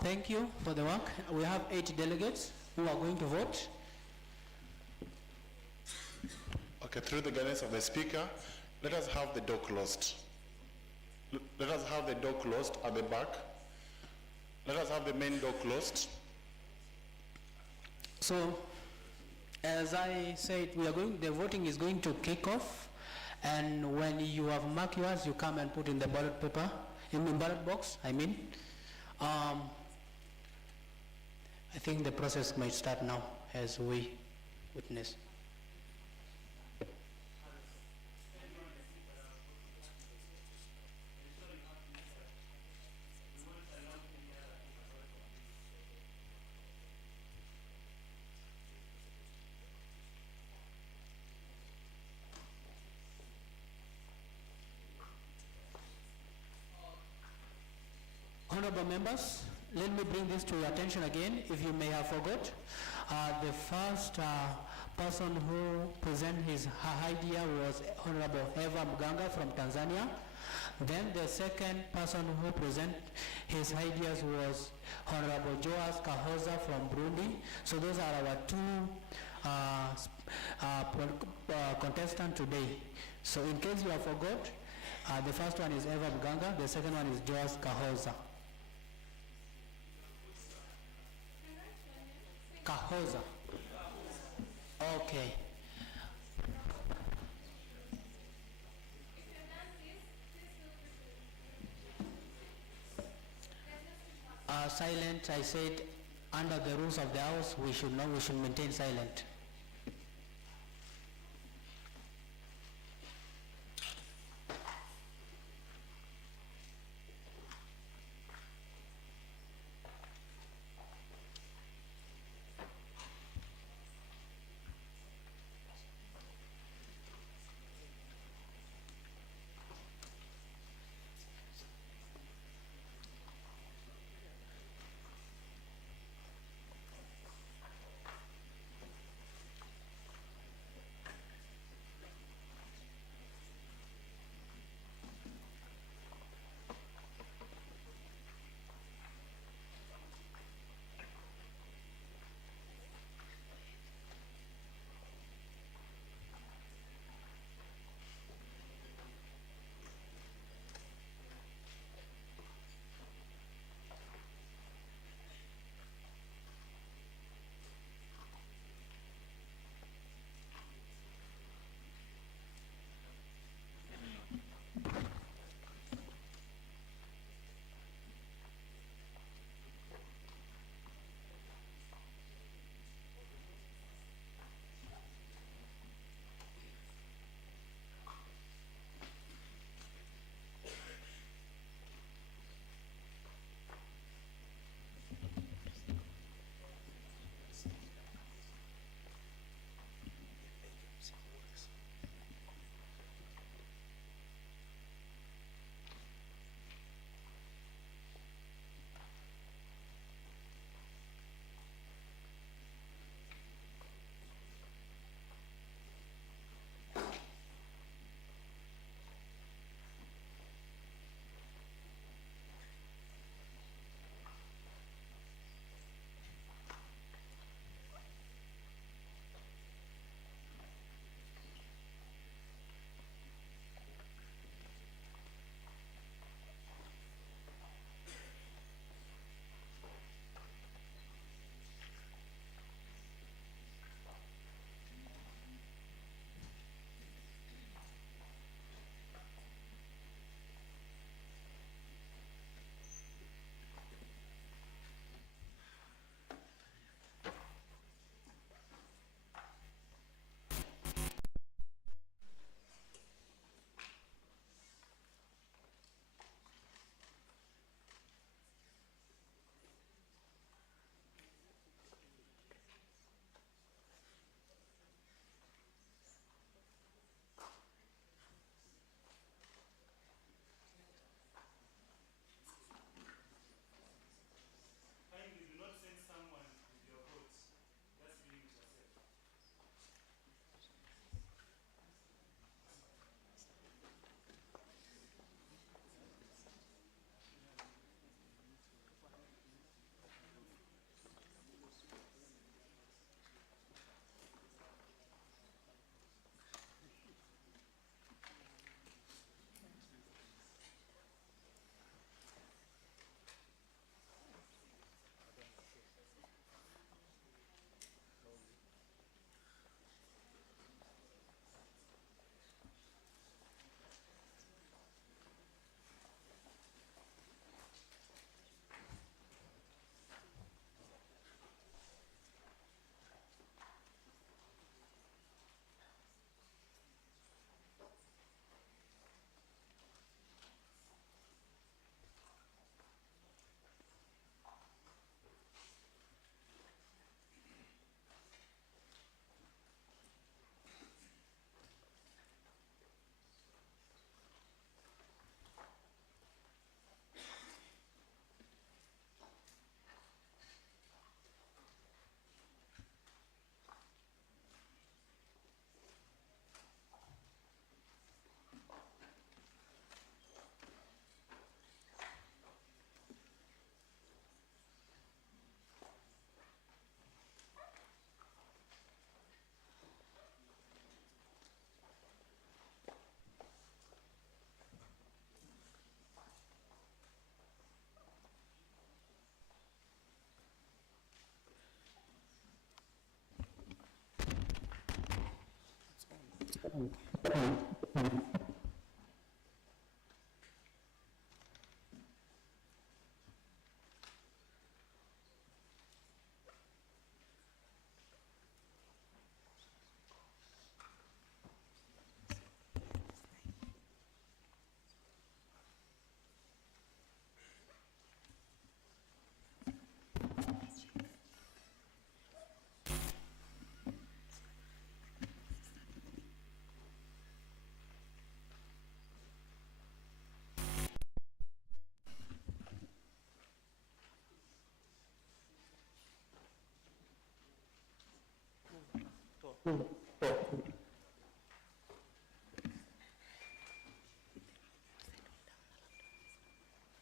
Thank you for the work. We have 8 delegates who are going to vote. Okay, through the guidance of the Speaker, let us have the door closed. Let us have the door closed at the back. Let us have the main door closed. So, as I said, the voting is going to kick off, and when you have marked yours, you come and put in the ballot paper, in the ballot box, I mean. I think the process might start now as we witness. Honorable members, let me bring this to your attention again, if you may have forgot. The first person who presented her idea was Honorable Eva Mganga from Tanzania. Then the second person who presented his ideas was Honorable Joas Kahoza from Burundi. So those are our two contestants today. So in case you have forgot, the first one is Eva Mganga, the second one is Joas Kahoza. Kahoza. Okay. Silent, I said, under the rules of the House, we should maintain silent.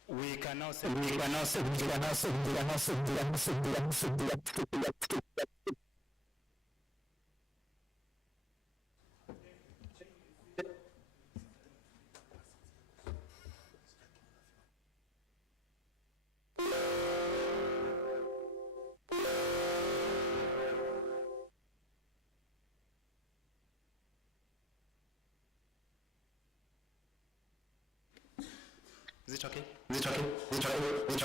We can now say, is it okay? Is it okay? Is it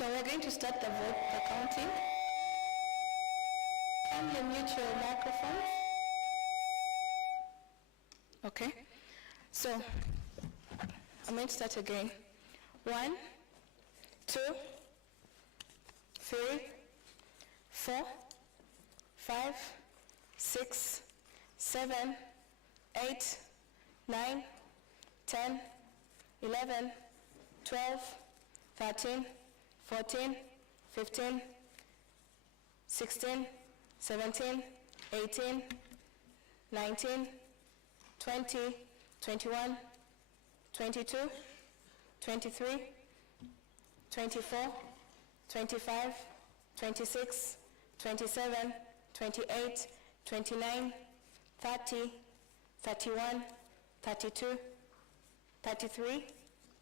So we're going to start the vote, the counting. Kindly mute your microphones. Okay. So I'm going to start again. 1, 2, 3, 4, 5, 6, 7, 8, 9, 10, 11, 12, 13, 14, 15, 16, 17, 18, 19, 20, 21, 22, 23, 24, 25, 26, 27, 28, 29, 30, 31, 32, 33,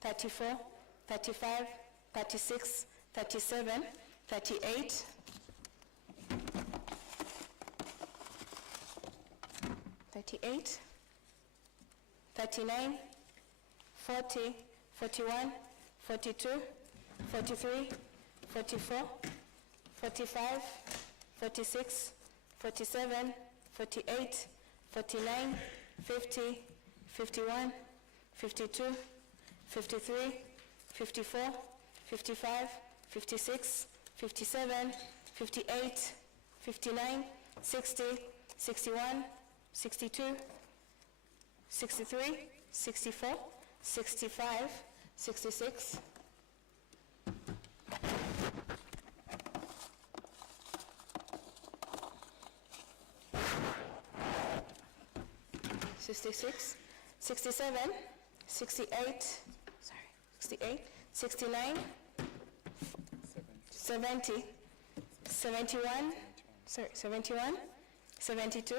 34, 35, 36, 37, 38, 38, 39, 40, 41, 42, 43, 44, 45, 46, 47, 48, 49, 50, 51, 52, 53, 54, 55, 56, 57, 58, 59, 60, 61, 62, 63, 64, 65, 66, 66, 67, 68, 69, 70, 71, 72,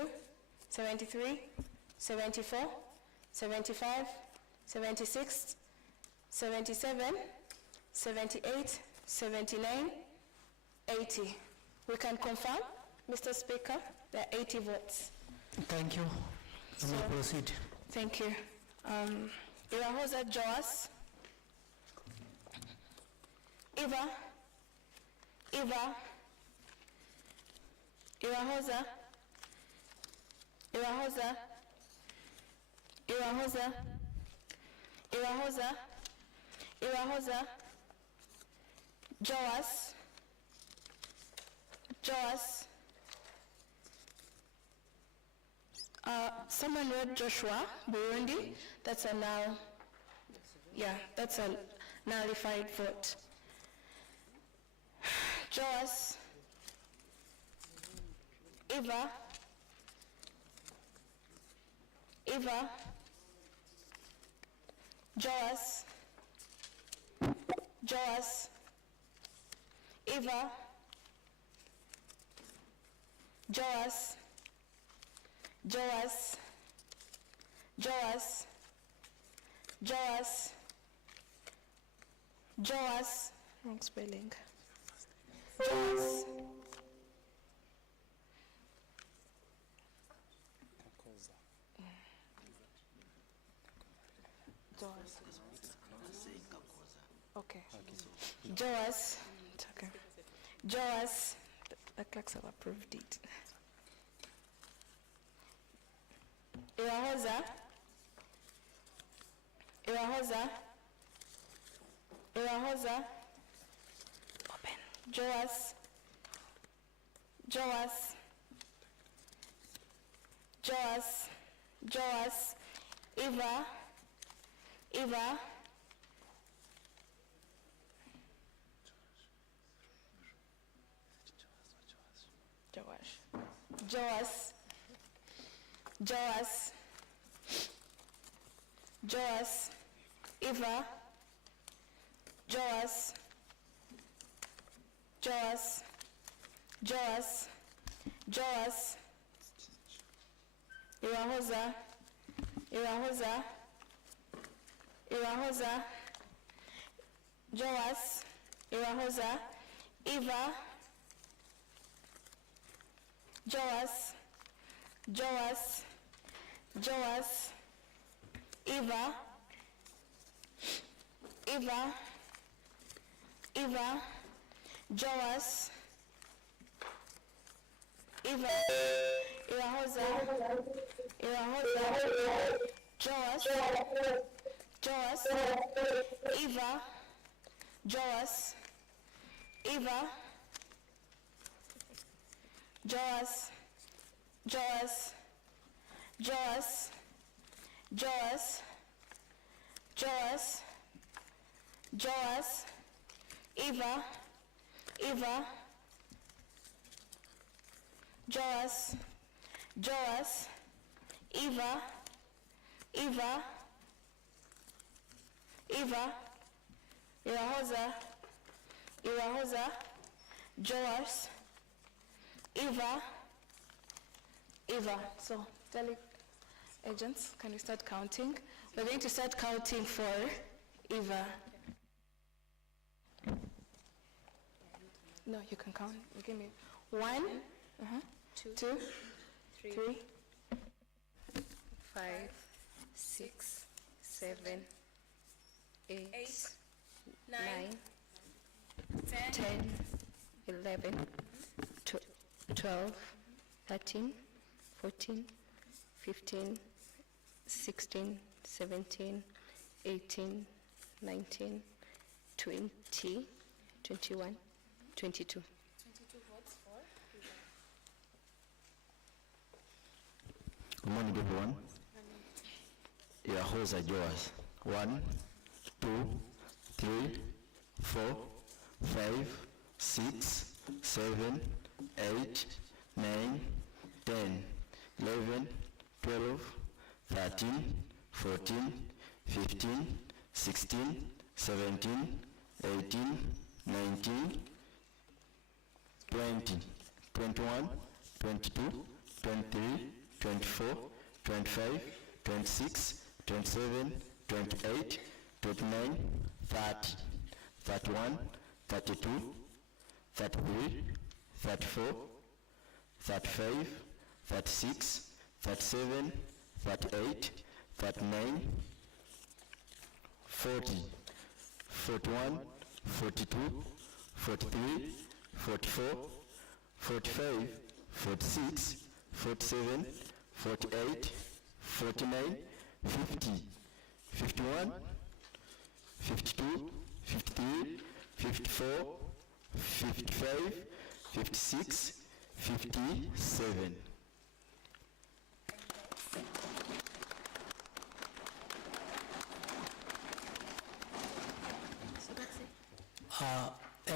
73, 74, 75, 76, 77, 78, 79, 80. We can confirm, Mr. Speaker, there are 80 votes. Thank you. You may proceed. Thank you. Irahoza Joas. Eva. Irahoza. Joas. Someone read Joshua, Burundi. That's a nullified vote. Joas. Eva. Joas. Eva. Joas. Wrong spelling. Okay. Joas. It's okay. Joas. The clerks have approved it. Irahoza. Open. Joas. Eva. Joas. Eva. Joas. Irahoza. Joas. Irahoza. Eva. Joas. Eva. Joas. Eva. Irahoza. Joas. Eva. Joas. Eva. Irahoza. Joas. Eva. So, agents, can we start counting? We're going to start counting for Eva. No, you can count. Give me 1, 2, 3, 5, 6, 7, 8, 9, 10, 11, 12, 13, 14, 15, 16, 17, 18, 19, 20, 21, 22. 22 votes for Eva. Good morning, everyone. Irahoza Joas. 1, 2, 3, 4, 5, 6, 7, 8, 9, 10, 11, 12, 13, 14, 15, 16, 17, 18, 19, 20, 21, 22, 23, 24, 25, 26, 27, 28, 29, 30, 31, 32, 33, 34, 35, 36, 37, 38, 39, 40, 41, 42, 43, 44, 45, 46, 47, 48, 49, 50, 51, 52, 53, 54, 55, 56, 57.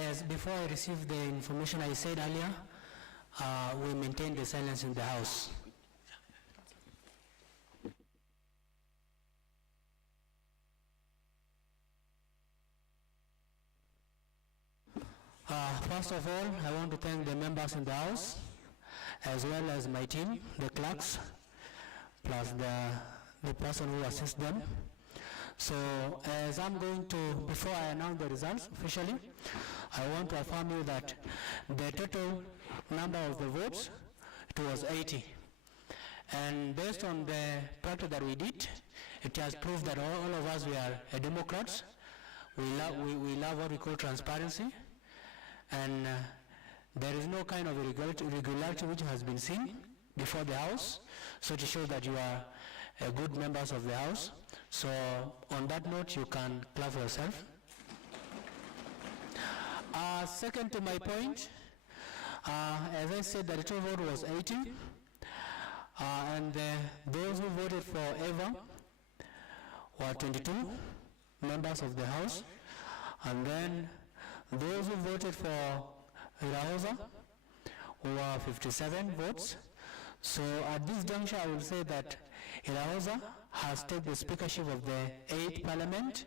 As before I received the information I said earlier, we maintain the silence in the House. First of all, I want to thank the members in the House, as well as my team, the clerks, plus the person who assists them. So, as I'm going to, before I announce the results officially, I want to affirm you that the total number of the votes, it was 80. And based on the practice that we did, it has proved that all of us, we are Democrats. We love what we call transparency. And there is no kind of irregularity which has been seen before the House, so to show that you are good members of the House. So on that note, you can clap for yourself. Second to my point, as I said, the total vote was 80, and those who voted for Eva were 22 members of the House, and then those who voted for Faraja were 57 votes. So at this juncture, I will say that Faraja has taken the speakership of the 8th Parliament,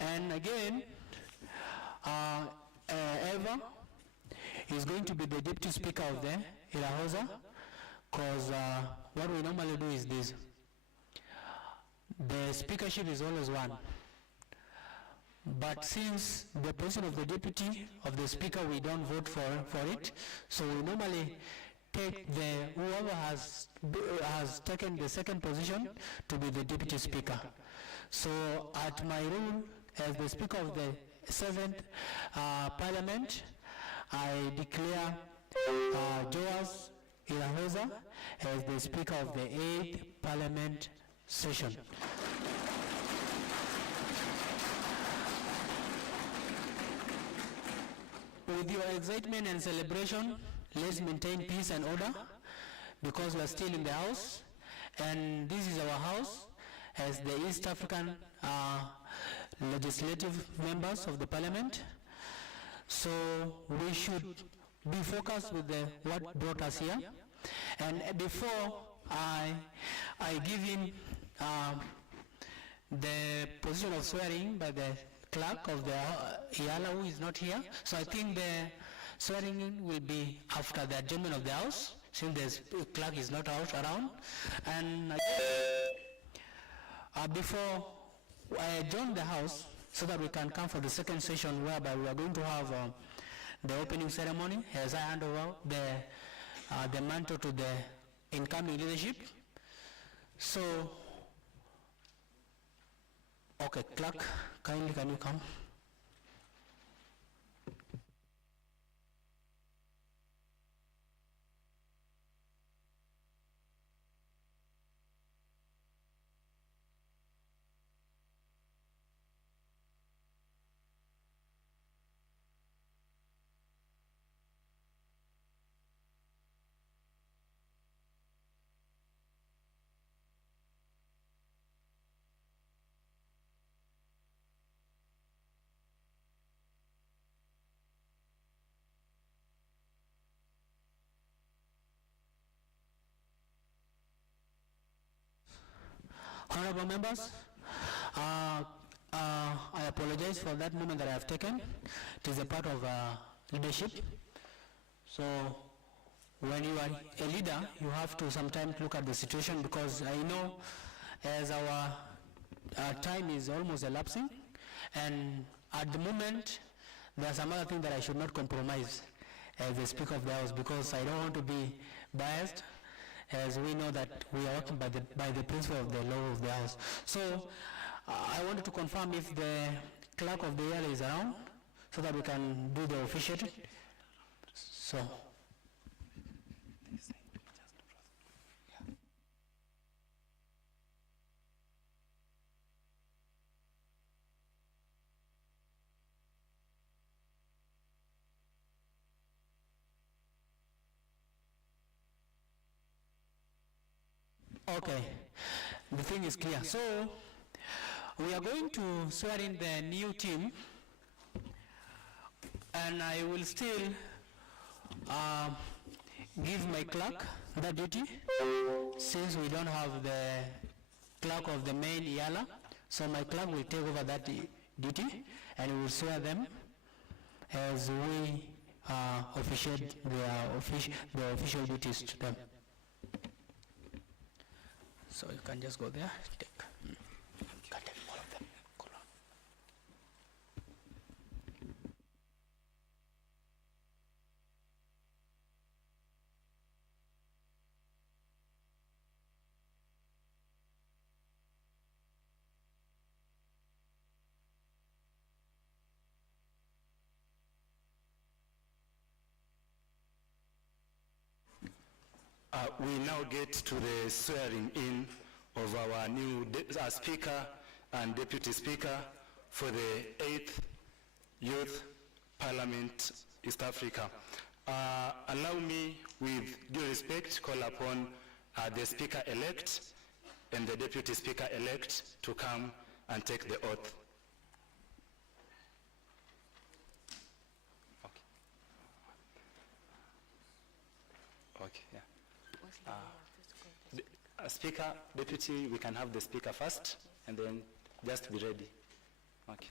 and again, Eva is going to be the Deputy Speaker of the Faraja, because what we normally do is this: the speakership is always one. But since the position of the deputy of the speaker, we don't vote for it, so we normally take whoever has taken the second position to be the deputy speaker. So at my role as the speaker of the 7th Parliament, I declare Joas Faraja as the speaker of the 8th Parliament session. With your excitement and celebration, let's maintain peace and order, because we are still in the House, and this is our House as the East African legislative members of the Parliament. So we should be focused with what brought us here. And before I give in the position of swearing by the clerk of the IALA, who is not here, so I think the swearing in will be after the adjournment of the House, since the clerk is not around. And before I adjourn the House, so that we can come for the second session, whereby we are going to have the opening ceremony, as I hand over the mantle to the incoming leadership. So, okay, clerk, kindly can you come? Honorable members, I apologize for that moment that I have taken. It is a part of leadership. So when you are a leader, you have to sometimes look at the situation, because I know as our time is almost elapsing, and at the moment there are some other things that I should not compromise as the Speaker of the House, because I don't want to be biased, as we know that we are working by the principle of the law of the House. So I wanted to confirm if the clerk of the year is around, so that we can do the officiating. So. Okay, the thing is clear. So, we are going to swear in the new team, and I will still give my clerk the duty, since we don't have the clerk of the main IALA, so my clerk will take over that duty, and we will swear them as we officiate the official duties to them. So you can just go there, take. Can take all of them. Go on. We now get to the swearing in of our new Speaker and Deputy Speaker for the 8th Youth Parliament East Africa. Allow me, with due respect, call upon the Speaker-elect and the Deputy Speaker-elect to come and take the oath. Okay, yeah. Speaker, Deputy, we can have the Speaker first, and then just be ready. Okay.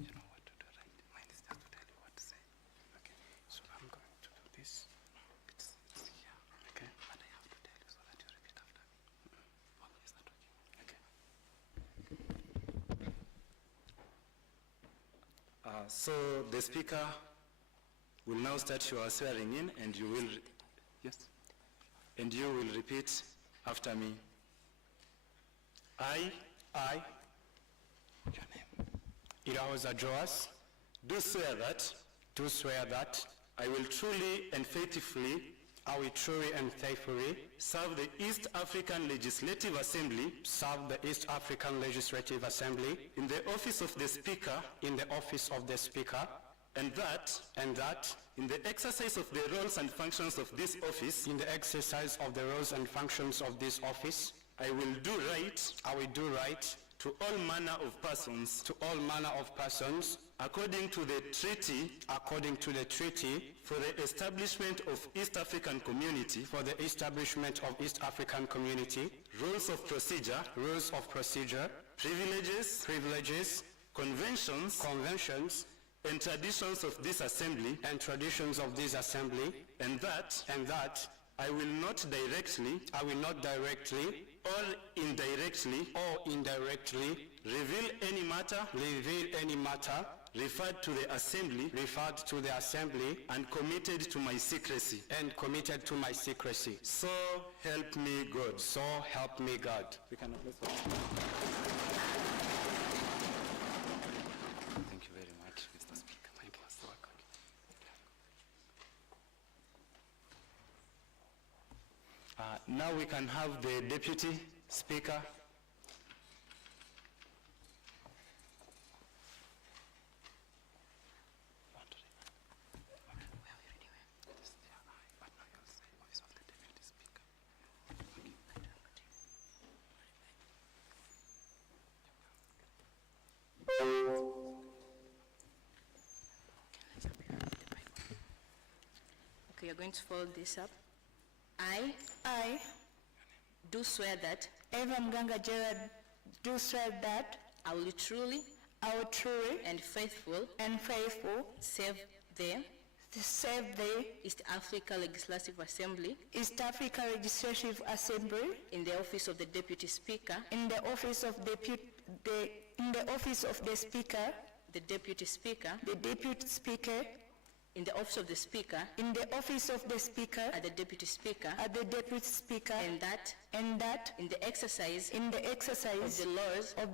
You know what to do, right? Mine is just to tell you what to say. Okay. So I'm going to do this. It's here. Okay. But I have to tell you so that you repeat after me. Okay, is that okay? Okay. So the Speaker will now start your swearing in, and you will, yes, and you will repeat after me. I, your name, Iraoza Joas, do swear that I will truly and faithfully serve the East African Legislative Assembly in the office of the Speaker, and that in the exercise of the roles and functions of this office, I will do right to all manner of persons according to the treaty for the establishment of East African Community, rules of procedure, privileges, conventions, and traditions of this assembly, and that I will not directly or indirectly reveal any matter referred to the assembly and committed to my secrecy. So help me God. We can Thank you very much, Mr. Speaker. Thank you. Now we can have the Deputy Speaker. Okay, you're going to fold this up. I do swear that Eva Mganga Gerard, do swear that I will truly and faithful faithful serve the to serve the East Africa Legislative Assembly East Africa Legislative Assembly in the office of the Deputy Speaker, in the office of in the office of the Speaker, the Deputy Speaker, the Deputy Speaker, in the office of the Speaker, in the office of the Speaker, at the Deputy Speaker, at the Deputy Speaker, and that in the exercise of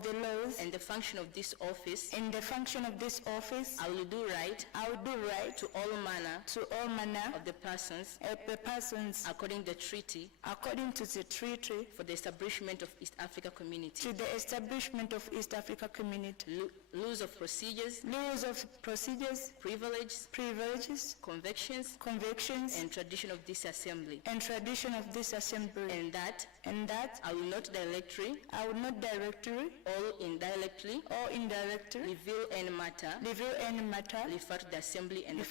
the laws and the function of this office, the function of this office, I will do right to all manner of the persons according according to the treaty for the establishment of East Africa Community, to the establishment of East Africa Community, laws of procedures, privileges, convictions, and tradition of this assembly, and tradition of this assembly, and that I will not directly or indirectly reveal any matter refer to the assembly and the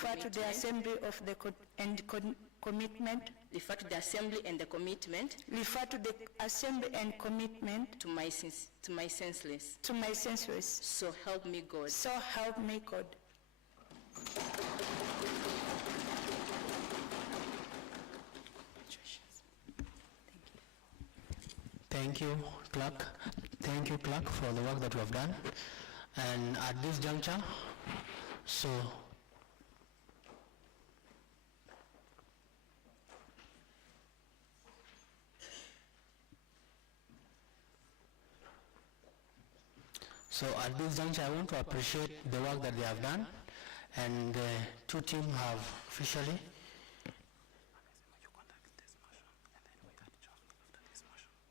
commitment to my senseless. So help me God. Thank you, clerk. Thank you, clerk, for the work that you have done. And at this juncture, so at this juncture, I want to appreciate the work that they have done, and the two teams have officially.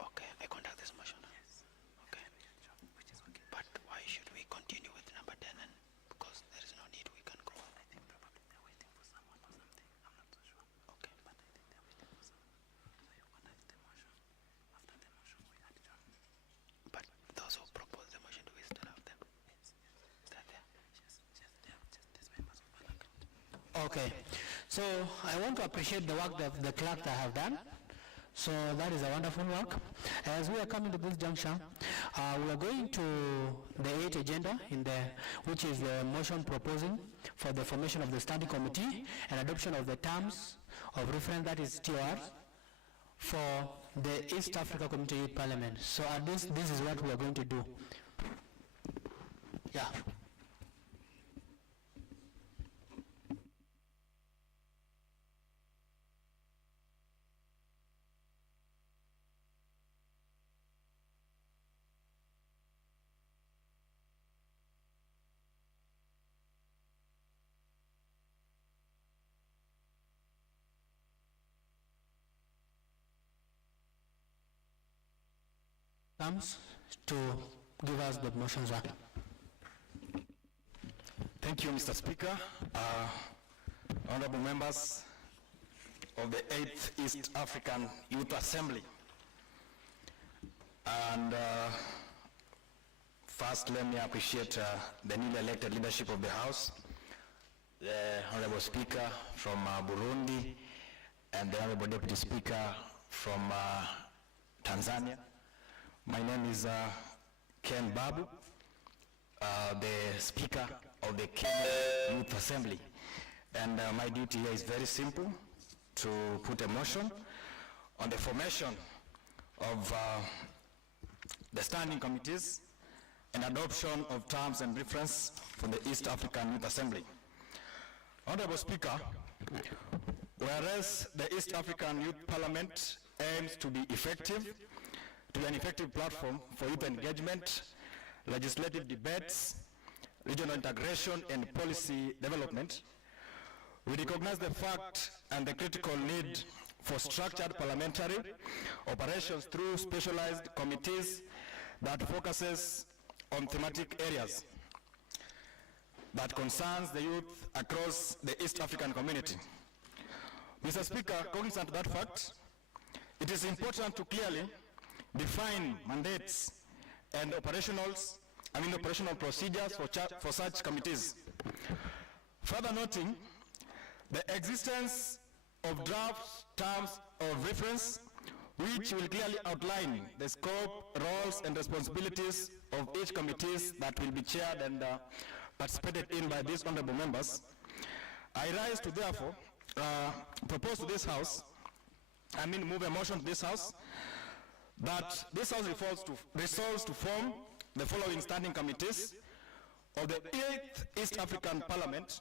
Okay, I conduct this motion. Yes. Okay. Which is okay. But why should we continue with number 10? And because there is no need, we can go. I think probably they're waiting for someone or something. I'm not so sure. Okay. But I think they're waiting for someone. So you conduct the motion. After the motion, we adjourn. But those who propose the motion, do we still have them? Yes. They're there? Yes. Just these members of Parliament. Okay. So I want to appreciate the work that the clerk have done. So that is a wonderful work. As we are coming to this junction, we are going to the 8th agenda, which is the motion proposing for the formation of the standing committee and adoption of the terms of reference, that is TORs, for the East Africa Community Youth Parliament. So at this is what we are going to do. Yeah. Comes to give us the motions. Thank you, Mr. Speaker. Honorable members of the 8th East African Youth Assembly. And first, let me appreciate the newly elected leadership of the House, the Honorable Speaker from Burundi, and the Honorable Deputy Speaker from Tanzania. My name is Ken Babu, the Speaker of the Kenya Youth Assembly. And my duty here is very simple, to put a motion on the formation of the standing committees and adoption of terms and reference for the East African Youth Assembly. Honorable Speaker, whereas the East African Youth Parliament aims to be effective, to be an effective platform for youth engagement, legislative debates, regional integration, and policy development, we recognize the fact and the critical need for structured parliamentary operations through specialized committees that focuses on thematic areas that concerns the youth across the East African community. Mr. Speaker, cognizant of that fact, it is important to clearly define mandates and operational procedures for such committees. Further noting the existence of draft terms of reference which will clearly outline the scope, roles, and responsibilities of each committees that will be chaired and participated in by these honorable members. I rise to therefore propose to this House, move a motion to this House, that this House resolves to form the following standing committees of the 8th East African Parliament,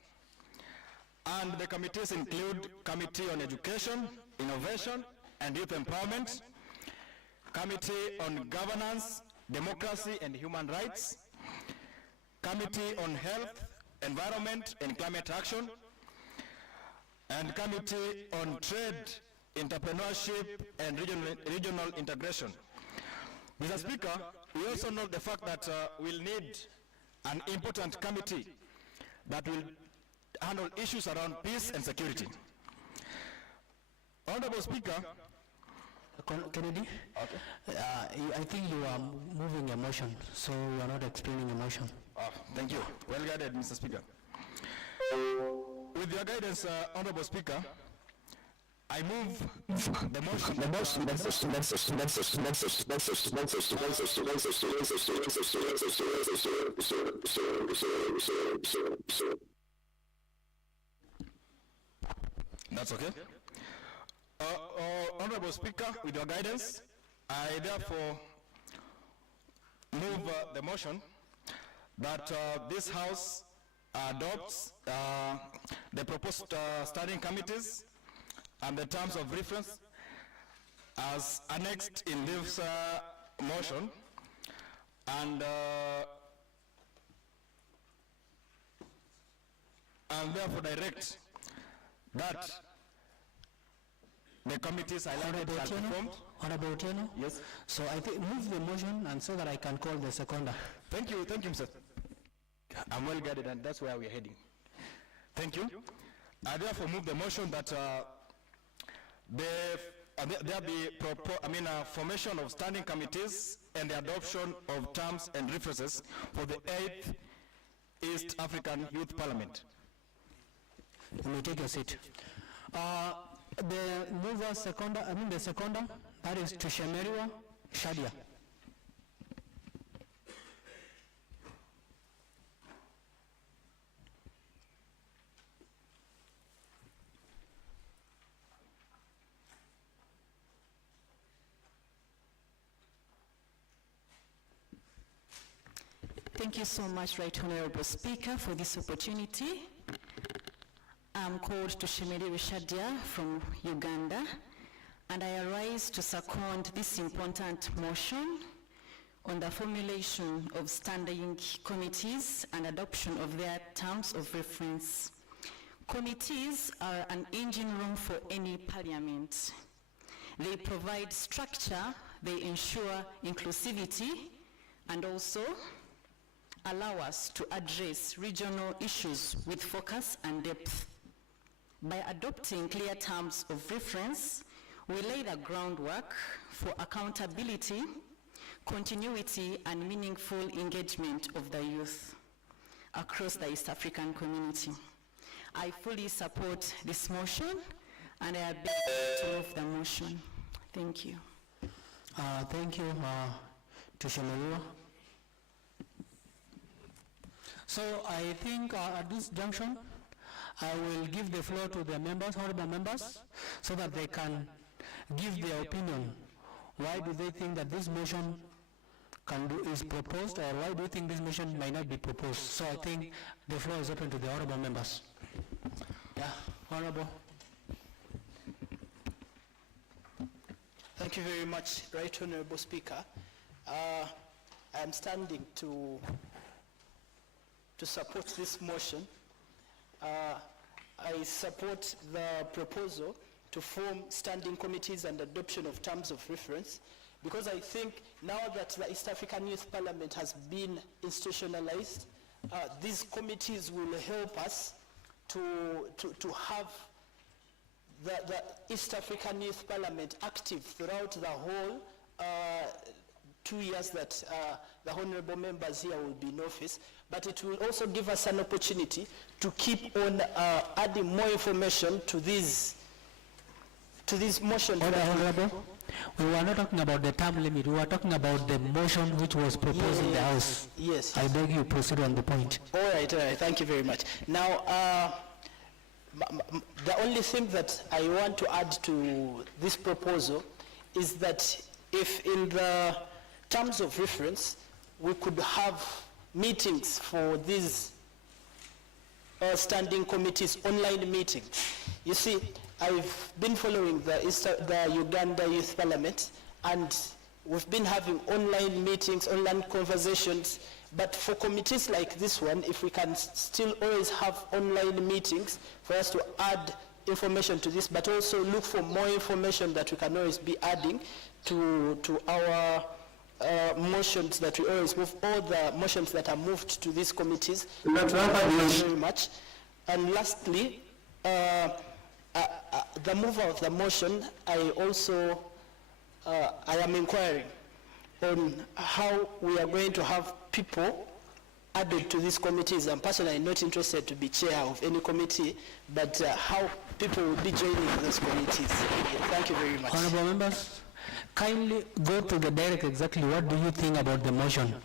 and the committees include Committee on Education, Innovation and Youth Empowerment, Committee on Governance, Democracy and Human Rights, Committee on Health, Environment and Climate Action, and Committee on Trade, Entrepreneurship and Regional Integration. Mr. Speaker, we also note the fact that we'll need an important committee that will handle issues around peace and security. Honorable Speaker. Kennedy? Okay. I think you are moving a motion, so you are not explaining a motion. Thank you. Well guided, Mr. Speaker. With your guidance, Honorable Speaker, I move the motion. That's okay. Honorable Speaker, with your guidance, I therefore move the motion that this House adopts the proposed standing committees and the terms of reference as annexed in this motion, and therefore direct that the committees highlighted shall be formed. Honorable Otieno? Yes. So I think move the motion and so that I can call the seconder. Thank you, Mr. I'm well guided, and that's where we're heading. Thank you. I therefore move the motion that there be formation of standing committees and the adoption of terms and references for the 8th East African Youth Parliament. You may take your seat. The mover seconder, the seconder, that is Tushemeriwa Shadia. Thank you so much, Right Honorable Speaker, for this opportunity. I'm called Tushemeriwa Shadia from Uganda, and I arise to second this important motion on the formulation of standing committees and adoption of their terms of reference. Committees are an engine room for any parliament. They provide structure, they ensure inclusivity, and also allow us to address regional issues with focus and depth. By adopting clear terms of reference, we lay the groundwork for accountability, continuity, and meaningful engagement of the youth across the East African community. I fully support this motion, and I beg to move the motion. Thank you. Thank you, Tushemeriwa. So I think at this junction, I will give the floor to the members, honorable members, so that they can give their opinion. Why do they think that this motion is proposed, or why do you think this motion might not be proposed? So I think the floor is open to the honorable members. Yeah, honorable. Thank you very much, Right Honorable Speaker. I am standing to support this motion. I support the proposal to form standing committees and adoption of terms of reference, because I think now that the East African Youth Parliament has been institutionalized, these committees will help us to have the East African Youth Parliament active throughout the whole 2 years that the honorable members here will be in office, but it will also give us an opportunity to keep on adding more information to these motions. Honorable, we were not talking about the term limit, we were talking about the motion which was proposed in the House. Yes. I beg you proceed on the point. All right, thank you very much. Now, The only thing that I want to add to this proposal is that if in the terms of reference, we could have meetings for these standing committees, online meetings. You see, I've been following the Uganda Youth Parliament, and we've been having online meetings, online conversations, but for committees like this one, if we can still always have online meetings for us to add information to this, but also look for more information that we can always be adding to our motions that we always move, all the motions that are moved to these committees. Thank you very much. And lastly, the mover of the motion, I am inquiring on how we are going to have people added to these committees. I'm personally not interested to be chair of any committee, but how people will be joining those committees. Thank you very much. Honorable members, kindly go to the direct exactly what do you think about the motion.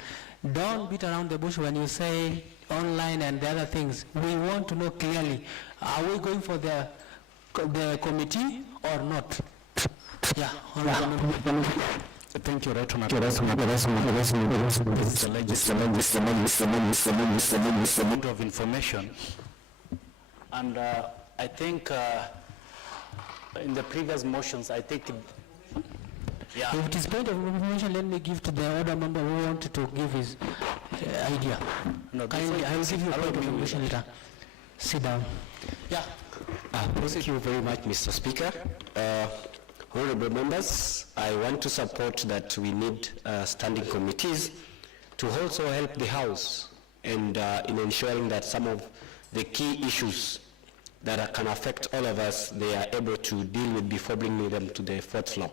Don't beat around the bush when you say online and the other things. We want to know clearly, are we going for the committee or not? Yeah, honorable. Thank you, right of information. And I think in the previous motions, I think, yeah. If it is point of information, let me give to the other member who wanted to give his idea. No, kindly, I will give you a point of information later. Sit down. Yeah. Thank you very much, Mr. Speaker. Honorable members, I want to support that we need standing committees to also help the House and in ensuring that some of the key issues that can affect all of us, they are able to deal with before bringing them to the fourth floor.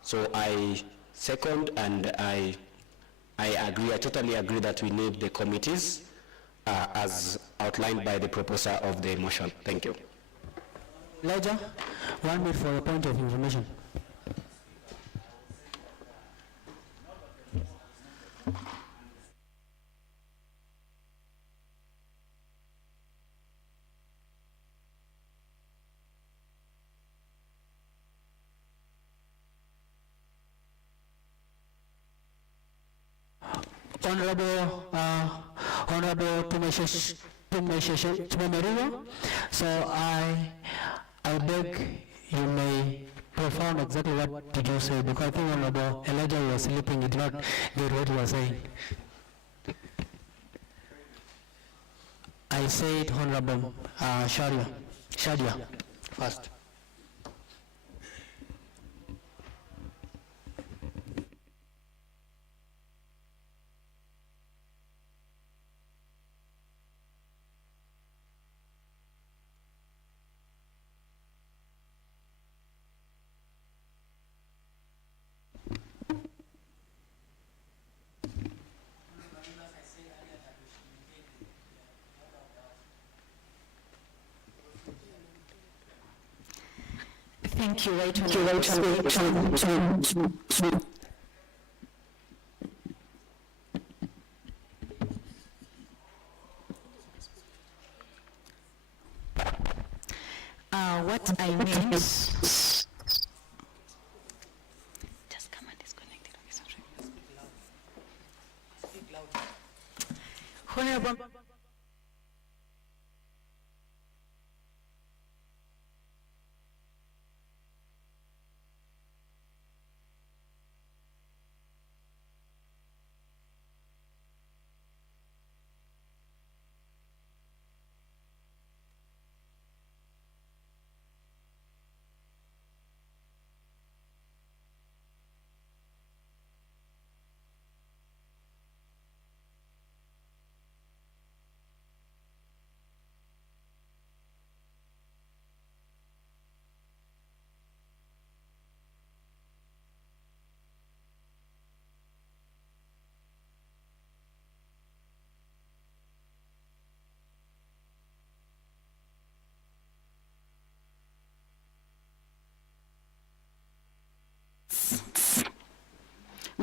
So I second and I agree, I totally agree that we need the committees as outlined by the proposer of the motion. Thank you. Elijah, 1 minute for a point of information. Honorable Tumemeriwa, so I beg you may profound exactly what did you say, because I think Honorable Elijah was sleeping, he did not get what he was saying. I said Honorable Shadia first. Thank you, right what I meant, just come and disconnect it. Honorable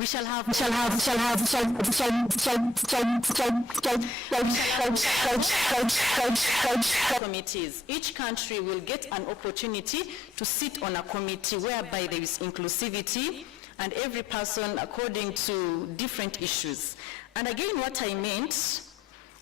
We shall have committees. Each country will get an opportunity to sit on a committee whereby there is inclusivity and every person according to different issues. And again, what I meant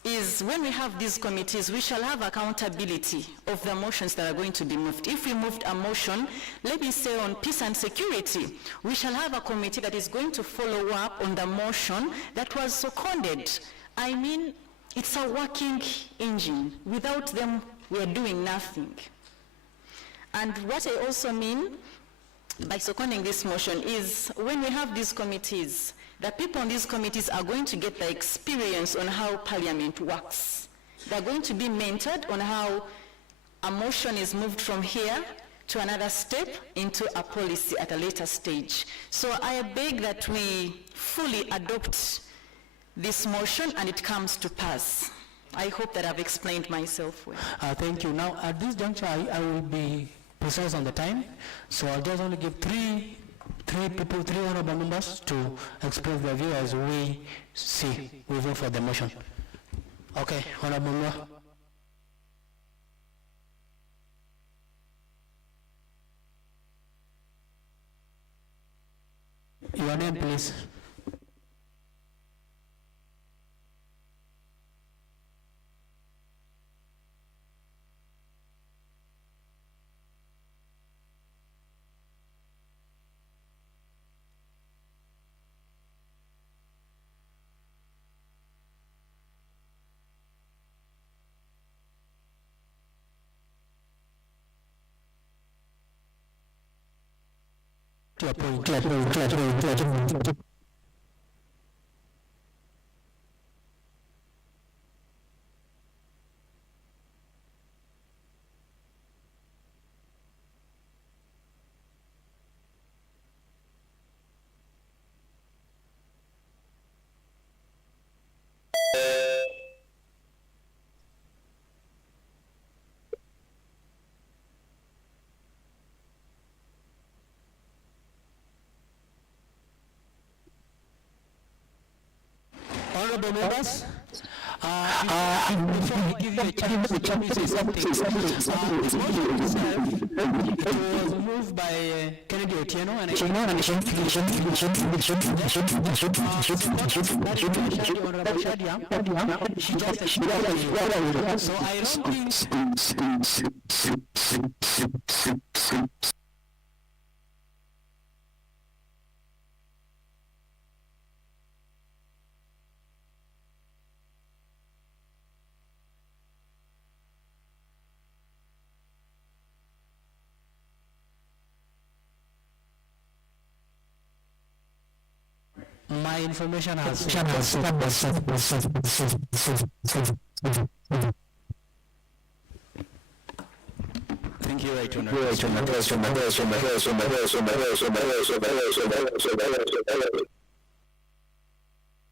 is when we have these committees, we shall have accountability of the motions that are going to be moved. If we moved a motion, let me say on peace and security, we shall have a committee that is going to follow up on the motion that was seconded. I mean, it's a working engine. Without them, we are doing nothing. And what I also mean by seconding this motion is when we have these committees, the people on these committees are going to get the experience on how Parliament works. They're going to be mentored on how a motion is moved from here to another step into a policy at a later stage. So I beg that we fully adopt this motion and it comes to pass. I hope that I've explained myself well. Thank you. Now, at this juncture, I will be precise on the time, so I'll just only give three honorable members to express their view as we vote for the motion. Okay, honorable member. Your name, please. Your point. Honorable members, before I give you a chance, let me say something. The motion itself, it was moved by Kennedy Otieno and Honorable Shadia. She just explained. So I don't think... My information has... Thank you, Right Honorable.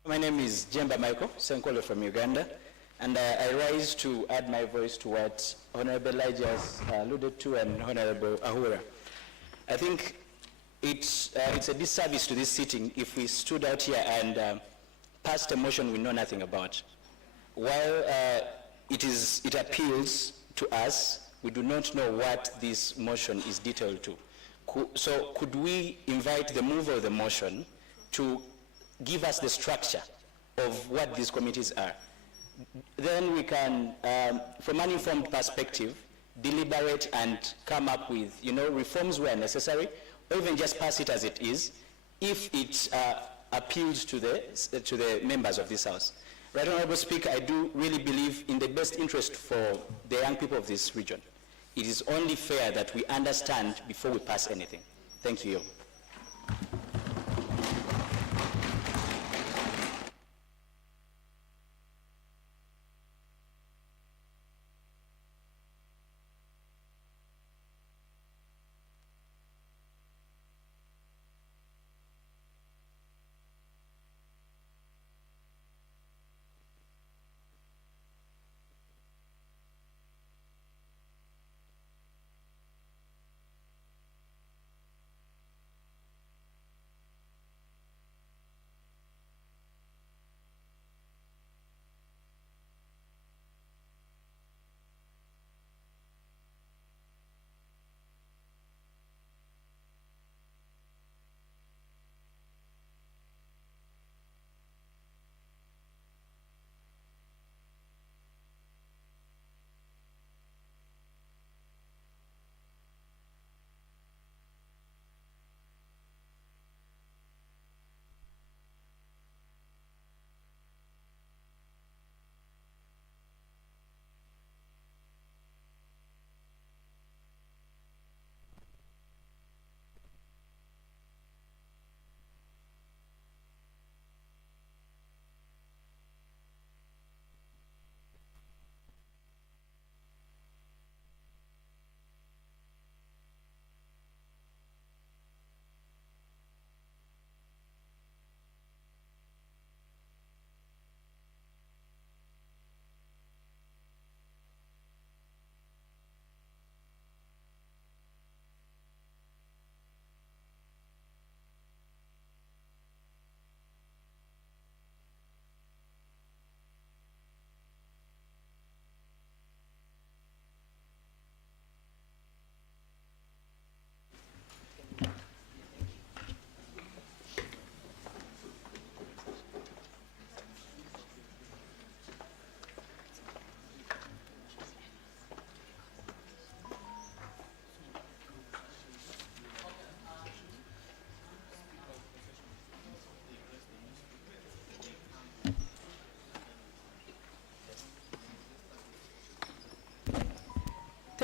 My name is Jemba Michael Senkolo from Uganda, and I rise to add my voice to what Honorable Elijah has alluded to and Honorable Ahura. I think it's a disservice to this sitting if we stood out here and passed a motion we know nothing about. While it appeals to us, we do not know what this motion is detailed to. So could we invite the mover of the motion to give us the structure of what these committees are? Then we can, from an informed perspective, deliberate and come up with, reforms where necessary, or even just pass it as it is, if it appeals to the members of this House. Right Honorable Speaker, I do really believe in the best interest for the young people of this region. It is only fair that we understand before we pass anything. Thank you.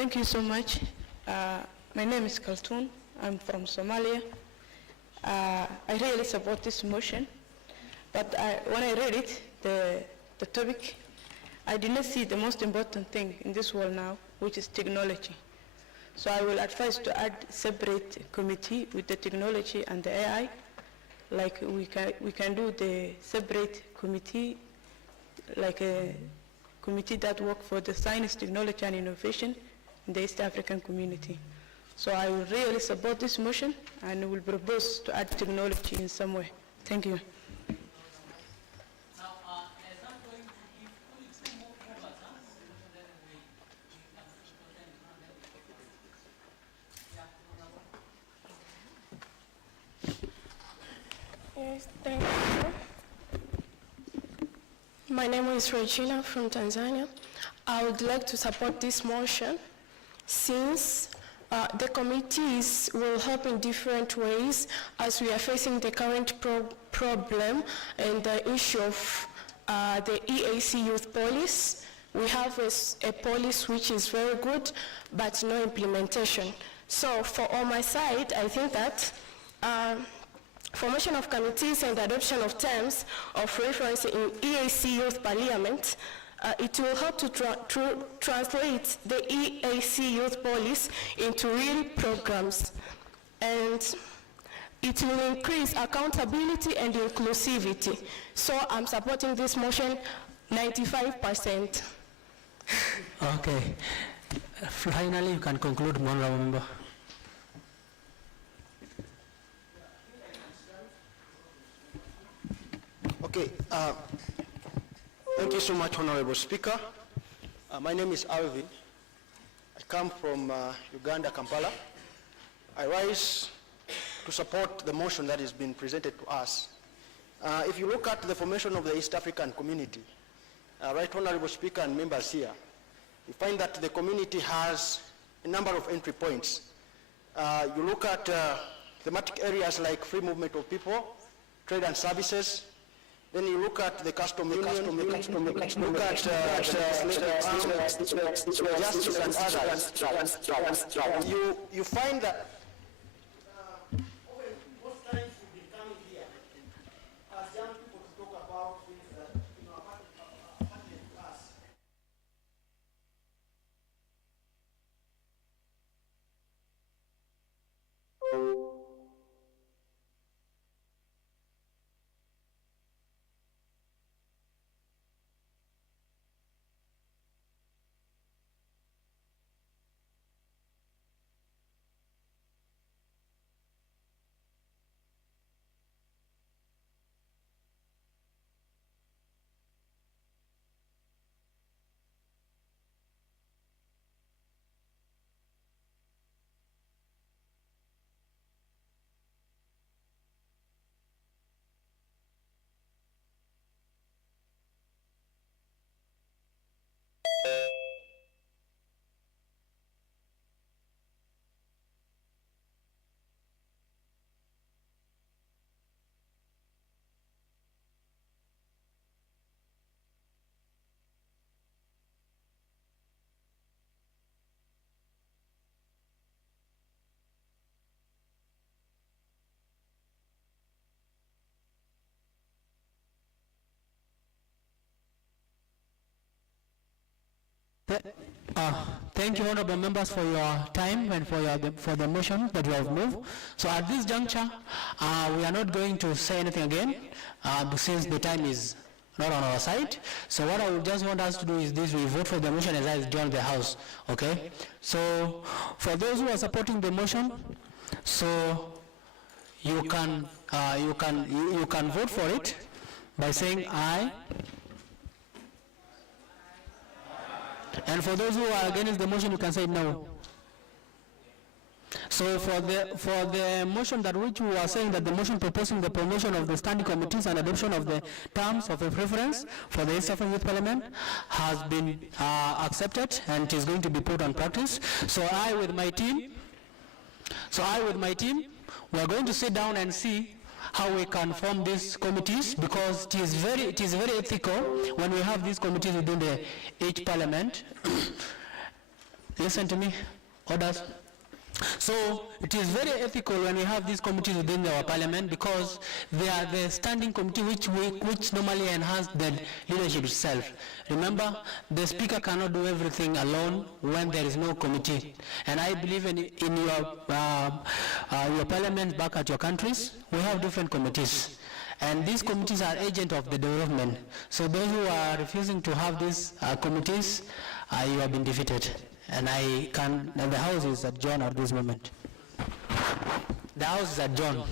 Thank you so much. My name is Kaltun. I'm from Somalia. I really support this motion, but when I read it, the topic, I did not see the most important thing in this world now, which is technology. So I will advise to add separate committee with the technology and the AI. Like we can do the separate committee, like a committee that work for the science, technology, and innovation in the East African community. So I will really support this motion and will propose to add technology in some way. Thank you. Yes, thank you. My name is Regina from Tanzania. I would like to support this motion since the committees will help in different ways as we are facing the current problem and the issue of the EAC youth policy. We have a policy which is very good, but no implementation. So on my side, I think that formation of committees and adoption of terms of reference in EAC Youth Parliament, it will help to translate the EAC Youth Policy into real programs. And it will increase accountability and inclusivity. So I'm supporting this motion 95%. Okay. Finally, you can conclude, Honorable Member. Okay, thank you so much, Honorable Speaker. My name is Alvin. I come from Uganda, Kampala. I rise to support the motion that has been presented to us. If you look at the formation of the East African community, right, Honorable Speaker and members here, you find that the community has a number of entry points. You look at thematic areas like free movement of people, trade and services. Then you look at the custom union, look at justice and others. You find that most times we be coming here as young people to talk about things that are pertinent to us. Thank you, honorable members, for your time and for the motion that you have moved. So at this juncture, we are not going to say anything again since the time is not on our side. So what I would just want us to do is this: we vote for the motion as I join the House. Okay. So for those who are supporting the motion, so you can vote for it by saying aye. And for those who are against the motion, you can say no. So for the motion that which we are saying that the motion proposing the promotion of the standing committees and adoption of the terms of reference for the East African Youth Parliament has been accepted and is going to be put on practice. So I with my team, we are going to sit down and see how we can form these committees, because it is very ethical when we have these committees within each parliament. Listen to me. Orders. So it is very ethical when we have these committees within our parliament, because they are the standing committee which normally enhance the leadership itself. Remember, the speaker cannot do everything alone when there is no committee. And I believe in your parliament back at your countries, we have different committees. And these committees are agents of the development. So those who are refusing to have these committees, you have been defeated. And the House is adjourned at this moment. The House is adjourned.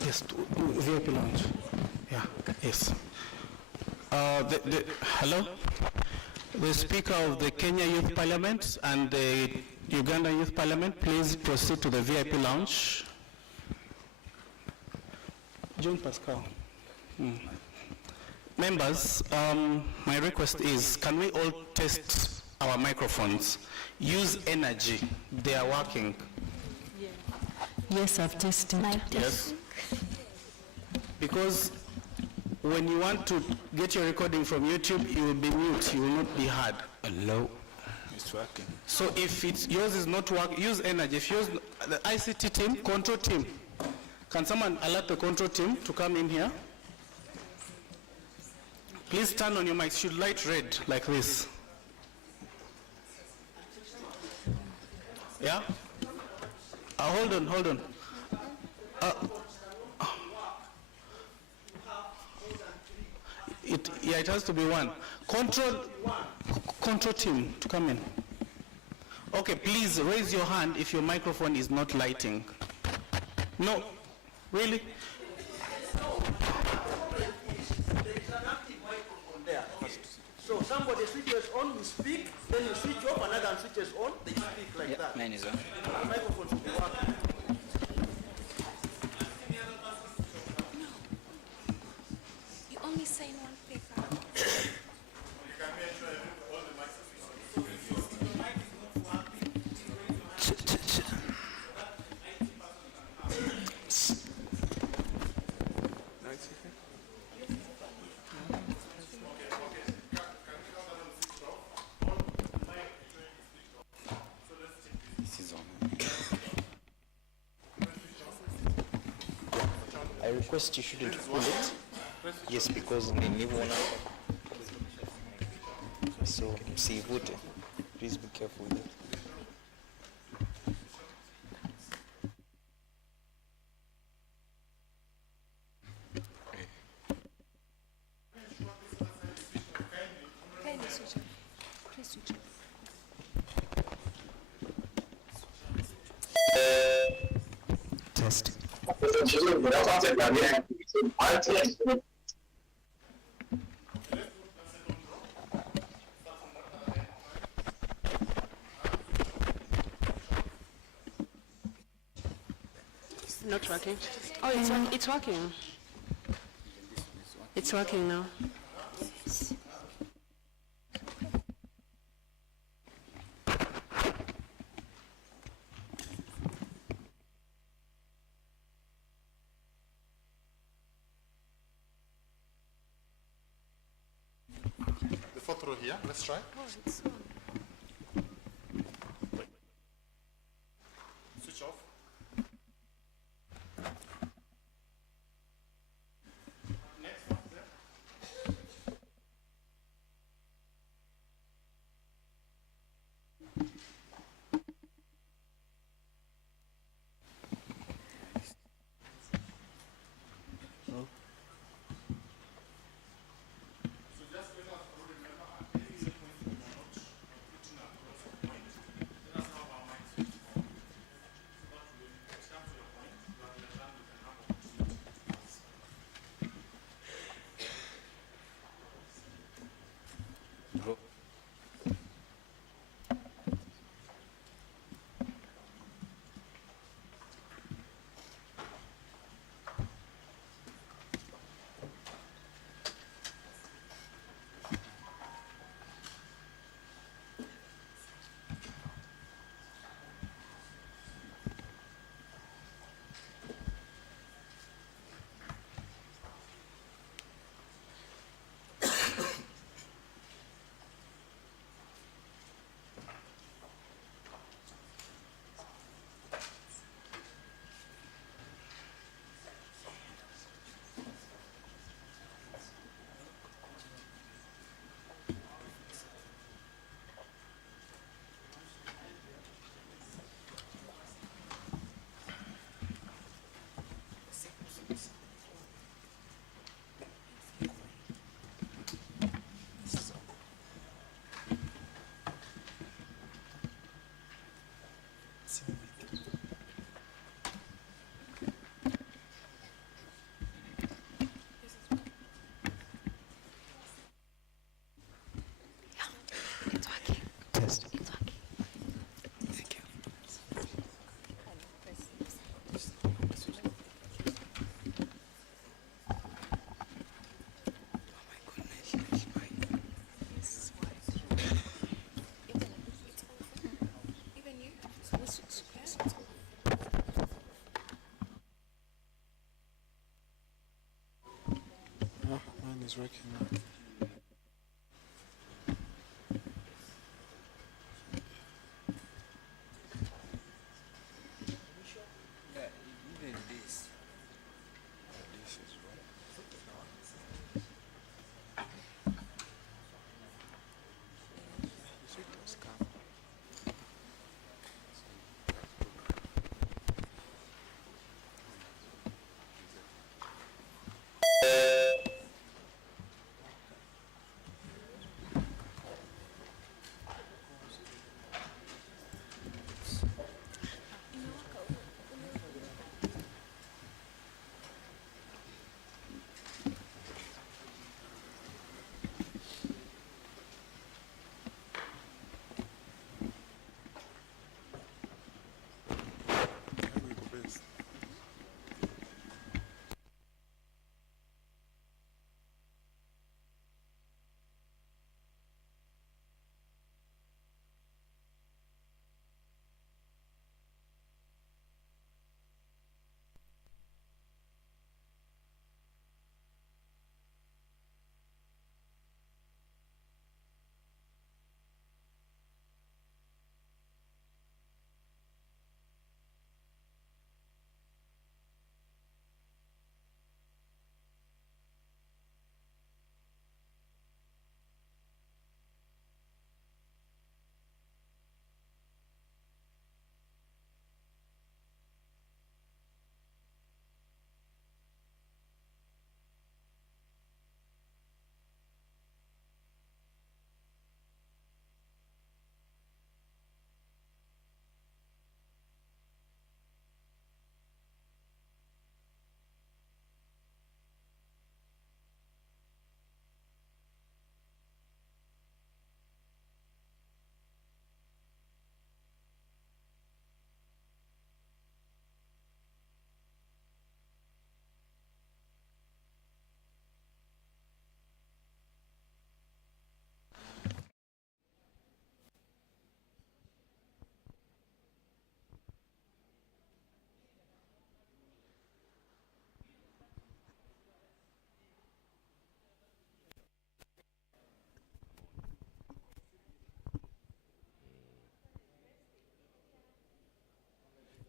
Yes, VIP lounge. Yeah, yes. Hello? The Speaker of the Kenya Youth Parliament and the Uganda Youth Parliament, please proceed to the VIP lounge. John Pascal. Members, my request is, can we all test our microphones? Use energy. They are working. Yes, I've tested. Yes. Because when you want to get your recording from YouTube, you will be mute, you will not be heard. Hello. It's working. So if yours is not working, use energy. If yours, the ICT team, control team, can someone alert the control team to come in here? Please turn on your mic. It should light red like this. Yeah? Hold on. It has to be one. Control team to come in. Okay, please raise your hand if your microphone is not lighting. No, really? So somebody switches on, we speak, then you switch off, another one switches on, they speak like that. Mine is on. The microphone should be working. You only sign one paper. I request you shouldn't pull it. Yes, because niliona. So, msivute. Please be careful with it. Kindly switch off. Please switch off. Test. Not working. Oh, it's working. It's working now. The fourth row here, let's try. Switch off. Next one there. time is working now.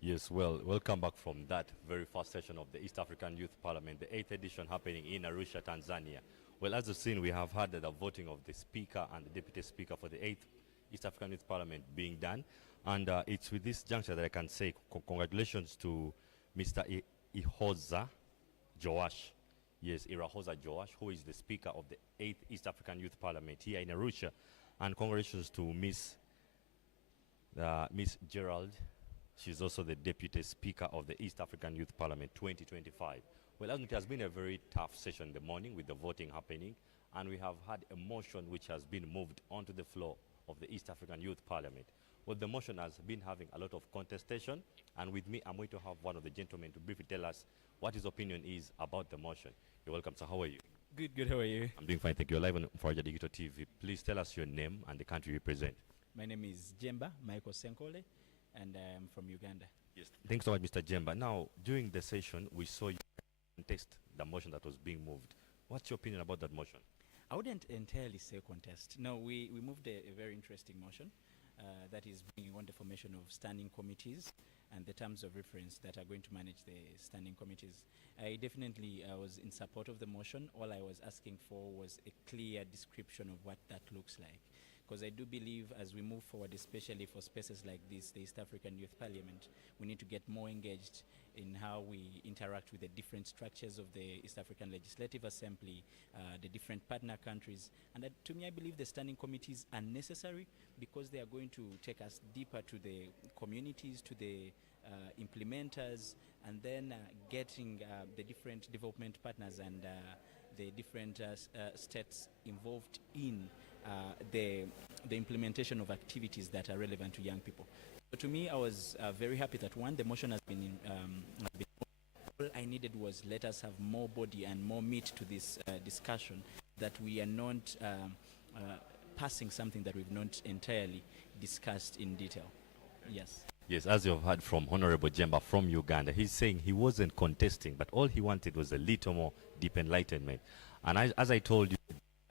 Yes, well, welcome back from that very first session of the East African Youth Parliament, the 8th edition happening in Arusha, Tanzania. Well, as you've seen, we have had the voting of the Speaker and the Deputy Speaker for the 8th East African Youth Parliament being done. And it's with this juncture that I can say congratulations to Mr. Ihoza Joash. Yes, Irahoza Joash, who is the Speaker of the 8th East African Youth Parliament here in Arusha. And congratulations to Miss Gerald. She's also the Deputy Speaker of the East African Youth Parliament 2025. Well, it has been a very tough session in the morning with the voting happening, and we have had a motion which has been moved onto the floor of the East African Youth Parliament. Well, the motion has been having a lot of contestation, and with me, I'm going to have one of the gentlemen to briefly tell us what his opinion is about the motion. You're welcome, sir. How are you? Good, how are you? I'm doing fine, thank you. You're live on Faraja Digital TV. Please tell us your name and the country you represent. My name is Jemba Michael Senkole, and I'm from Uganda. Yes. Thanks so much, Mr. Jemba. Now, during the session, we saw you contest the motion that was being moved. What's your opinion about that motion? I wouldn't entirely say contest. No, we moved a very interesting motion that is bringing on the formation of standing committees and the terms of reference that are going to manage the standing committees. I definitely was in support of the motion. All I was asking for was a clear description of what that looks like. Because I do believe as we move forward, especially for spaces like this, the East African Youth Parliament, we need to get more engaged in how we interact with the different structures of the East African Legislative Assembly, the different partner countries. And to me, I believe the standing committees are necessary because they are going to take us deeper to the communities, to the implementers, and then getting the different development partners and the different states involved in the implementation of activities that are relevant to young people. So to me, I was very happy that one, the motion has been all I needed was let us have more body and more meat to this discussion, that we are not passing something that we've not entirely discussed in detail. Yes. Yes, as you've heard from Honorable Jemba from Uganda, he's saying he wasn't contesting, but all he wanted was a little more deep enlightenment. And as I told you,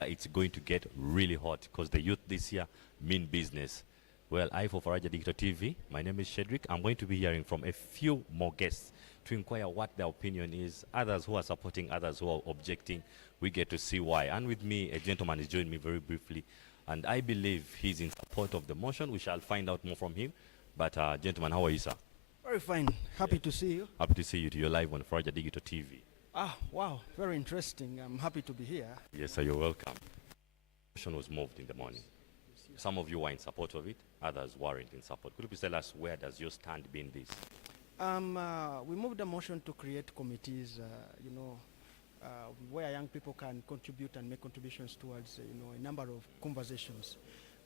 it's going to get really hot because the youth this year mean business. Well, for Faraja Digital TV, my name is Shedrick. I'm going to be hearing from a few more guests to inquire what their opinion is, others who are supporting, others who are objecting. We get to see why. And with me, a gentleman is joining me very briefly, and I believe he's in support of the motion. We shall find out more from him. But gentlemen, how are you, sir? Very fine. Happy to see you. Happy to see you. You're live on Faraja Digital TV. Ah, wow. Very interesting. I'm happy to be here. Yes, sir. You're welcome. The motion was moved in the morning. Some of you were in support of it. Others weren't in support. Could you please tell us where does your stand be in this? We moved a motion to create committees, where young people can contribute and make contributions towards, a number of conversations.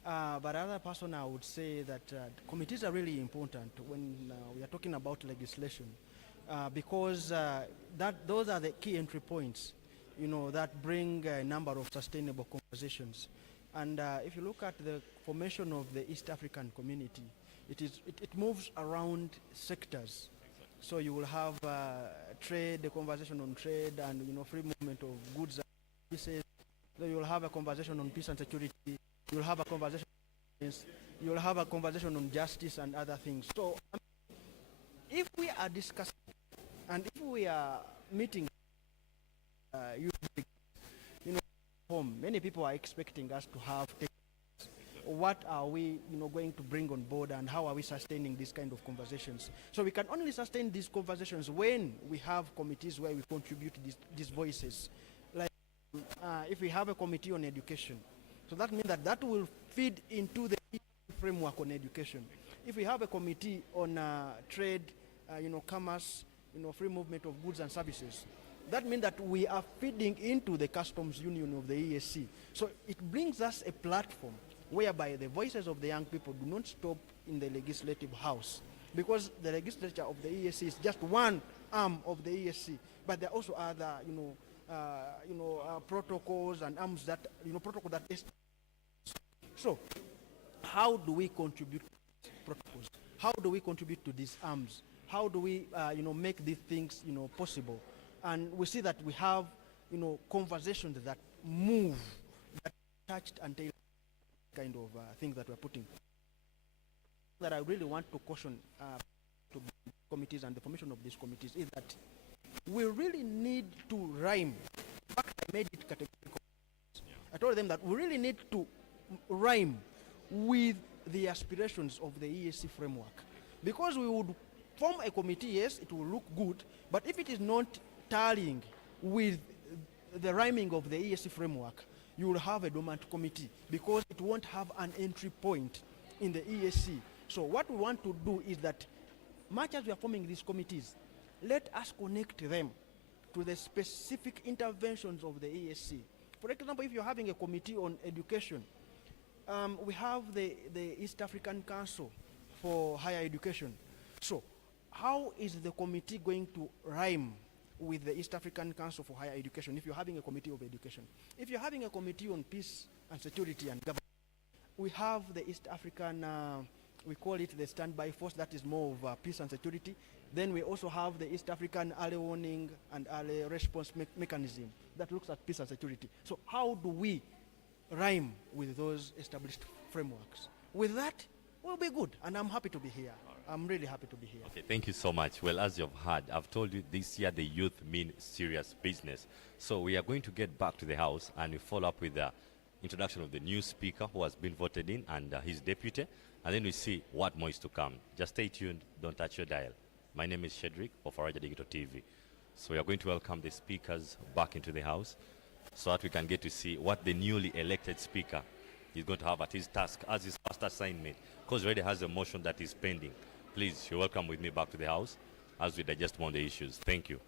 But other person, I would say that committees are really important when we are talking about legislation, because those are the key entry points, that bring a number of sustainable conversations. And if you look at the formation of the East African community, it moves around sectors. So you will have trade, the conversation on trade and free movement of goods and services. Then you will have a conversation on peace and security. You will have a conversation on science. You will have a conversation on justice and other things. So if we are discussing and if we are meeting, home, many people are expecting us to have what are we going to bring on board and how are we sustaining these kind of conversations. So we can only sustain these conversations when we have committees where we contribute these voices. Like if we have a committee on education, so that means that will feed into the framework on education. If we have a committee on trade, commerce, free movement of goods and services, that means that we are feeding into the customs union of the EAC. So it brings us a platform whereby the voices of the young people do not stop in the legislative house, because the legislature of the EAC is just one arm of the EAC, but there are also other, protocols and arms that, protocol that is. So how do we contribute to these protocols? How do we contribute to these arms? How do we, make these things, possible? And we see that we have, conversations that move, that touched and tailored kind of things that we're putting. That I really want to caution to committees and the formation of these committees is that we really need to rhyme. In fact, I made it categorical. I told them that we really need to rhyme with the aspirations of the EAC framework. Because we would form a committee, yes, it will look good, but if it is not tallying with the rhyming of the EAC framework, you will have a dormant committee because it won't have an entry point in the EAC. So what we want to do is that, much as we are forming these committees, let us connect them to the specific interventions of the EAC. For example, if you're having a committee on education, we have the East African Council for Higher Education. So how is the committee going to rhyme with the East African Council for Higher Education if you're having a committee of education? If you're having a committee on peace and security and government, we have the East African, we call it the standby force, that is more of peace and security. Then we also have the East African early warning and early response mechanism that looks at peace and security. So how do we rhyme with those established frameworks? With that, we'll be good, and I'm happy to be here. I'm really happy to be here. Okay, thank you so much. Well, as you've heard, I've told you this year the youth mean serious business. So we are going to get back to the House and we follow up with the introduction of the new speaker who has been voted in and his deputy, and then we see what more is to come. Just stay tuned, don't touch your dial. My name is Shedrick of Faraja Digital TV. So we are going to welcome the speakers back into the House so that we can get to see what the newly elected speaker is going to have at his task as his first assignment, because he already has a motion that is pending. Please, you're welcome with me back to the House as we digest more on the issues. Thank you.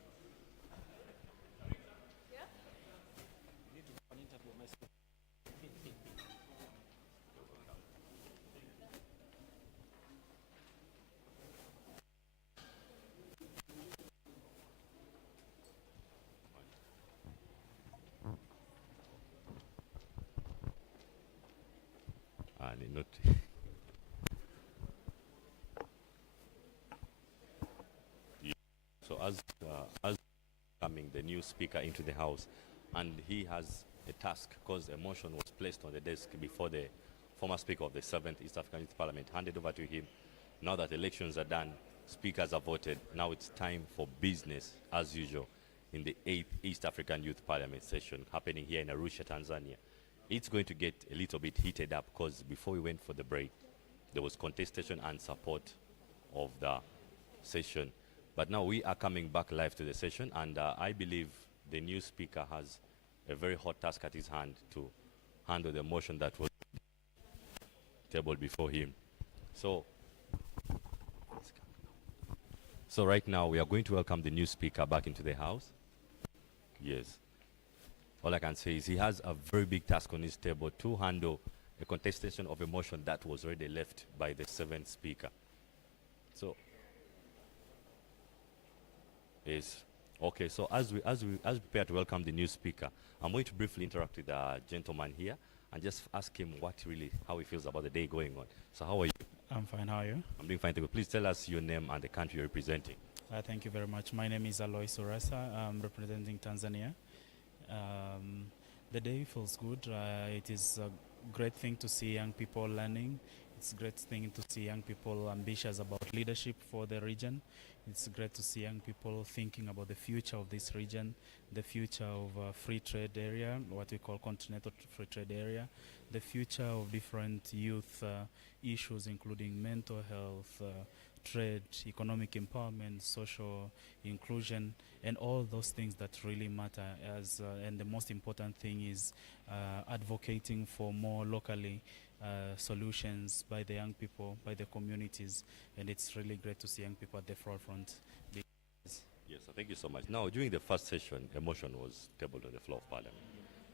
Not as coming the new speaker into the house, and he has a task because a motion was placed on the desk before the former speaker of the 7th East African Youth Parliament handed over to him. Now that elections are done, speakers are voted, now it's time for business as usual in the 8th East African Youth Parliament session happening here in Arusha, Tanzania. It's going to get a little bit heated up because before we went for the break, there was contestation and support of the session. But now we are coming back live to the session, and I believe the new speaker has a very hot task at his hand to handle the motion that was tabled before him. So right now we are going to welcome the new speaker back into the house. Yes. All I can say is he has a very big task on his table to handle a contestation of a motion that was already left by the 7th speaker. So, yes. Okay, so as we prepare to welcome the new speaker, I'm going to briefly interact with the gentleman here and just ask him how he feels about the day going on. So how are you? I'm fine, how are you? I'm doing fine, thank you. Please tell us your name and the country you're representing. Thank you very much. My name is Alois Orasa. I'm representing Tanzania. The day feels good. It is a great thing to see young people learning. It's a great thing to see young people ambitious about leadership for the region. It's great to see young people thinking about the future of this region, the future of free trade area, what we call continental free trade area, the future of different youth issues including mental health, trade, economic empowerment, social inclusion, and all those things that really matter. And the most important thing is advocating for more locally solutions by the young people, by the communities, and it's really great to see young people at the forefront. Yes, thank you so much. Now, during the first session, a motion was tabled on the floor of Parliament.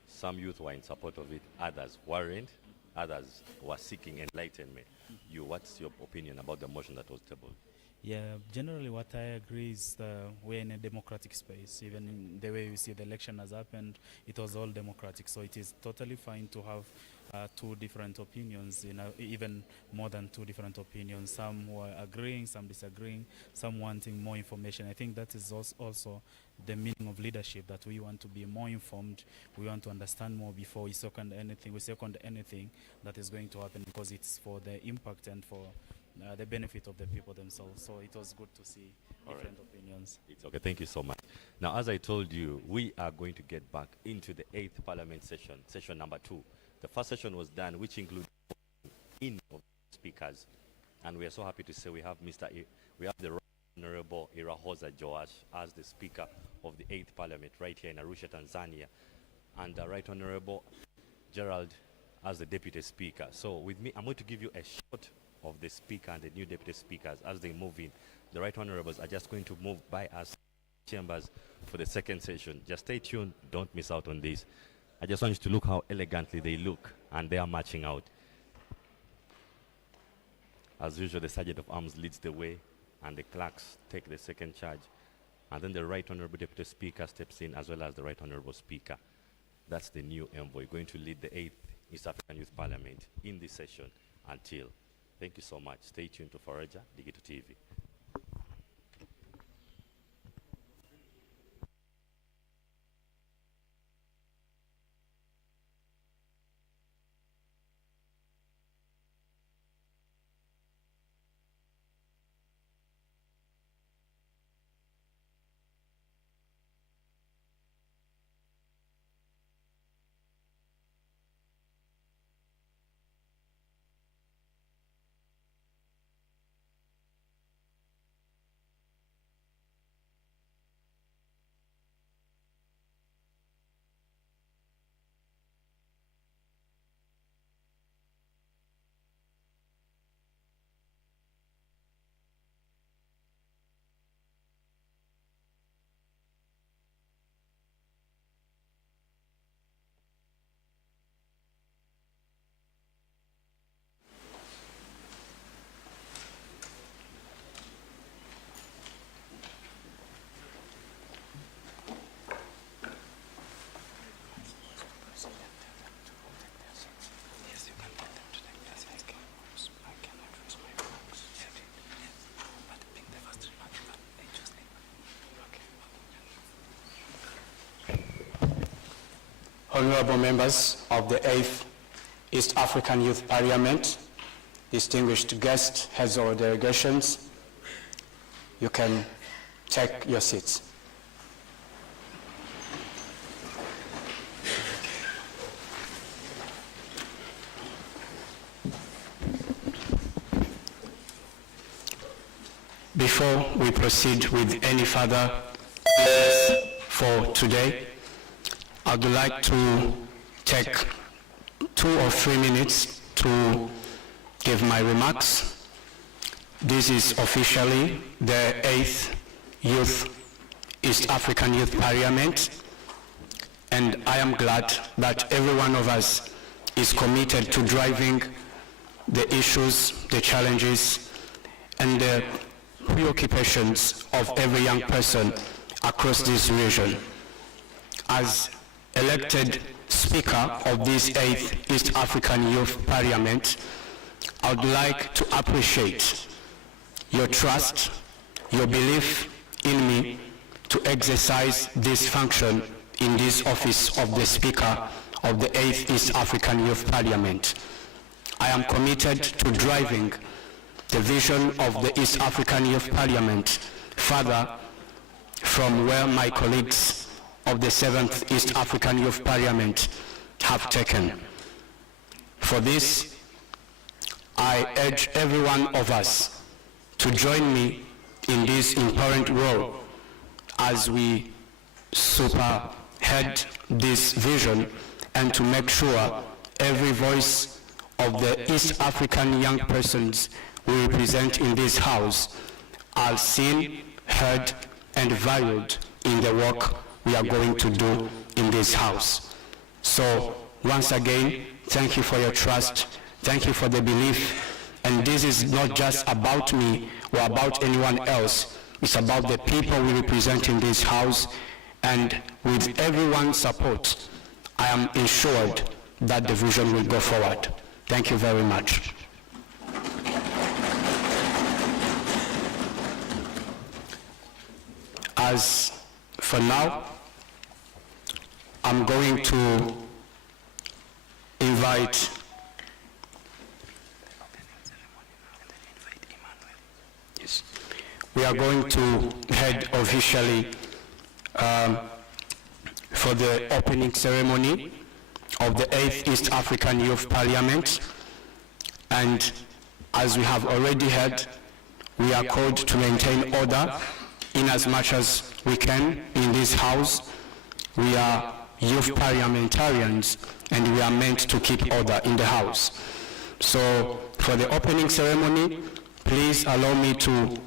Some youth were in support of it, others weren't, others were seeking enlightenment. What's your opinion about the motion that was tabled? Yeah, generally what I agree is we're in a democratic space. Even in the way we see the election has happened, it was all democratic. So it is totally fine to have two different opinions, even more than two different opinions. Some were agreeing, some disagreeing, some wanting more information. I think that is also the meaning of leadership, that we want to be more informed, we want to understand more before we second anything that is going to happen, because it's for the impact and for the benefit of the people themselves. So it was good to see different opinions. It's okay, thank you so much. Now, as I told you, we are going to get back into the 8th Parliament session, session number 2. The first session was done, which included of speakers, and we are so happy to say we have the Honorable Irahoza Joash as the Speaker of the 8th Parliament right here in Arusha, Tanzania, and the Right Honorable Gerald as the Deputy Speaker. So with me, I'm going to give you a shot of the Speaker and the new Deputy Speakers as they move in. The Right Honorables are just going to move by us chambers for the second session. Just stay tuned, don't miss out on this. I just want you to look how elegantly they look, and they are marching out. As usual, the Sergeant of Arms leads the way, and the clerks take the second charge. And then the Right Honorable Deputy Speaker steps in, as well as the Right Honorable Speaker. That's the new envoy going to lead the 8th East African Youth Parliament in this session until. Thank you so much. Stay tuned to Faraja, Digital TV. honorable members of the 8th East African Youth Parliament, distinguished guests, heads of delegations, you can take your seats. Before we proceed with any further business for today, I'd like to take 2 or 3 minutes to give my remarks. This is officially the 8th East African Youth Parliament, and I am glad that every one of us is committed to driving the issues, the challenges, and the preoccupations of every young person across this region. As elected Speaker of this 8th East African Youth Parliament, I would like to appreciate your trust, your belief in me to exercise this function in this office of the Speaker of the 8th East African Youth Parliament. I am committed to driving the vision of the East African Youth Parliament further from where my colleagues of the 7th East African Youth Parliament have taken. For this, I urge every one of us to join me in this important role as we superhead this vision and to make sure every voice of the East African young persons we represent in this House are seen, heard, and valued in the work we are going to do in this House. So, once again, thank you for your trust, thank you for the belief, and this is not just about me or about anyone else, it's about the people we represent in this House, and with everyone's support, I am ensured that the vision will go forward. Thank you very much. As for now, I'm going to invite we are going to head officially for the opening ceremony of the 8th East African Youth Parliament, and as we have already heard, we are called to maintain order in as much as we can in this House. We are youth parliamentarians and we are meant to keep order in the House. So for the opening ceremony, please allow me to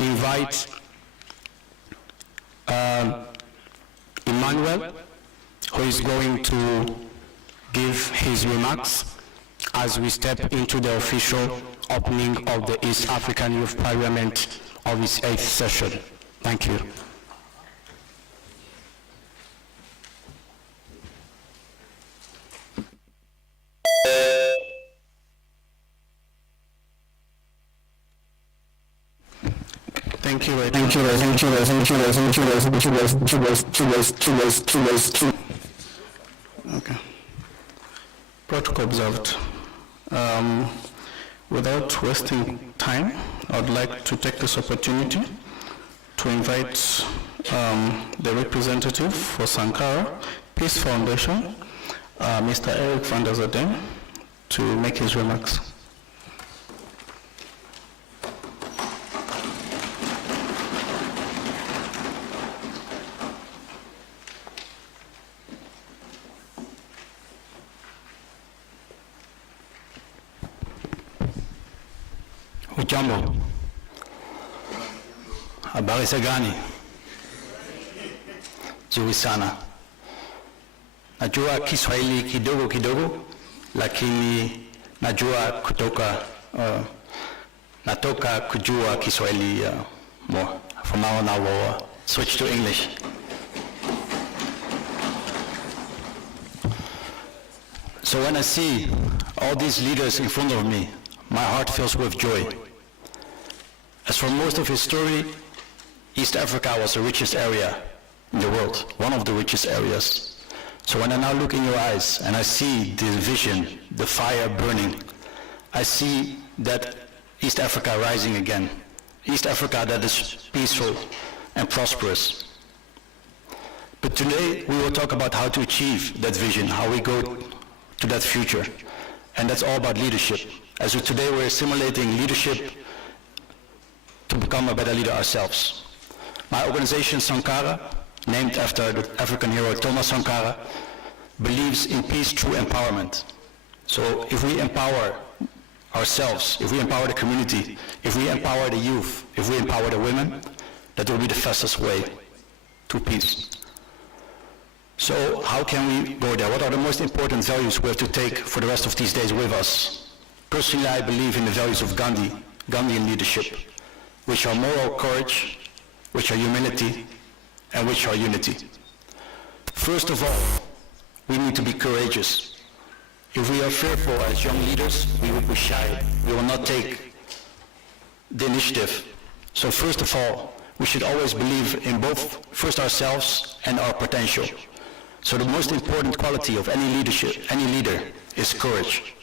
invite Emmanuel, who is going to give his remarks as we step into the official opening of the East African Youth Parliament of its 8th session. Thank you. Thank you. Okay. Protocol observed. Without wasting time, I would like to take this opportunity to invite the representative for Sankara Peace Foundation, Mr. Eric van der Zaden, to make his remarks. Hujambo, habari za gani? Nzuri sana. Najua Kiswahili kidogo kidogo, lakini najua natoka kujua Kiswahili more. From now on I will switch to English. So when I see all these leaders in front of me, my heart fills with joy. As for most of history, East Africa was the richest area in the world, one of the richest areas. So when I now look in your eyes and I see this vision, the fire burning, I see that East Africa rising again. East Africa that is peaceful and prosperous. But today we will talk about how to achieve that vision, how we go to that future. And that's all about leadership. As of today we're simulating leadership to become a better leader ourselves. My organization Sankara, named after the African hero Thomas Sankara, believes in peace through empowerment. So if we empower ourselves, if we empower the community, if we empower the youth, if we empower the women, that will be the fastest way to peace. So how can we go there? What are the most important values we have to take for the rest of these days with us? Personally, I believe in the values of Gandhian leadership, which are moral courage, which are humility, and which are unity. First of all, we need to be courageous. If we are fearful as young leaders, we will be shy. We will not take the initiative. So first of all, we should always believe in both, first ourselves and our potential. So the most important quality of any leader is courage.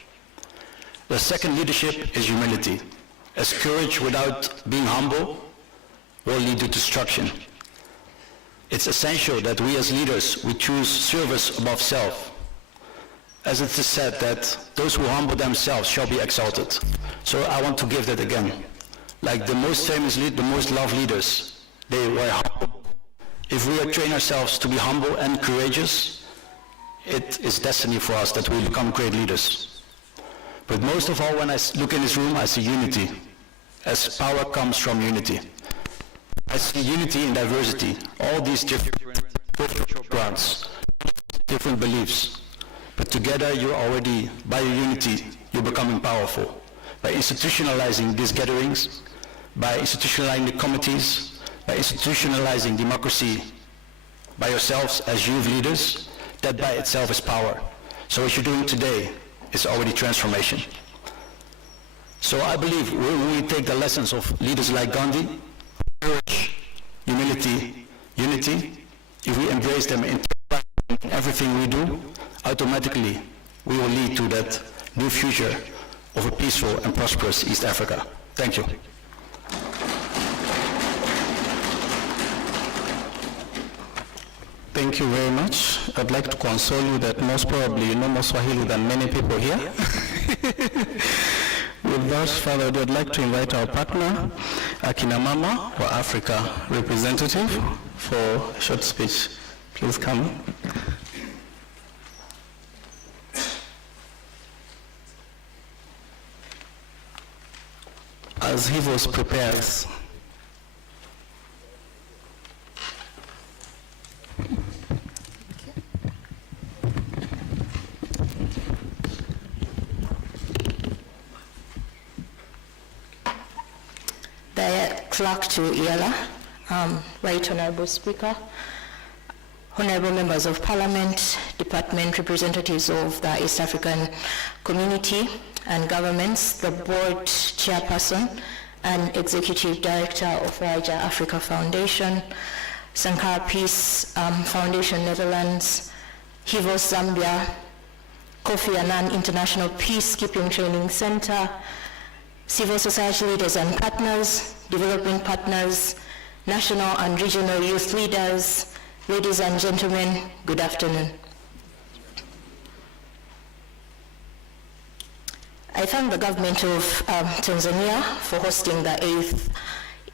The second leadership is humility, as courage without being humble will lead to destruction. It's essential that we as leaders, we choose service above self. As it is said that those who humble themselves shall be exalted. So I want to give that again. Like the most famous the most loved leaders, they were humble. If we train ourselves to be humble and courageous, it is destiny for us that we become great leaders. But most of all, when I look in this room, I see unity, as power comes from unity. I see unity in diversity, all these different backgrounds, different beliefs. But together you're already, by your unity, you're becoming powerful. By institutionalizing these gatherings, by institutionalizing the committees, by institutionalizing democracy by yourselves as youth leaders, that by itself is power. So what you're doing today is already transformation. So I believe when we take the lessons of leaders like Gandhi, courage, humility, unity, if we embrace them in everything we do, automatically we will lead to that new future of a peaceful and prosperous East Africa. Thank you. Thank you very much. I'd like to console you that most probably you know more Swahili than many people here. Without further ado, I'd like to invite our partner, Akina Mama, or Africa representative, for a short speech. Please come. As Hivos prepares, Clerk to Iala, Right Honourable Speaker, Honourable Members of Parliament, Department Representatives of the East African Community and Governments, the Board Chairperson and Executive Director of Faraja Africa Foundation, Sankara Peace Foundation Netherlands, Hivos Zambia, Kofi Annan International Peacekeeping Training Center, civil society leaders and partners, development partners, national and regional youth leaders, ladies and gentlemen, good afternoon. I thank the government of Tanzania for hosting the 8th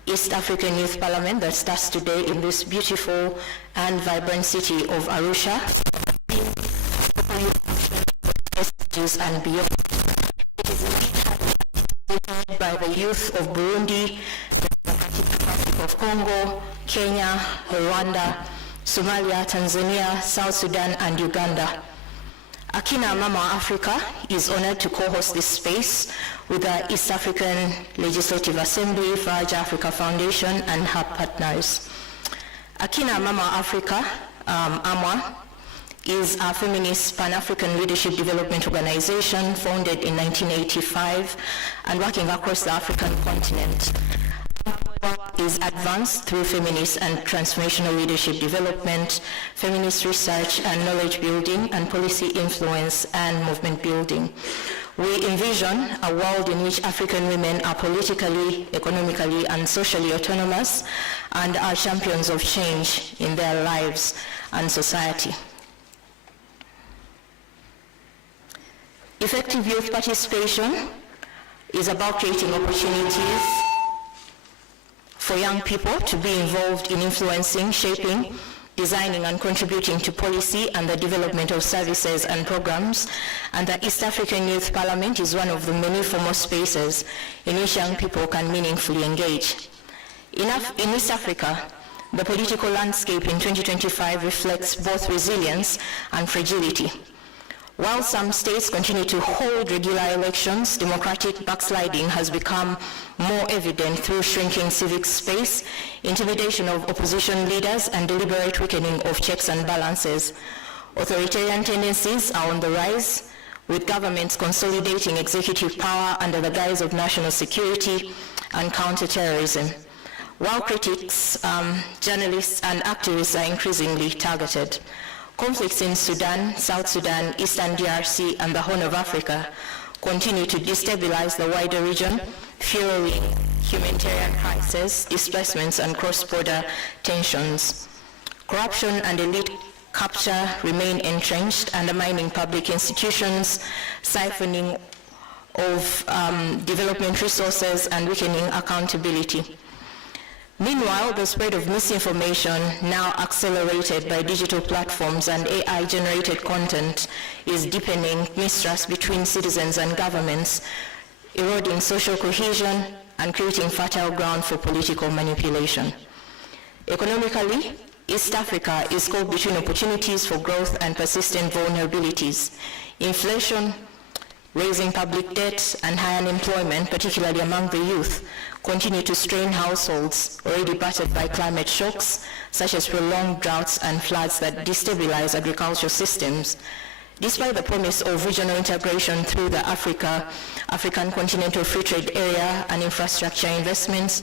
East African Youth Parliament that starts today in this beautiful and vibrant city of Arusha and beyond. It is indeed by the youth of Burundi, the Democratic Republic of Congo, Kenya, Rwanda, Somalia, Tanzania, South Sudan, and Uganda. Akina Mama Africa is honored to co-host this space with the East African Legislative Assembly, Faraja Africa Foundation, and her partners. Akina Mama Africa, AMWA, is a feminist Pan-African leadership development organization founded in 1985 and working across the African continent. AMWA is advanced through feminist and transformational leadership development, feminist research and knowledge building, and policy influence and movement building. We envision a world in which African women are politically, economically, and socially autonomous and are champions of change in their lives and society. Effective youth participation is about creating opportunities for young people to be involved in influencing, shaping, designing and contributing to policy and the development of services and programs, and the East African Youth Parliament is one of the many formal spaces in which young people can meaningfully engage. In East Africa, the political landscape in 2025 reflects both resilience and fragility. While some states continue to hold regular elections, democratic backsliding has become more evident through shrinking civic space, intimidation of opposition leaders, and deliberate weakening of checks and balances. Authoritarian tendencies are on the rise, with governments consolidating executive power under the guise of national security and counterterrorism. While critics, journalists, and activists are increasingly targeted. Conflicts in Sudan, South Sudan, Eastern DRC, and the Horn of Africa continue to destabilize the wider region, fueling humanitarian crises, displacements, and cross-border tensions. Corruption and elite capture remain entrenched, undermining public institutions, siphoning of development resources, and weakening accountability. Meanwhile, the spread of misinformation, now accelerated by digital platforms and AI-generated content, is deepening mistrust between citizens and governments, eroding social cohesion, and creating fertile ground for political manipulation. Economically, East Africa is caught between opportunities for growth and persistent vulnerabilities. Inflation, raising public debt, and high unemployment, particularly among the youth, continue to strain households already battered by climate shocks, such as prolonged droughts and floods that destabilize agricultural systems. Despite the promise of regional integration through the African Continental Free Trade Area and infrastructure investments,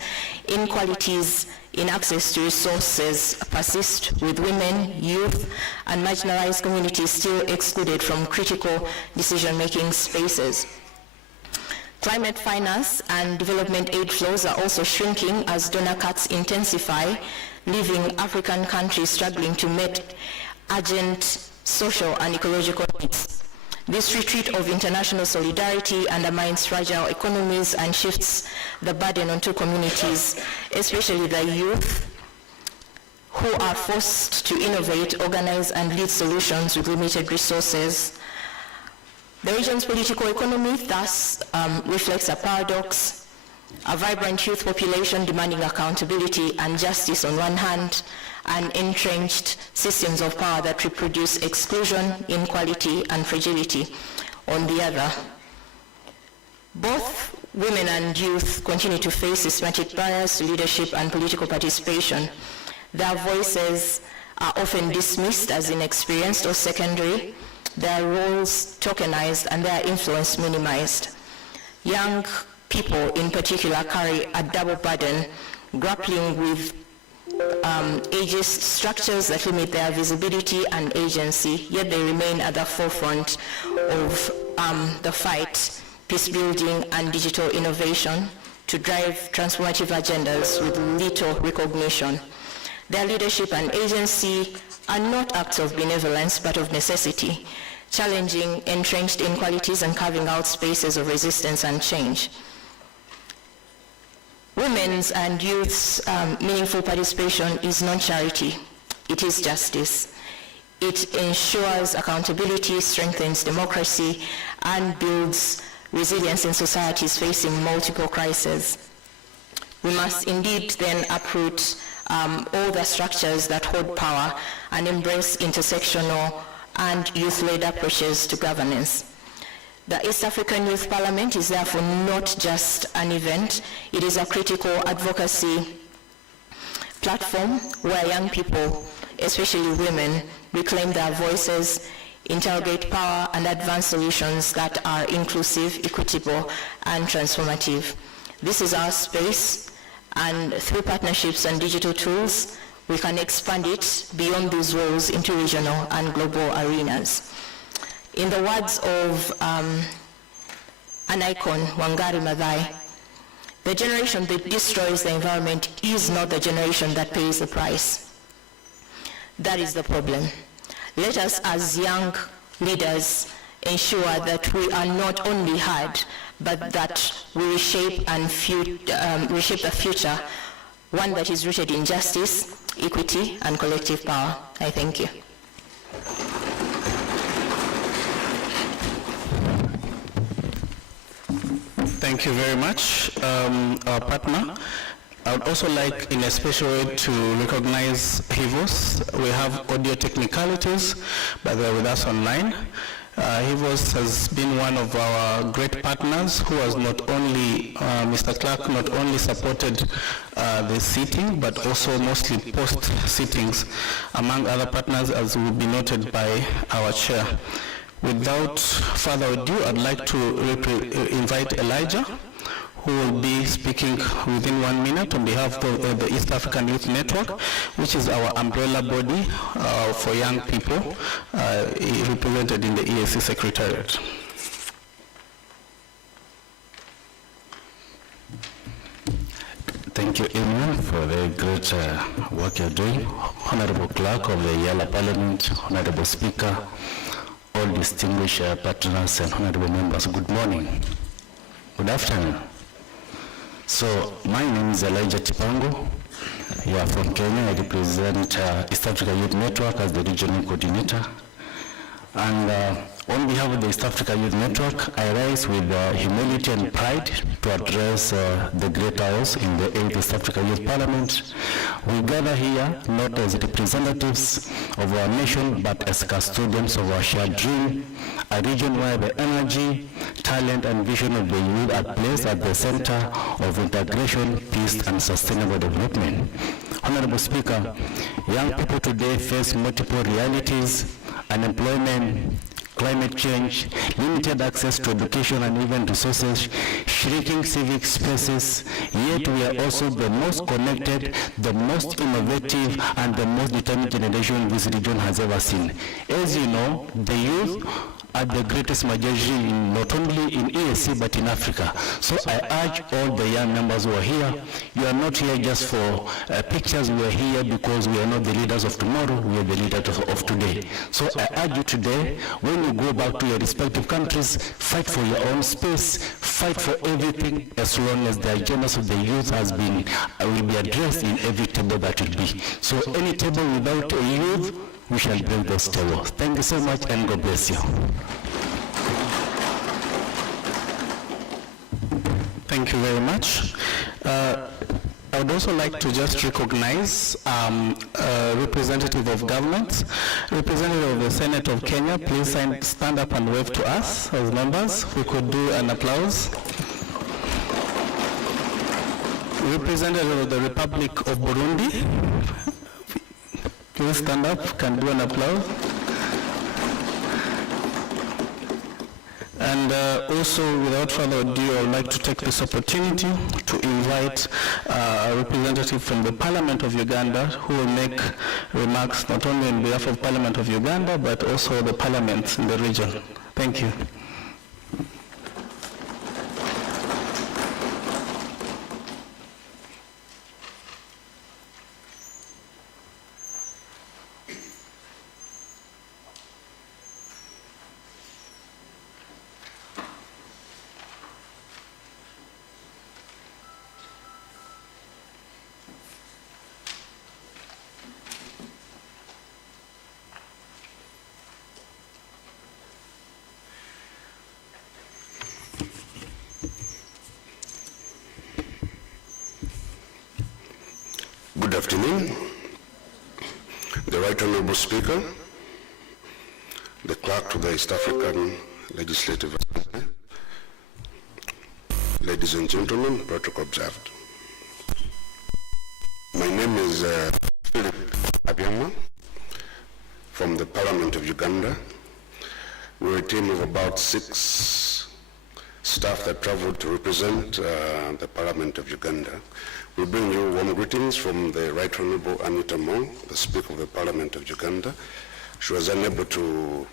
inequalities in access to resources persist, with women, youth, and marginalized communities still excluded from critical decision-making spaces. Climate finance and development aid flows are also shrinking as donor cuts intensify, leaving African countries struggling to meet urgent social and ecological needs. This retreat of international solidarity undermines fragile economies and shifts the burden onto communities, especially the youth, who are forced to innovate, organize, and lead solutions with limited resources. The region's political economy thus reflects a paradox: a vibrant youth population demanding accountability and justice on one hand, and entrenched systems of power that reproduce exclusion, inequality, and fragility on the other. Both women and youth continue to face systematic barriers to leadership and political participation. Their voices are often dismissed as inexperienced or secondary, their roles tokenized, and their influence minimized. Young people in particular carry a double burden, grappling with ageist structures that limit their visibility and agency, yet they remain at the forefront of the fight, peace building, and digital innovation to drive transformative agendas with little recognition. Their leadership and agency are not acts of benevolence, but of necessity, challenging entrenched inequalities and carving out spaces of resistance and change. Women's and youth's meaningful participation is not charity, it is justice. It ensures accountability, strengthens democracy, and builds resilience in societies facing multiple crises. We must indeed then uproot all the structures that hold power and embrace intersectional and youth-led approaches to governance. The East African Youth Parliament is therefore not just an event, it is a critical advocacy platform where young people, especially women, reclaim their voices, interrogate power, and advance solutions that are inclusive, equitable, and transformative. This is our space, And through partnerships and digital tools, we can expand it beyond these walls into regional and global arenas. In the words of an icon, Wangari Maathai, the generation that destroys the environment is not the generation that pays the price. That is the problem. Let us, as young leaders, ensure that we are not only heard, but that we reshape the future, one that is rooted in justice, equity, and collective power. I thank you. Thank you very much, our partner. I would also like, in a special way, to recognize Hivos. We have audio technicalities, but they're with us online. Hivos has been one of our great partners who has not only, Mr. Clark, not only supported the sitting, but also mostly post-sittings, among other partners, as will be noted by our chair. Without further ado, I'd like to invite Elijah, who will be speaking within 1 minute on behalf of the East African Youth Network, which is our umbrella body for young people, represented in the EAC Secretariat. Thank you, Emil, for the great work you're doing. Honorable Clerk of the Yala Parliament, Honorable Speaker, all distinguished partners and honorable members, good morning. Good afternoon. So, my name is Elijah Tipango. You are from Kenya. I represent East Africa Youth Network as the regional coordinator. And on behalf of the East Africa Youth Network, I rise with humility and pride to address the great house in the 8th East Africa Youth Parliament. We gather here not as representatives of our nation, but as custodians of our shared dream, a region where the energy, talent, and vision of the youth are placed at the center of integration, peace, and sustainable development. Honorable Speaker, young people today face multiple realities: unemployment, climate change, limited access to education and even resources, shrinking civic spaces, yet we are also the most connected, the most innovative, and the most determined generation this region has ever seen. As you know, the youth are the greatest majority not only in EAC but in Africa. So I urge all the young members who are here, you are not here just for pictures, we are here because we are not the leaders of tomorrow, we are the leaders of today. So I urge you today, when you go back to your respective countries, fight for your own space, fight for everything, as long as the agendas of the youth will be addressed in every table that will be. So any table without a youth, we shall build those tables. Thank you so much and God bless you. Thank you very much. I would also like to just recognize a representative of government, representative of the Senate of Kenya. Please stand up and wave to us as members. We could do an applause. Representative of the Republic of Burundi. Please stand up, can do an applause. And also, without further ado, I would like to take this opportunity to invite a representative from the Parliament of Uganda who will make remarks not only on behalf of Parliament of Uganda, but also the parliaments in the region. Thank you. Good afternoon. The Right Honorable Speaker, the Clerk to the East African Legislative Assembly, ladies and gentlemen, protocol observed. My name is Philip Abiama from the Parliament of Uganda. We're a team of about 6 staff that traveled to represent the Parliament of Uganda. We bring you warm greetings from the Right Honorable Anita Mong, the Speaker of the Parliament of Uganda. She was unable to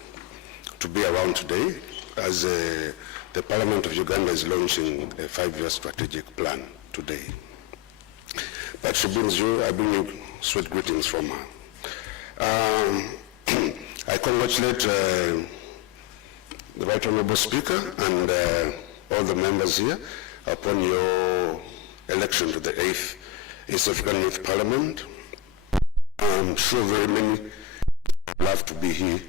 be around today as the Parliament of Uganda is launching a 5-year strategic plan today. But I bring you sweet greetings from her. I congratulate the Right Honorable Speaker and all the members here upon your election to the 8th East African Youth Parliament. I'm sure very many love to be here,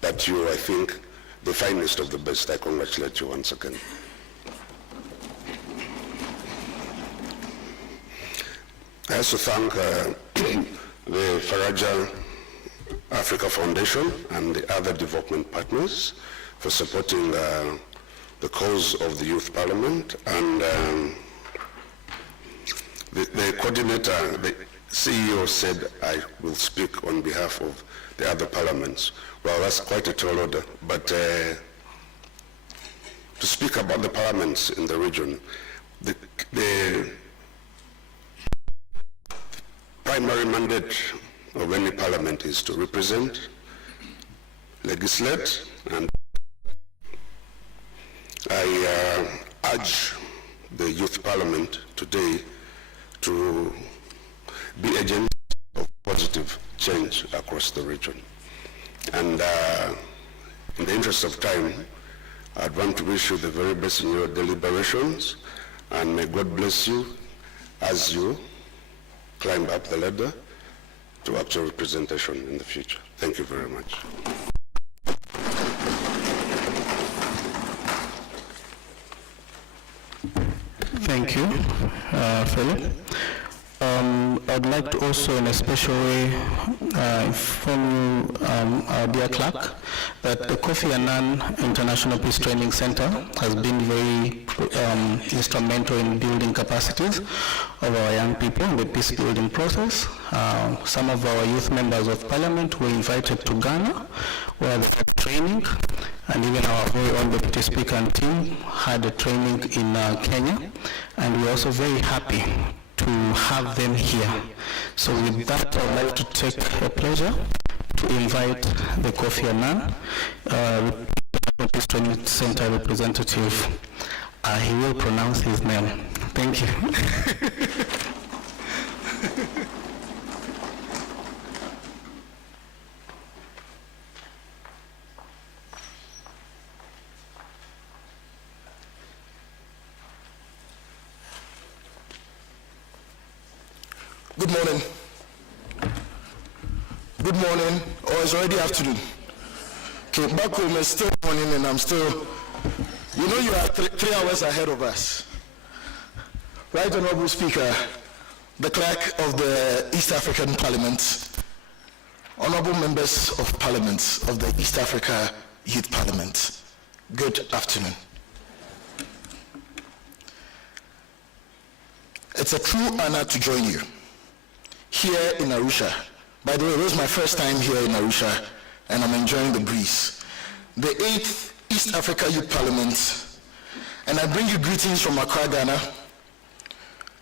but you, I think, the finest of the best. I congratulate you once again. I also thank the Faraja Africa Foundation and the other development partners for supporting the cause of the Youth Parliament, and the coordinator, the CEO said I will speak on behalf of the other parliaments. Well, that's quite a tall order, but to speak about the parliaments in the region, the primary mandate of any parliament is to represent, legislate, and I urge the Youth Parliament today to be agents of positive change across the region. And in the interest of time, I'd want to wish you the very best in your deliberations, and may God bless you as you climb up the ladder to actual representation in the future. Thank you very much. Thank you, Philip. I'd like to also in a special way inform you, our dear clerk, that the Kofi Annan International Peace Training Center has been very instrumental in building capacities of our young people in the peace building process. Some of our youth members of parliament were invited to Ghana, where they had training, and even our very own deputy speaker and team had a training in Kenya, and we're also very happy to have them here. So with that, I would like to take a pleasure to invite the Kofi Annan Peace Training Center representative. He will pronounce his name. Thank you. Good morning. Good morning, or it's already afternoon. Okay, back home it's still morning and I'm still, you know you are 3 hours ahead of us. Right Honorable Speaker, the Clerk of the East African Parliament, Honorable Members of Parliament of the East Africa Youth Parliament, good afternoon. It's a true honor to join you here in Arusha. By the way, this is my first time here in Arusha, and I'm enjoying the breeze. The 8th East Africa Youth Parliament, and I bring you greetings from Accra, Ghana,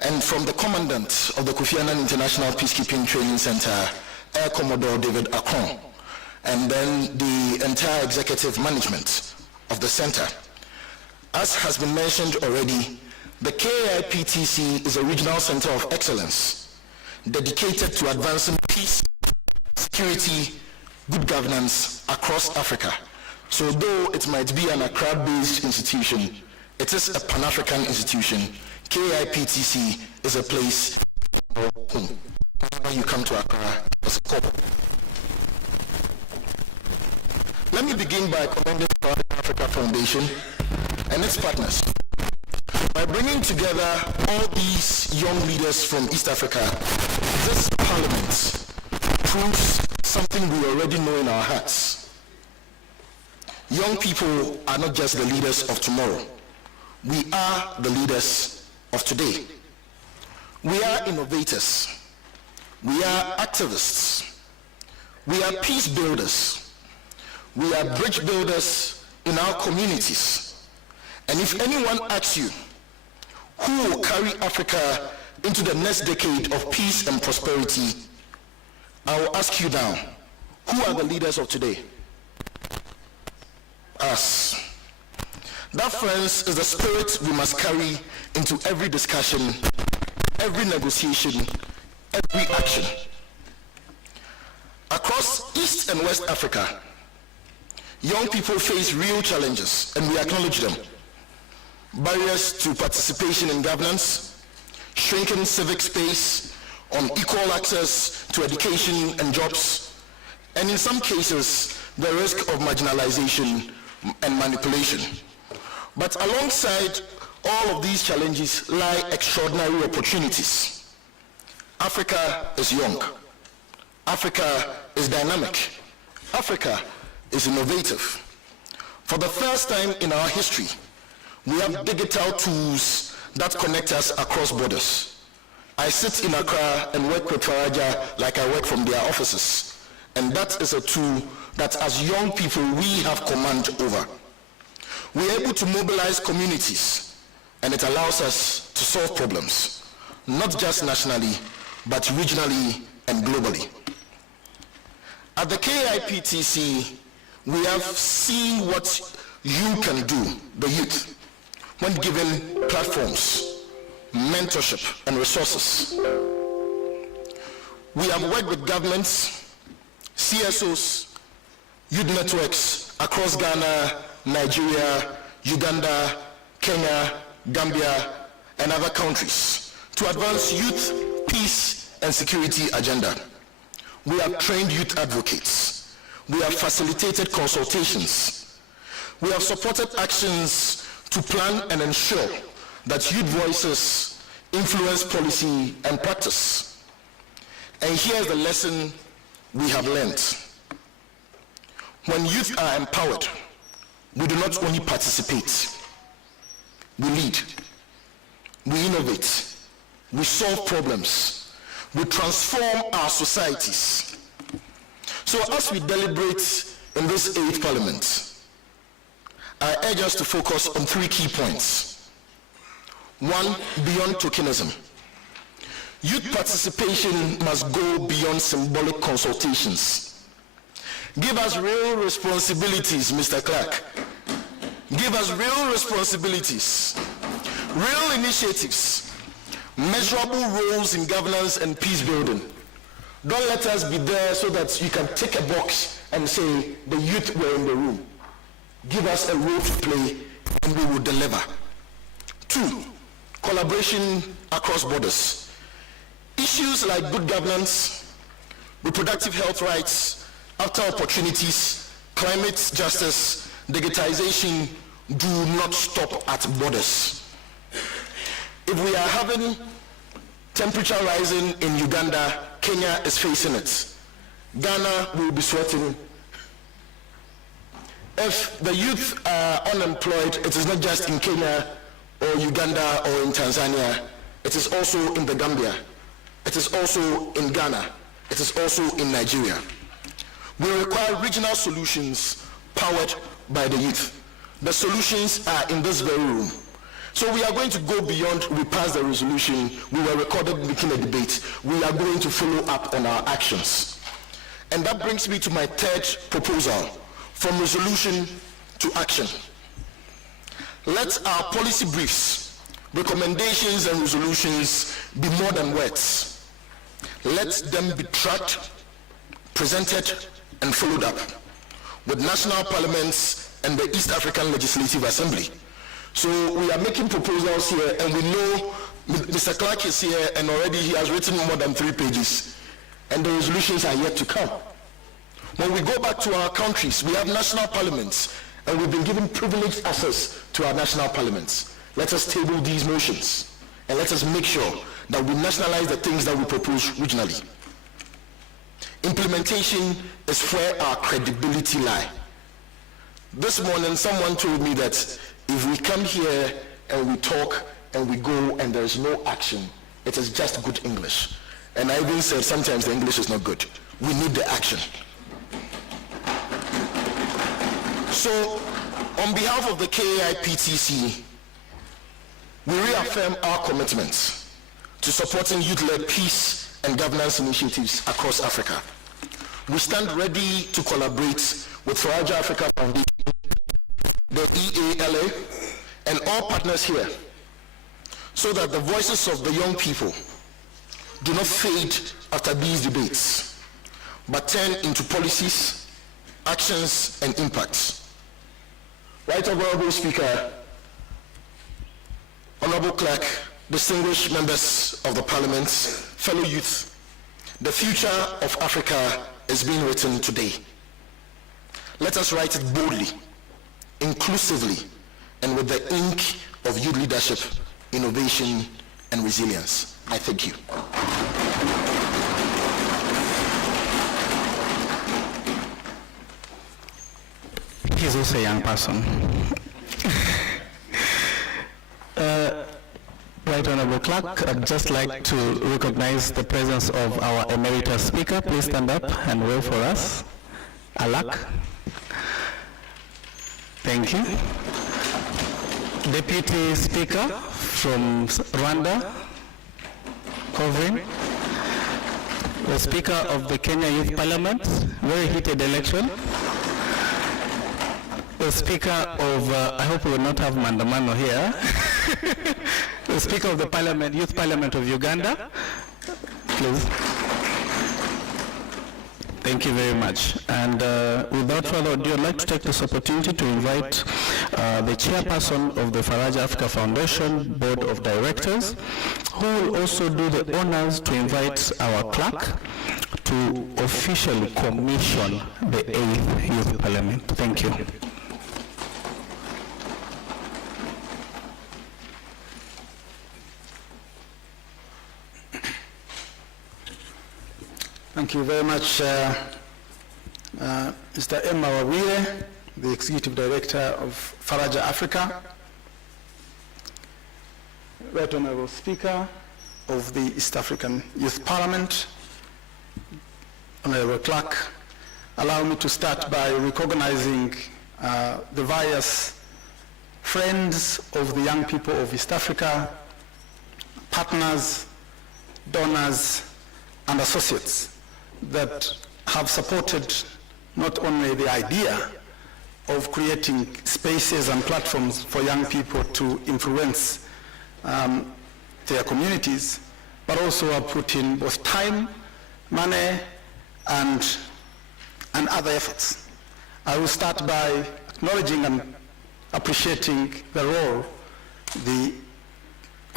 and from the Commandant of the Kofi Annan International Peacekeeping Training Center, Air Commodore David Akron, and then the entire executive management of the center. As has been mentioned already, the KIPTC is a regional center of excellence dedicated to advancing peace, security, good governance across Africa. So though it might be an Accra-based institution, it is a Pan-African institution. KIPTC is a place of home. When you come to Accra, it's a couple. Let me begin by commending the Africa Foundation and its partners. By bringing together all these young leaders from East Africa, this parliament proves something we already know in our hearts. Young people are not just the leaders of tomorrow. We are the leaders of today. We are innovators. We are activists. We are peace builders. We are bridge builders in our communities. And if anyone asks you, who will carry Africa into the next decade of peace and prosperity, I will ask you now, who are the leaders of today? Us. That, friends, is the spirit we must carry into every discussion, every negotiation, every action. Across East and West Africa, young people face real challenges, and we acknowledge them. Barriers to participation in governance, shrinking civic space, unequal access to education and jobs, and in some cases, the risk of marginalization and manipulation. But alongside all of these challenges lie extraordinary opportunities. Africa is young. Africa is dynamic. Africa is innovative. For the first time in our history, we have digital tools that connect us across borders. I sit in Accra and work with Faraja like I work from their offices. And that is a tool that as young people we have command over. We are able to mobilize communities, and it allows us to solve problems, not just nationally, but regionally and globally. At the KIPTC, we have seen what you can do, the youth, when given platforms, mentorship, and resources. We have worked with governments, CSOs, youth networks across Ghana, Nigeria, Uganda, Kenya, Gambia, and other countries to advance youth, peace, and security agenda. We have trained youth advocates. We have facilitated consultations. We have supported actions to plan and ensure that youth voices influence policy and practice. And here's the lesson we have learned. When youth are empowered, we do not only participate, we lead, we innovate, we solve problems, we transform our societies. So as we deliberate in this 8th Parliament, I urge us to focus on 3 key points. 1, beyond tokenism. Youth participation must go beyond symbolic consultations. Give us real responsibilities, Mr. Clark. Give us real responsibilities, real initiatives, measurable roles in governance and peace building. Don't let us be there so that you can tick a box and say the youth were in the room. Give us a role to play and we will deliver. 2, collaboration across borders. Issues like good governance, reproductive health rights, after opportunities, climate justice, digitization do not stop at borders. If we are having temperature rising in Uganda, Kenya is facing it. Ghana will be sweating. If the youth are unemployed, it is not just in Kenya or Uganda or in Tanzania, it is also in the Gambia. It is also in Ghana. It is also in Nigeria. We require regional solutions powered by the youth. The solutions are in this very room. So we are going to go beyond, we passed the resolution, we were recorded making a debate. We are going to follow up on our actions. And that brings me to my 3rd proposal, from resolution to action. Let our policy briefs, recommendations and resolutions be more than words. Let them be tracked, presented, and followed up with national parliaments and the East African Legislative Assembly. So we are making proposals here, and we know Mr. Clark is here, and already he has written more than 3 pages, and the resolutions are yet to come. When we go back to our countries, we have national parliaments, and we've been given privileged access to our national parliaments. Let us table these motions, and let us make sure that we nationalize the things that we propose regionally. Implementation is where our credibility lies. This morning, someone told me that if we come here and we talk and we go and there is no action, it is just good English. And I even said sometimes the English is not good. We need the action. So, on behalf of the KIPTC, we reaffirm our commitment to supporting youth-led peace and governance initiatives across Africa. We stand ready to collaborate with Faraja Africa Foundation, the EALA, and all partners here so that the voices of the young people do not fade after these debates, but turn into policies, actions, and impacts. Right Honorable Speaker, Honorable Clerk, distinguished members of the Parliament, fellow youth, the future of Africa is being written today. Let us write it boldly, inclusively, and with the ink of youth leadership, innovation, and resilience. I thank you. He's also a young person. Right Honorable Clerk, I'd just like to recognize the presence of our emeritus speaker. Please stand up and wave for us. Alak. Thank you. Deputy Speaker from Rwanda, Kovrin. The Speaker of the Kenya Youth Parliament, very heated election. The Speaker of, I hope we will not have Mandamano here. The Speaker of the Parliament, Youth Parliament of Uganda, please. Thank you very much. And without further ado, I'd like to take this opportunity to invite the chairperson of the Faraja Africa Foundation Board of Directors, who will also do the honors to invite our clerk to officially commission the 8th Youth Parliament. Thank you. Thank you very much, Mr. Emma Wawire, the Executive Director of Faraja Africa. Right Honorable Speaker of the East African Youth Parliament, Honorable Clerk, allow me to start by recognizing the various friends of the young people of East Africa, partners, donors, and associates that have supported not only the idea of creating spaces and platforms for young people to influence their communities, but also have put in both time, money, and other efforts. I will start by acknowledging and appreciating the role the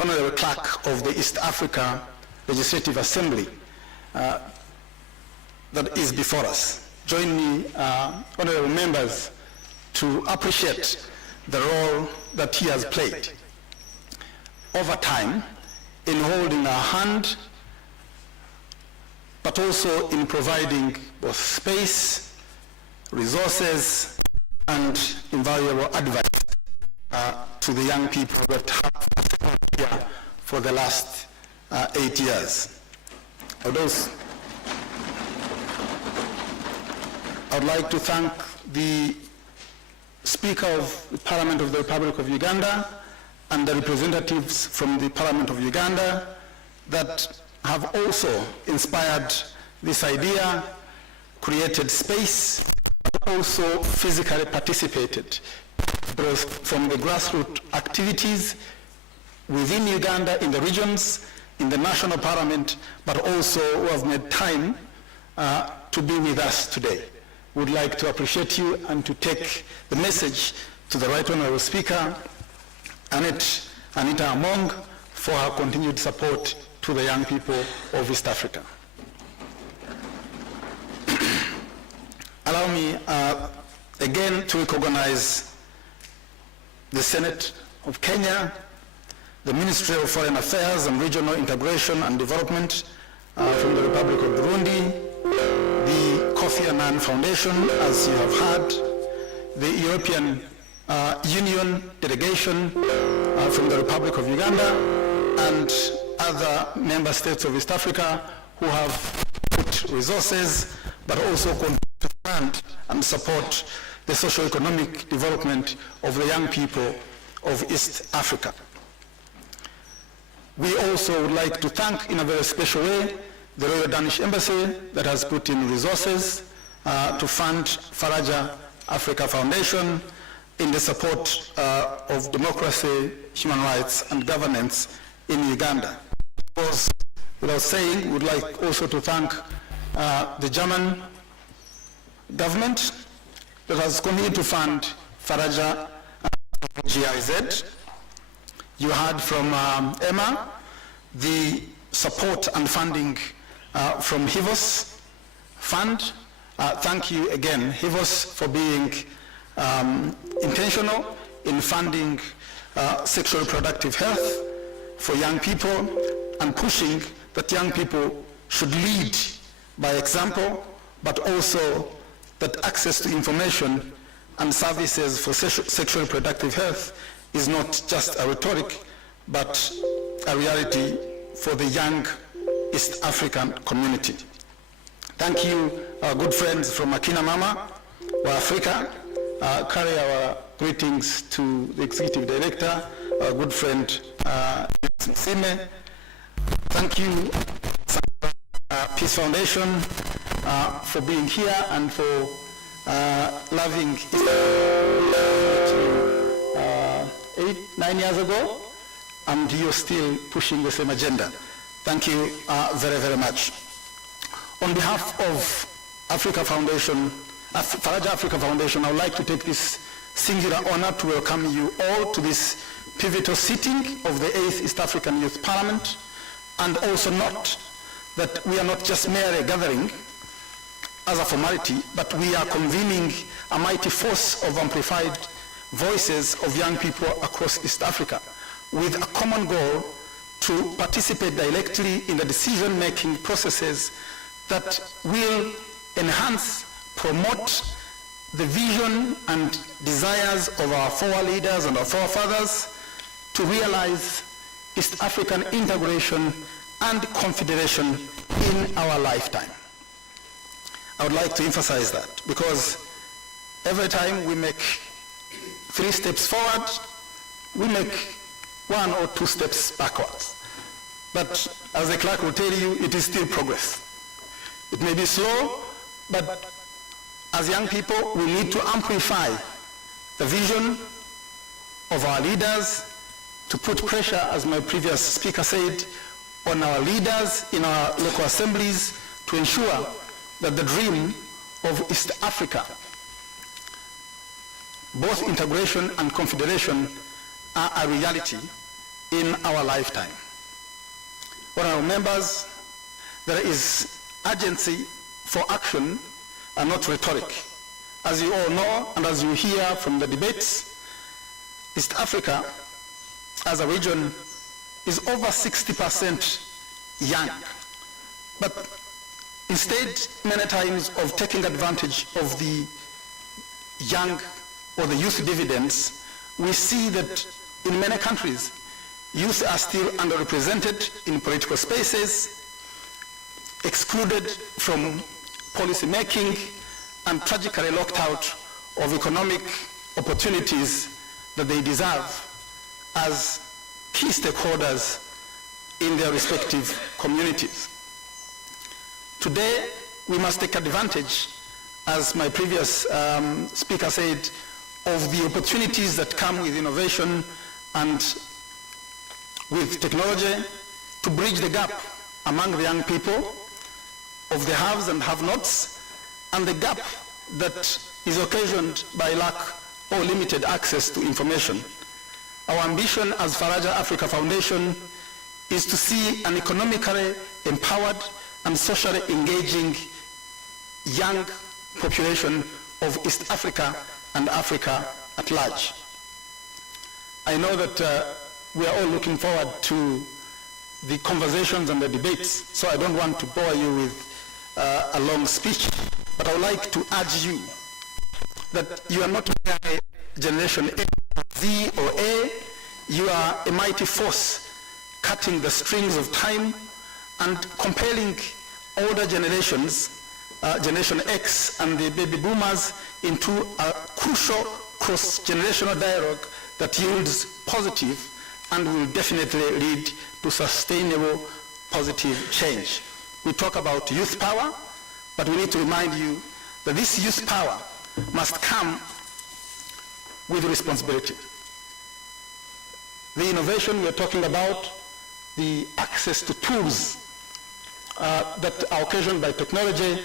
Honorable Clerk of the East Africa Legislative Assembly that is before us. Join me, honorable members, to appreciate the role that he has played over time in holding our hand, but also in providing both space, resources, and invaluable advice to the young people that have been here for the last 8 years. I'd like to thank the Speaker of the Parliament of the Republic of Uganda and the representatives from the Parliament of Uganda that have also inspired this idea, created space, but also physically participated both from the grassroots activities within Uganda, in the regions, in the national parliament, but also who have made time to be with us today. Would like to appreciate you and to take the message to the Right Honorable Speaker, Anita Among, for her continued support to the young people of East Africa. Allow me again to recognize the Senate of Kenya, the Ministry of Foreign Affairs and Regional Integration and Development from the Republic of Burundi, the Kofi Annan Foundation, as you have heard, the European Union delegation from the Republic of Uganda, and other member states of East Africa who have put resources, but also continue to fund and support the socio-economic development of the young people of East Africa. We also would like to thank in a very special way the Royal Danish Embassy that has put in resources to fund Faraja Africa Foundation in the support of democracy, human rights and governance in Uganda. Of course, without saying, we would like also to thank the German government that has continued to fund Faraja GIZ. You heard from Emma the support and funding from HIVOS Fund. Thank you again, HIVOS, for being intentional in funding sexual reproductive health for young people and pushing that young people should lead by example, but also that access to information and services for sexual reproductive health is not just a rhetoric, but a reality for the young East African community. Thank you, our good friends from Akina Mama, wa Africa. Carry our greetings to the Executive Director, our good friend, Msime. Thank you, Peace Foundation, for being here and for loving 8-9 years ago, and you're still pushing the same agenda. Thank you very, very much. On behalf of Africa Foundation, Faraja Africa Foundation, I would like to take this singular honor to welcome you all to this pivotal sitting of the 8th East African Youth Parliament, and also note that we are not just merely gathering as a formality, but we are convening a mighty force of amplified voices of young people across East Africa with a common goal to participate directly in the decision-making processes that will enhance, promote the vision and desires of our former leaders and our forefathers to realize East African integration and confederation in our lifetime. I would like to emphasize that because every time we make 3 steps forward, we make 1 or 2 steps backwards. But as the clerk will tell you, it is still progress. It may be slow, but as young people, we need to amplify the vision of our leaders, to put pressure, as my previous speaker said, on our leaders in our local assemblies to ensure that the dream of East Africa, both integration and confederation, are a reality in our lifetime. Honorable members, there is urgency for action and not rhetoric. As you all know, and as you hear from the debates, East Africa as a region is over 60% young. But instead, many times of taking advantage of the young or the youth dividends, we see that in many countries, youth are still underrepresented in political spaces, excluded from policy making, and tragically locked out of economic opportunities that they deserve as key stakeholders in their respective communities. Today, we must take advantage, as my previous speaker said, of the opportunities that come with innovation and with technology to bridge the gap among the young people of the haves and have-nots, and the gap that is occasioned by lack or limited access to information. Our ambition as Faraja Africa Foundation is to see an economically empowered and socially engaging young population of East Africa and Africa at large. I know that we are all looking forward to the conversations and the debates, so I don't want to bore you with a long speech, but I would like to urge you that you are not a generation Z or A, you are a mighty force cutting the strings of time and compelling older generations, Generation X and the baby boomers, into a crucial cross-generational dialogue that yields positive and will definitely lead to sustainable positive change. We talk about youth power, but we need to remind you that this youth power must come with responsibility. The innovation we are talking about, the access to tools that are occasioned by technology,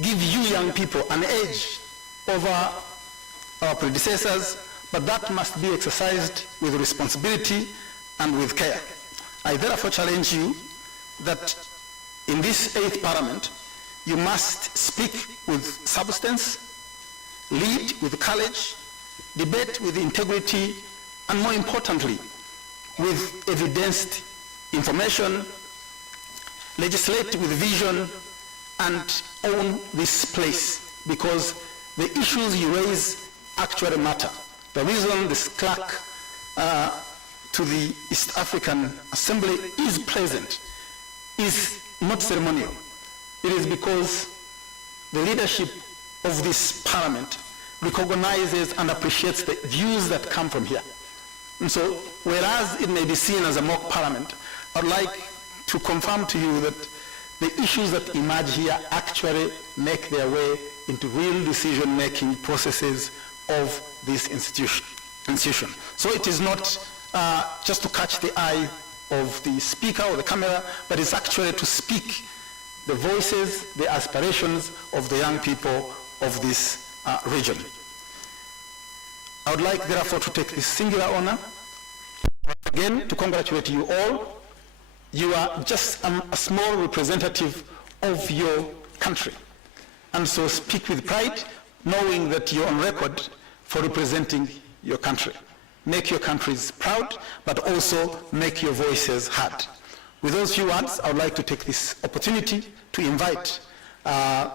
give you young people an edge over our predecessors, but that must be exercised with responsibility and with care. I therefore challenge you that in this 8th Parliament, you must speak with substance, lead with courage, debate with integrity, and more importantly, with evidenced information, legislate with vision, and own this place, because the issues you raise actually matter. The reason this clerk to the East African Assembly is present is not ceremonial. It is because the leadership of this parliament recognizes and appreciates the views that come from here. And so, whereas it may be seen as a mock parliament, I'd like to confirm to you that the issues that emerge here actually make their way into real decision-making processes of this institution. So it is not just to catch the eye of the speaker or the camera, but it's actually to speak the voices, the aspirations of the young people of this region. I would like, therefore, to take this singular honor, again, to congratulate you all. You are just a small representative of your country. And so speak with pride, knowing that you're on record for representing your country. Make your countries proud, but also make your voices heard. With those few words, I would like to take this opportunity to invite the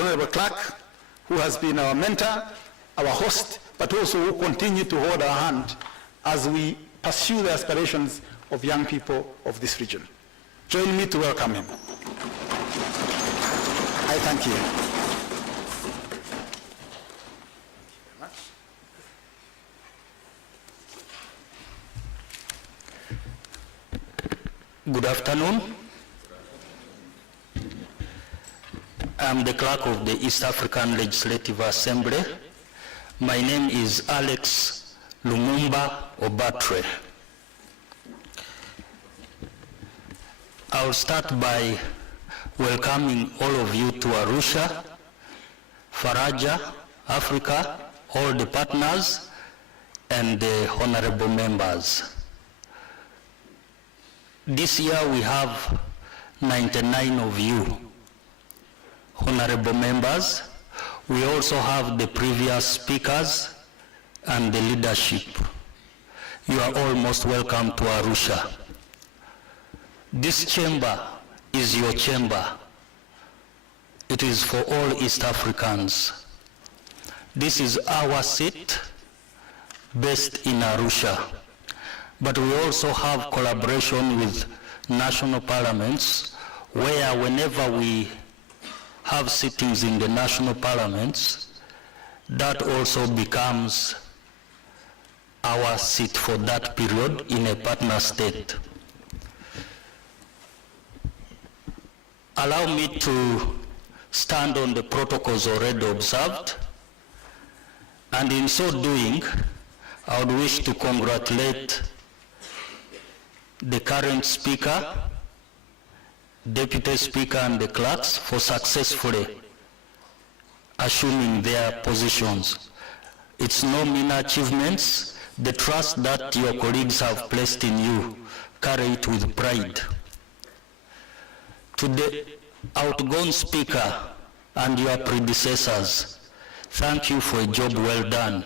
Honorable Clerk, who has been our mentor, our host, but also who continue to hold our hand as we pursue the aspirations of young people of this region. Join me to welcome him. I thank you. Good afternoon. I'm the clerk of the East African Legislative Assembly. My name is Alex Lumumba Obatre. I'll start by welcoming all of you to Arusha, Faraja, Africa, all the partners, and the honorable members. This year we have 99 of you, honorable members. We also have the previous speakers and the leadership. You are all most welcome to Arusha. This chamber is your chamber. It is for all East Africans. This is our seat based in Arusha. But we also have collaboration with national parliaments, where whenever we have sittings in the national parliaments, that also becomes our seat for that period in a partner state. Allow me to stand on the protocols already observed, and in so doing, I would wish to congratulate the current speaker, deputy speaker, and the clerks for successfully assuming their positions. It's no mean achievements. The trust that your colleagues have placed in you, carry it with pride. To the outgone speaker and your predecessors, thank you for a job well done.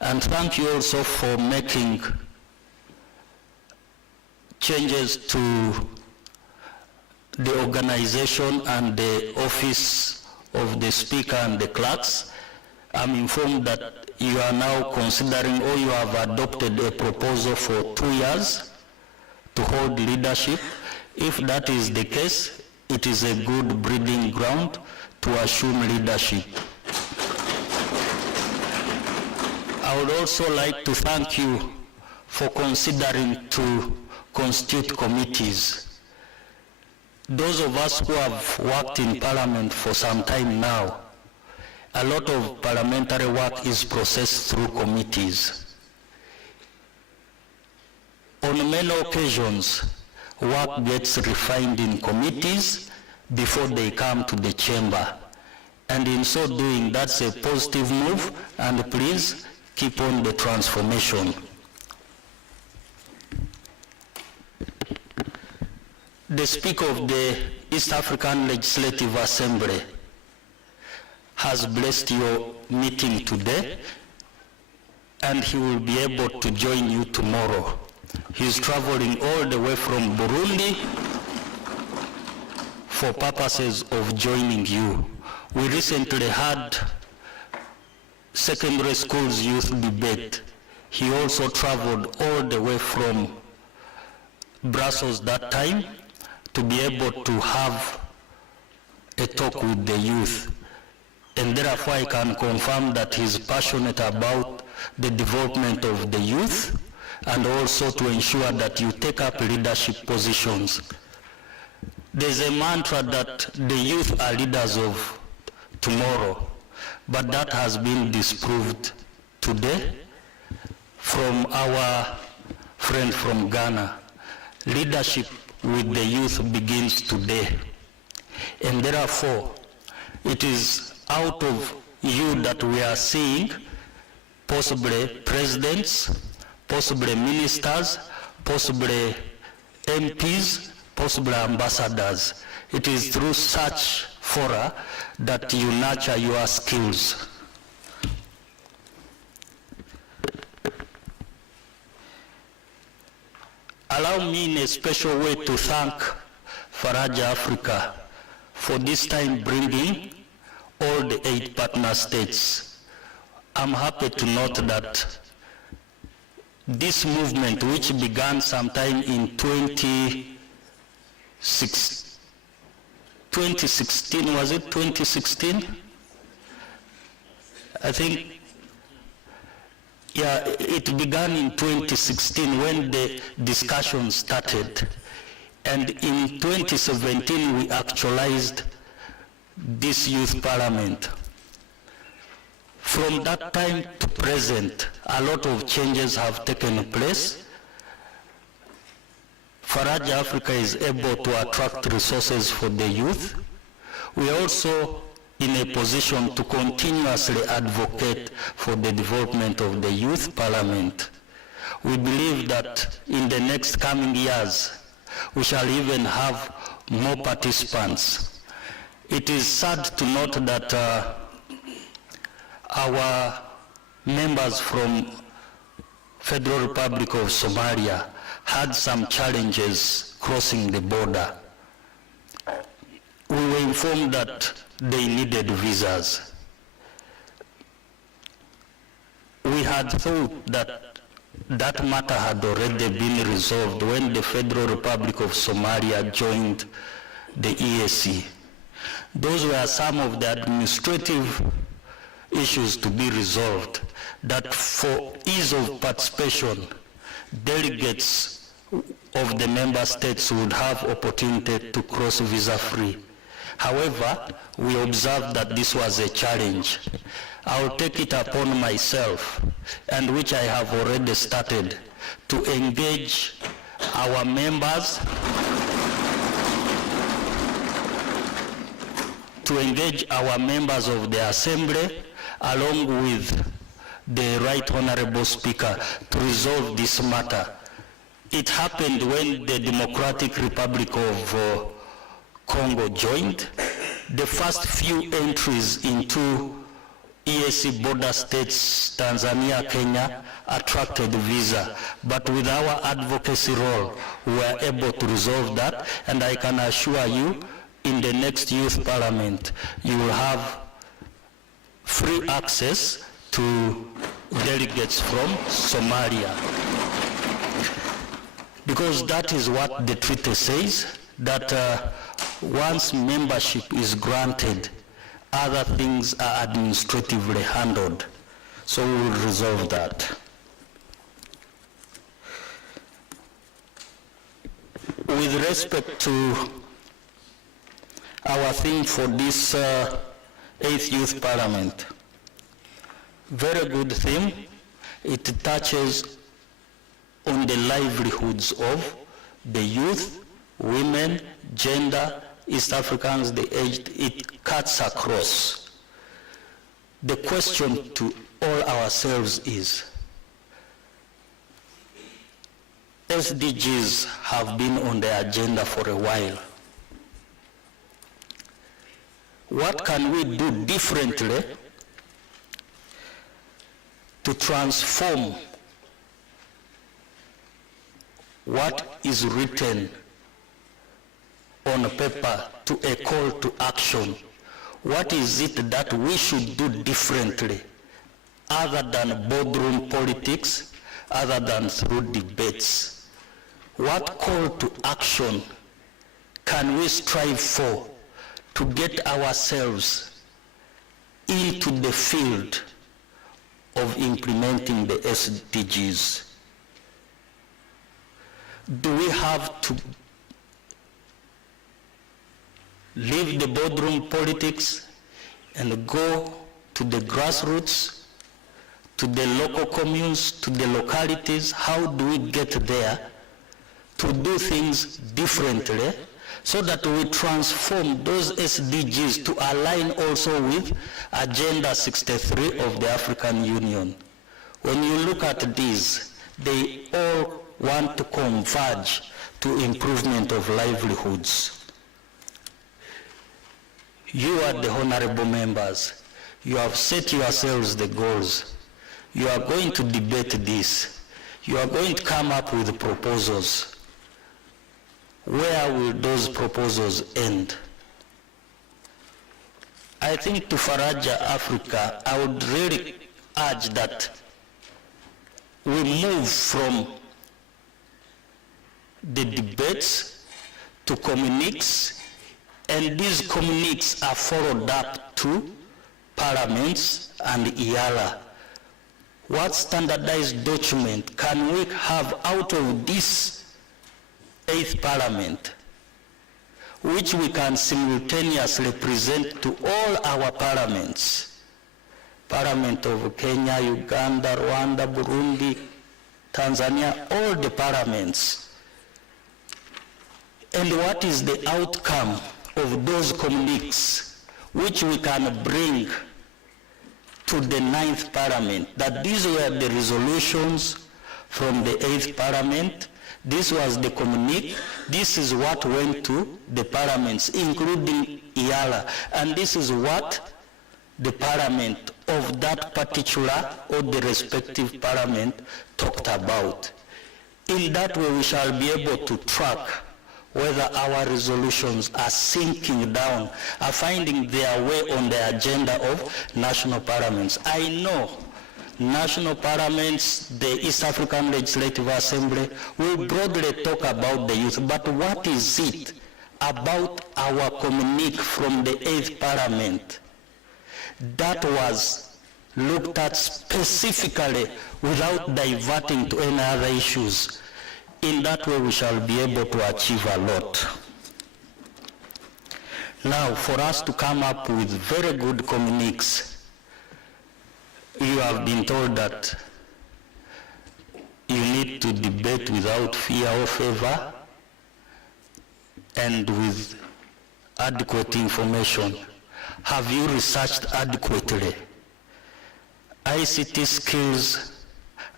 And thank you also for making changes to the organization and the office of the speaker and the clerks. I'm informed that you are now considering, or you have adopted a proposal for 2 years to hold leadership. If that is the case, it is a good breeding ground to assume leadership. I would also like to thank you for considering to constitute committees. Those of us who have worked in Parliament for some time now, a lot of parliamentary work is processed through committees. On many occasions, work gets refined in committees before they come to the chamber. And in so doing, that's a positive move, and please keep on the transformation. The Speaker of the East African Legislative Assembly has blessed your meeting today, and he will be able to join you tomorrow. He's traveling all the way from Burundi for purposes of joining you. We recently had secondary school's youth debate. He also traveled all the way from Brussels that time to be able to have a talk with the youth. And therefore I can confirm that he's passionate about the development of the youth and also to ensure that you take up leadership positions. There's a mantra that the youth are leaders of tomorrow, but that has been disproved today from our friend from Ghana. Leadership with the youth begins today. And therefore, it is out of you that we are seeing possibly presidents, possibly ministers, possibly MPs, possibly ambassadors. It is through such fora that you nurture your skills. Allow me in a special way to thank Faraja Africa for this time bringing all the 8 partner states. I'm happy to note that this movement, which began sometime in 2016, was it 2016? I think, yeah, it began in 2016 when the discussion started. And in 2017, we actualized this youth parliament. From that time to present, a lot of changes have taken place. Faraja Africa is able to attract resources for the youth. We are also in a position to continuously advocate for the development of the youth parliament. We believe that in the next coming years, we shall even have more participants. It is sad to note that our members from Federal Republic of Somalia had some challenges crossing the border. We were informed that they needed visas. We had thought that that matter had already been resolved when the Federal Republic of Somalia joined the EAC. Those were some of the administrative issues to be resolved, that for ease of participation, delegates of the member states would have opportunity to cross visa-free. However, we observed that this was a challenge. I'll take it upon myself, and which I have already started, to engage our members of the Assembly, along with the Right Honorable Speaker, to resolve this matter. It happened when the Democratic Republic of Congo joined. The first few entries into EAC border states, Tanzania, Kenya, attracted visa. But with our advocacy role, we were able to resolve that, and I can assure you, in the next youth parliament, you will have free access to delegates from Somalia. Because that is what the treaty says, that once membership is granted, other things are administratively handled. So we will resolve that. with respect to our theme for this 8th Youth Parliament, very good theme. It touches on the livelihoods of the youth, women, gender, East Africans, the aged. It cuts across. The question to all ourselves is, SDGs have been on the agenda for a while. What can we do differently to transform what is written on paper to a call to action? What is it that we should do differently other than boardroom politics, other than through debates? What call to action can we strive for to get ourselves into the field of implementing the SDGs? Do we have to leave the boardroom politics and go to the grassroots, to the local communes, to the localities? How do we get there to do things differently so that we transform those SDGs to align also with Agenda 63 of the African Union? When you look at these, they all want to converge to improvement of livelihoods. You are the honorable members. You have set yourselves the goals. You are going to debate this. You are going to come up with proposals. Where will those proposals end? I think to Faraja Africa, I would really urge that we move from the debates to communiques, and these communiques are followed up to parliaments and IALA. What standardized document can we have out of this 8th Parliament, which we can simultaneously present to all our parliaments? Parliament of Kenya, Uganda, Rwanda, Burundi, Tanzania, all the parliaments. And what is the outcome of those communiques which we can bring to the 9th Parliament? That these were the resolutions from the 8th Parliament. This was the communique. This is what went to the parliaments, including IALA. And this is what the parliament of that particular or the respective parliament talked about. In that way, we shall be able to track whether our resolutions are sinking down, are finding their way on the agenda of national parliaments. I know national parliaments, the East African Legislative Assembly, will broadly talk about the youth, but what is it about our communique from the 8th Parliament that was looked at specifically without diverting to any other issues? In that way, we shall be able to achieve a lot. Now, for us to come up with very good communiques, you have been told that you need to debate without fear or favor and with adequate information. Have you researched adequately? ICT skills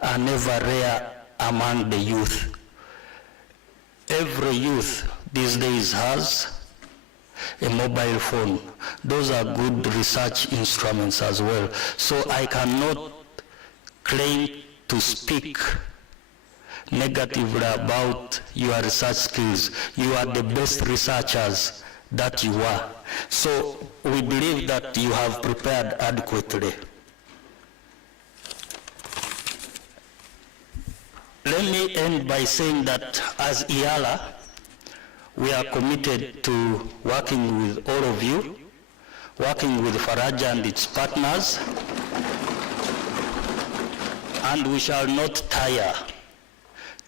are never rare among the youth. Every youth these days has a mobile phone. Those are good research instruments as well. So I cannot claim to speak negatively about your research skills. You are the best researchers that you are. So we believe that you have prepared adequately. Let me end by saying that as IALA, we are committed to working with all of you, working with Faraja and its partners, and we shall not tire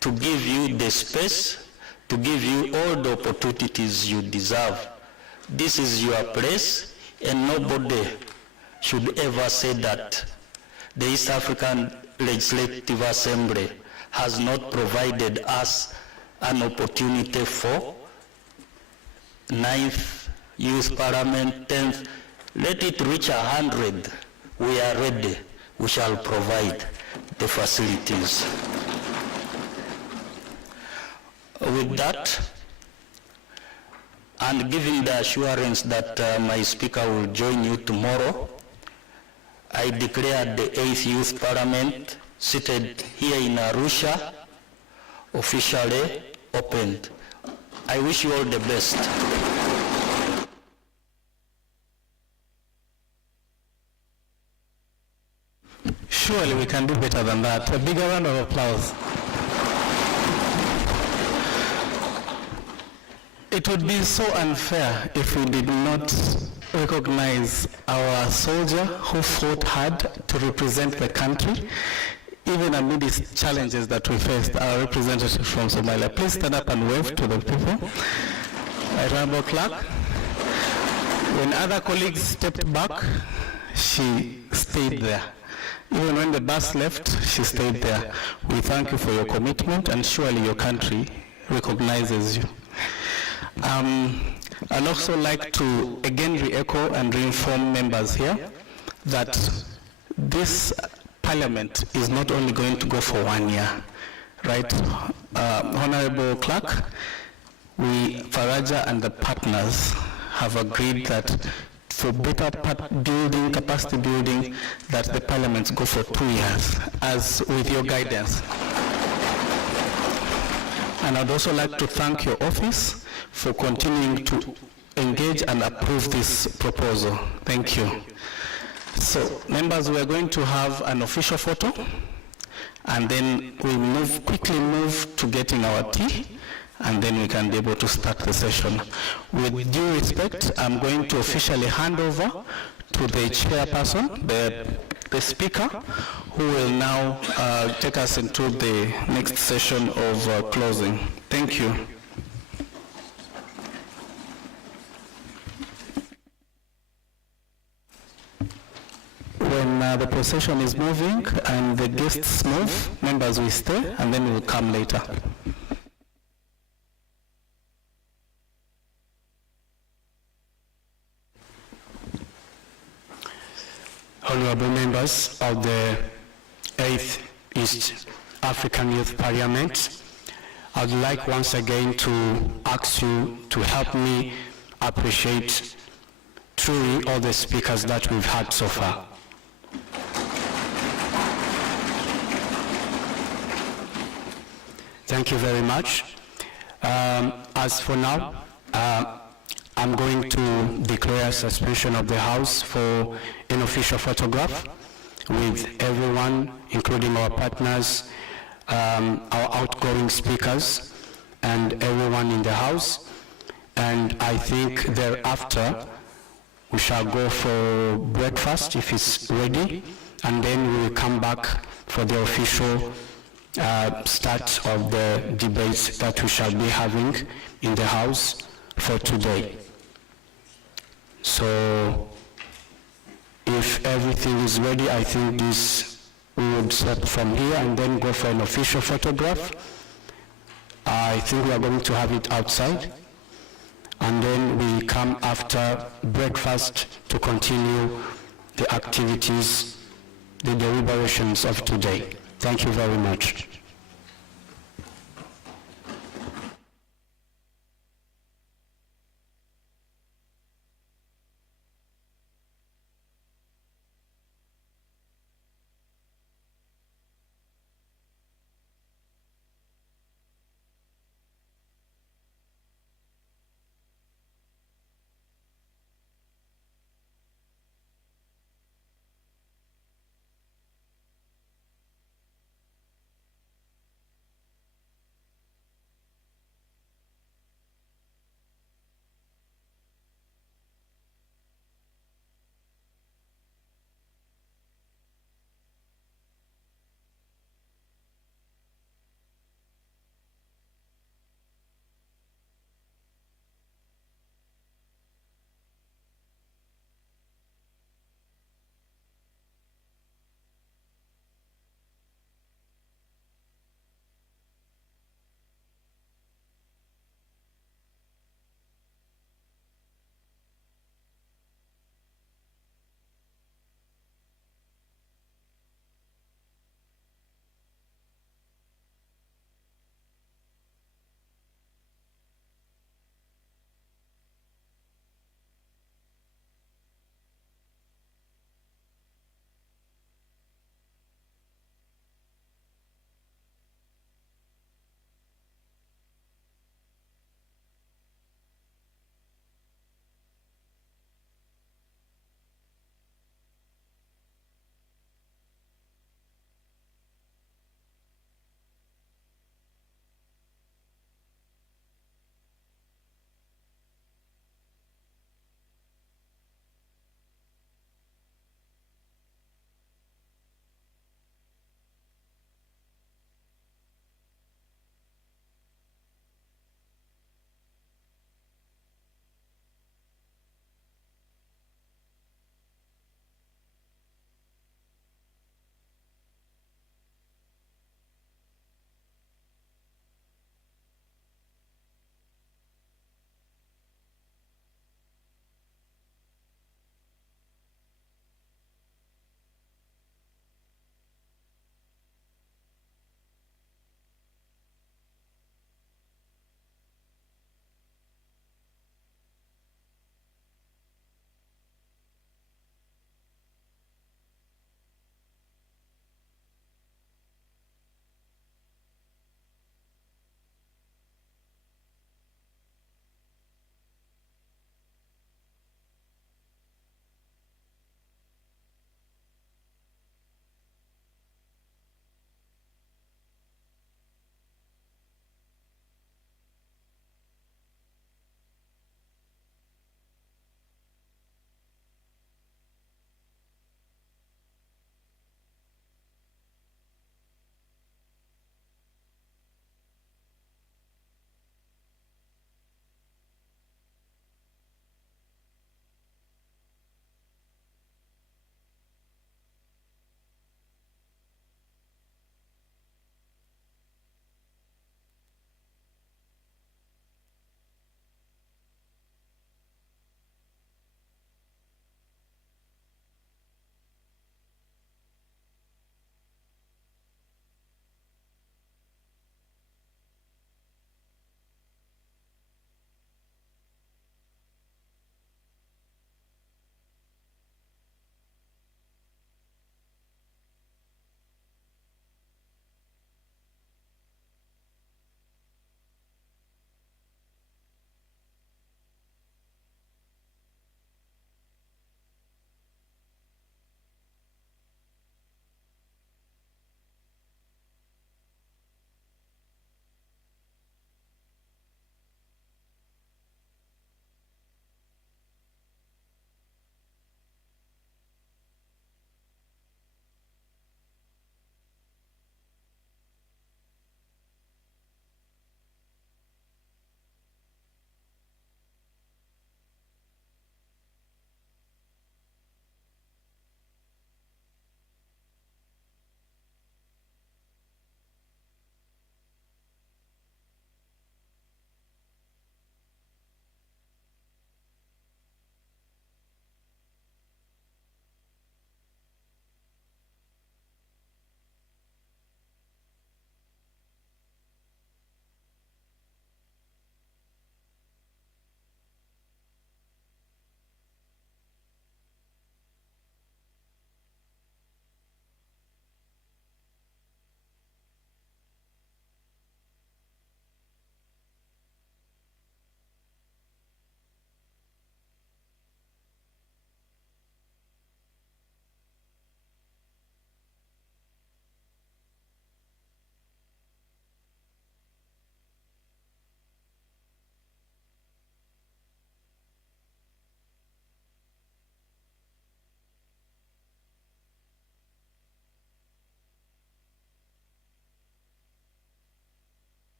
to give you the space, to give you all the opportunities you deserve. This is your place, and nobody should ever say that the East African Legislative Assembly has not provided us an opportunity for 9th Youth Parliament, 10th. Let it reach 100. We are ready. We shall provide the facilities. With that, and giving the assurance that my speaker will join you tomorrow, I declare the 8th Youth Parliament seated here in Arusha officially opened. I wish you all the best. Surely we can do better than that. A bigger round of applause. It would be so unfair if we did not recognize our soldier who fought hard to represent the country, even amidst challenges that we faced. Our representative from Somalia, please stand up and wave to the people. Honorable Clerk. When other colleagues stepped back, she stayed there. Even when the bus left, she stayed there. We thank you for your commitment, and surely your country recognizes you. I'd also like to again re-echo and re-inform members here that this Parliament is not only going to go for 1 year, right? Honorable Clerk, Faraja and the partners have agreed that for better building, capacity building, that the parliaments go for 2 years, as with your guidance. And I'd also like to thank your office for continuing to engage and approve this proposal. Thank you. So, members, we are going to have an official photo, and then we quickly move to getting our tea, and then we can be able to start the session. With due respect, I'm going to officially hand over to the chairperson, the speaker, who will now take us into the next session of closing. Thank you. When the procession is moving and the guests move, members will stay, and then we will come later. Honorable members of the 8th East African Youth Parliament, I'd like once again to ask you to help me appreciate truly all the speakers that we've had so far. Thank you very much. As for now, I'm going to declare suspension of the House for an official photograph with everyone, including our partners, our outgoing speakers, and everyone in the House. And I think thereafter, we shall go for breakfast if it's ready, and then we will come back for the official start of the debates that we shall be having in the House for today. So, if everything is ready, I think we would start from here and then go for an official photograph. I think we are going to have it outside, and then we come after breakfast to continue the activities, the deliberations of today. Thank you very much.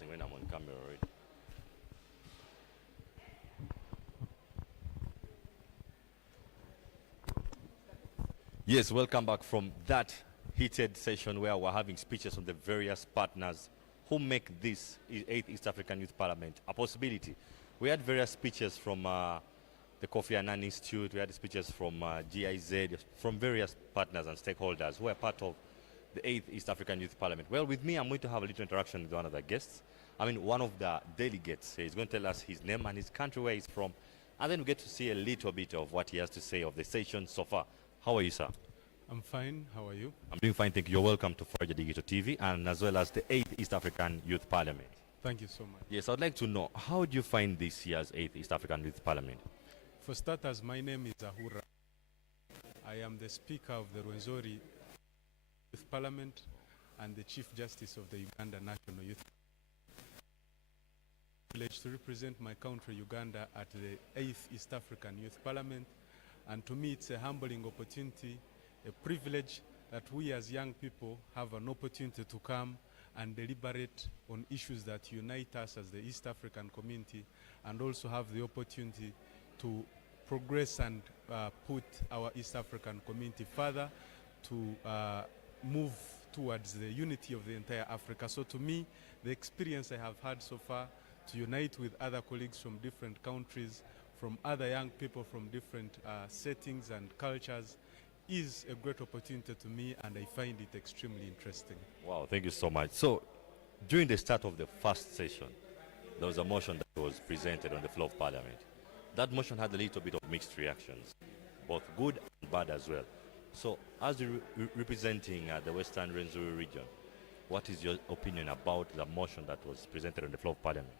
discussing when I'm on camera already. Yes, welcome back from that heated session where we're having speeches from the various partners who make this 8th East African Youth Parliament a possibility. We had various speeches from the Kofi Annan Institute, we had speeches from GIZ, from various partners and stakeholders who are part of the 8th East African Youth Parliament. Well, with me, I'm going to have a little interaction with one of the guests. I mean, one of the delegates. He's going to tell us his name and his country where he's from, and then we get to see a little bit of what he has to say of the session so far. How are you, sir? I'm fine. How are you? I'm doing fine, thank you. You're welcome to Faraja Digital TV and as well as the 8th East African Youth Parliament. Thank you so much. Yes, I'd like to know, how do you find this year's 8th East African Youth Parliament? For starters, my name is Ahura. I am the Speaker of the Rwenzori Youth Parliament and the Chief Justice of the Uganda National Youth. Privileged to represent my country, Uganda, at the 8th East African Youth Parliament, and to me it's a humbling opportunity, a privilege that we as young people have an opportunity to come and deliberate on issues that unite us as the East African community, and also have the opportunity to progress and put our East African community further to move towards the unity of the entire Africa. So to me, the experience I have had so far to unite with other colleagues from different countries, from other young people from different settings and cultures, is a great opportunity to me, and I find it extremely interesting. Wow, thank you so much. So, during the start of the first session, there was a motion that was presented on the floor of Parliament. That motion had a little bit of mixed reactions, both good and bad as well. So, as you representing the Western Rwenzori region, what is your opinion about the motion that was presented on the floor of Parliament?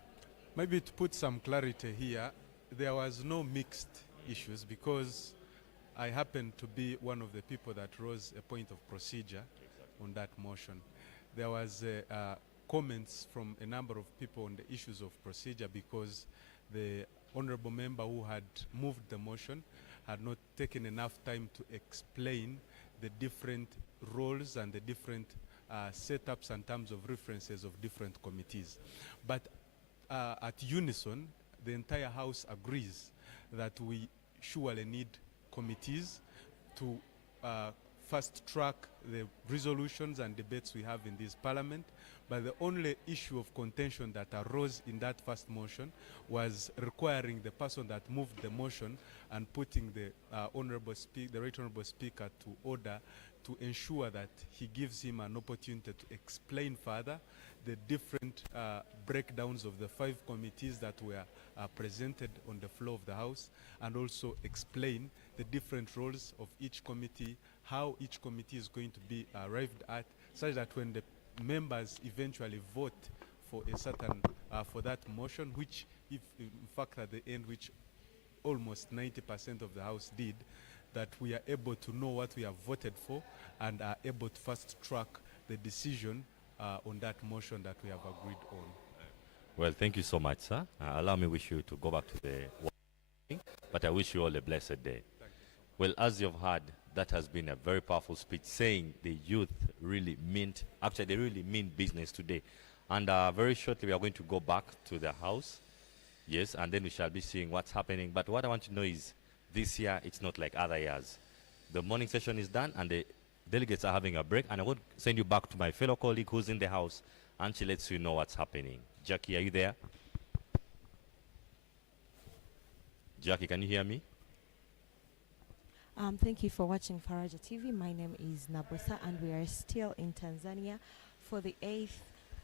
Maybe to put some clarity here, there was no mixed issues because I happen to be one of the people that rose a point of procedure on that motion. There was comments from a number of people on the issues of procedure because the honorable member who had moved the motion had not taken enough time to explain the different roles and the different setups and terms of references of different committees. But at unison, the entire House agrees that we surely need committees to fast track the resolutions and debates we have in this parliament. But the only issue of contention that arose in that first motion was requiring the person that moved the motion and putting the right honorable speaker to order to ensure that he gives him an opportunity to explain further the different breakdowns of the 5 committees that were presented on the floor of the House, and also explain the different roles of each committee, how each committee is going to be arrived at, such that when the members eventually vote for a certain, for that motion, which if in fact at the end, which almost 90% of the House did, that we are able to know what we have voted for and are able to fast track the decision on that motion that we have agreed on. Well, thank you so much, sir. Allow me wish you to go back to the work, but I wish you all a blessed day. Well, as you've heard, that has been a very powerful speech saying the youth really meant, actually they really mean business today. And very shortly we are going to go back to the House, yes, and then we shall be seeing what's happening. But what I want to know is, this year it's not like other years. The morning session is done and the delegates are having a break, and I want to send you back to my fellow colleague who's in the House, and she lets you know what's happening. Jackie, are you there? Jackie, can you hear me? Thank you for watching Faraja TV. My name is Nabosa, and we are still in Tanzania for the 8th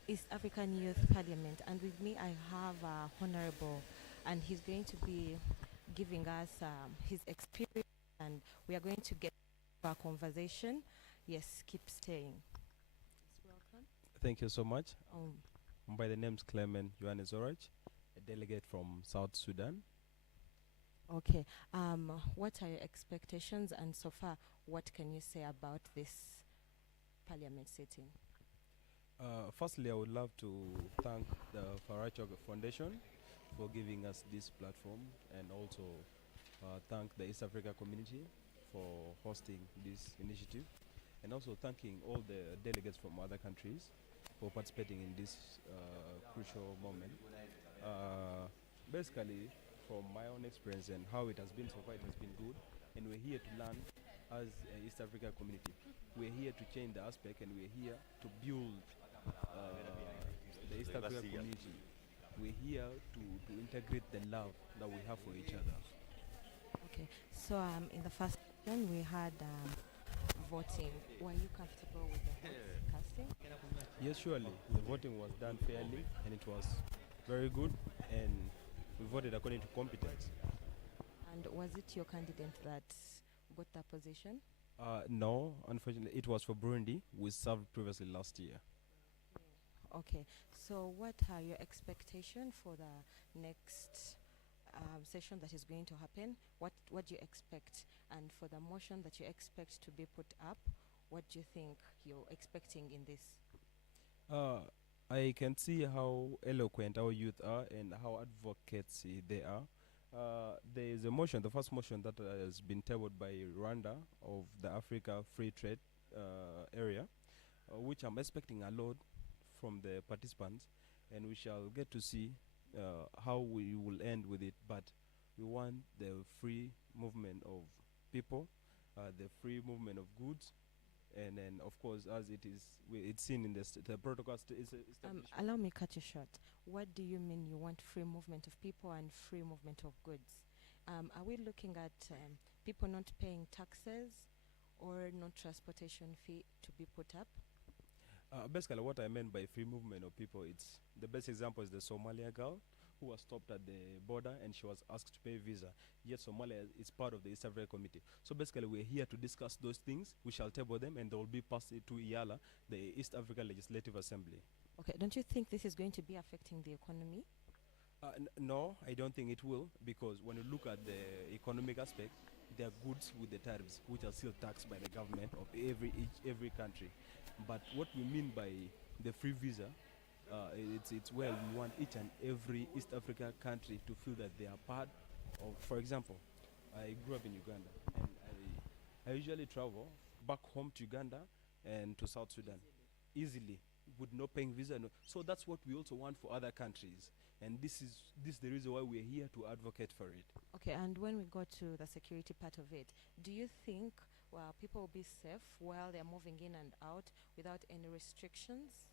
East African Youth Parliament. And with me I have Honorable, and he's going to be giving us his experience, and we are going to get our conversation. Yes, keep staying. Welcome. Thank you so much. By the name's Clement Yohane Zorach, a delegate from South Sudan. Okay. What are your expectations, and so far, what can you say about this parliament sitting? Firstly, I would love to thank the Faraja Foundation for giving us this platform, and also thank the East Africa community for hosting this initiative, and also thanking all the delegates from other countries for participating in this crucial moment. Basically, from my own experience and how it has been so far, it has been good. And we're here to learn as an East Africa community. We're here to change the aspect, and we're here to build the East Africa community. We're here to integrate the love that we have for each other. Okay, so in the first session we had voting. Were you comfortable with the votes casting? Yes, surely. The voting was done fairly, and it was very good, and we voted according to competence. And was it your candidate that got that position? No, unfortunately, it was for Burundi. We served previously last year. Okay, so what are your expectations for the next session that is going to happen? What do you expect? And for the motion that you expect to be put up, what do you think you're expecting in this? I can see how eloquent our youth are and how advocacy they are. There is a motion, the first motion that has been tabled by Rwanda of the Africa Free Trade area, which I'm expecting a lot from the participants, and we shall get to see how we will end with it. But we want the free movement of people, the free movement of goods, and then of course, as it is, it's seen in the protocol. Allow me cut you short. What do you mean you want free movement of people and free movement of goods? Are we looking at people not paying taxes or no transportation fee to be put up? Basically, what I meant by free movement of people, it's the best example is the Somalia girl who was stopped at the border and she was asked to pay visa. Yet Somalia is part of the East Africa Committee. So basically, we're here to discuss those things. We shall table them, and they will be passed to IALA, the East Africa Legislative Assembly. Okay, don't you think this is going to be affecting the economy? No, I don't think it will, because when you look at the economic aspect, there are goods with the tariffs, which are still taxed by the government of every country. But what we mean by the free visa, it's where we want each and every East Africa country to feel that they are part of. For example, I grew up in Uganda, and I usually travel back home to Uganda and to South Sudan easily with no paying visa. No. So that's what we also want for other countries, and this is the reason why we're here to advocate for it. Okay, and when we go to the security part of it, do you think people will be safe while they're moving in and out without any restrictions?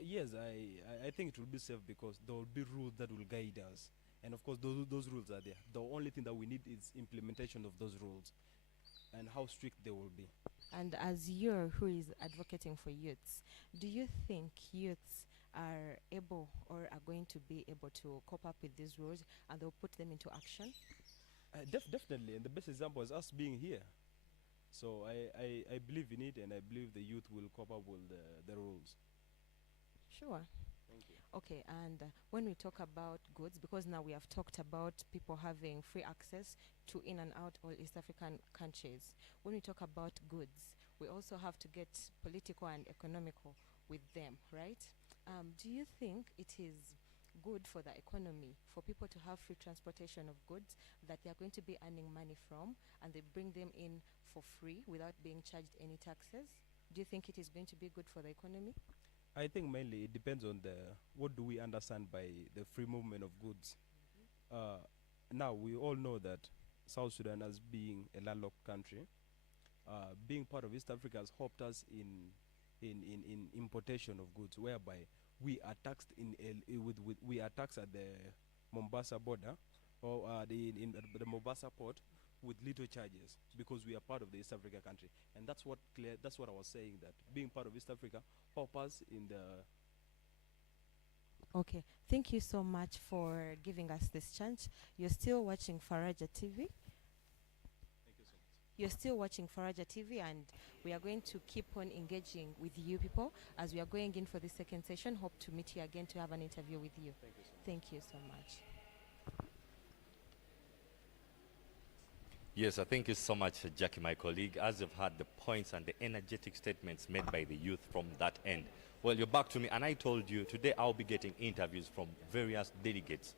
Yes, I think it will be safe because there will be rules that will guide us. And of course, those rules are there. The only thing that we need is implementation of those rules and how strict they will be. And as you who is advocating for youths, do you think youths are able or are going to be able to cope up with these rules and they'll put them into action? Definitely, and the best example is us being here. So I believe in it, and I believe the youth will cope up with the rules. Sure. Thank you. Okay, and when we talk about goods, because now we have talked about people having free access to in and out all East African countries, when we talk about goods, we also have to get political and economical with them, right? Do you think it is good for the economy for people to have free transportation of goods that they are going to be earning money from, and they bring them in for free without being charged any taxes? Do you think it is going to be good for the economy? I think mainly it depends on what do we understand by the free movement of goods. Now we all know that South Sudan, as being a landlocked country, being part of East Africa has helped us in importation of goods, whereby we are taxed we are taxed at the Mombasa border or in the Mombasa port with little charges because we are part of the East Africa country, and that's what I was saying, that being part of East Africa help us in the. Okay, thank you so much for giving us this chance. You're still watching Faraja TV. Thank you so much. You're still watching Faraja TV, and we are going to keep on engaging with you people as we are going in for the second session. Hope to meet you again to have an interview with you. Thank you so much. Thank you so much. Yes, I thank you so much, Jackie, my colleague. As you've heard the points and the energetic statements made by the youth from that end. Well, you're back to me, and I told you today I'll be getting interviews from various delegates.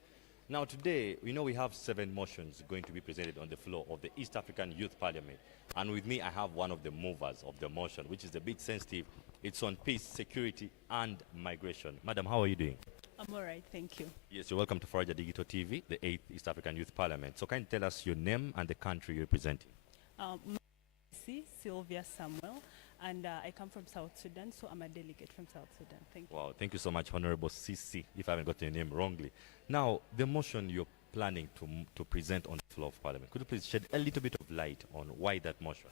Now today, we know we have 7 motions going to be presented on the floor of the East African Youth Parliament. And with me, I have one of the movers of the motion, which is a bit sensitive. It's on peace, security, and migration. Madam, how are you doing? I'm all right, thank you. Yes, you're welcome to Faraja Digital TV, the 8th East African Youth Parliament. So can you tell us your name and the country you're representing? Sylvia Samuel, and I come from South Sudan, so I'm a delegate from South Sudan. Thank you. Wow, thank you so much, Honorable CC, if I haven't got your name wrongly. Now, the motion you're planning to present on the floor of Parliament, could you please shed a little bit of light on why that motion?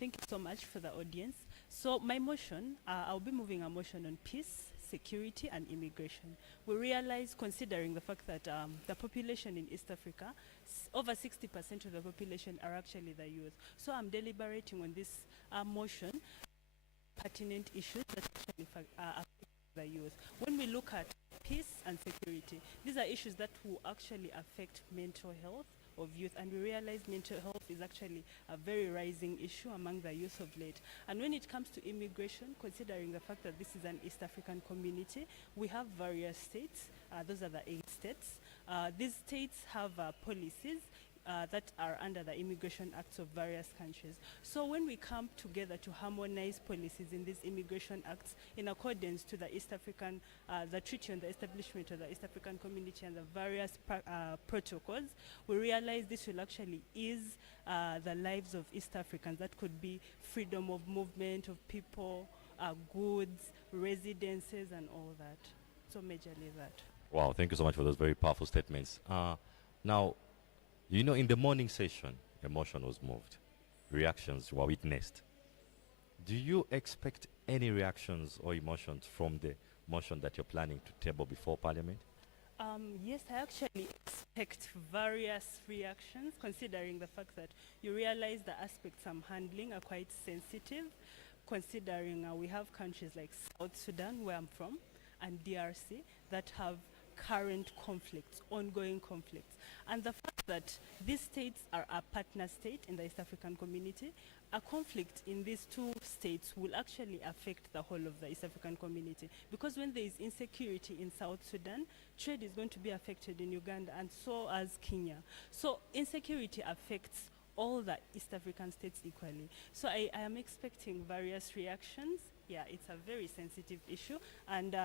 Thank you so much for the audience. So my motion, I'll be moving a motion on peace, security, and immigration. We realize, considering the fact that the population in East Africa, over 60% of the population are actually the youth. So I'm deliberating on this motion, pertinent issues that actually affect the youth. When we look at peace and security, these are issues that will actually affect mental health of youth, and we realize mental health is actually a very rising issue among the youth of late. And when it comes to immigration, considering the fact that this is an East African community, we have various states. Those are the 8 states. These states have policies that are under the immigration acts of various countries. So when we come together to harmonize policies in these immigration acts in accordance to the East African, the Treaty on the Establishment of the East African Community and the various protocols, we realize this will actually ease the lives of East Africans. That could be freedom of movement of people, goods, residences, and all that. So majorly that. Wow, thank you so much for those very powerful statements. Now, you know, in the morning session, a motion was moved. Reactions were witnessed. Do you expect any reactions or emotions from the motion that you're planning to table before Parliament? Yes, I actually expect various reactions, considering the fact that you realize the aspects I'm handling are quite sensitive, considering we have countries like South Sudan, where I'm from, and DRC, that have current conflicts, ongoing conflicts. And the fact that these states are a partner state in the East African community, a conflict in these 2 states will actually affect the whole of the East African community. Because when there is insecurity in South Sudan, trade is going to be affected in Uganda, and so as Kenya. So insecurity affects all the East African states equally. So I am expecting various reactions. Yeah, it's a very sensitive issue. And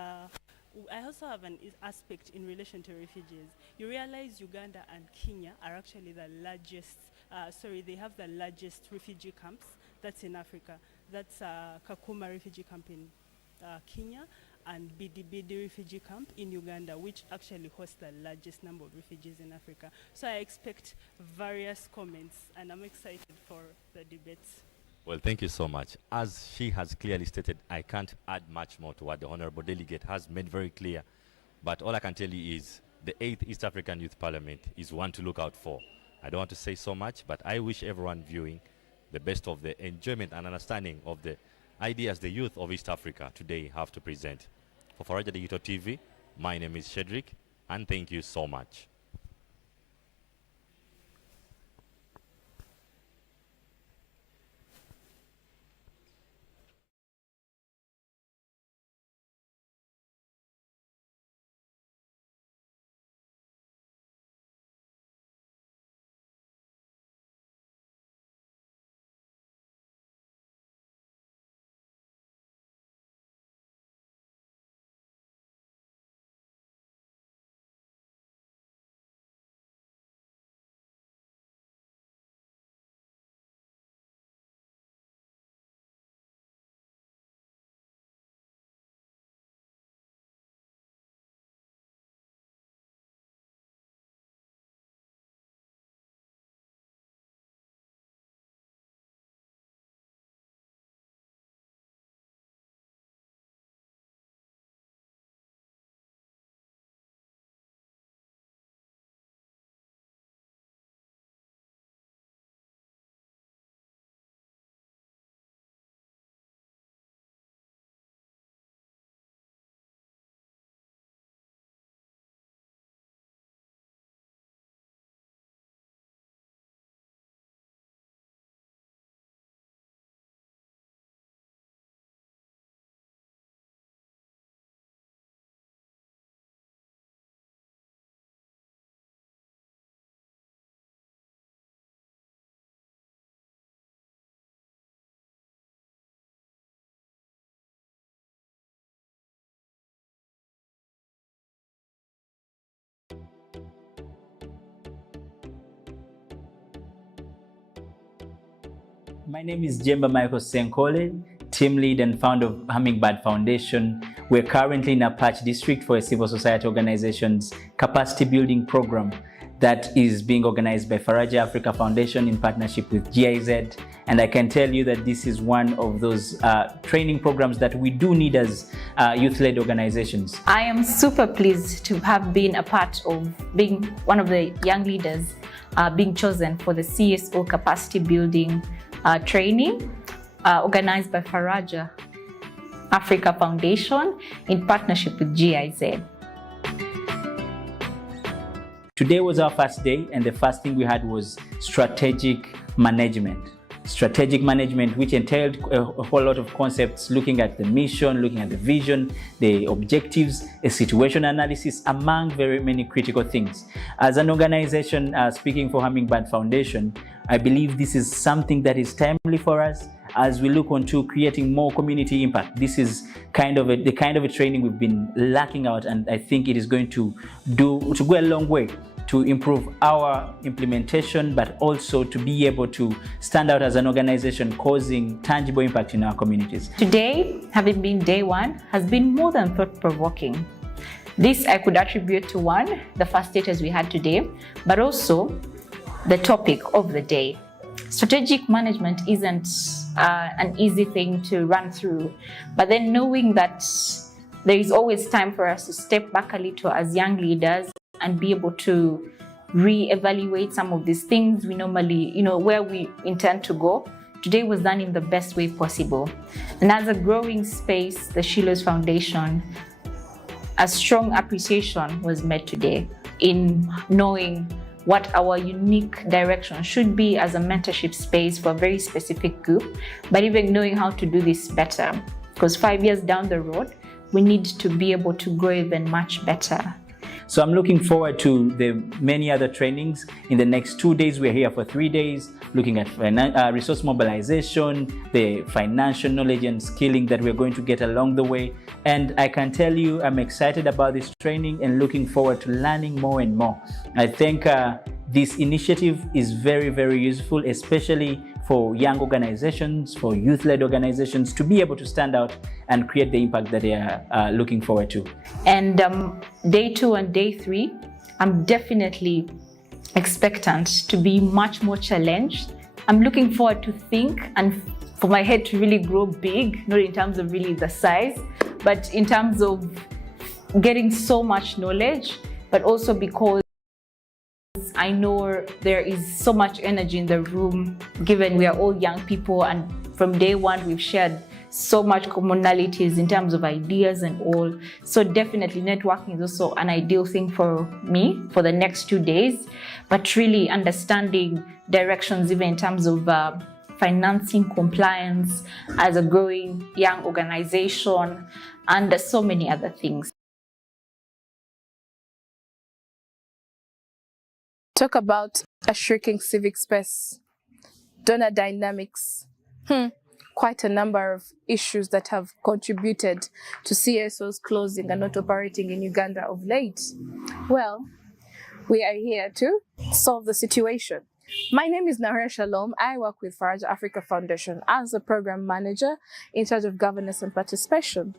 I also have an aspect in relation to refugees. You realize Uganda and Kenya are actually the largest, they have the largest refugee camps that's in Africa. That's Kakuma refugee camp in Kenya and Bidi refugee camp in Uganda, which actually hosts the largest number of refugees in Africa. So I expect various comments, and I'm excited for the debates. Well, thank you so much. As she has clearly stated, I can't add much more to what the Honorable Delegate has made very clear. But all I can tell you is the 8th East African Youth Parliament is one to look out for. I don't want to say so much, but I wish everyone viewing the best of the enjoyment and understanding of the ideas the youth of East Africa today have to present. For Faraja Digital TV, my name is Shedrick, and thank you so much. My name is Jemba Michael Senkole, team lead and founder of Hummingbird Foundation. We're currently in Apache District for a civil society organization's capacity building program that is being organized by Faraja Africa Foundation in partnership with GIZ. And I can tell you that this is one of those training programs that we do need as youth-led organizations. I am super pleased to have been a part of being one of the young leaders being chosen for the CSO capacity building training organized by Faraja Africa Foundation in partnership with GIZ. Today was our first day, and the first thing we had was strategic management. Strategic management, which entailed a whole lot of concepts, looking at the mission, looking at the vision, the objectives, a situation analysis, among very many critical things. As an organization, speaking for Hummingbird Foundation, I believe this is something that is timely for us as we look on to creating more community impact. This is the kind of a training we've been lacking out, and I think it is going to go a long way to improve our implementation, but also to be able to stand out as an organization causing tangible impact in our communities. Today, having been day one, has been more than thought-provoking. This I could attribute to one, the facilitators we had today, but also the topic of the day. Strategic management isn't an easy thing to run through, but then knowing that there is always time for us to step back a little as young leaders and be able to re-evaluate some of these things we normally, where we intend to go. Today was done in the best way possible. And as a growing space, the Shiloh's Foundation, a strong appreciation was made today in knowing what our unique direction should be as a mentorship space for a very specific group, but even knowing how to do this better. Because 5 years down the road, we need to be able to grow even much better. So I'm looking forward to the many other trainings. In the next 2 days, we're here for 3 days, looking at resource mobilization, the financial knowledge and skilling that we're going to get along the way. And I can tell you, I'm excited about this training and looking forward to learning more and more. I think this initiative is very, very useful, especially for young organizations, for youth-led organizations to be able to stand out and create the impact that they are looking forward to. And day 2 and day 3, I'm definitely expectant to be much more challenged. I'm looking forward to think and for my head to really grow big, not in terms of really the size, but in terms of getting so much knowledge, but also because I know there is so much energy in the room, given we are all young people, and from day one we've shared so much commonalities in terms of ideas and all. So definitely networking is also an ideal thing for me for the next 2 days, but really understanding directions even in terms of financing compliance as a growing young organization and so many other things. Talk about a shrinking civic space, donor dynamics, quite a number of issues that have contributed to CSOs closing and not operating in Uganda of late. Well, we are here to solve the situation. My name is Nahara Shalom. I work with Faraja Africa Foundation as a program manager in charge of governance and participation.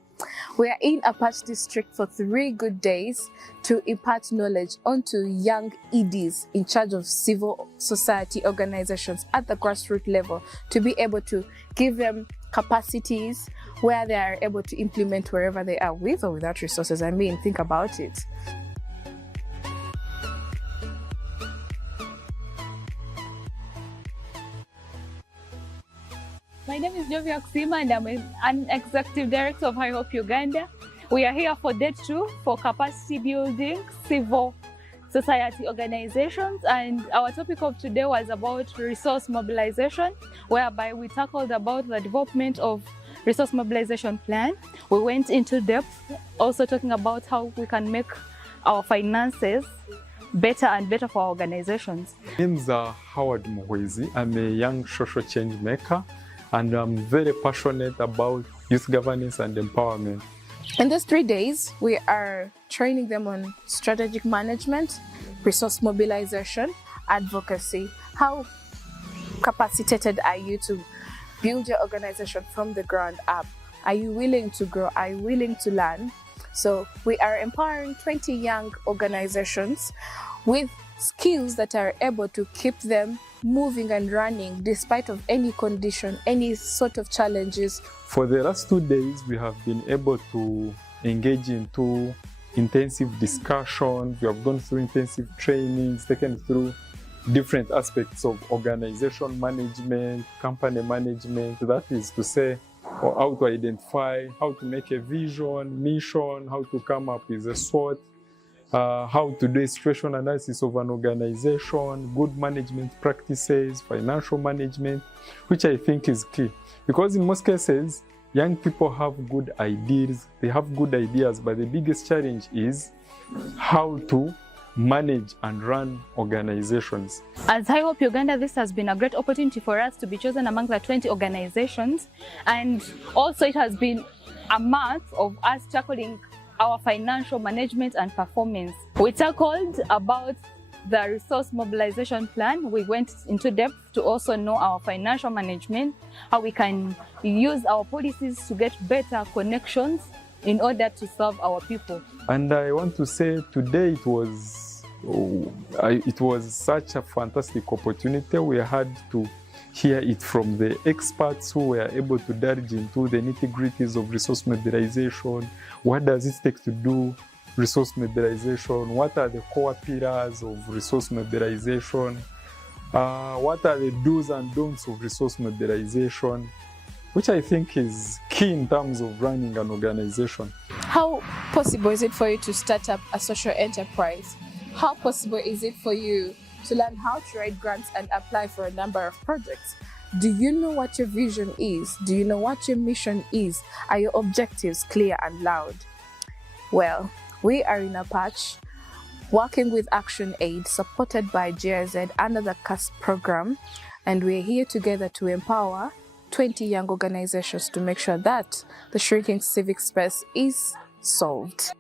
We are in Apache District for 3 good days to impart knowledge onto young EDs in charge of civil society organizations at the grassroots level to be able to give them capacities where they are able to implement wherever they are with or without resources. I mean, think about it. My name is Jovia Kusima and I'm an executive director of High Hope Uganda. We are here for day 2 for capacity building civil society organizations, and our topic of today was about resource mobilization, whereby we tackled about the development of resource mobilization plan. We went into depth, also talking about how we can make our finances better and better for our organizations. My name is Howard Muhwezi. I'm a young social change maker, and I'm very passionate about youth governance and empowerment. In these 3 days, we are training them on strategic management, resource mobilization, advocacy. How capacitated are you to build your organization from the ground up? Are you willing to grow? Are you willing to learn? So we are empowering 20 young organizations with skills that are able to keep them moving and running despite of any condition, any sort of challenges. For the last 2 days, we have been able to engage into intensive discussions. We have gone through intensive trainings, taken through different aspects of organization management, company management. That is to say, or how to identify, how to make a vision, mission, how to come up with a SWOT, how to do a situation analysis of an organization, good management practices, financial management, which I think is key. Because in most cases, young people have good ideas, they have good ideas, but the biggest challenge is how to manage and run organizations. As High Hope Uganda, this has been a great opportunity for us to be chosen among the 20 organizations, and also it has been a month of us tackling our financial management and performance. We tackled about the resource mobilization plan. We went into depth to also know our financial management, how we can use our policies to get better connections in order to serve our people. And I want to say today it was such a fantastic opportunity. We had to hear it from the experts who were able to delve into the nitty-gritties of resource mobilization. What does it take to do resource mobilization? What are the core pillars of resource mobilization? What are the do's and don'ts of resource mobilization? Which I think is key in terms of running an organization. How possible is it for you to start up a social enterprise? How possible is it for you to learn how to write grants and apply for a number of projects? Do you know what your vision is? Do you know what your mission is? Are your objectives clear and loud? Well, we are in a patch working with Action Aid, supported by GIZ under the CASP program, and we're here together to empower 20 young organizations to make sure that the shrinking civic space is solved.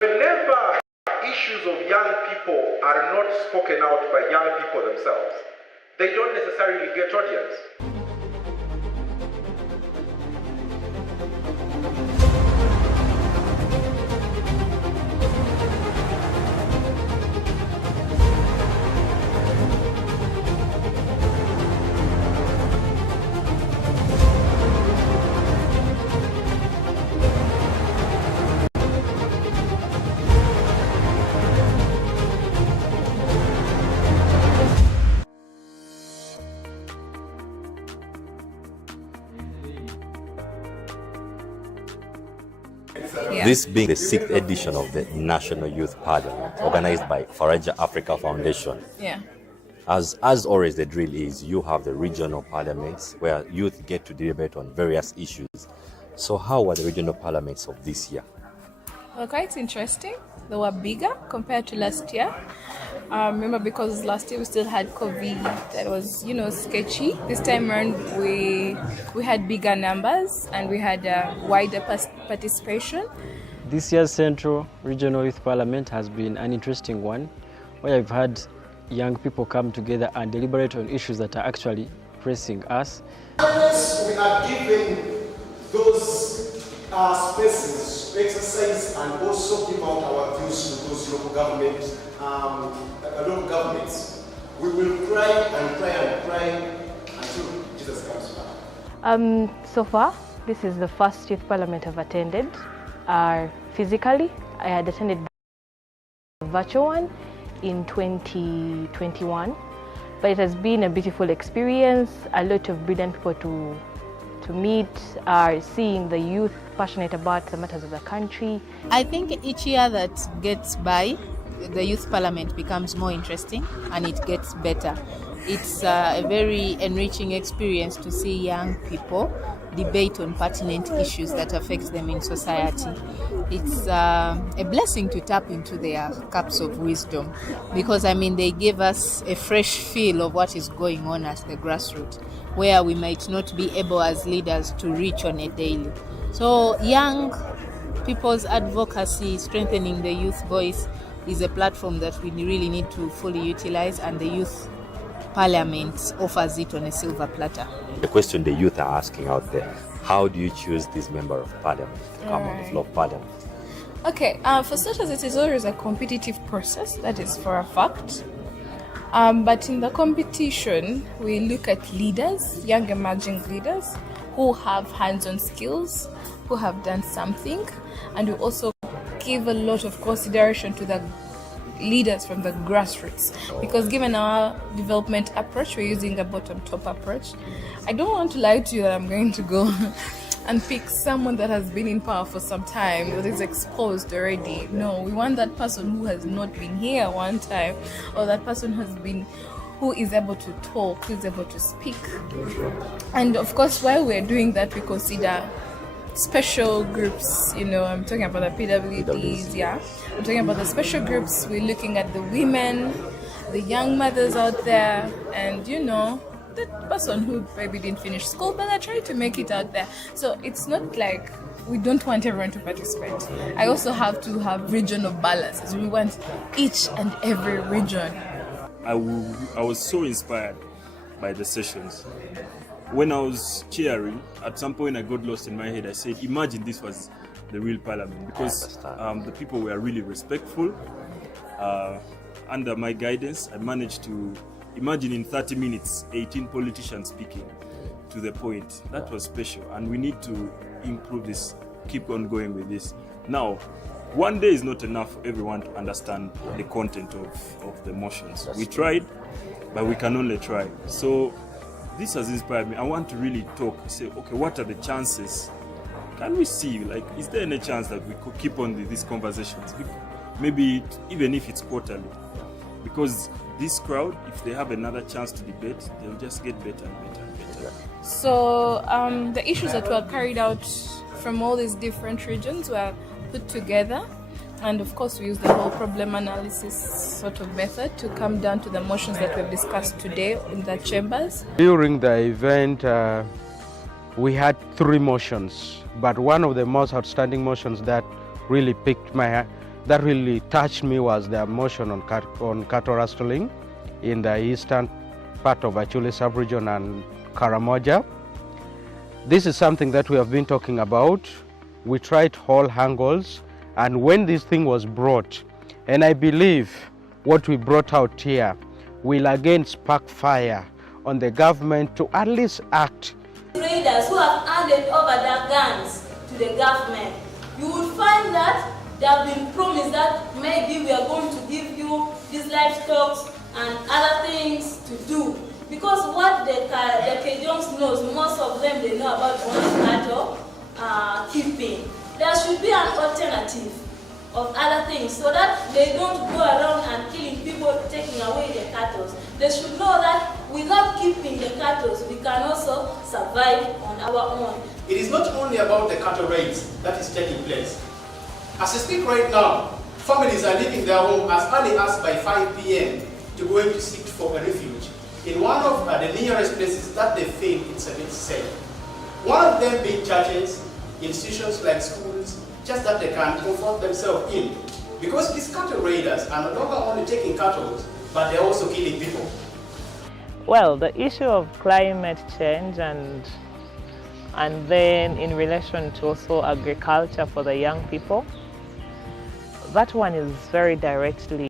Whenever issues of young people are not spoken out by young people themselves, they don't necessarily get audience. This being the 6th edition of the National Youth Parliament, organized by Faraja Africa Foundation. Yeah. As always, the drill is you have the regional parliaments where youth get to debate on various issues. So how were the regional parliaments of this year? Well, quite interesting. They were bigger compared to last year. Remember, because last year we still had COVID, that was, sketchy. This time around, we had bigger numbers and we had wider participation. This year's Central Regional Youth Parliament has been an interesting one, where I've had young people come together and deliberate on issues that are actually pressing us. We are given those spaces to exercise and also give out our views to those local governments. We will cry and cry and cry until Jesus comes back. So far, this is the first youth parliament I've attended. Physically, I had attended the virtual one in 2021, but it has been a beautiful experience. A lot of brilliant people to meet, seeing the youth passionate about the matters of the country. I think each year that gets by, the youth parliament becomes more interesting and it gets better. It's a very enriching experience to see young people debate on pertinent issues that affect them in society. It's a blessing to tap into their cups of wisdom because, they give us a fresh feel of what is going on at the grassroots, where we might not be able as leaders to reach on a daily. So young people's advocacy, strengthening the youth voice, is a platform that we really need to fully utilize, and the Youth Parliament offers it on a silver platter. The question the youth are asking out there, how do you choose this member of parliament to come on the floor of parliament? Okay, for starters, it is always a competitive process, that is for a fact. But in the competition, we look at leaders, young emerging leaders, who have hands-on skills, who have done something, and we also give a lot of consideration to the leaders from the grassroots, because given our development approach, we're using a bottom-top approach. I don't want to lie to you that I'm going to go and pick someone that has been in power for some time, that is exposed already. No, we want that person who has not been here one time, or that person who is able to talk, who is able to speak. And of course, while we're doing that, we consider special groups, I'm talking about the PWDs, yeah. I'm talking about the special groups. We're looking at the women, the young mothers out there, and the person who maybe didn't finish school, but are trying to make it out there. So it's not like we don't want everyone to participate. I also have to have regional balance. We want each and every region. I was so inspired by the sessions. When I was cheering, at some point I got lost in my head. I said, imagine this was the real parliament, because the people were really respectful. Under my guidance, I managed to imagine in 30 minutes, 18 politicians speaking to the point. That was special, and we need to improve this, keep on going with this. Now, one day is not enough for everyone to understand the content of the motions. We tried, but we can only try. So this has inspired me. I want to really talk, say, okay, what are the chances? Can we see, is there any chance that we could keep on these conversations? Maybe even if it's quarterly. Because this crowd, if they have another chance to debate, they'll just get better and better and better. So the issues that were carried out from all these different regions were put together. And of course, we use the whole problem analysis sort of method to come down to the motions that we've discussed today in the chambers. During the event, we had 3 motions, but one of the most outstanding motions that really that really touched me was the motion on cattle rustling in the eastern part of Achule sub-region and Karamoja. This is something that we have been talking about. We tried all angles. And when this thing was brought, and I believe what we brought out here will again spark fire on the government to at least act. Traders who have handed over their guns to the government, you will find that they have been promised that maybe we are going to give you these livestock and other things to do. Because what the Cajuns knows, most of them, they know about only cattle keeping. There should be an alternative of other things so that they don't go around and killing people, taking away their cattle. They should know that without keeping the cattle, we can also survive on our own. It is not only about the cattle raids that is taking place. As I speak right now, families are leaving their home as early as by 5 p.m. to go to seek for a refuge in one of the nearest places that they feel it's a bit safe. One of them being churches, institutions like schools, just that they can comfort themselves in. Because these cattle raiders are no longer only taking cattle, but they're also killing people. Well, the issue of climate change and then in relation to also agriculture for the young people, that one is very directly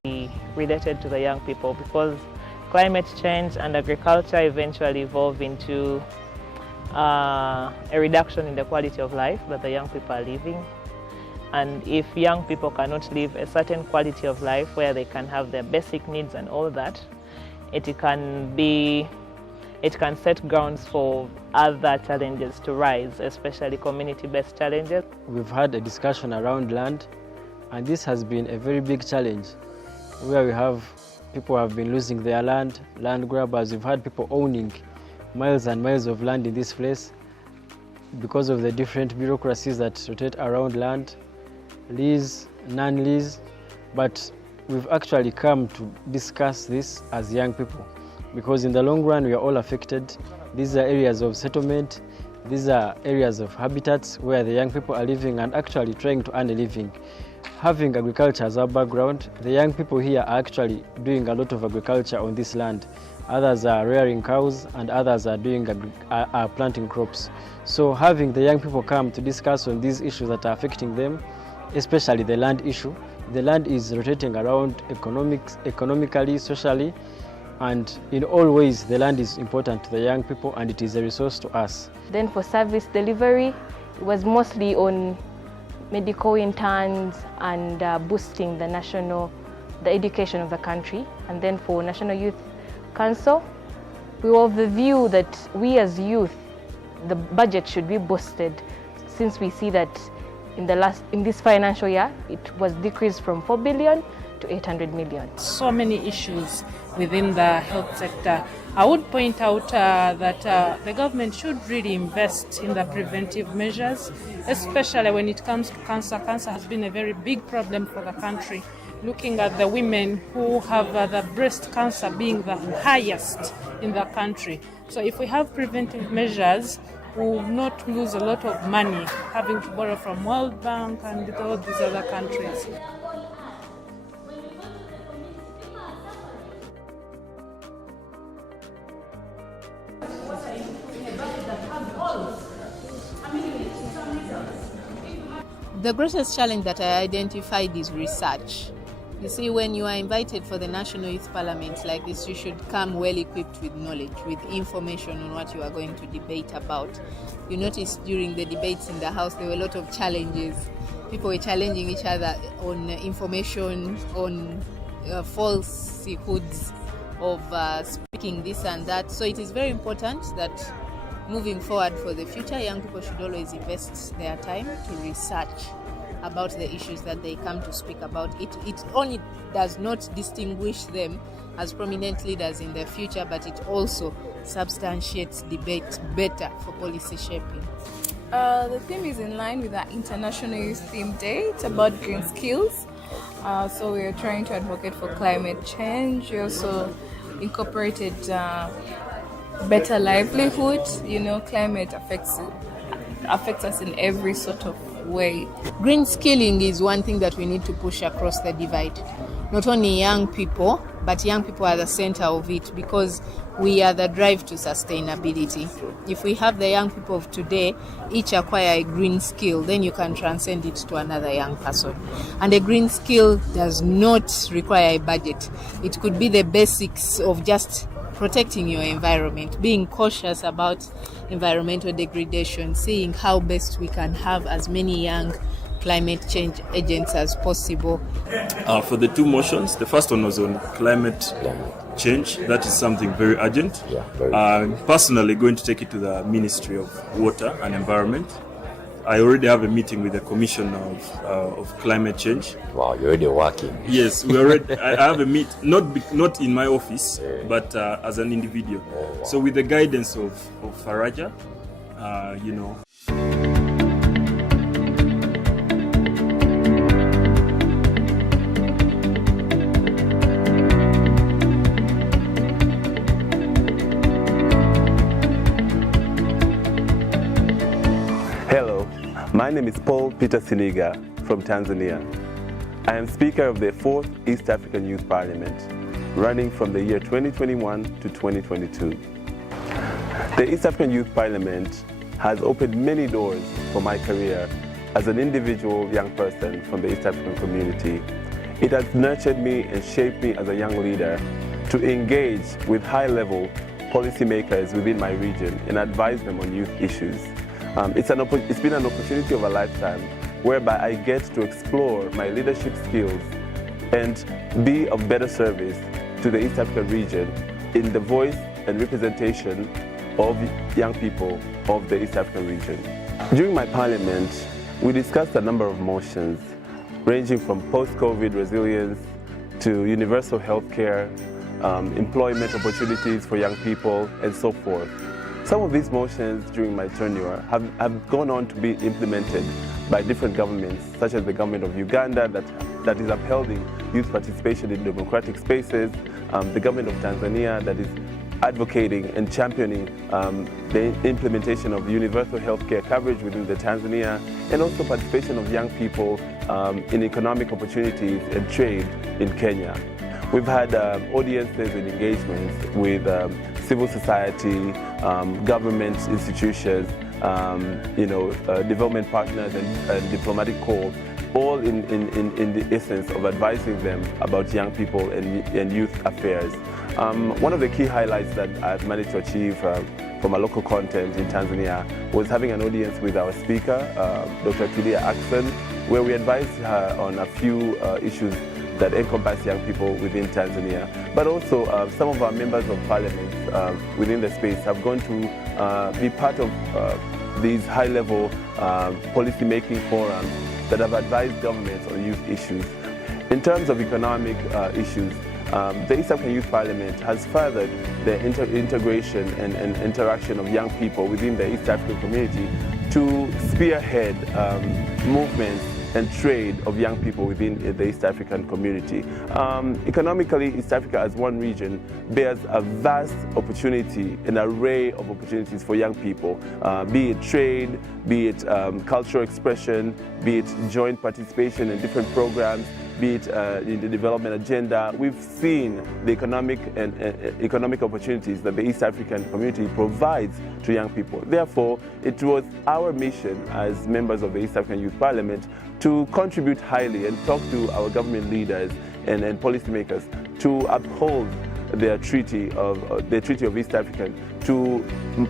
related to the young people, because climate change and agriculture eventually evolve into a reduction in the quality of life that the young people are living. And if young people cannot live a certain quality of life where they can have their basic needs and all that, it can set grounds for other challenges to rise, especially community-based challenges. We've had a discussion around land, and this has been a very big challenge, where we have people who have been losing their land grabbers. We've had people owning miles and miles of land in this place. because of the different bureaucracies that rotate around land, lease, non-lease, but we've actually come to discuss this as young people, because in the long run we are all affected. These are areas of settlement, these are areas of habitats where the young people are living and actually trying to earn a living. Having agriculture as our background, the young people here are actually doing a lot of agriculture on this land. Others are rearing cows and others are planting crops. So having the young people come to discuss on these issues that are affecting them, especially the land issue. The land is rotating around economically, socially, and in all ways the land is important to the young people and it is a resource to us. Then for service delivery, it was mostly on medical interns and boosting the education of the country. And then for National Youth Council, we were of the view that we as youth, the budget should be boosted, since we see that in this financial year it was decreased from 4 billion to 800 million. So many issues within the health sector. I would point out that the government should really invest in the preventive measures, especially when it comes to cancer. Cancer has been a very big problem for the country. Looking at the women who have the breast cancer being the highest in the country. So if we have preventive measures, we will not lose a lot of money having to borrow from World Bank and all these other countries. The greatest challenge that I identified is research. You see, when you are invited for the National Youth Parliament like this, you should come well equipped with knowledge, with information on what you are going to debate about. You notice during the debates in the House, there were a lot of challenges. People were challenging each other on information, on falsehoods of speaking this and that. So it is very important that moving forward for the future, young people should always invest their time to research about the issues that they come to speak about. It only does not distinguish them as prominent leaders in the future, but it also substantiates debate better for policy shaping. The theme is in line with our International Youth Theme Day. It's about green skills. So we are trying to advocate for climate change. We also incorporated better livelihood. You know, climate affects us in every sort of way. Green skilling is one thing that we need to push across the divide. Not only young people, but young people are the center of it, because we are the drive to sustainability. If we have the young people of today each acquire a green skill, then you can transcend it to another young person. And a green skill does not require a budget. It could be the basics of just protecting your environment, being cautious about environmental degradation, seeing how best we can have as many young climate change agents as possible. For the two motions, the first one was on climate change. That is something very urgent. I'm personally going to take it to the Ministry of Water and Environment. I already have a meeting with the Commission of Climate Change. Wow, you're already working. Yes, we already. I have a meet, not in my office, but as an individual. Wow. So with the guidance of Faraja, Hello, my name is Paul Peter Siniga from Tanzania. I am Speaker of the 4th East African Youth Parliament, running from the year 2021 to 2022. The East African Youth Parliament has opened many doors for my career as an individual young person from the East African community. It has nurtured me and shaped me as a young leader to engage with high-level policymakers within my region and advise them on youth issues. It's been an opportunity of a lifetime whereby I get to explore my leadership skills and be of better service to the East African region in the voice and representation of young people of the East African region. During my parliament, we discussed a number of motions ranging from post-COVID resilience to universal health care, employment opportunities for young people, and so forth. Some of these motions during my tenure have gone on to be implemented by different governments, such as the government of Uganda that is upholding youth participation in democratic spaces, the government of Tanzania that is advocating and championing the implementation of universal healthcare coverage within the Tanzania, and also participation of young people in economic opportunities and trade in Kenya. We've had audiences and engagements with civil society, government institutions, development partners and diplomatic corps, all in the essence of advising them about young people and youth affairs. One of the key highlights that I've managed to achieve from a local content in Tanzania was having an audience with our speaker, Dr. Kilia Axon, where we advised her on a few issues that encompass young people within Tanzania. But also some of our members of parliament within the space have gone to be part of these high-level policy-making forums that have advised governments on youth issues. In terms of economic issues, the East African Youth Parliament has furthered the integration and interaction of young people within the East African community to spearhead movements and trade of young people within the East African community. Economically, East Africa as one region bears a vast opportunity, an array of opportunities for young people, be it trade, be it cultural expression, be it joint participation in different programs, be it in the development agenda. We've seen the economic opportunities that the East African community provides to young people. Therefore, it was our mission as members of the East African Youth Parliament to contribute highly and talk to our government leaders and policymakers to uphold their treaty of East African to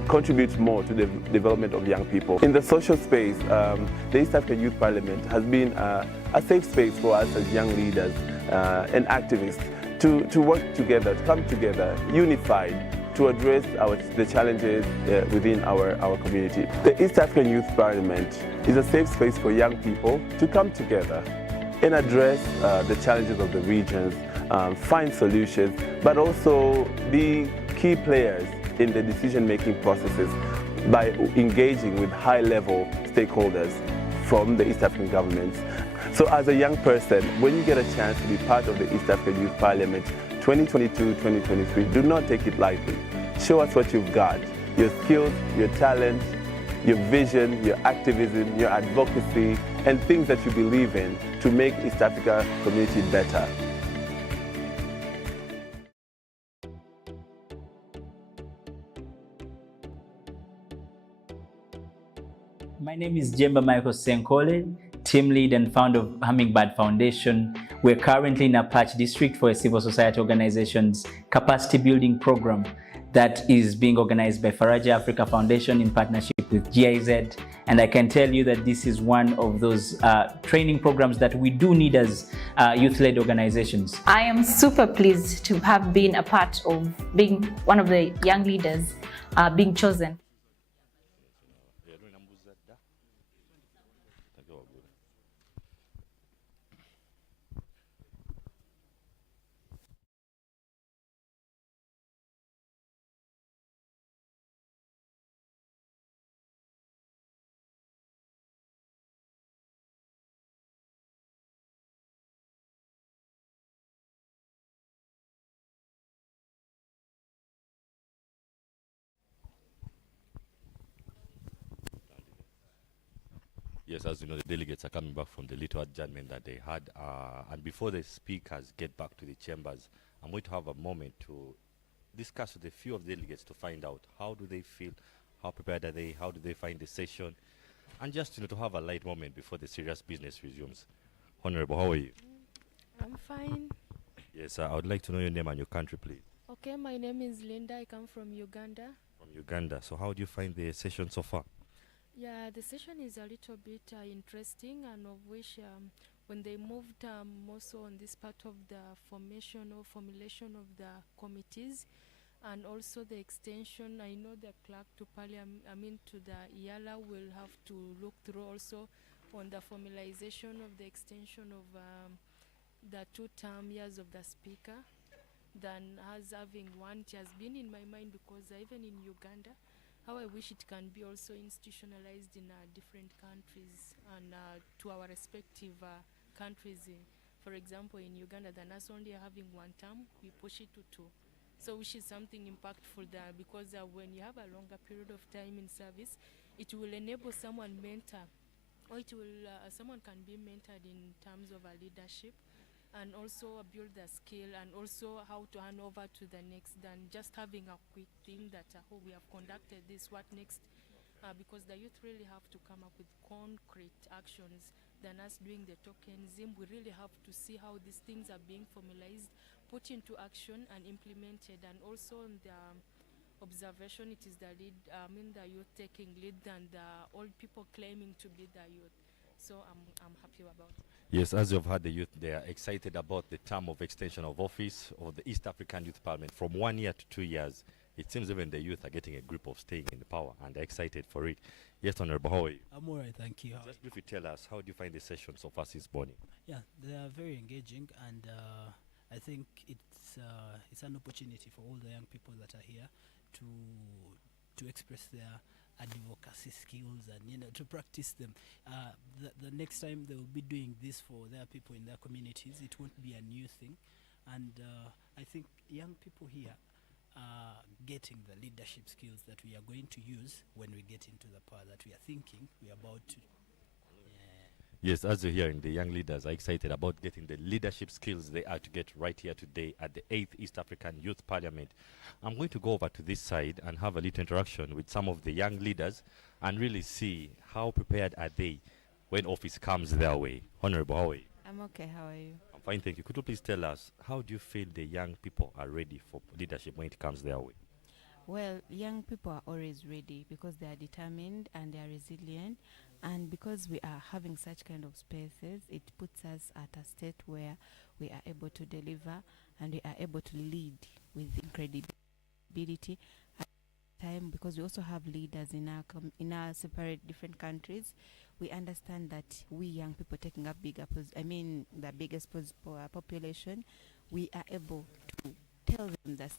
contribute more to the development of young people. In the social space, the East African Youth Parliament has been a safe space for us as young leaders and activists to work together, to come together, unified, to address the challenges within our community. The East African Youth Parliament is a safe space for young people to come together and address the challenges of the regions, find solutions, but also be key players in the decision-making processes by engaging with high-level stakeholders from the East African governments. So as a young person, when you get a chance to be part of the East African Youth Parliament 2022-2023, do not take it lightly. Show us what you've got, your skills, your talent, your vision, your activism, your advocacy, and things that you believe in to make East Africa community better. My name is Jemba Michael Senkole, team lead and founder of Hummingbird Foundation. We're currently in Apache District for a civil society organization's capacity building program that is being organized by Faraja Africa Foundation in partnership with GIZ. And I can tell you that this is one of those training programs that we do need as youth-led organizations. I am super pleased to have been a part of being one of the young leaders being chosen. Yes, as you know, the delegates are coming back from the little adjournment that they had. And before the speakers get back to the chambers, I'm going to have a moment to discuss with a few of the delegates to find out how do they feel, how prepared are they, how do they find the session, and just to have a light moment before the serious business resumes. Honorable, how are you? I'm fine. Yes, I would like to know your name and your country, please. Okay, my name is Linda. I come from Uganda. From Uganda. So how do you find the session so far? Yeah, the session is a little bit interesting, and of which when they moved also on this part of the formulation of the committees, and also the extension, I know the clerk to parliament, to the IALA will have to look through also on the formalization of the extension of the 2-term years of the speaker than as having one. It has been in my mind because even in Uganda, how I wish it can be also institutionalized in different countries and to our respective countries. For example, in Uganda, the nurse only having one term, we push it to 2. So which is something impactful there, because when you have a longer period of time in service, it will enable someone mentor, or it will someone can be mentored in terms of leadership, and also build the skill, and also how to hand over to the next, than just having a quick thing that oh, we have conducted this, what next? Because the youth really have to come up with concrete actions than us doing the tokenism. We really have to see how these things are being formalized, put into action and implemented, and also in the observation, it is the lead, the youth taking lead than the old people claiming to be the youth. So I'm happy about it. Yes, as you've heard, the youth, they are excited about the term of extension of office of the East African Youth Parliament from 1 year to 2 years. It seems even the youth are getting a grip of staying in the power, and they're excited for it. Yes, Honorable, how are you? I'm all right, thank you. Just briefly tell us, how do you find the session so far since morning? Yeah, they are very engaging, and I think it's an opportunity for all the young people that are here to express their advocacy skills and to practice them. The next time they will be doing this for their people in their communities, it won't be a new thing, and I think young people here are getting the leadership skills that we are going to use when we get into the power that we are thinking we are about to. Yes, as you're hearing, the young leaders are excited about getting the leadership skills they are to get right here today at the 8th East African Youth Parliament. I'm going to go over to this side and have a little interaction with some of the young leaders and really see how prepared are they when office comes their way. Honorable, how are you? I'm okay, how are you? I'm fine, thank you. Could you please tell us, how do you feel the young people are ready for leadership when it comes their way? Well, young people are always ready because they are determined and they are resilient, and because we are having such kind of spaces, it puts us at a state where we are able to deliver and we are able to lead with credibility at the time, because we also have leaders in our separate different countries. We understand that we young people taking up the biggest population, we are able to tell them that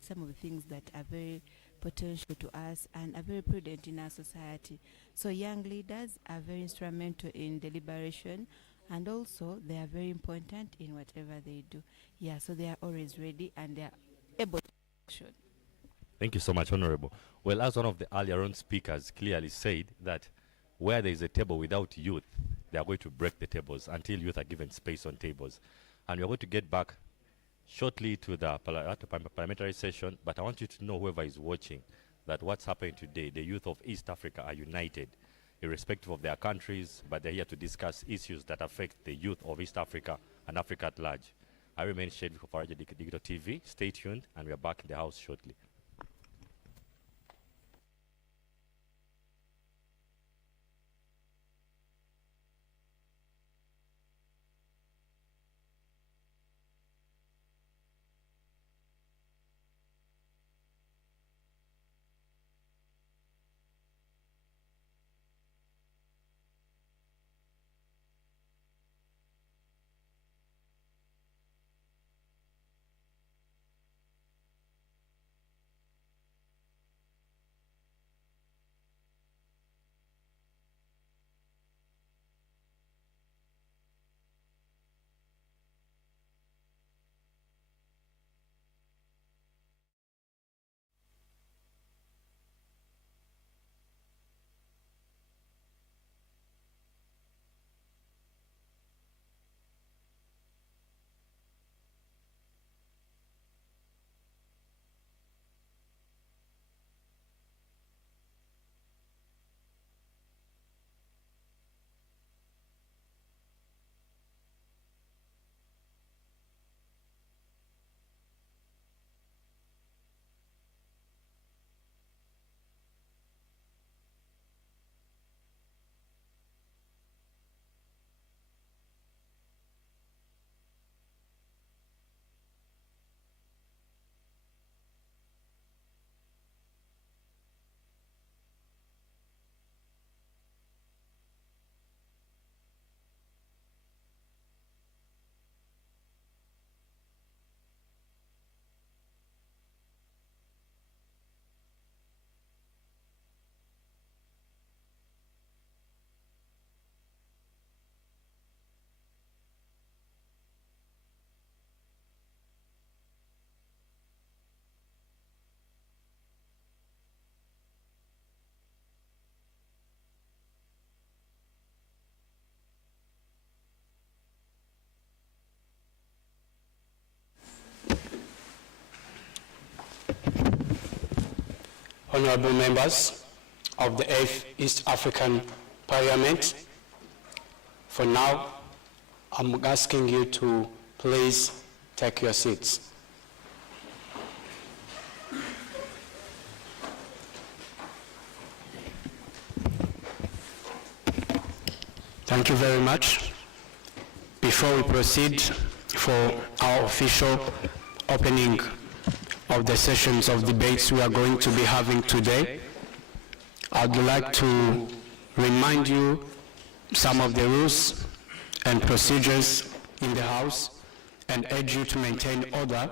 some of the things that are very potential to us and are very prudent in our society. So young leaders are very instrumental in deliberation, and also they are very important in whatever they do. Yeah, so they are always ready and they are able to action. Thank you so much, Honorable. Well, as one of the earlier on speakers clearly said, that where there is a table without youth, they are going to break the tables until youth are given space on tables. And we are going to get back shortly to the parliamentary session, but I want you to know, whoever is watching, that what's happening today, the youth of East Africa are united, irrespective of their countries, but they're here to discuss issues that affect the youth of East Africa and Africa at large. I remain Shade for Faraja Digital TV. Stay tuned, and we are back in the house shortly. honorable members of the 8th East African Parliament, for now, I'm asking you to please take your seats. Thank you very much. Before we proceed for our official opening of the sessions of debates we are going to be having today, I'd like to remind you some of the rules and procedures in the House and urge you to maintain order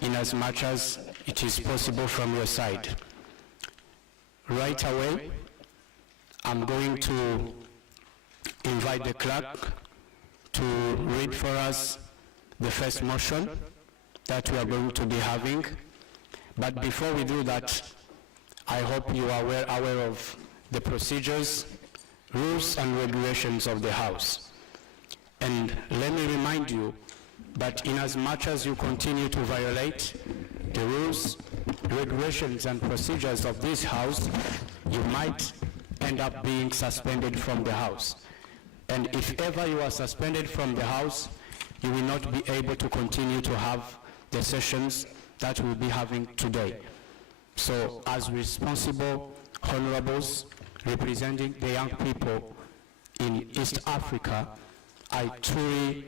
in as much as it is possible from your side. Right away, I'm going to invite the clerk to read for us the first motion that we are going to be having. But before we do that, I hope you are aware of the procedures, rules and regulations of the House. And let me remind you that in as much as you continue to violate the rules, regulations and procedures of this House, you might end up being suspended from the House. And if ever you are suspended from the House, you will not be able to continue to have the sessions that we'll be having today. So as responsible honorables representing the young people in East Africa, I truly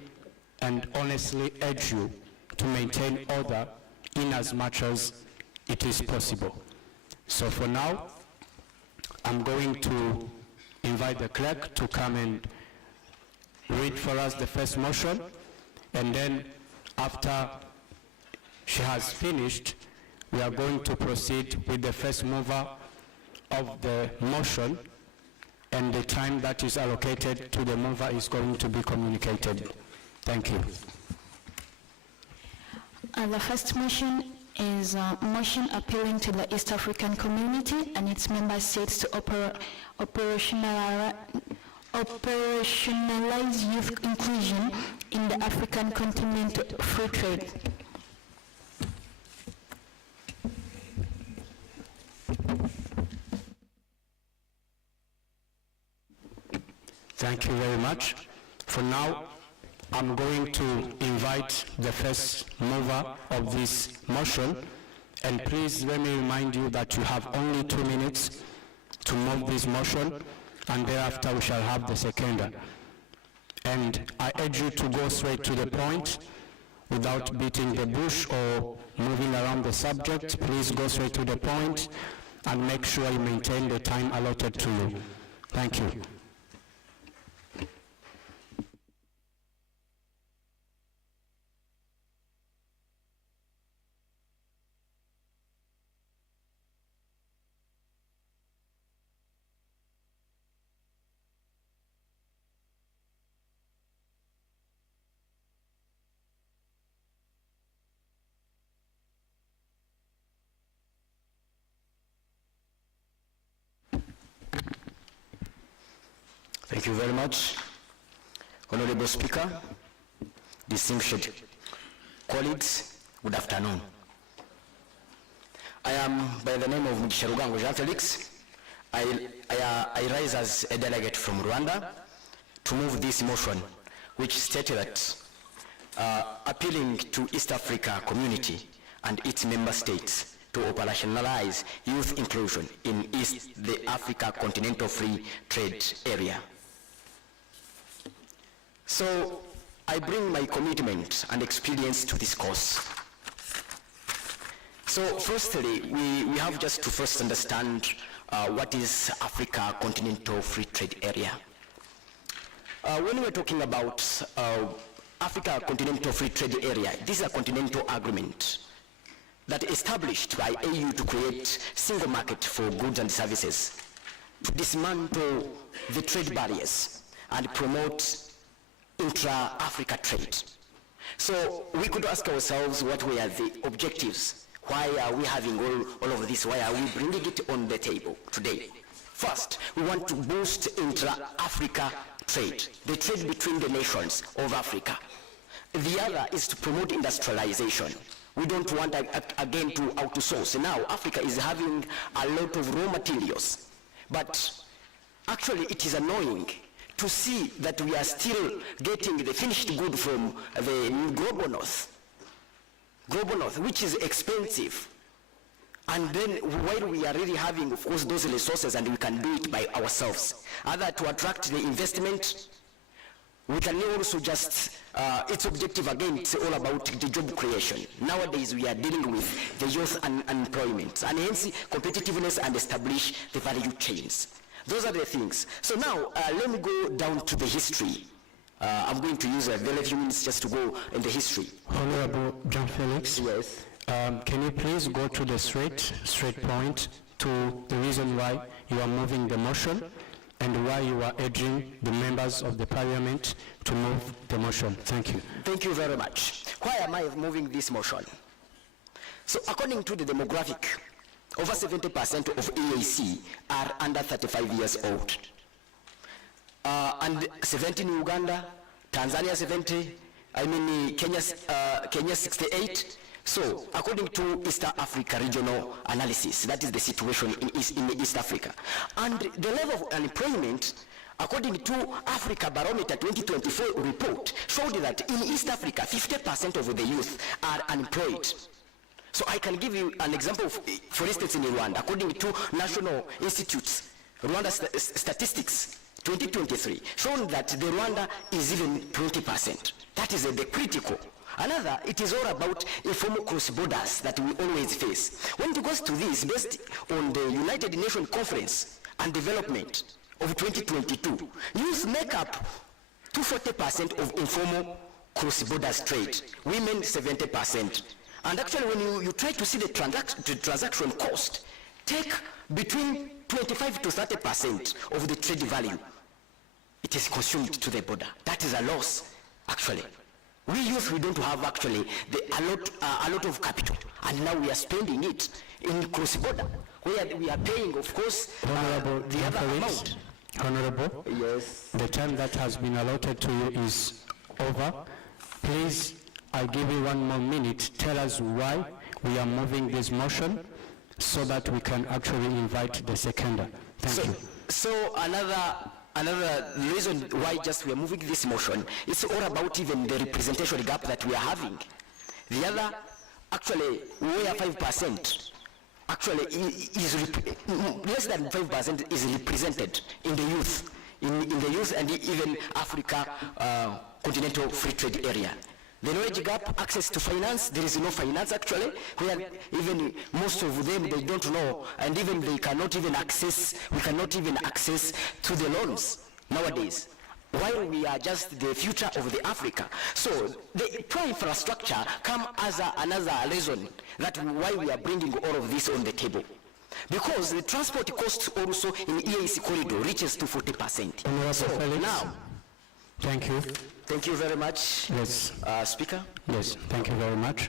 and honestly urge you to maintain order in as much as it is possible. So for now, I'm going to invite the clerk to come and read for us the first motion, and then after she has finished, we are going to proceed with the first mover of the motion, and the time that is allocated to the mover is going to be communicated. Thank you. The first motion is a motion appealing to the East African community and its member states to operationalize youth inclusion in the African continent free trade. Thank you very much. For now, I'm going to invite the first mover of this motion, and please let me remind you that you have only 2 minutes to move this motion, and thereafter we shall have the seconder. And I urge you to go straight to the point without beating the bush or moving around the subject. Please go straight to the point and make sure you maintain the time allotted to you. Thank you. Thank you very much. Honorable Speaker, distinguished colleagues, good afternoon. I am by the name of Mgisharugango Jean Felix. I rise as a delegate from Rwanda to move this motion, which stated that appealing to East Africa community and its member states to operationalize youth inclusion in the Africa Continental Free Trade Area. So I bring my commitment and experience to this cause. So firstly, we have just to first understand what is Africa Continental Free Trade Area. When we're talking about Africa Continental Free Trade Area, this is a continental agreement that established by AU to create single market for goods and services, to dismantle the trade barriers and promote intra-Africa trade. So we could ask ourselves what were the objectives. Why are we having all of this? Why are we bringing it on the table today? First, we want to boost intra-Africa trade, the trade between the nations of Africa. The other is to promote industrialization. We don't want, again, to outsource. Now, Africa is having a lot of raw materials, but actually it is annoying to see that we are still getting the finished good from the global north, which is expensive. And then while we are really having, of course, those resources, and we can do it by ourselves, either to attract the investment, we can also just, its objective again, it's all about the job creation. Nowadays we are dealing with the youth unemployment, and hence competitiveness and establish the value chains. Those are the things. So now, let me go down to the history. I'm going to use a very few minutes just to go in the history. Honorable John Felix. Yes. Can you please go to the straight point to the reason why you are moving the motion and why you are urging the members of the parliament to move the motion? Thank you. Thank you very much. Why am I moving this motion? So according to the demographic, over 70% of EAC are under 35 years old. And 70 in Uganda, Tanzania 70, Kenya 68. So, according to East Africa regional analysis, that is the situation in East Africa. And the level of unemployment, according to Africa Barometer 2024 report, showed that in East Africa, 50% of the youth are unemployed. So I can give you an example of, for instance, in Rwanda, according to National Institute's Rwanda Statistics 2023, showing that the Rwanda is even 20%. That is the critical. Another, it is all about informal cross borders that we always face. When it goes to this, based on the United Nations Conference and Development of 2022, youth make up 40% of informal cross borders trade, women 70%. And actually when you try to see the transaction cost, take between 25 to 30% of the trade value. It is consumed to the border. That is a loss, actually. We youth, we don't have actually a lot of capital, and now we are spending it in cross-border, where we are paying, of course, the other amount. Honorable, yes. The time that has been allotted to you is over. Please, I give you one more minute. Tell us why we are moving this motion so that we can actually invite the seconder. Thank you. So another reason why just we are moving this motion, it's all about even the representation gap that we are having. The other, actually, where 5% actually is less than 5% is represented in the youth, in the youth and even Africa continental free trade area. The knowledge gap, access to finance, there is no finance actually, where even most of them, they don't know, and even they cannot even access, we cannot even access to the loans nowadays, while we are just the future of the Africa. So the poor infrastructure come as another reason that why we are bringing all of this on the table. Because the transport costs also in EAC corridor reaches to 40%. So now, thank you. Thank you very much. Yes. Speaker? Yes, thank you very much.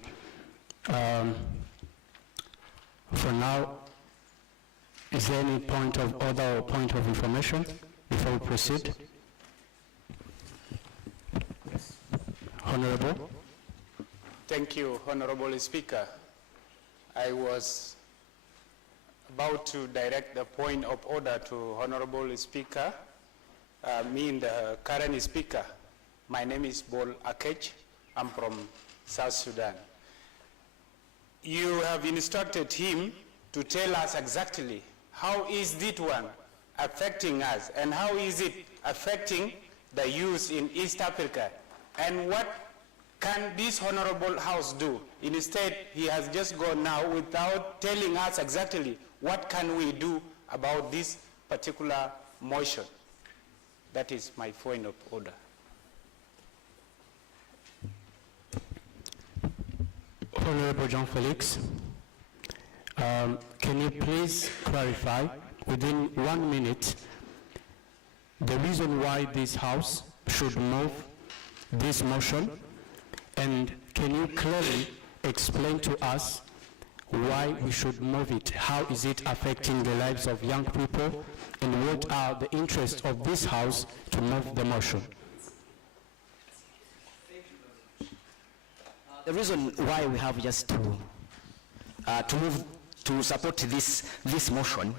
For now, is there any point of order or point of information before we proceed? Yes. Honorable. Thank you, Honorable Speaker. I was about to direct the point of order to Honorable Speaker, the current Speaker. My name is Bol Akech. I'm from South Sudan. You have instructed him to tell us exactly how is this one affecting us and how is it affecting the youth in East Africa, and what can this Honorable House do? Instead, he has just gone now without telling us exactly what can we do about this particular motion. That is my point of order. Honorable John Felix, can you please clarify within 1 minute the reason why this House should move this motion, and can you clearly explain to us why we should move it? How is it affecting the lives of young people, and what are the interests of this House to move the motion? the reason why we have just to move to support this motion.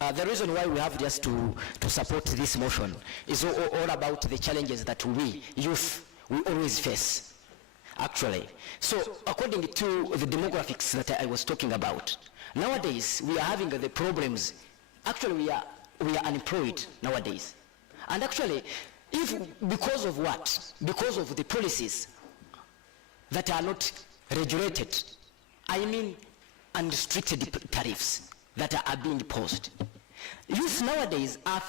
The reason why we have just to support this motion is all about the challenges that we, youth, we always face, actually. So according to the demographics that I was talking about, nowadays we are having the problems. Actually, we are unemployed nowadays. And actually, because of what? Because of the policies that are not regulated, I mean unrestricted tariffs that are being imposed. Youth nowadays are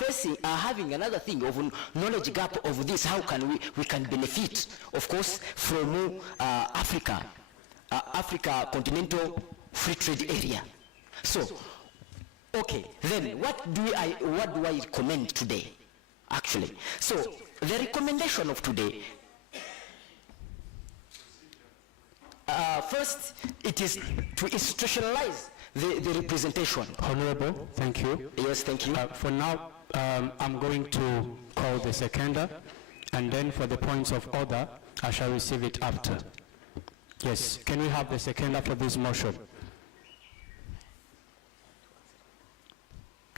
having another thing of knowledge gap of this. How can we can benefit, of course, from Africa continental free trade area. So, okay, then what do I recommend today, actually? So, the recommendation of today, first, it is to institutionalize the representation. Honorable, thank you. Yes, thank you. For now, I'm going to call the seconder, and then for the points of order, I shall receive it after. Yes, can we have the seconder for this motion?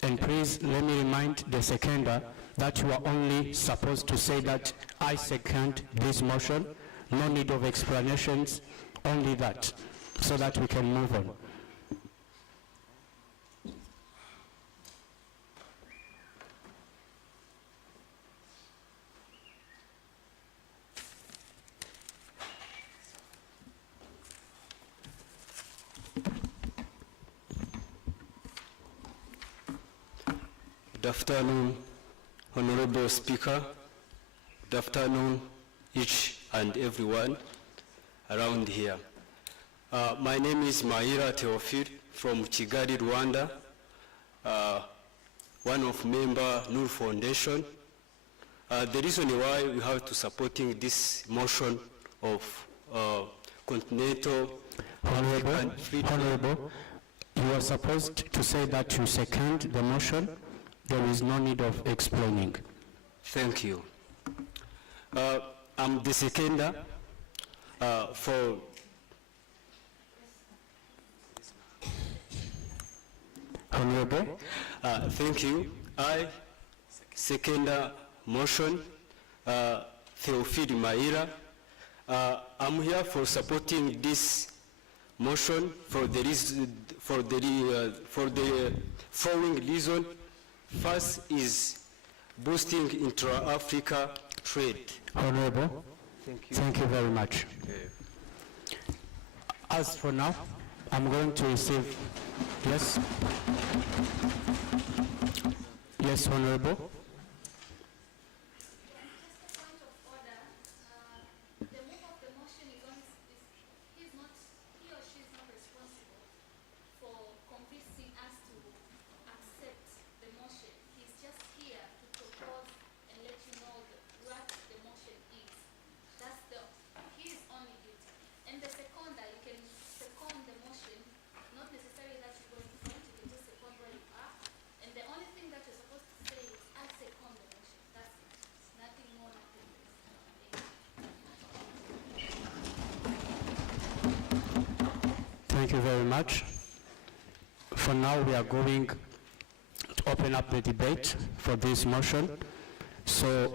And please let me remind the seconder that you are only supposed to say that I second this motion, no need of explanations, only that, so that we can move on. Good afternoon, Honorable Speaker. Good afternoon, each and everyone around here. My name is Mahira Theophile from Kigali, Rwanda, one of member Nur Foundation. The reason why we have to supporting this motion of continental Honorable, you are supposed to say that you second the motion. There is no need of explaining. Thank you. I'm the seconder for Honorable. Thank you. I second motion, Theophile Mahira. I'm here for supporting this motion for the following reason. First is boosting intra-Africa trade. Honorable, thank you very much. Okay. As for now, I'm going to receive, yes? Yes, Honorable. Thank you very much. For now, we are going to open up the debate for this motion. So,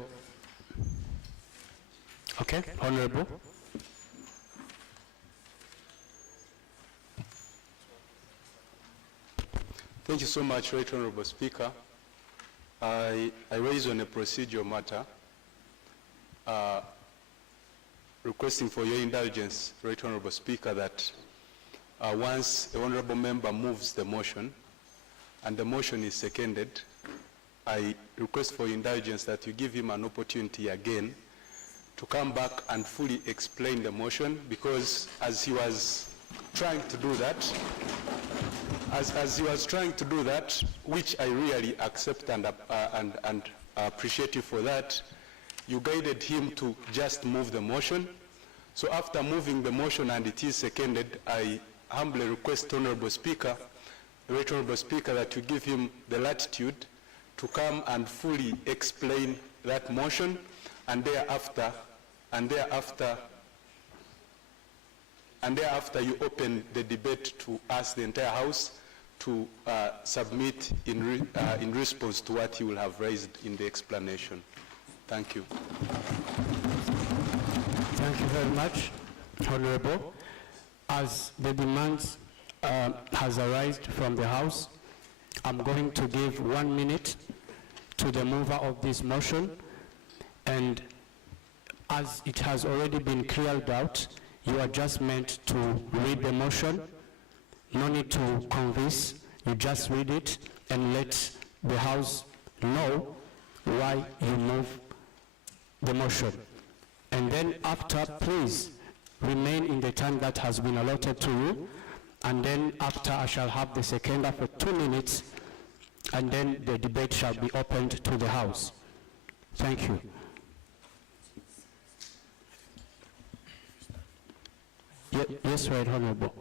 okay, Honorable. Thank you so much, Right Honorable Speaker. I raise on a procedural matter, requesting for your indulgence, Right Honorable Speaker, that once the honorable member moves the motion and the motion is seconded, I request for indulgence that you give him an opportunity again to come back and fully explain the motion, because as he was trying to do that, which I really accept and appreciate you for that, you guided him to just move the motion. So after moving the motion and it is seconded, I humbly request Honorable Speaker, the Right Honorable Speaker, that you give him the latitude to come and fully explain that motion and thereafter you open the debate to ask the entire House to submit in response to what you will have raised in the explanation. Thank you. Thank you very much, Honorable. As the demands has arisen from the House, I'm going to give 1 minute to the mover of this motion, and as it has already been cleared out, you are just meant to read the motion. No need to convince, you just read it and let the House know why you move the motion. And then after, please remain in the time that has been allotted to you, and then after I shall have the seconder for 2 minutes, and then the debate shall be opened to the House. Thank you. Yes, right, Honorable.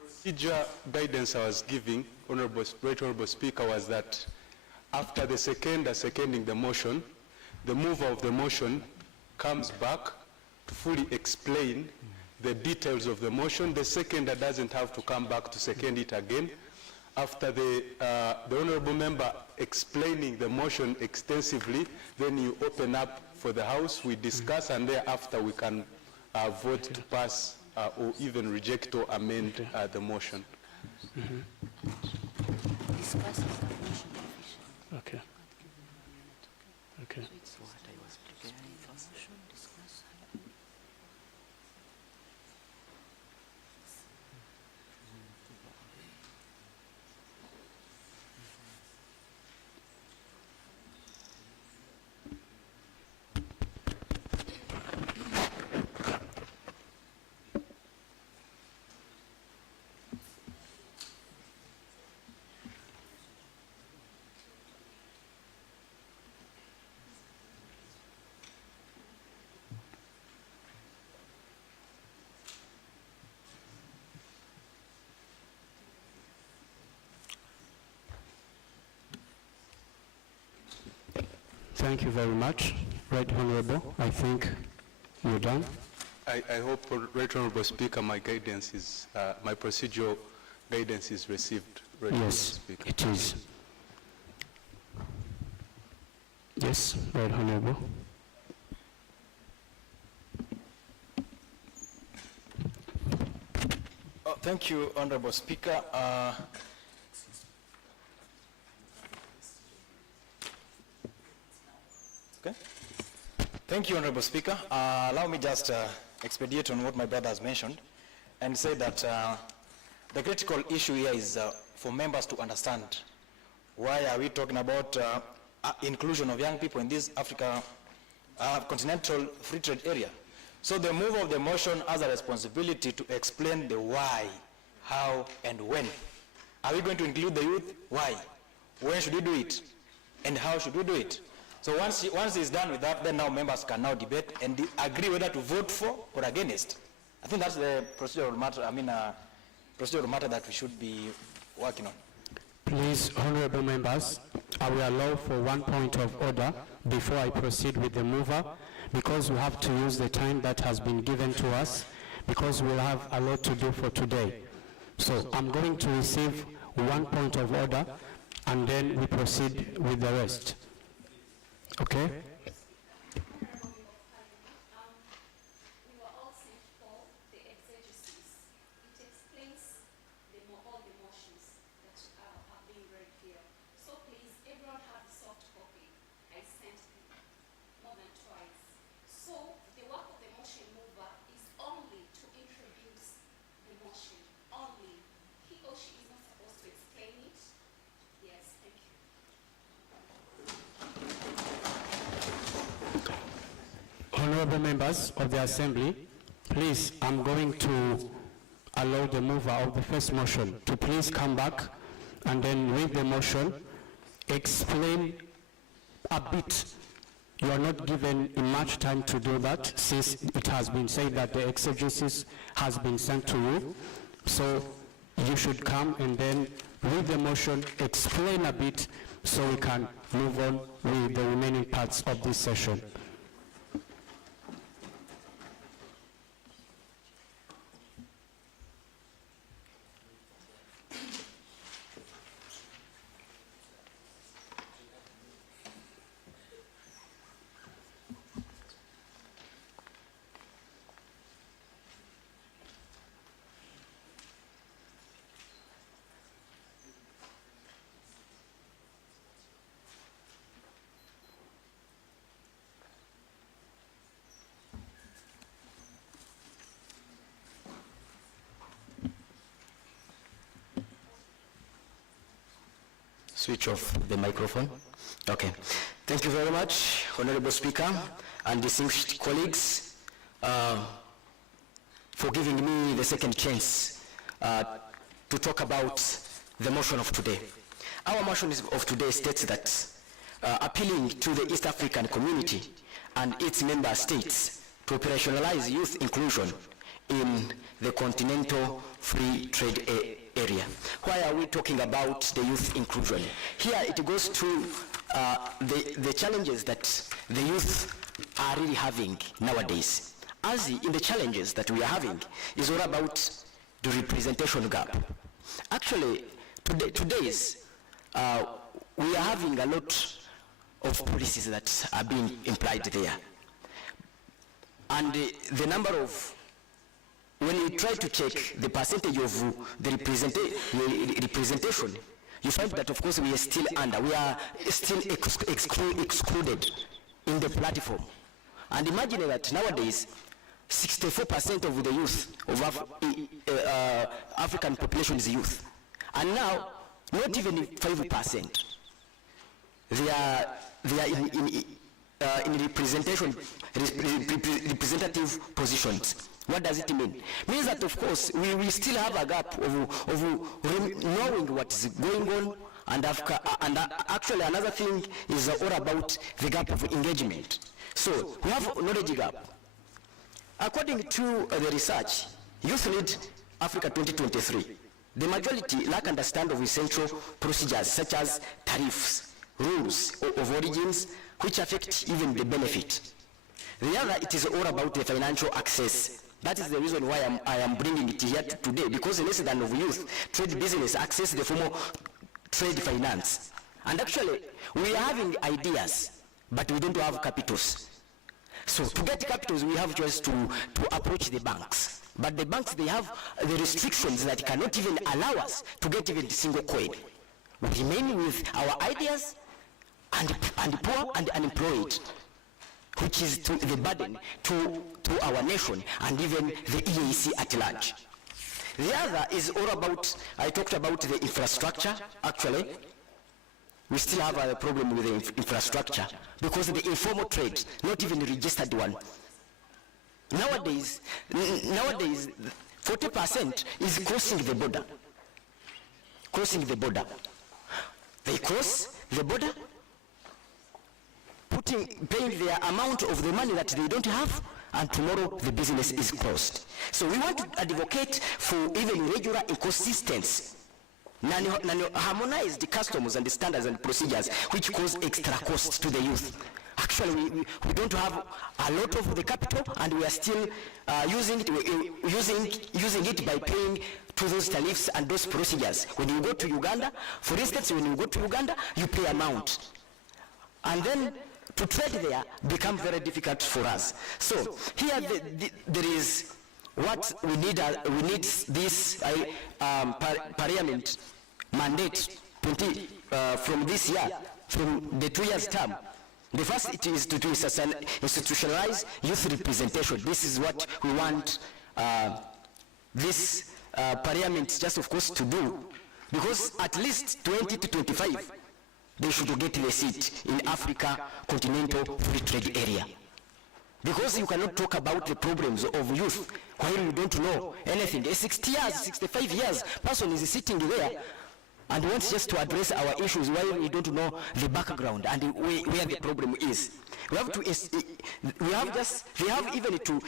Procedure guidance I was giving, Right Honorable Speaker, was that after the seconder seconding the motion, the mover of the motion comes back to fully explain the details of the motion. The seconder doesn't have to come back to second it again. After the Honorable Member explaining the motion extensively, then you open up for the House, we discuss, and thereafter we can vote to pass or even reject or amend the motion. Okay. Okay. Thank you very much. Right Honorable, I think you're done. I hope, Right Honorable Speaker, my guidance is, my procedural guidance is received. Right Yes, it is. Yes, Right Honorable. Thank you, Honorable Speaker. Thank you, Honorable Speaker. Allow me just expedite on what my brother has mentioned and say that the critical issue here is for members to understand why are we talking about inclusion of young people in this Africa continental free trade area. So the mover of the motion has a responsibility to explain the why, how, and when. Are we going to include the youth? Why? When should we do it? And how should we do it? So once he's done with that, then now members can now debate and agree whether to vote for or against. I think that's the procedural matter, procedural matter that we should be working on. Please, honorable members, I will allow for 1 point of order before I proceed with the mover, because we have to use the time that has been given to us, because we'll have a lot to do for today. So I'm going to receive 1 point of order, and then we proceed with the rest. Okay? Honorable members of the Assembly, please, I'm going to allow the mover of the first motion to please come back and then read the motion, explain a bit. You are not given much time to do that, since it has been said that the exegesis has been sent to you. So you should come and then read the motion, explain a bit, so we can move on with the remaining parts of this session. Switch off the microphone. Okay. Thank you very much, Honorable Speaker and distinguished colleagues, for giving me the second chance to talk about the motion of today. Our motion of today states that appealing to the East African community and its member states to operationalize youth inclusion in the continental free trade area. Why are we talking about the youth inclusion? Here it goes to the challenges that the youth are really having nowadays. As in the challenges that we are having is all about the representation gap. Actually, today's we are having a lot of policies that are being implied there. And the number of, when you try to check the percentage of the representation, you find that of course we are still under, we are still excluded in the platform. And imagine that nowadays, 64% of the youth of African population is youth. And now, not even 5%. They are in representative positions. What does it mean? Means that of course we still have a gap of knowing what is going on, and actually another thing is all about the gap of engagement. So we have knowledge gap. According to the research, Youth Lead Africa 2023, the majority lack understanding of essential procedures such as tariffs, rules of origins, which affect even the benefit. The other, it is all about the financial access. That is the reason why I am bringing it here today, because less than of youth trade business access the formal trade finance. And actually, we are having ideas, but we don't have capitals. So to get capitals, we have just to approach the banks. But the banks, they have the restrictions that cannot even allow us to get even a single coin. We remain with our ideas and poor and unemployed, which is the burden to our nation and even the EAC at large. The other is all about, I talked about the infrastructure. Actually, we still have a problem with the infrastructure because the informal trade, not even the registered one. Nowadays, 40% is crossing the border. Crossing the border. They cross the border, paying their amount of the money that they don't have, and tomorrow the business is closed. So we want to advocate for even regular inconsistency, harmonized customs and standards and procedures which cause extra costs to the youth. Actually, we don't have a lot of the capital, and we are still using it by paying to those tariffs and those procedures. When you go to Uganda, for instance, when you go to Uganda, you pay amount. And then to trade there become very difficult for us. So here there is what we need. We need this parliament mandate from this year, from the 2 years term. The first it is to institutionalize youth representation. This is what we want this parliament just of course to do, because at least 20 to 25 they should get the seat in Africa Continental Free Trade Area. Because you cannot talk about the problems of youth while you don't know anything. A 60 years, 65 years person is sitting there and wants just to address our issues while we don't know the background and where the problem is. We have to, they have even to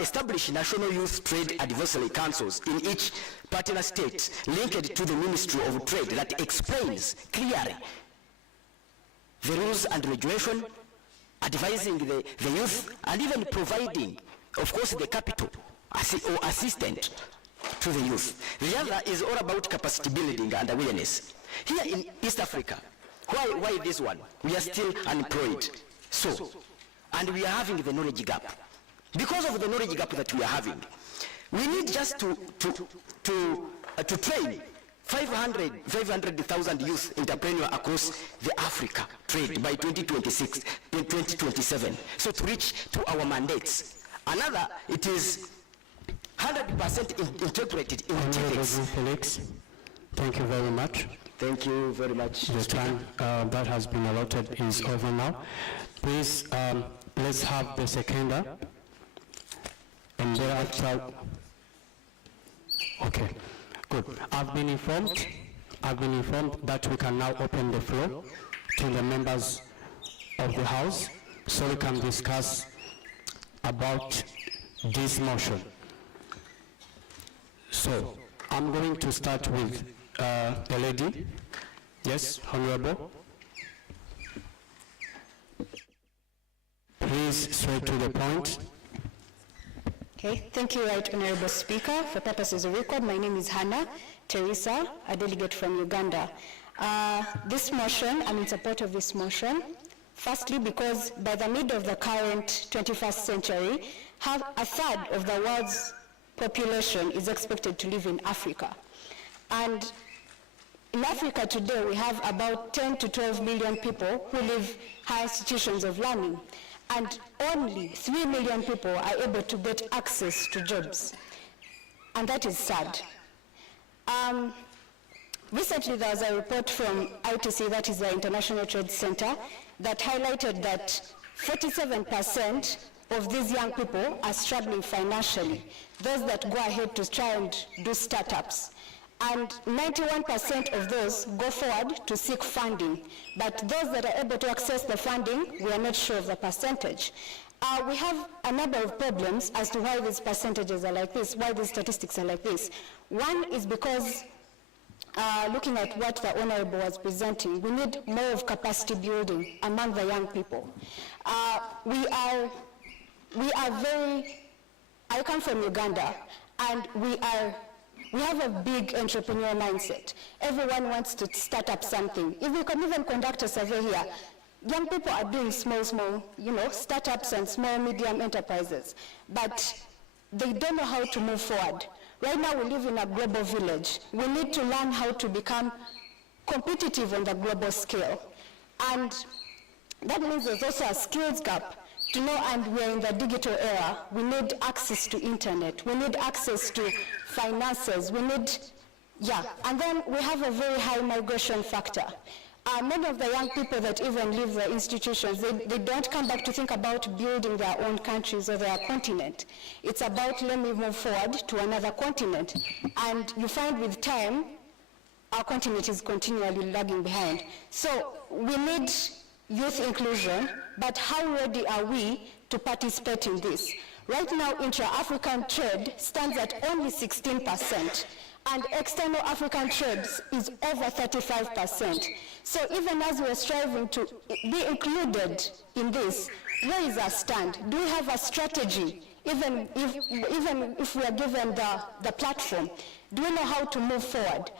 establish national youth trade advisory councils in each partner state linked to the Ministry of Trade that explains clearly the rules and regulation, advising the youth, and even providing, of course, the capital or assistance to the youth. The other is all about capacity building and awareness. Here in East Africa, why this one? We are still unemployed. So, and we are having the knowledge gap. Because of the knowledge gap that we are having, we need just to train 500,000 youth entrepreneurs across the Africa trade by 2027. So to reach to our mandates. Another, it is 100% integrated in Felix, thank you very much. Thank you very much. The time that has been allotted is over now. Please, let's have the seconder, and thereafter. Okay, good. I've been informed that we can now open the floor to the members of the House so we can discuss about this motion. So, I'm going to start with the lady. Yes, Honorable. Please, straight to the point. Okay, thank you, Right Honorable Speaker. For purposes of record, my name is Hannah Teresa, a delegate from Uganda. This motion, I'm in support of this motion. Firstly, because by the middle of the current 21st century, a third of the world's population is expected to live in Africa. And in Africa today, we have about 10 to 12 million people who live high institutions of learning. And only 3 million people are able to get access to jobs. And that is sad. Recently, there was a report from ITC, that is the International Trade Center, that highlighted that 47% of these young people are struggling financially, those that go ahead to try and do startups. And 91% of those go forward to seek funding. But those that are able to access the funding, we are not sure of the percentage. We have a number of problems as to why these percentages are like this, why these statistics are like this. One is because, looking at what the Honorable was presenting, we need more of capacity building among the young people. I come from Uganda, and we have a big entrepreneurial mindset. Everyone wants to start up something. If we can even conduct a survey here, young people are doing small, startups and small, medium enterprises, but they don't know how to move forward. Right now we live in a global village. We need to learn how to become competitive on the global scale. And that means there's also a skills gap. To know, and we're in the digital era, we need access to internet, we need access to finances, and then we have a very high migration factor. Many of the young people that even leave the institutions, they don't come back to think about building their own countries or their continent. It's about, let me move forward to another continent. And you find with time, our continent is continually lagging behind. So we need youth inclusion, but how ready are we to participate in this? Right now, intra-African trade stands at only 16%, and external African trade is over 35%. So even as we're striving to be included in this, where is our stand? Do we have a strategy, even if we are given the platform? Do we know how to move forward?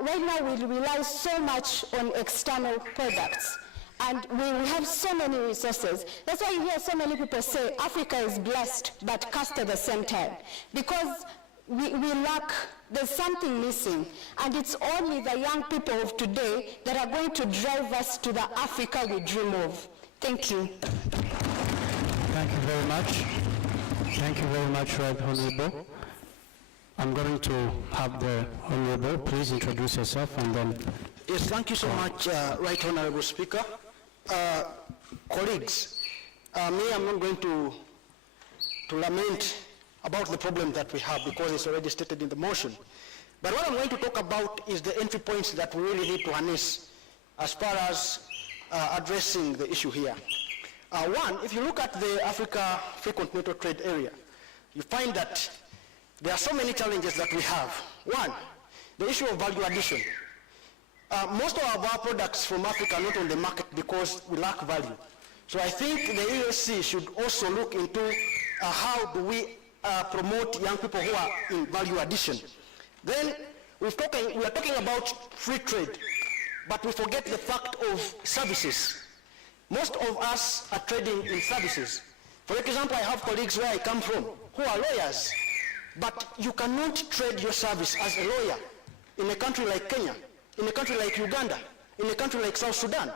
Right now, we rely so much on external products. And we have so many resources. That's why you hear so many people say Africa is blessed but cursed at the same time. Because we lack, there's something missing. And it's only the young people of today that are going to drive us to the Africa we dream of. Thank you. Thank you very much. Thank you very much, Right Honorable. I'm going to have the Honorable please introduce yourself and then. Yes, thank you so much, Right Honorable Speaker. Colleagues, I'm not going to lament about the problem that we have because it's already stated in the motion. But what I'm going to talk about is the entry points that we really need to harness as far as addressing the issue here. One, if you look at the Africa Free Continental Trade Area, you find that there are so many challenges that we have. One, the issue of value addition. Most of our products from Africa are not on the market because we lack value. So I think the ESC should also look into how do we promote young people who are in value addition. Then we are talking about free trade, but we forget the fact of services. Most of us are trading in services. For example, I have colleagues where I come from who are lawyers, but you cannot trade your service as a lawyer in a country like Kenya, in a country like Uganda, in a country like South Sudan.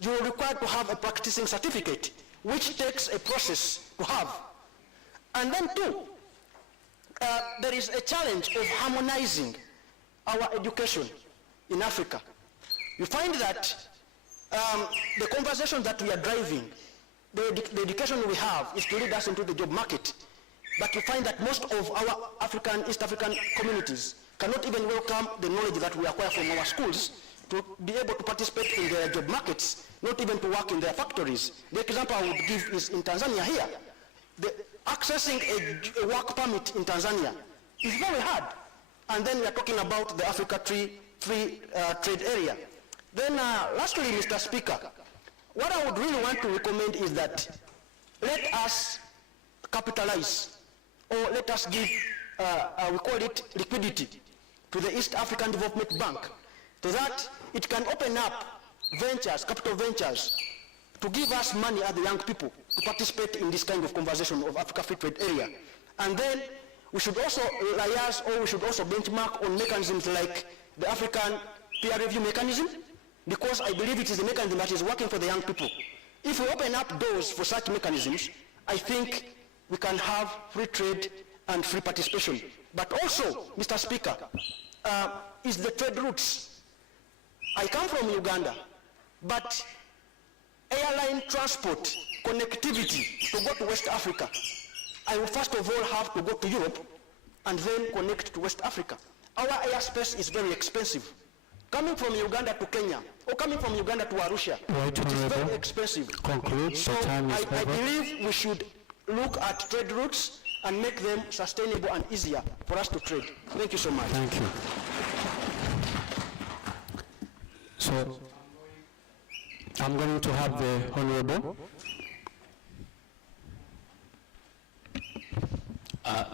You are required to have a practicing certificate, which takes a process to have. And then two, there is a challenge of harmonizing our education in Africa. You find that the conversation that we are driving, the education we have is to lead us into the job market. But you find that most of our East African communities cannot even welcome the knowledge that we acquire from our schools to be able to participate in their job markets, not even to work in their factories. The example I would give is in Tanzania here. Accessing a work permit in Tanzania is very hard. And then we are talking about the Africa Free Trade Area. Then lastly, Mr. Speaker, what I would really want to recommend is that let us capitalize, or let us give, we call it liquidity, to the East African Development Bank, so that it can open up ventures, capital ventures, to give us money as the young people to participate in this kind of conversation of Africa Free Trade Area. And then we should also liaise, or we should also benchmark on mechanisms like the African peer review mechanism, because I believe it is a mechanism that is working for the young people. If we open up doors for such mechanisms, I think we can have free trade and free participation. But also, Mr. Speaker, is the trade routes. I come from Uganda, but airline transport, connectivity to go to West Africa, I will first of all have to go to Europe and then connect to West Africa. Our airspace is very expensive. Coming from Uganda to Kenya, or coming from Uganda to Arusha, it is very expensive. Conclude. So I believe we should look at trade routes and make them sustainable and easier for us to trade. Thank you so much. Thank you. So I'm going to have the Honorable.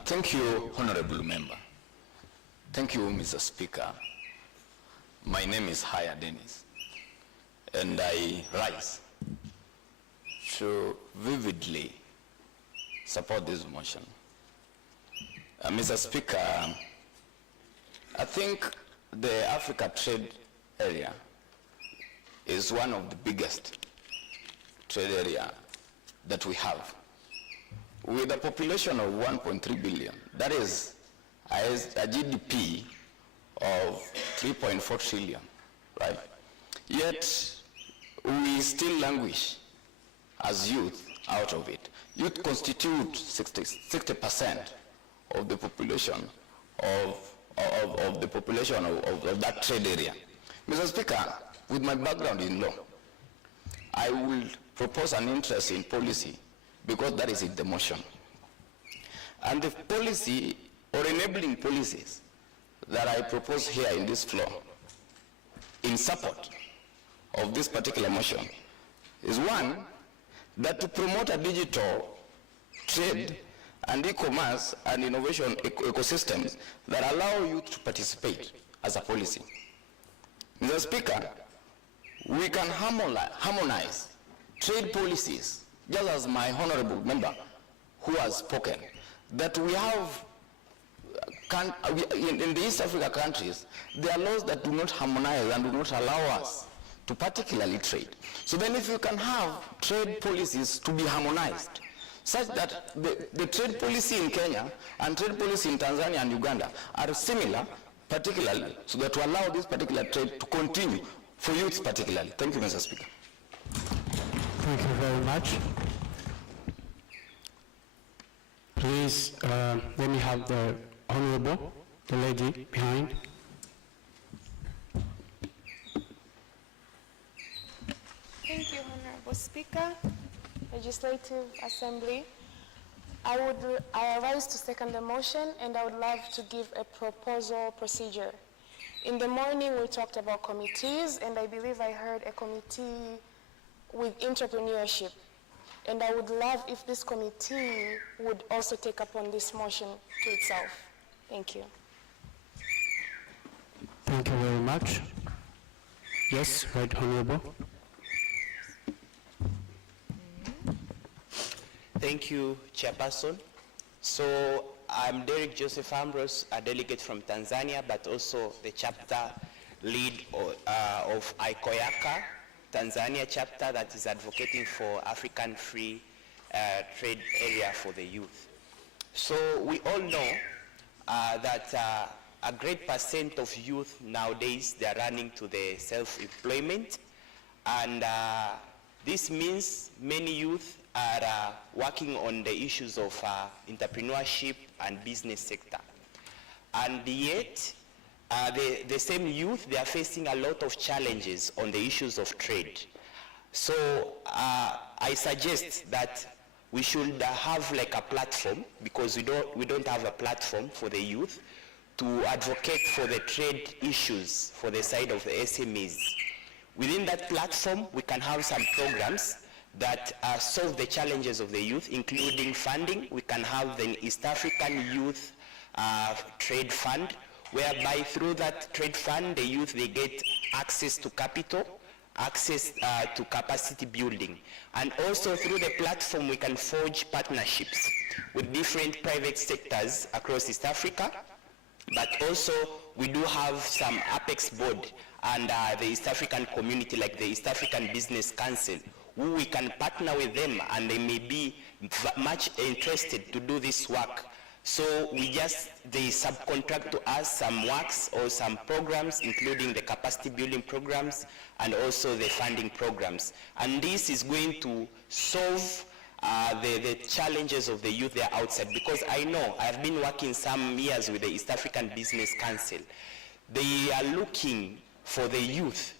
Thank you, Honorable Member. Thank you, Mr. Speaker. My name is Haya Dennis, and I rise to vividly support this motion. Mr. Speaker, I think the Africa Trade Area is one of the biggest trade area that we have. With a population of 1.3 billion, that is a GDP of 3.4 trillion, right? Yet, we still languish as youth out of it. Youth constitute 60% of the population of that trade area. Mr. Speaker, with my background in law, I will propose an interest in policy because that is in the motion. And the policy or enabling policies that I propose here in this floor in support of this particular motion is one, that to promote a digital trade and e-commerce and innovation ecosystems that allow youth to participate as a policy. Mr. Speaker, we can harmonize trade policies, just as my honorable member who has spoken, that we have in the East Africa countries, there are laws that do not harmonize and do not allow us to particularly trade. So then if you can have trade policies to be harmonized, such that the trade policy in Kenya and trade policy in Tanzania and Uganda are similar, particularly, so that to allow this particular trade to continue for youths particularly. Thank you, Mr. Speaker. Thank you very much. Please, let me have the Honorable, the lady behind. Honorable Speaker, Legislative Assembly, I rise to second the motion, and I would love to give a proposal procedure. In the morning, we talked about committees, and I believe I heard a committee with entrepreneurship. And I would love if this committee would also take upon this motion to itself. Thank you. Thank you very much. Yes, Right Honorable. Thank you, Chairperson. So I'm Derek Joseph Ambrose, a delegate from Tanzania, but also the chapter lead of ICOYACA, Tanzania chapter that is advocating for African free trade area for the youth. So we all know that a great percent of youth nowadays, they are running to the self-employment, and this means many youth are working on the issues of entrepreneurship and business sector. And yet, the same youth, they are facing a lot of challenges on the issues of trade. So I suggest that we should have like a platform, because we don't have a platform for the youth to advocate for the trade issues for the side of the SMEs. Within that platform, we can have some programs that solve the challenges of the youth, including funding. We can have the East African Youth Trade Fund, whereby through that trade fund, the youth, they get access to capital, access to capacity building. And also through the platform, we can forge partnerships with different private sectors across East Africa, but also we do have some Apex board and the East African community, like the East African Business Council, who we can partner with them, and they may be much interested to do this work. So they subcontract to us some works or some programs, including the capacity building programs and also the funding programs. And this is going to solve the challenges of the youth there outside, because I know I've been working some years with the East African Business Council. They are looking for the youth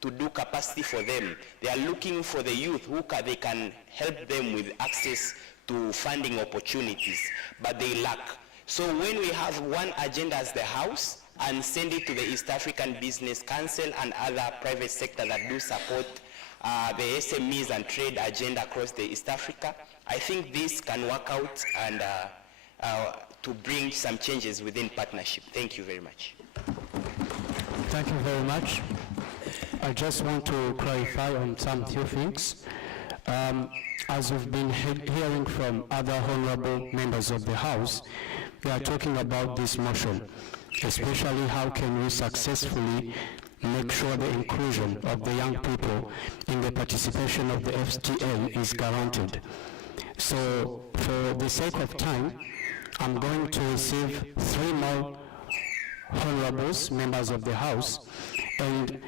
to do capacity for them. They are looking for the youth who they can help them with access to funding opportunities, but they lack. So when we have one agenda as the House and send it to the East African Business Council and other private sector that do support the SMEs and trade agenda across the East Africa, I think this can work out and to bring some changes within partnership. Thank you very much. Thank you very much. I just want to clarify on some few things. As we've been hearing from other honorable members of the House, we are talking about this motion, especially how can we successfully make sure the inclusion of the young people in the participation of the FTA is guaranteed. So for the sake of time, I'm going to receive 3 more honorables, members of the House, and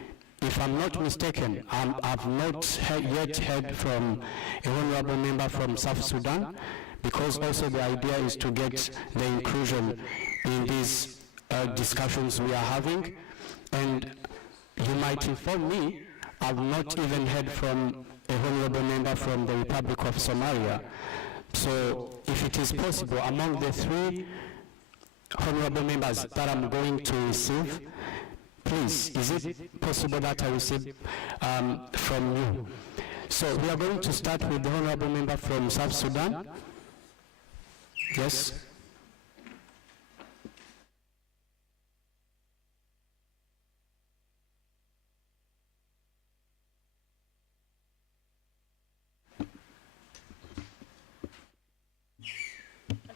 if I'm not mistaken, I've not yet heard from a honorable member from South Sudan, because also the idea is to get the inclusion in these discussions we are having. And you might inform me, I've not even heard from a honorable member from the Republic of Somalia. So if it is possible, among the 3 honorable members that I'm going to receive, please, is it possible that I receive from you? So we are going to start with the honorable member from South Sudan. Yes.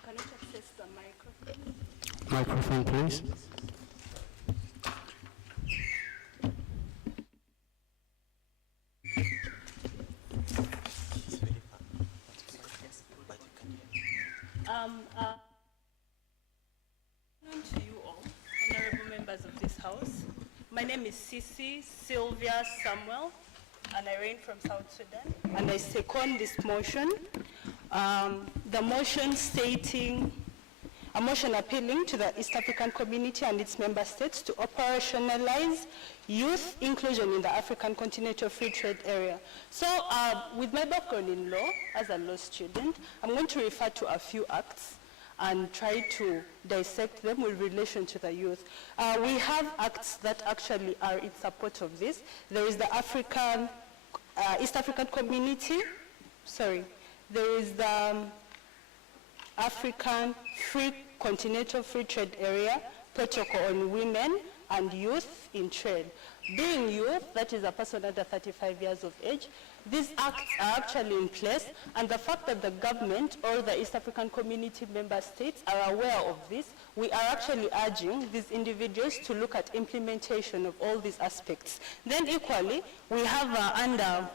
Can you access the microphone? Microphone, please. To you all, honorable members of this House. My name is Sisi Sylvia Samuel, and I reign from South Sudan, and I second this motion. The motion stating a motion appealing to the East African community and its member states to operationalize youth inclusion in the African Continental Free Trade Area. So with my background in law, as a law student, I'm going to refer to a few acts and try to dissect them with relation to the youth. We have acts that actually are in support of this. There is the East African Community, there is the African Continental Free Trade Area Protocol on Women and Youth in Trade. Being youth, that is a person under 35 years of age, these acts are actually in place, and the fact that the government or the East African Community member states are aware of this, we are actually urging these individuals to look at implementation of all these aspects. Then equally, we have under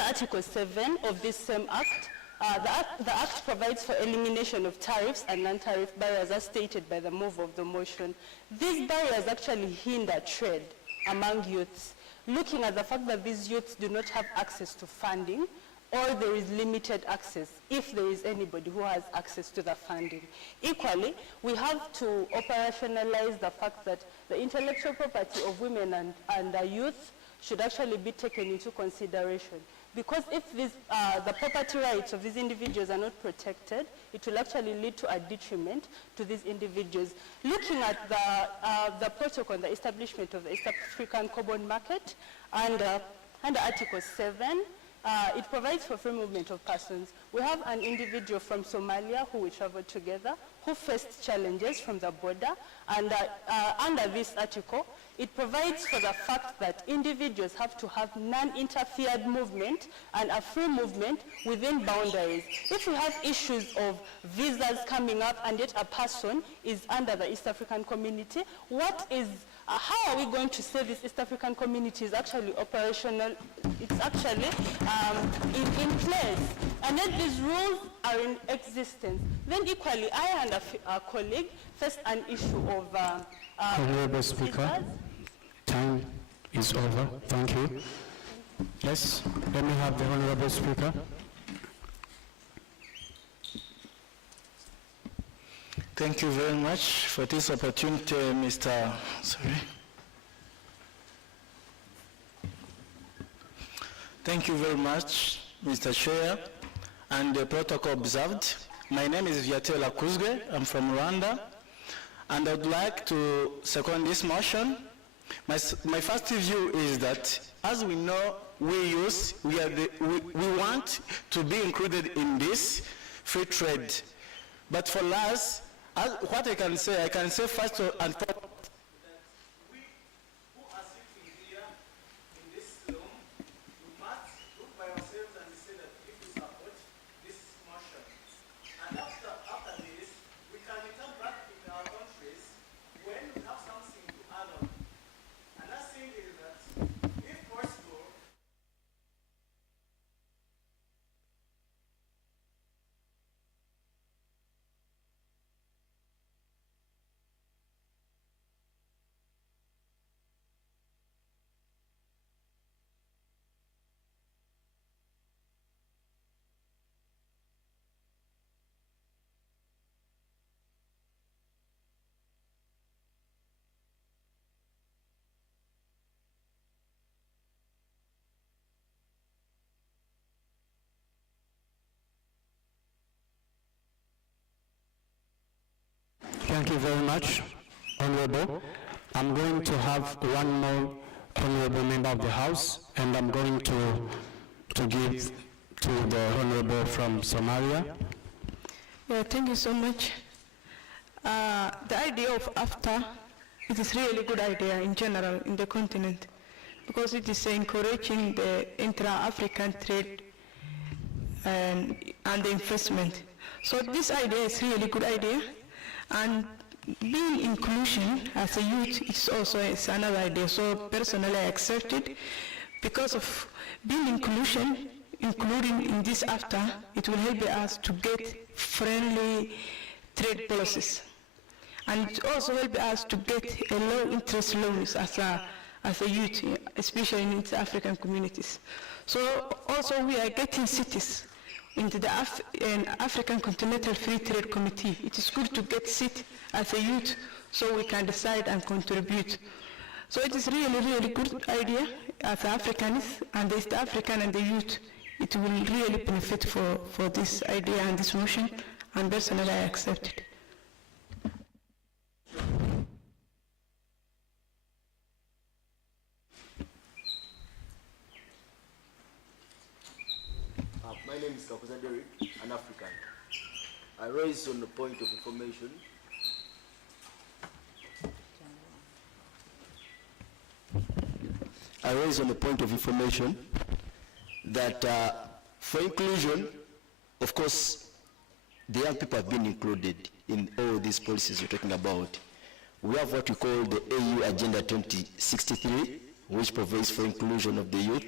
Article 7 of this same Act, the Act provides for elimination of tariffs and non-tariff barriers as stated by the move of the motion. These barriers actually hinder trade among youths, looking at the fact that these youths do not have access to funding, or there is limited access, if there is anybody who has access to the funding. Equally, we have to operationalize the fact that the intellectual property of women and youth should actually be taken into consideration. Because if the property rights of these individuals are not protected, it will actually lead to a detriment to these individuals. Looking at the protocol on the establishment of the East African Common Market, and under Article 7, it provides for free movement of persons. We have an individual from Somalia who we traveled together, who faced challenges from the border, and under this article, it provides for the fact that individuals have to have non-interfered movement and a free movement within boundaries. If we have issues of visas coming up and yet a person is under the East African community, how are we going to say this East African community is actually operational? It's actually in place. And yet these rules are in existence. Then equally, I and a colleague faced an issue of Honorable Speaker, time is over. Thank you. Yes, let me have the Honorable Speaker. Thank you very much for this opportunity, Mr. Thank you very much, Mr. Chair, and the protocol observed. My name is Viatela Kuzge. I'm from Rwanda, and I would like to second this motion. My first view is that, as we know, we want to be included in this free trade. But for us, what I can say first and foremost, Thank you very much, Honorable. I'm going to have one more Honorable Member of the House, and I'm going to give to the Honorable from Somalia. Yeah, thank you so much. The idea of AFTA, it is really a good idea in general in the continent, because it is encouraging the intra-African trade and the investment. So this idea is really a good idea. And being inclusion as a youth is also another idea. So personally I accept it because of being inclusion, including in this AFTA, it will help us to get friendly trade policies. And it also help us to get a low interest loans as a youth, especially in the African communities. So also we are getting cities into the African Continental Free Trade Committee. It is good to get seat as a youth so we can decide and contribute. So it is really, really good idea as Africans and the East African and the youth. It will really benefit for this idea and this motion, and personally I accept it. My name is Kakuza Derek, an African. I raise on the point of information that for inclusion, of course, the young people have been included in all these policies we're talking about. We have what we call the AU Agenda 2063, which provides for inclusion of the youth.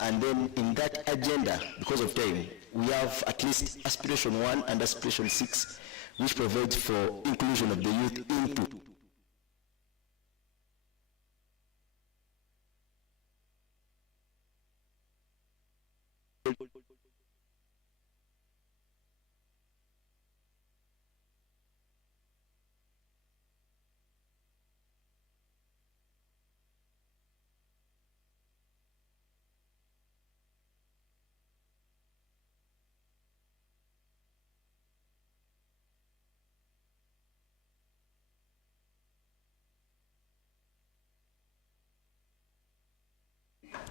And then in that agenda, because of time, we have at least Aspiration 1 and Aspiration 6, which provides for inclusion of the youth into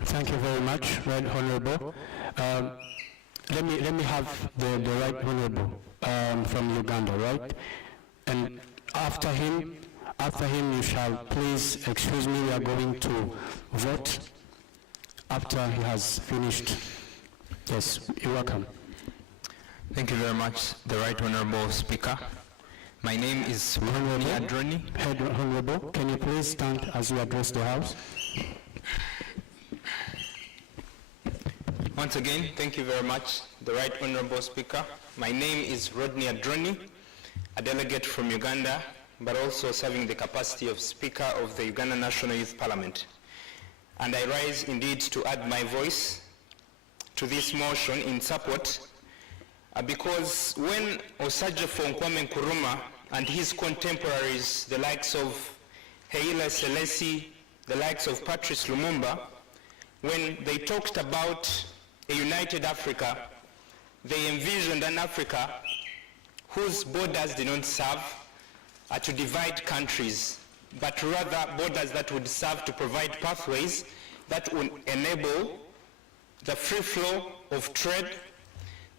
Thank you very much, Right Honorable. Let me have the Right Honorable from Uganda, right? And after him you shall please excuse me, we are going to vote after he has finished. Yes, you're welcome. Thank you very much, the Right Honorable Speaker. My name is Rodney Adroni. Head Honorable, can you please stand as you address the House? Once again, thank you very much, the Right Honorable Speaker. My name is Rodney Adroni, a delegate from Uganda, but also serving the capacity of Speaker of the Uganda National Youth Parliament. And I rise indeed to add my voice to this motion in support because when Osagyefo Kwame Nkrumah and his contemporaries, the likes of Haile Selassie, the likes of Patrice Lumumba, when they talked about a united Africa, they envisioned an Africa whose borders did not serve to divide countries, but rather borders that would serve to provide pathways that would enable the free flow of trade,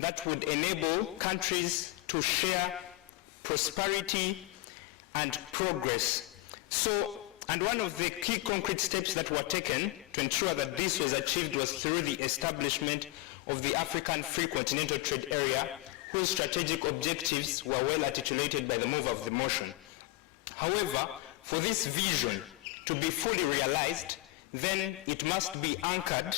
that would enable countries to share prosperity and progress. So, and one of the key concrete steps that were taken to ensure that this was achieved was through the establishment of the African Free Continental Trade Area, whose strategic objectives were well articulated by the mover of the motion. However, for this vision to be fully realized, then it must be anchored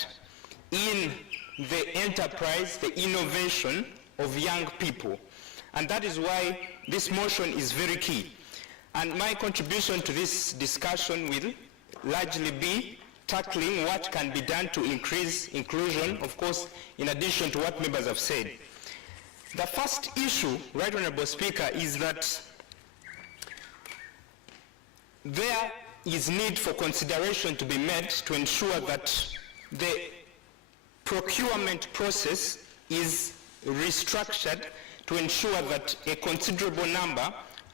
in the enterprise, the innovation of young people. And that is why this motion is very key. And my contribution to this discussion will largely be tackling what can be done to increase inclusion, of course, in addition to what members have said. The first issue, Right Honorable Speaker, is that there is need for consideration to be made to ensure that the procurement process is restructured to ensure that a considerable number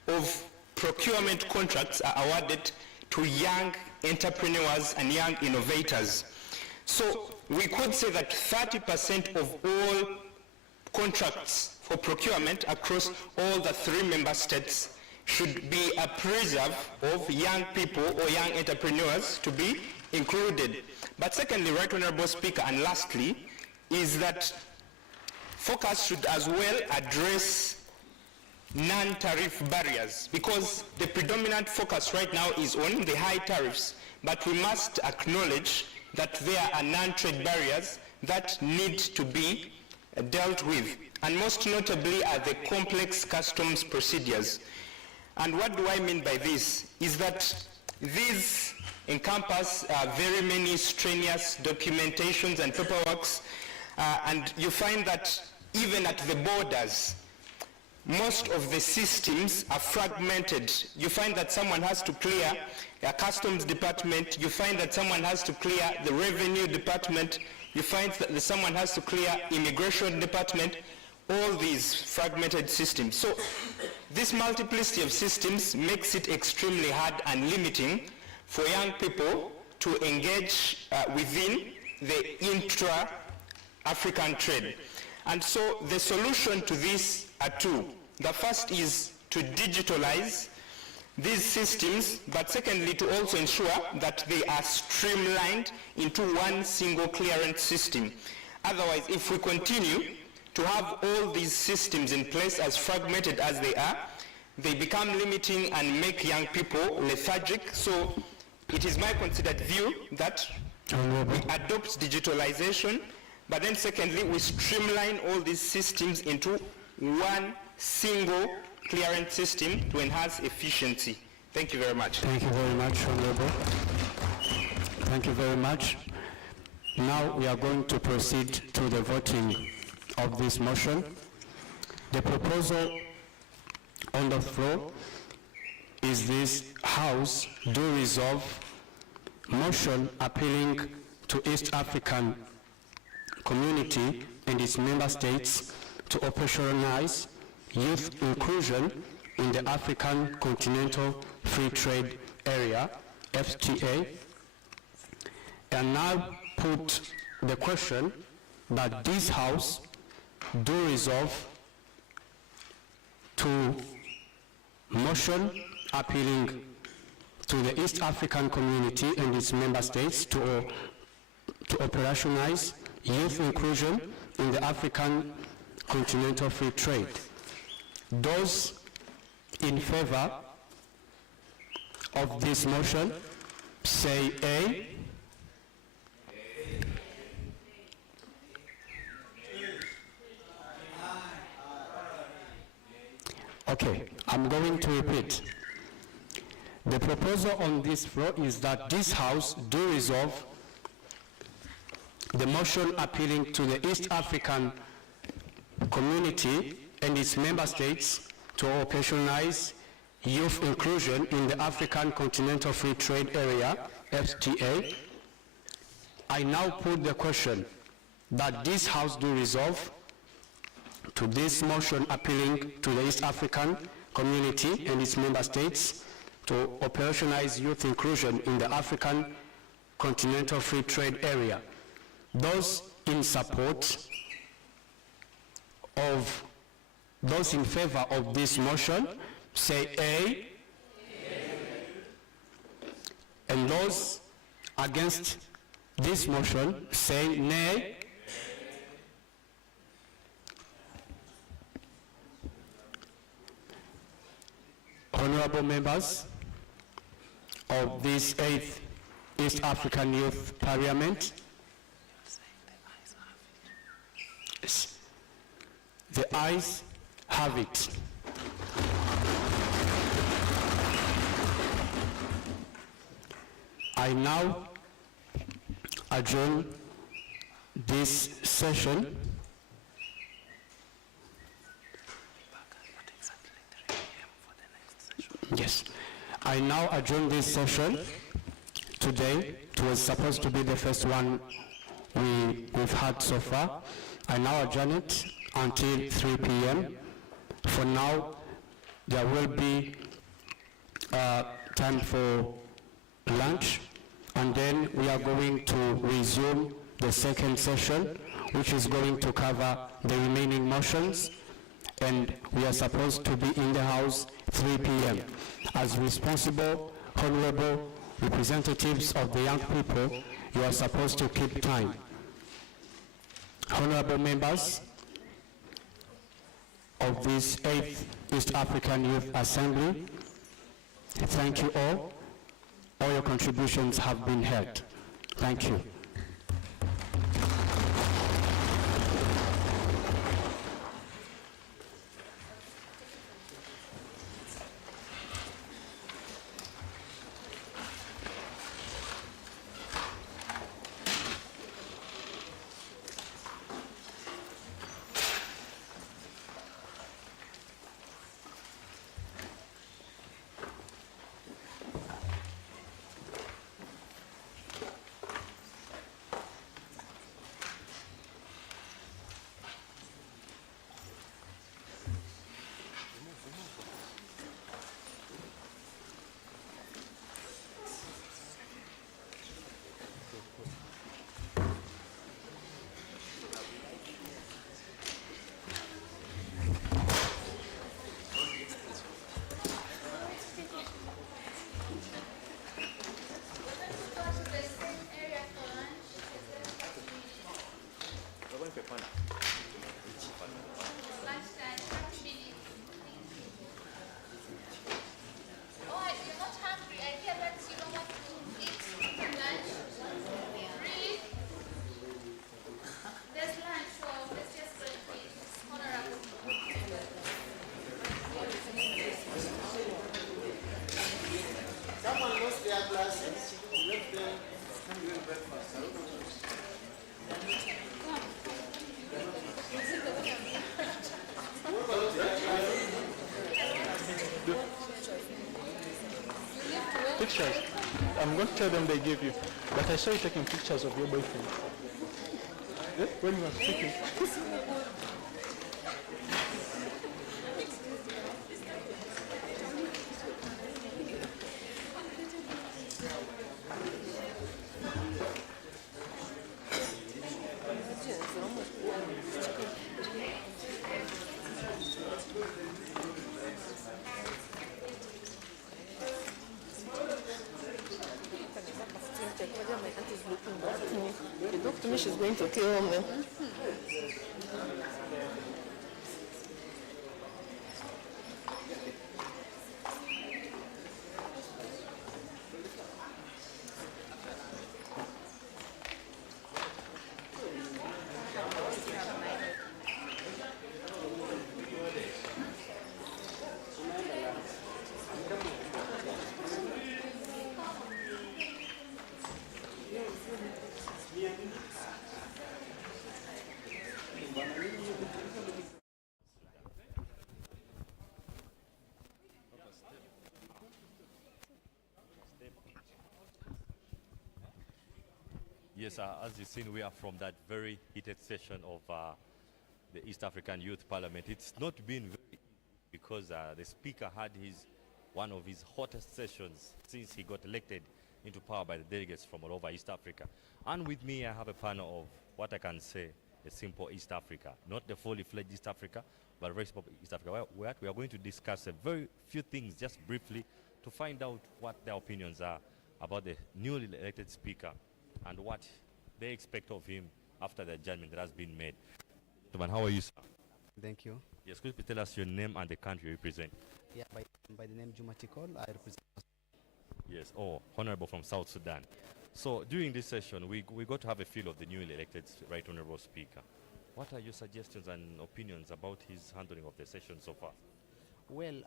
of procurement contracts are awarded to young entrepreneurs and young innovators. So we could say that 30% of all contracts for procurement across all the 3 member states should be a preserve of young people or young entrepreneurs to be included. But secondly, Right Honorable Speaker, and lastly, is that focus should as well address non-tariff barriers, because the predominant focus right now is on the high tariffs, but we must acknowledge that there are non-trade barriers that need to be dealt with, and most notably are the complex customs procedures. And what do I mean by this? Is that these encompass very many strenuous documentations and paperworks, and you find that even at the borders, most of the systems are fragmented. You find that someone has to clear a customs department, you find that someone has to clear the revenue department, you find that someone has to clear immigration department, all these fragmented systems. So this multiplicity of systems makes it extremely hard and limiting for young people to engage within the intra-African trade. And so the solution to this are two. The first is to digitalize these systems, but secondly to also ensure that they are streamlined into one single clearance system. Otherwise, if we continue to have all these systems in place as fragmented as they are, they become limiting and make young people lethargic. So it is my considered view that we adopt digitalization, but then secondly, we streamline all these systems into one single clearance system to enhance efficiency. Thank you very much. Thank you very much, Honorable. Thank you very much. Now we are going to proceed to the voting of this motion. The proposal on the floor is this House do resolve motion appealing to East African community and its member states to operationalize youth inclusion in the African Continental Free Trade Area, FTA, and now put the question that this House do resolve to motion appealing to the East African community and its member states to operationalize youth inclusion in the African Continental Free Trade. Those in favor of this motion say A. Okay, I'm going to repeat. The proposal on this floor is that this House do resolve the motion appealing to the East African community and its member states to operationalize youth inclusion in the African Continental Free Trade Area, FTA. I now put the question that this House do resolve to this motion appealing to the East African community and its member states to operationalize youth inclusion in the African Continental Free Trade Area. Those in support of, those in favor of this motion say A. And those against this motion say nay. Honorable members of this 8th East African Youth Parliament, the ayes have it. I now adjourn this session . Yes. I now adjourn this session today. It was supposed to be the first one we've had so far. I now adjourn it until 3 p.m. For now, there will be time for lunch, and then we are going to resume the second session, which is going to cover the remaining motions, and we are supposed to be in the House 3 p.m. As responsible, honorable representatives of the young people, you are supposed to keep time. Honorable members of this 8th East African Youth Assembly, thank you all. All your contributions have been heard. Thank you. pictures. I'm going to tell them they give you. But I saw you taking pictures of your boyfriend. Yeah? When you were speaking. The doctor is going to kill me. Yes, as you've seen, we are from that very heated session of the East African Youth Parliament. It's not been very easy because the Speaker had one of his hottest sessions since he got elected into power by the delegates from all over East Africa. And with me, I have a panel of what I can say, a simple East Africa. Not the fully fledged East Africa, but a very simple East Africa. We are going to discuss a very few things just briefly to find out what their opinions are about the newly elected Speaker and what they expect of him after the adjournment that has been made. Gentlemen, how are you, sir? Thank you. Yes, could you please tell us your name and the country you represent? Yeah, by the name Juma Tikol, I represent. Yes, Honorable from South Sudan. So during this session, we got to have a feel of the newly elected Right Honorable Speaker. What are your suggestions and opinions about his handling of the session so far? Well,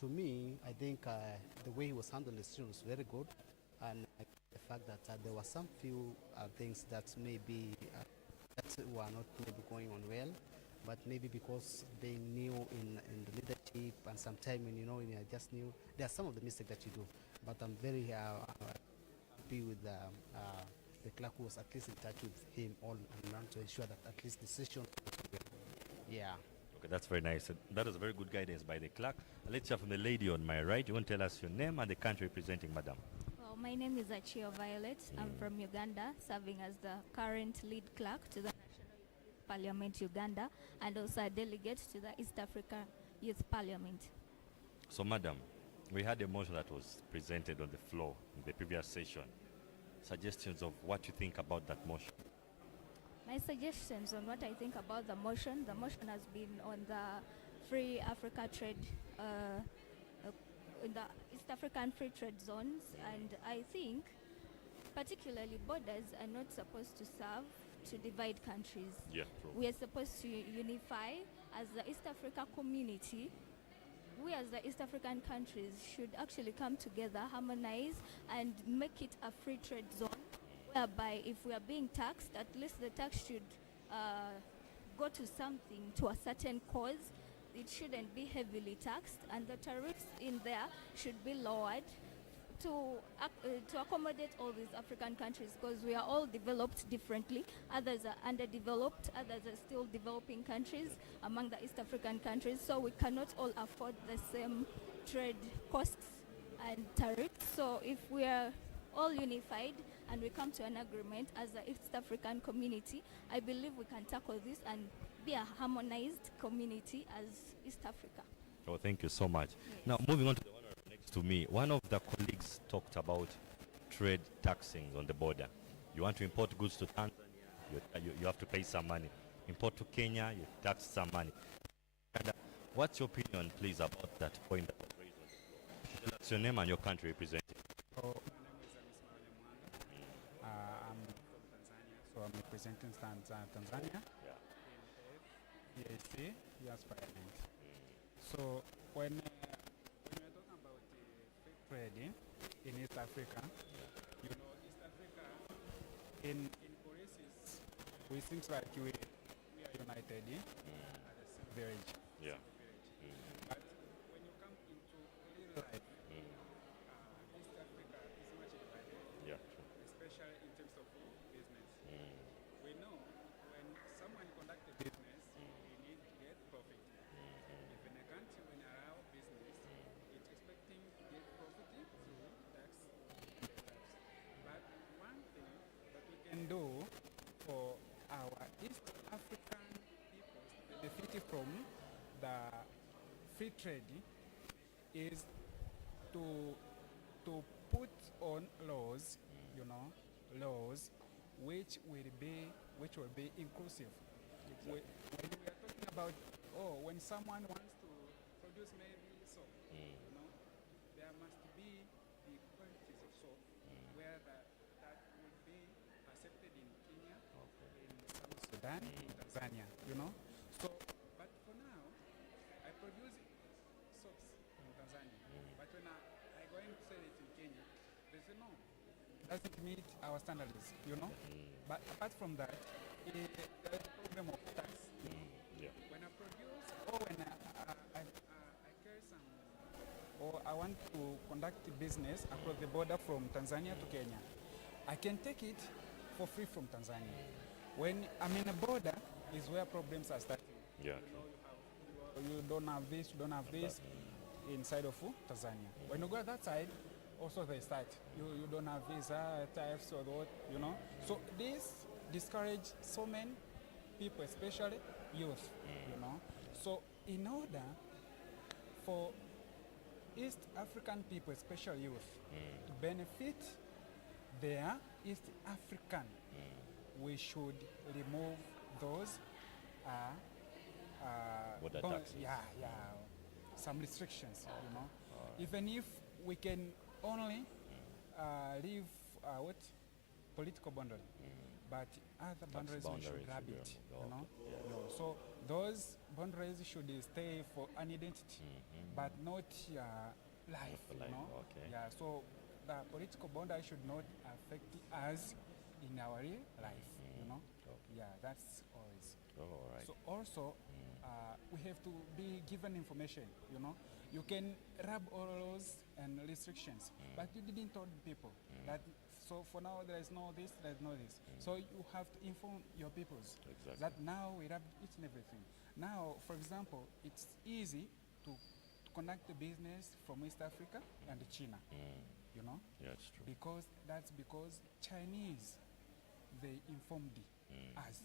to me, I think the way he was handling the session was very good, and the fact that there were some few things that maybe that were not maybe going on well, but maybe because being new in the leadership and sometimes when when you're just new, there are some of the mistakes that you do. But I'm very happy with the clerk who was at least in touch with him all around to ensure that at least the session. Yeah. Okay, that's very nice. That is very good guidance by the clerk. Let's hear from the lady on my right. You want to tell us your name and the country representing, madam? Well, my name is Achio Violet. I'm from Uganda, serving as the current lead clerk to the National Youth Parliament Uganda, and also a delegate to the East Africa Youth Parliament. So, madam, we had a motion that was presented on the floor in the previous session. Suggestions of what you think about that motion? My suggestions on what I think about the motion has been on the free Africa trade, in the East African free trade zones, and I think particularly borders are not supposed to serve to divide countries. Yeah, true. We are supposed to unify as the East Africa community. We as the East African countries should actually come together, harmonize, and make it a free trade zone, whereby if we are being taxed, at least the tax should go to something, to a certain cause. It shouldn't be heavily taxed, and the tariffs in there should be lowered to accommodate all these African countries, because we are all developed differently. Others are underdeveloped, others are still developing countries among the East African countries, so we cannot all afford the same trade costs and tariffs. So if we are all unified and we come to an agreement as the East African community, I believe we can tackle this and be a harmonized community as East Africa. Oh, thank you so much. Now, moving on to the honorable next to me, one of the colleagues talked about trade taxing on the border. You want to import goods to Tanzania, you have to pay some money. Import to Kenya, you tax some money. And, what's your opinion, please, about that point that was raised on the floor? Tell us your name and your country represented. Oh, I'm from Tanzania, so I'm representing Tanzania. Yeah. In the EAC, Youth Parliament. So when we're talking about free trade in East Africa, East Africa, in policies, we seem like we are united at the same village. Yeah. But when you come into real life, from the free trade is to put on laws, laws which will be inclusive. When we are talking about, when someone wants to produce maybe soap, there must be the quantities of soap where that would be accepted in Kenya, in South Sudan, in Tanzania, So, but for now, I produce soaps in Tanzania, but when I go and sell it in Kenya, they say no, doesn't meet our standards, But apart from that, there is a problem of tax. When I produce, or when I carry some, or I want to conduct business across the border from Tanzania to Kenya, I can take it for free from Tanzania. When I'm in a border is where problems are starting. You don't have this, you don't have this inside of Tanzania. When you go that side, also they start. You don't have visa types or what, So this discourage so many people, especially youth, So in order for East African people, especially youth, to benefit their East African, we should remove those some restrictions, Even if we can only leave political boundary, but other boundaries we should grab it, So those boundaries should stay for an identity, but not life, So the political boundary should not affect us in our real life, that's always. So also, we have to be given information, You can rub all laws and restrictions, but you didn't tell people that. So for now, there is no this, there is no this. So you have to inform your peoples that now we rub each and everything. Now, for example, it's easy to conduct the business from East Africa and China, Yeah, it's true. Because Chinese, they informed us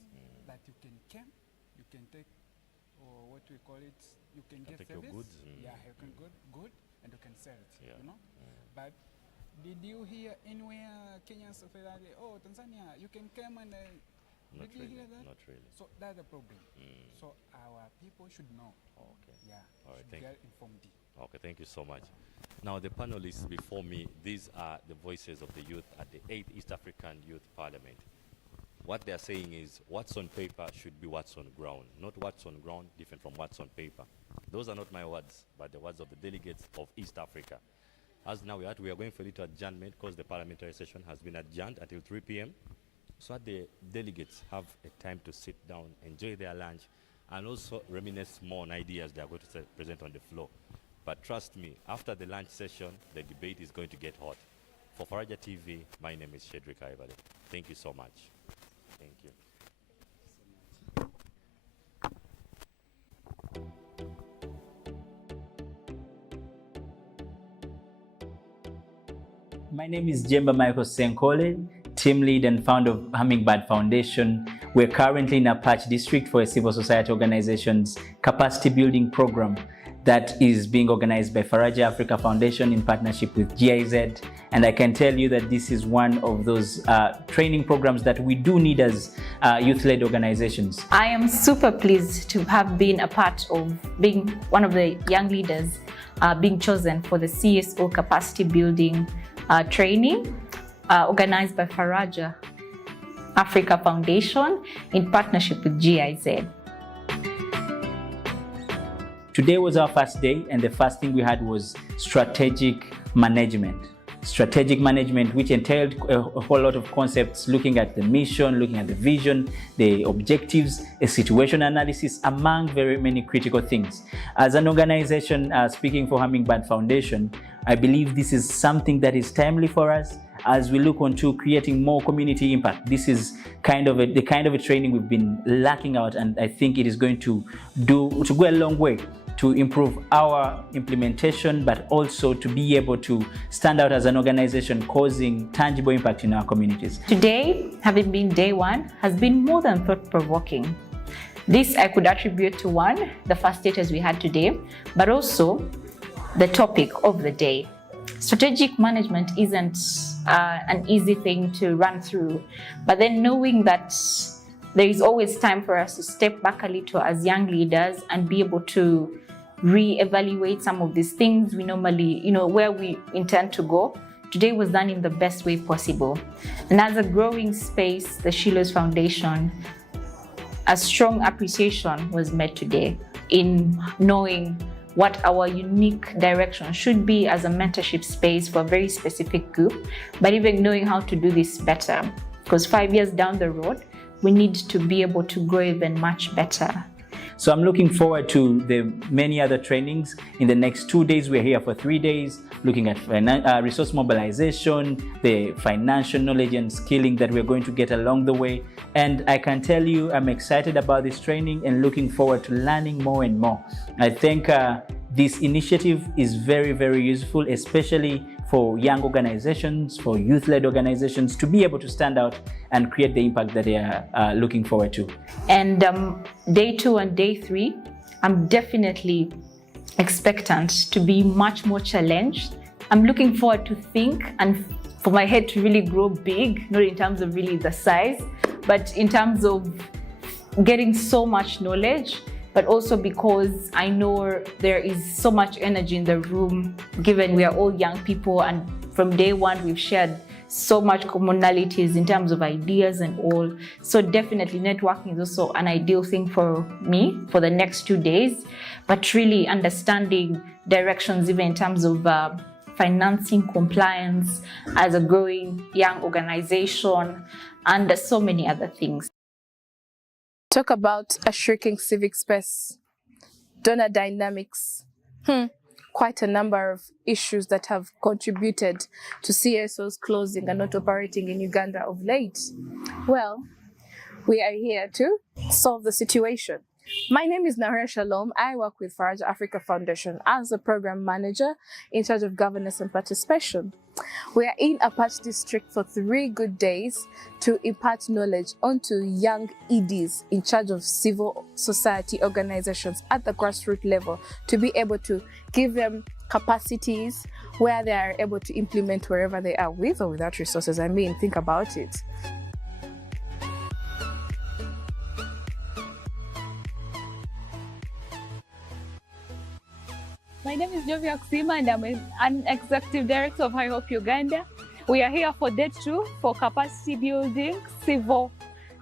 that you can come, you can take, or what we call it, you can get take your service. goods. You can good, and you can sell it, But did you hear anywhere Kenyans say that, Tanzania, you can come and, Not did you hear that? Not really. So that's the problem. So our people should know. Okay. Yeah. All right, should thank get you. informed. Okay, thank you so much. Now, the panelists before me, these are the voices of the youth at the 8th East African Youth Parliament. What they're saying is what's on paper should be what's on ground, not what's on ground different from what's on paper. Those are not my words, but the words of the delegates of East Africa. As now we are going for a little adjournment because the parliamentary session has been adjourned until 3 p.m. So that the delegates have a time to sit down, enjoy their lunch, and also reminisce more on ideas they are going to present on the floor. But trust me, after the lunch session, the debate is going to get hot. For Faraja TV, my name is Shedrick Aibale. Thank you so much. Thank you. My name is Jemba Michael Senkole, team lead and founder of Hummingbird Foundation. We're currently in Apache District for a civil society organization's capacity building program that is being organized by Faraja Africa Foundation in partnership with GIZ. And I can tell you that this is one of those training programs that we do need as youth-led organizations. I am super pleased to have been a part of being one of the young leaders being chosen for the CSO capacity building training organized by Faraja Africa Foundation in partnership with GIZ. Today was our first day, and the first thing we had was strategic management. Strategic management, which entailed a whole lot of concepts, looking at the mission, looking at the vision, the objectives, a situation analysis, among very many critical things. As an organization, speaking for Hummingbird Foundation, I believe this is something that is timely for us as we look onto creating more community impact. This is the kind of a training we've been lacking out, and I think it is going to go a long way to improve our implementation, but also to be able to stand out as an organization causing tangible impact in our communities. Today, having been day one, has been more than thought-provoking. This I could attribute to one, the facilitators we had today, but also the topic of the day. Strategic management isn't an easy thing to run through, but then knowing that there is always time for us to step back a little as young leaders and be able to re-evaluate some of these things we normally, where we intend to go. Today was done in the best way possible. And as a growing space, the Shiloh's Foundation, a strong appreciation was made today in knowing what our unique direction should be as a mentorship space for a very specific group, but even knowing how to do this better. Because 5 years down the road, we need to be able to grow even much better. So I'm looking forward to the many other trainings. In the next 2 days, we're here for 3 days, looking at resource mobilization, the financial knowledge and skilling that we're going to get along the way. And I can tell you, I'm excited about this training and looking forward to learning more and more. I think this initiative is very, very useful, especially for young organizations, for youth-led organizations to be able to stand out and create the impact that they are looking forward to. And day 2 and day 3, I'm definitely expectant to be much more challenged. I'm looking forward to think and for my head to really grow big, not in terms of really the size, but in terms of getting so much knowledge, but also because I know there is so much energy in the room, given we are all young people, and from day one we've shared so much commonalities in terms of ideas and all. So definitely networking is also an ideal thing for me for the next 2 days, but really understanding directions even in terms of financing, compliance as a growing young organization, and so many other things. Talk about a shrinking civic space, donor dynamics, quite a number of issues that have contributed to CSOs closing and not operating in Uganda of late. Well, we are here to solve the situation. My name is Nahara Shalom. I work with Faraja Africa Foundation as a program manager in charge of governance and participation. We are in a patch district for 3 good days to impart knowledge onto young EDs in charge of civil society organizations at the grassroots level to be able to give them capacities where they are able to implement wherever they are with or without resources. I mean, think about it. My name is Jovia Kusima and I'm an executive director of High Hope Uganda. We are here for day 2 for capacity building civil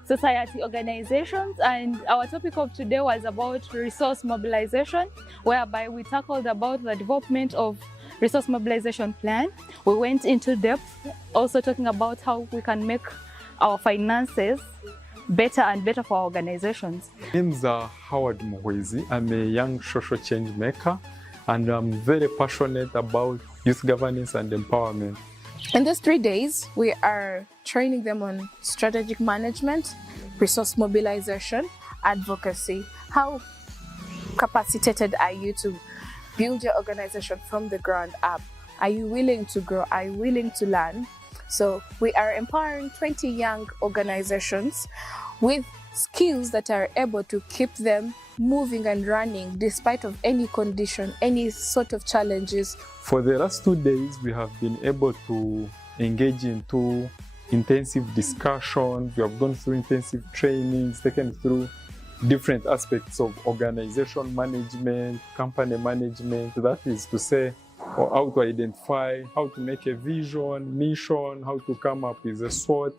society organizations, and our topic of today was about resource mobilization, whereby we tackled about the development of resource mobilization plan. We went into depth, also talking about how we can make our finances better and better for our organizations. My name is Howard Muhwezi. I'm a young social change maker, and I'm very passionate about youth governance and empowerment. In these 3 days, we are training them on strategic management, resource mobilization, advocacy. How capacitated are you to build your organization from the ground up? Are you willing to grow? Are you willing to learn? So we are empowering 20 young organizations with skills that are able to keep them moving and running despite of any condition, any sort of challenges. For the last 2 days, we have been able to engage into intensive discussions. We have gone through intensive trainings, taken through different aspects of organization management, company management. That is to say, how to identify, how to make a vision, mission, how to come up with a SWOT,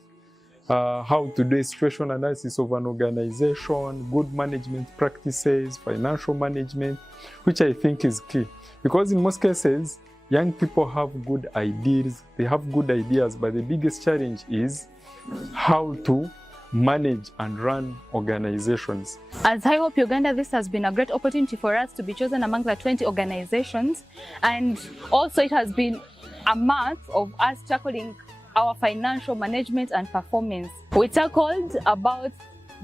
how to do a situation analysis of an organization, good management practices, financial management, which I think is key. Because in most cases, young people have good ideas, they have good ideas, but the biggest challenge is how to manage and run organizations. As High Hope Uganda, this has been a great opportunity for us to be chosen among the 20 organizations, and also it has been a month of us tackling our financial management and performance. We tackled about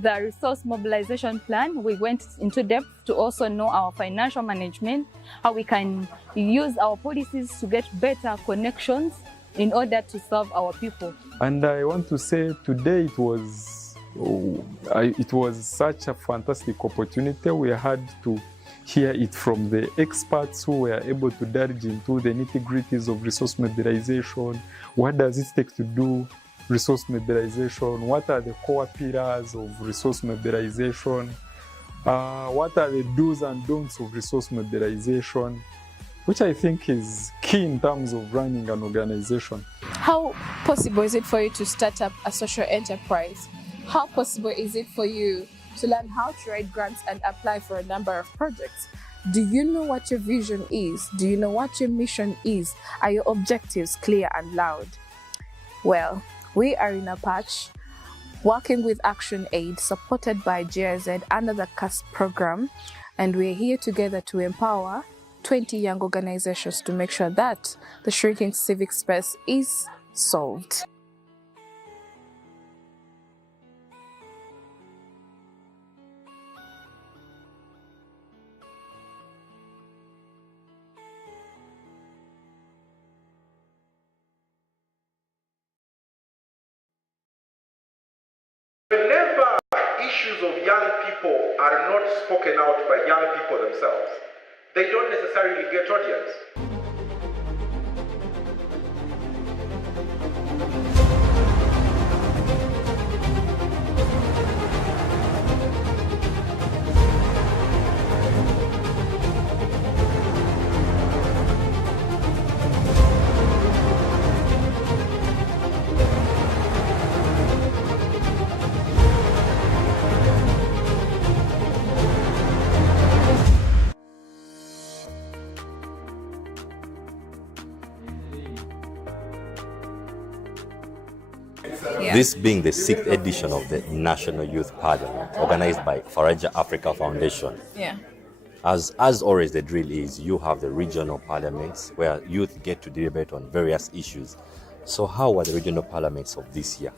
the resource mobilization plan. We went into depth to also know our financial management, how we can use our policies to get better connections in order to serve our people. And I want to say today it was It was such a fantastic opportunity. We had to hear it from the experts who were able to delve into the nitty-gritties of resource mobilization. What does it take to do resource mobilization? What are the core pillars of resource mobilization? What are the do's and don'ts of resource mobilization? Which I think is key in terms of running an organization. How possible is it for you to start up a social enterprise? How possible is it for you to learn how to write grants and apply for a number of projects? Do you know what your vision is? Do you know what your mission is? Are your objectives clear and loud? Well, we are in a patch working with Action Aid supported by GIZ under the CASP program, and we're here together to empower 20 young organizations to make sure that the shrinking civic space is solved. Whenever issues of young people are not spoken out by young people themselves, they don't necessarily get audience. This being the 6th edition of the National Youth Parliament, organized by Faraja Africa Foundation. Yeah. As always, the drill is you have the regional parliaments where youth get to debate on various issues. So how were the regional parliaments of this year?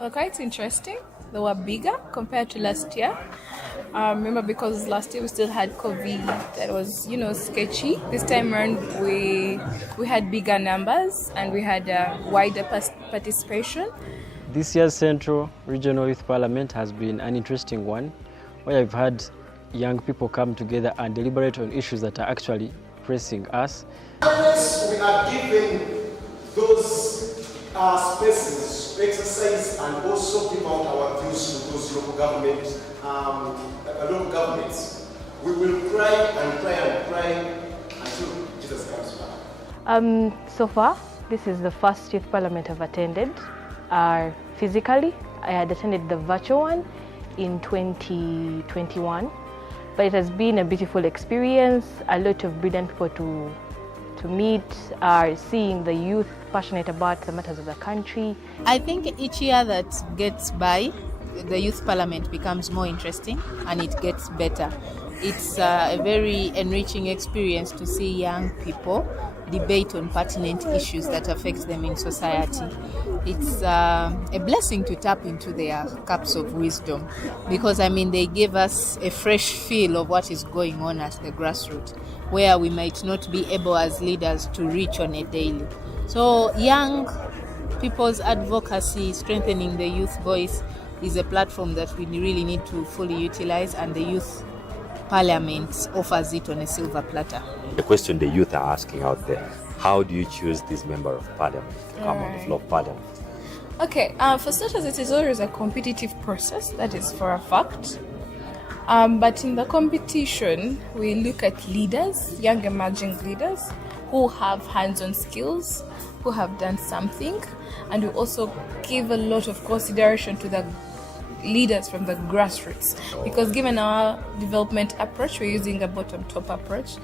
Well, quite interesting. They were bigger compared to last year. Remember, because last year we still had COVID, that was, sketchy. This time around, we had bigger numbers and we had wider participation. This year's Central Regional Youth Parliament has been an interesting one, where I've had young people come together and deliberate on issues that are actually pressing us. We are giving those spaces to exercise and also give out our views to those local governments. We will cry and cry and cry until Jesus comes back. So far, this is the first youth parliament I've attended. Physically, I had attended the virtual one in 2021, but it has been a beautiful experience. A lot of brilliant people to meet, seeing the youth passionate about the matters of the country. I think each year that gets by, the youth parliament becomes more interesting and it gets better. It's a very enriching experience to see young people debate on pertinent issues that affect them in society. It's a blessing to tap into their cups of wisdom because, they give us a fresh feel of what is going on at the grassroots, where we might not be able as leaders to reach on a daily. So young people's advocacy, strengthening the youth voice, is a platform that we really need to fully utilize, and the youth parliament offers it on a silver platter. The question the youth are asking out there, how do you choose this member of parliament to come on the floor of parliament? Okay, for starters, it is always a competitive process, that is for a fact. But in the competition, we look at leaders, young emerging leaders, who have hands-on skills, who have done something, and we also give a lot of consideration to the leaders from the grassroots, because given our development approach, we're using a bottom-top approach.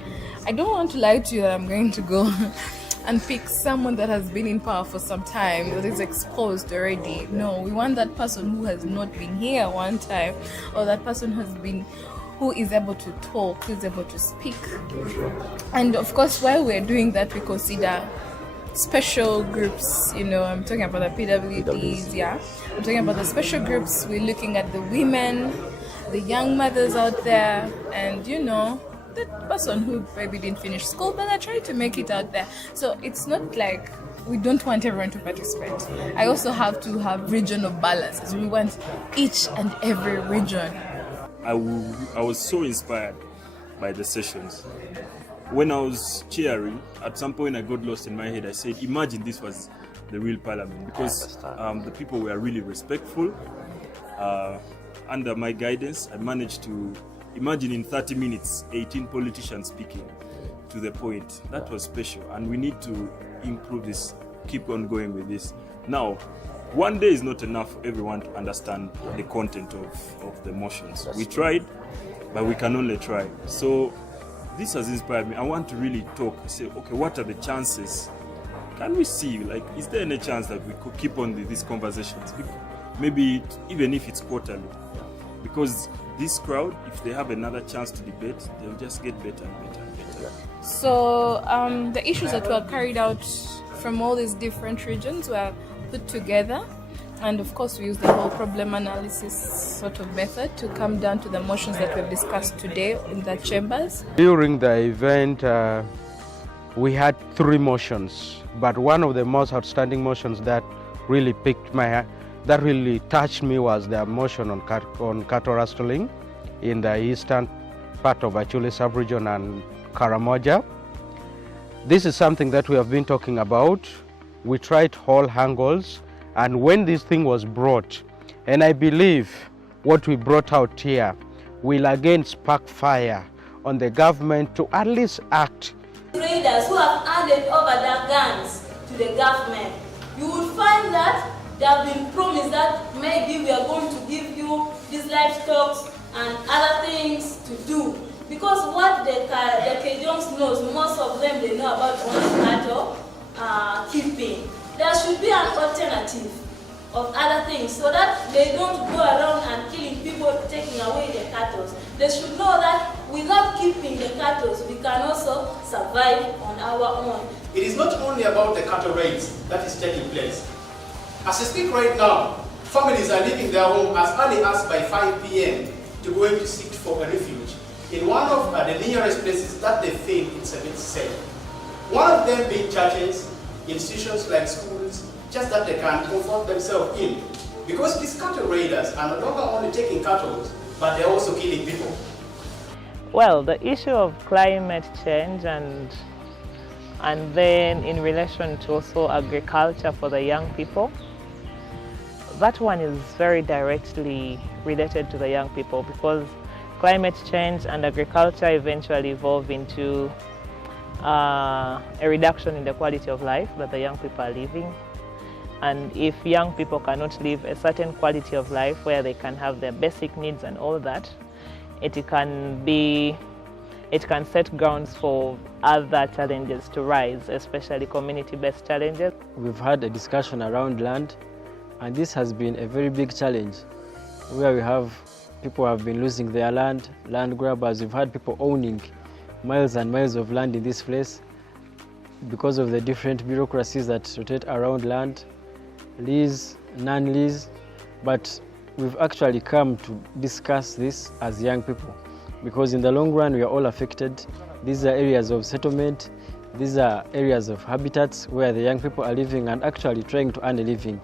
I don't want to lie to you that I'm going to go and pick someone that has been in power for some time, that is exposed already. No, we want that person who has not been here one time, or that person who is able to talk, who is able to speak. And of course, while we're doing that, we consider special groups, I'm talking about the PWDs, yeah. I'm talking about the special groups. We're looking at the women, the young mothers out there, and, the the person who maybe didn't finish school, but they're trying to make it out there. So it's not like we don't want everyone to participate. I also have to have regional balance. We want each and every region. I was so inspired by the sessions. When I was cheering, at some point I got lost in my head. I said, imagine this was the real parliament, because the people were really respectful. Under my guidance, I managed to imagine in 30 minutes, 18 politicians speaking to the point. That was special, and we need to improve this, keep on going with this. Now, one day is not enough for everyone to understand the content of the motions. We tried, but we can only try. So this has inspired me. I want to really talk, say, okay, what are the chances? Can we see, like, is there any chance that we could keep on these conversations? Maybe even if it's quarterly. Because this crowd, if they have another chance to debate, they'll just get better and better and better. So the issues that were carried out from all these different regions were put together, and of course we used the whole problem analysis sort of method to come down to the motions that we've discussed today in the chambers. During the event, we had 3 motions, but one of the most outstanding motions that really that really touched me was the motion on cattle rustling in the eastern part of Achule sub-region and Karamoja. This is something that we have been talking about. We tried all angles, and when this thing was brought, and I believe what we brought out here will again spark fire on the government to at least act. Traders who have handed over their guns to the government, you would find that they have been promised that maybe we are going to give you these livestock and other things to do. Because what the Cajuns knows, most of them, they know about only cattle keeping. There should be an alternative of other things so that they don't go around and killing people, taking away the cattle. They should know that without keeping the cattle, we can also survive on our own. It is not only about the cattle raids that is taking place. As I speak right now, families are leaving their home as early as by 5 p.m. to go to seek for a refuge in one of the nearest places that they think it's a bit safe. One of them being churches, institutions like schools, just that they can comfort themselves in. Because these cattle raiders are no longer only taking cattle, but they're also killing people. Well, the issue of climate change and then in relation to also agriculture for the young people, that one is very directly related to the young people, because climate change and agriculture eventually evolve into a reduction in the quality of life that the young people are living. And if young people cannot live a certain quality of life where they can have their basic needs and all that, it can set grounds for other challenges to rise, especially community-based challenges. We've had a discussion around land, and this has been a very big challenge, where we have people have been losing their land grabbers. We've had people owning miles and miles of land in this place because of the different bureaucracies that rotate around land, lease, non-lease. But we've actually come to discuss this as young people, because in the long run we are all affected. These are areas of settlement, these are areas of habitats where the young people are living and actually trying to earn a living.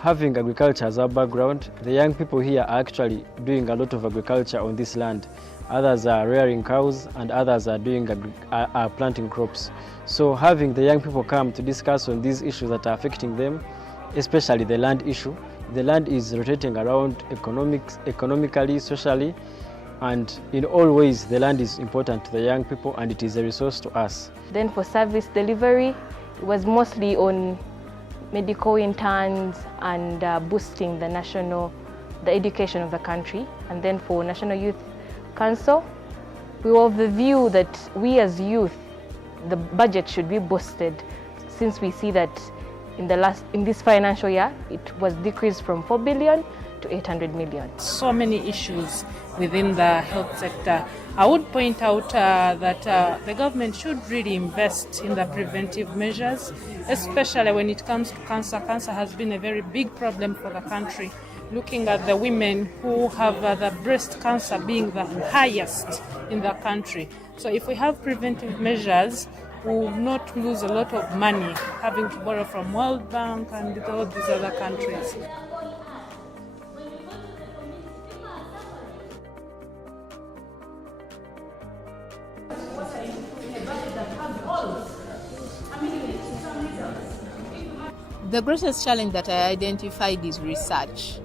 Having agriculture as our background, the young people here are actually doing a lot of agriculture on this land. Others are rearing cows and others are planting crops. So having the young people come to discuss on these issues that are affecting them, especially the land issue. The land is rotating around economically, socially, and in all ways the land is important to the young people and it is a resource to us. Then for service delivery, it was mostly on medical interns and boosting the education of the country. And then for National Youth Council, we were of the view that we as youth, the budget should be boosted, since we see that in this financial year, it was decreased from 4 billion to 800 million. So many issues within the health sector. I would point out that the government should really invest in the preventive measures, especially when it comes to cancer. Cancer has been a very big problem for the country. Looking at the women who have the breast cancer being the highest in the country. So if we have preventive measures, we will not lose a lot of money having to borrow from World Bank and all these other countries. The greatest challenge that I identified is research.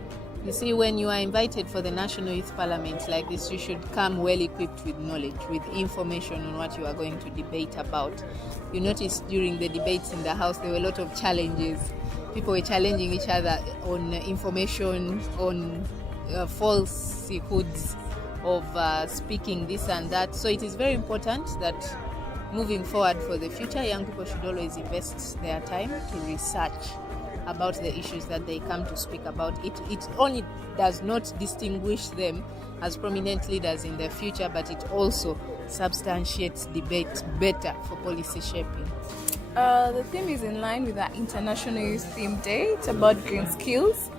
You see, when you are invited for the National Youth Parliament like this, you should come well equipped with knowledge, with information on what you are going to debate about. You notice during the debates in the House, there were a lot of challenges. People were challenging each other on information, on falsehoods of speaking this and that. So it is very important that moving forward for the future, young people should always invest their time to research about the issues that they come to speak about. It only does not distinguish them as prominent leaders in the future, but it also substantiates debate better for policy shaping. The theme is in line with our International Youth Theme Day. It's about green skills.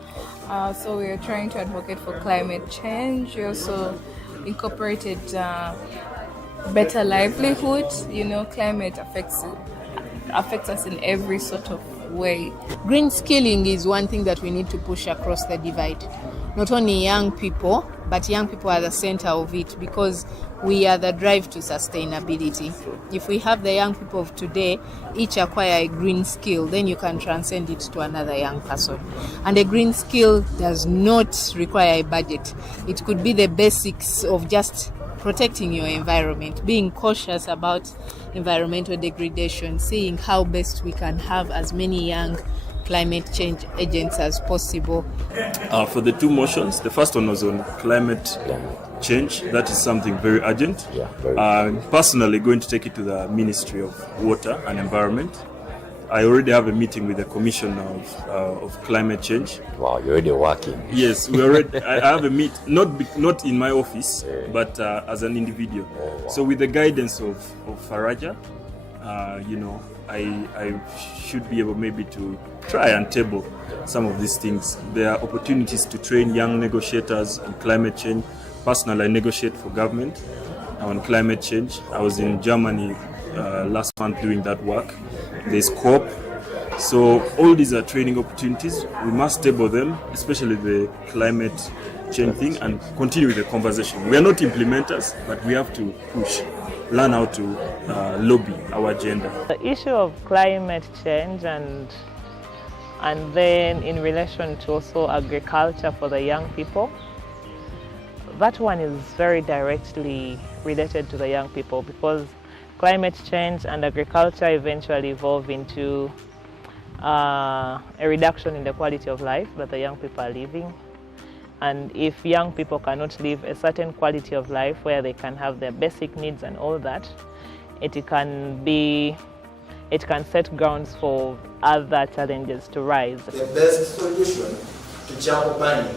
So we are trying to advocate for climate change. We also incorporated better livelihood. You know, climate affects us in every sort of way. Green skilling is one thing that we need to push across the divide. Not only young people, but young people are the center of it, because we are the drive to sustainability. If we have the young people of today each acquire a green skill, then you can transcend it to another young person. And a green skill does not require a budget. It could be the basics of just protecting your environment, being cautious about environmental degradation, seeing how best we can have as many young climate change agents as possible. For the two motions, the first one was on climate change. That is something very urgent. I'm personally going to take it to the Ministry of Water and Environment. I already have a meeting with the Commission of Climate Change. Wow, you're already working. Yes, we already. I have a meet, not in my office, but as an individual. Wow. So with the guidance of Faraja, I should be able maybe to try and table some of these things. There are opportunities to train young negotiators on climate change. Personally, I negotiate for government on climate change. I was in Germany last month doing that work. There's COP. So all these are training opportunities. We must table them, especially the climate change thing, and continue with the conversation. We are not implementers, but we have to push, learn how to lobby our agenda. The issue of climate change and then in relation to also agriculture for the young people, that one is very directly related to the young people, because climate change and agriculture eventually evolve into a reduction in the quality of life that the young people are living. And if young people cannot live a certain quality of life where they can have their basic needs and all that, it can set grounds for other challenges to rise. The best solution to child banning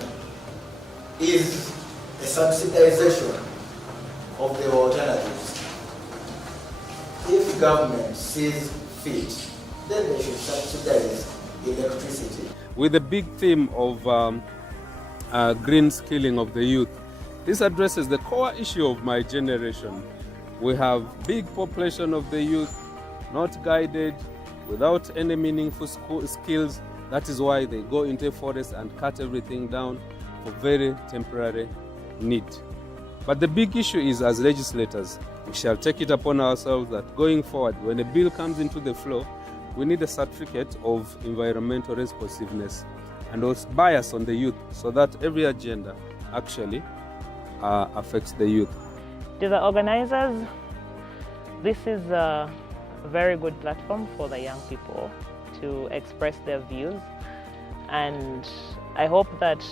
is a subsidization of the alternatives. If government sees fit, then they should subsidize electricity. With the big theme of green skilling of the youth, this addresses the core issue of my generation. We have big population of the youth, not guided, without any meaningful skills. That is why they go into forest and cut everything down for very temporary need. But the big issue is, as legislators, we shall take it upon ourselves that going forward, when a bill comes into the floor, we need a certificate of environmental responsiveness and also bias on the youth, so that every agenda actually affects the youth. To the organizers, this is a very good platform for the young people to express their views, and I hope that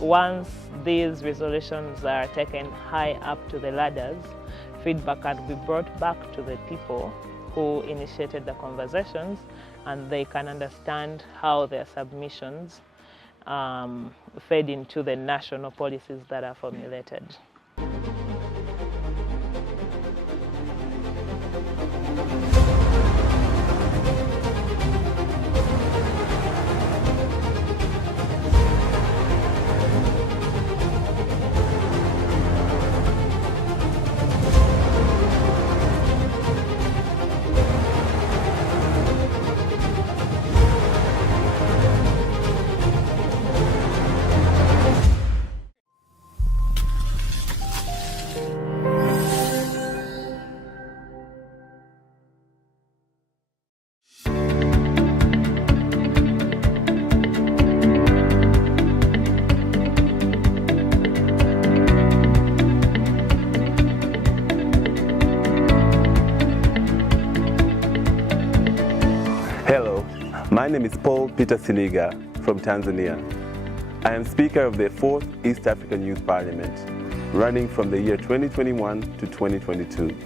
once these resolutions are taken high up to the ladders, feedback can be brought back to the people who initiated the conversations, and they can understand how their submissions fed into the national policies that are formulated. My name is Paul Peter Siniga from Tanzania. I am Speaker of the 4th East African Youth Parliament, running from the year 2021 to 2022.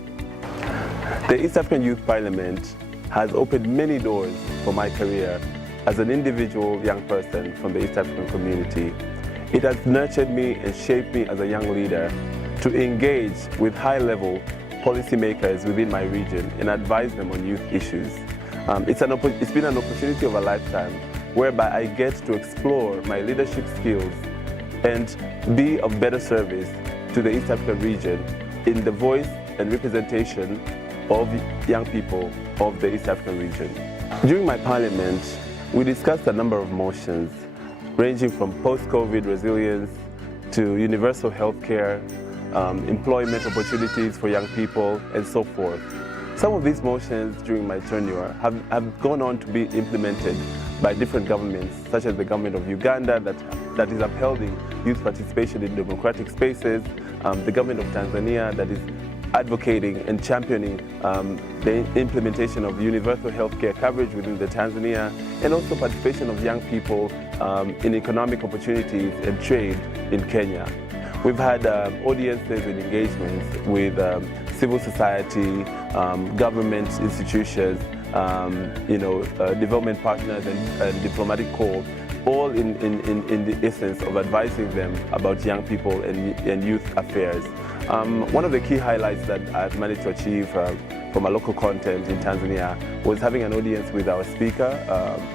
The East African Youth Parliament has opened many doors for my career as an individual young person from the East African community. It has nurtured me and shaped me as a young leader to engage with high-level policymakers within my region and advise them on youth issues. It's been an opportunity of a lifetime whereby I get to explore my leadership skills and be of better service to the East African region in the voice and representation of young people of the East African region. During my parliament, we discussed a number of motions ranging from post-COVID resilience to universal health care, employment opportunities for young people, and so forth. Some of these motions during my tenure have gone on to be implemented by different governments, such as the government of Uganda that is upholding youth participation in democratic spaces, the government of Tanzania that is advocating and championing the implementation of universal healthcare coverage within the Tanzania, and also participation of young people in economic opportunities and trade in Kenya. We've had audiences and engagements with civil society, government institutions, development partners and diplomatic corps, all in the essence of advising them about young people and youth affairs. One of the key highlights that I've managed to achieve from a local content in Tanzania was having an audience with our speaker,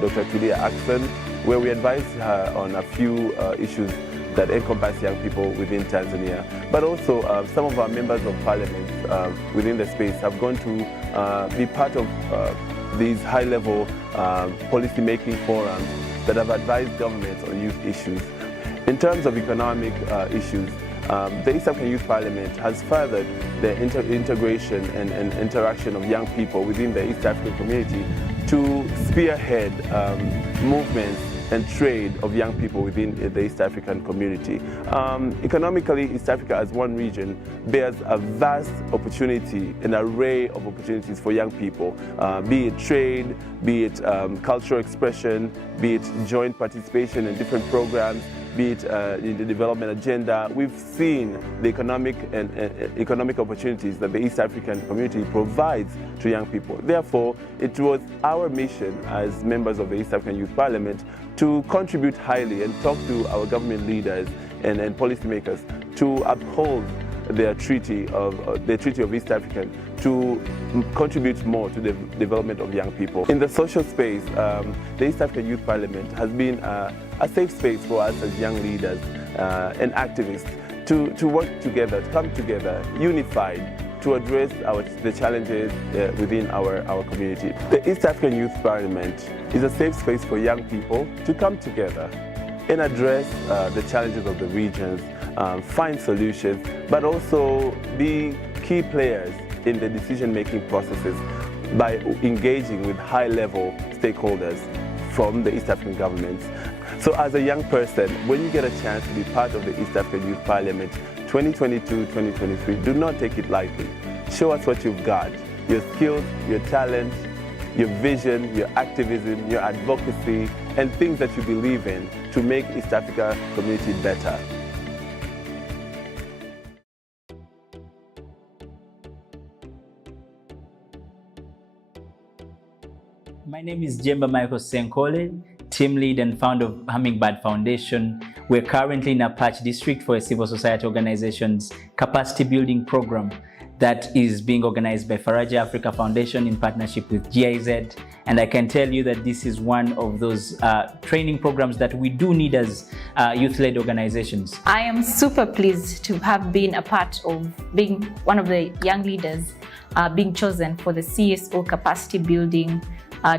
Dr. Tulia Ackson, where we advised her on a few issues that encompass young people within Tanzania. But also some of our members of parliament within the space have gone to be part of these high-level policy-making forums that have advised governments on youth issues. In terms of economic issues, the East African Youth Parliament has furthered the integration and interaction of young people within the East African community to spearhead movements and trade of young people within the East African community. Economically, East Africa as one region bears a vast opportunity, an array of opportunities for young people, be it trade, be it cultural expression, be it joint participation in different programs, be it in the development agenda. We've seen the economic opportunities that the East African community provides to young people. Therefore, it was our mission as members of the East African Youth Parliament to contribute highly and talk to our government leaders and policymakers to uphold the Treaty of East African, to contribute more to the development of young people. In the social space, the East African Youth Parliament has been a safe space for us as young leaders and activists to work together, to come together, unified, to address the challenges within our community. The East African Youth Parliament is a safe space for young people to come together and address the challenges of the regions, find solutions, but also be key players in the decision-making processes by engaging with high-level stakeholders from the East African governments. So as a young person, when you get a chance to be part of the East African Youth Parliament 2022-2023, do not take it lightly. Show us what you've got, your skills, your talent, your vision, your activism, your advocacy, and things that you believe in to make East Africa community better. My name is Jemba Michael Senkole, team lead and founder of Hummingbird Foundation. We're currently in Apache District for a civil society organization's capacity building program that is being organized by Faraja Africa Foundation in partnership with GIZ. And I can tell you that this is one of those training programs that we do need as youth-led organizations. I am super pleased to have been a part of being one of the young leaders being chosen for the CSO capacity building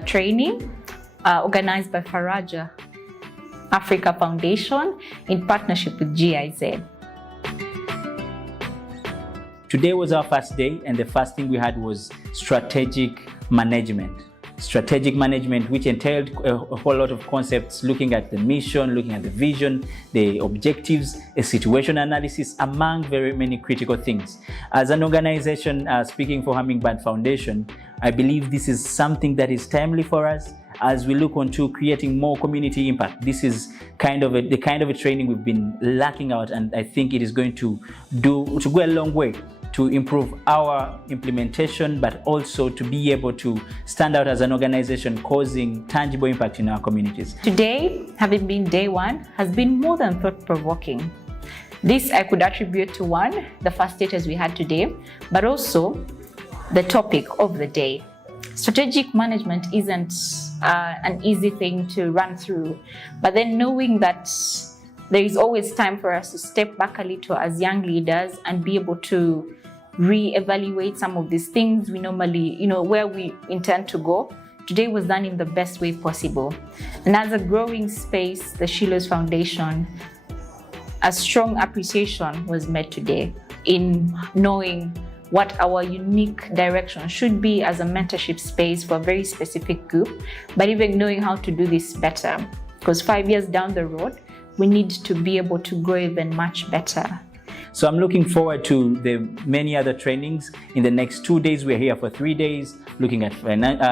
training organized by Faraja Africa Foundation in partnership with GIZ. Today was our first day, and the first thing we had was strategic management. Strategic management, which entailed a whole lot of concepts, looking at the mission, looking at the vision, the objectives, a situation analysis, among very many critical things. As an organization, speaking for Hummingbird Foundation, I believe this is something that is timely for us. as we look onto creating more community impact. This is the kind of a training we've been lacking out, and I think it is going to go a long way to improve our implementation, but also to be able to stand out as an organization causing tangible impact in our communities. Today, having been day one, has been more than thought-provoking. This I could attribute to one, the facilitators we had today, but also the topic of the day. Strategic management isn't an easy thing to run through, but then knowing that there is always time for us to step back a little as young leaders and be able to re-evaluate some of these things we normally, where we intend to go. Today was done in the best way possible. And as a growing space, the Shiloh's Foundation, a strong appreciation was made today in knowing what our unique direction should be as a mentorship space for a very specific group, but even knowing how to do this better. Because 5 years down the road, we need to be able to grow even much better. So I'm looking forward to the many other trainings. In the next 2 days, we're here for 3 days, looking at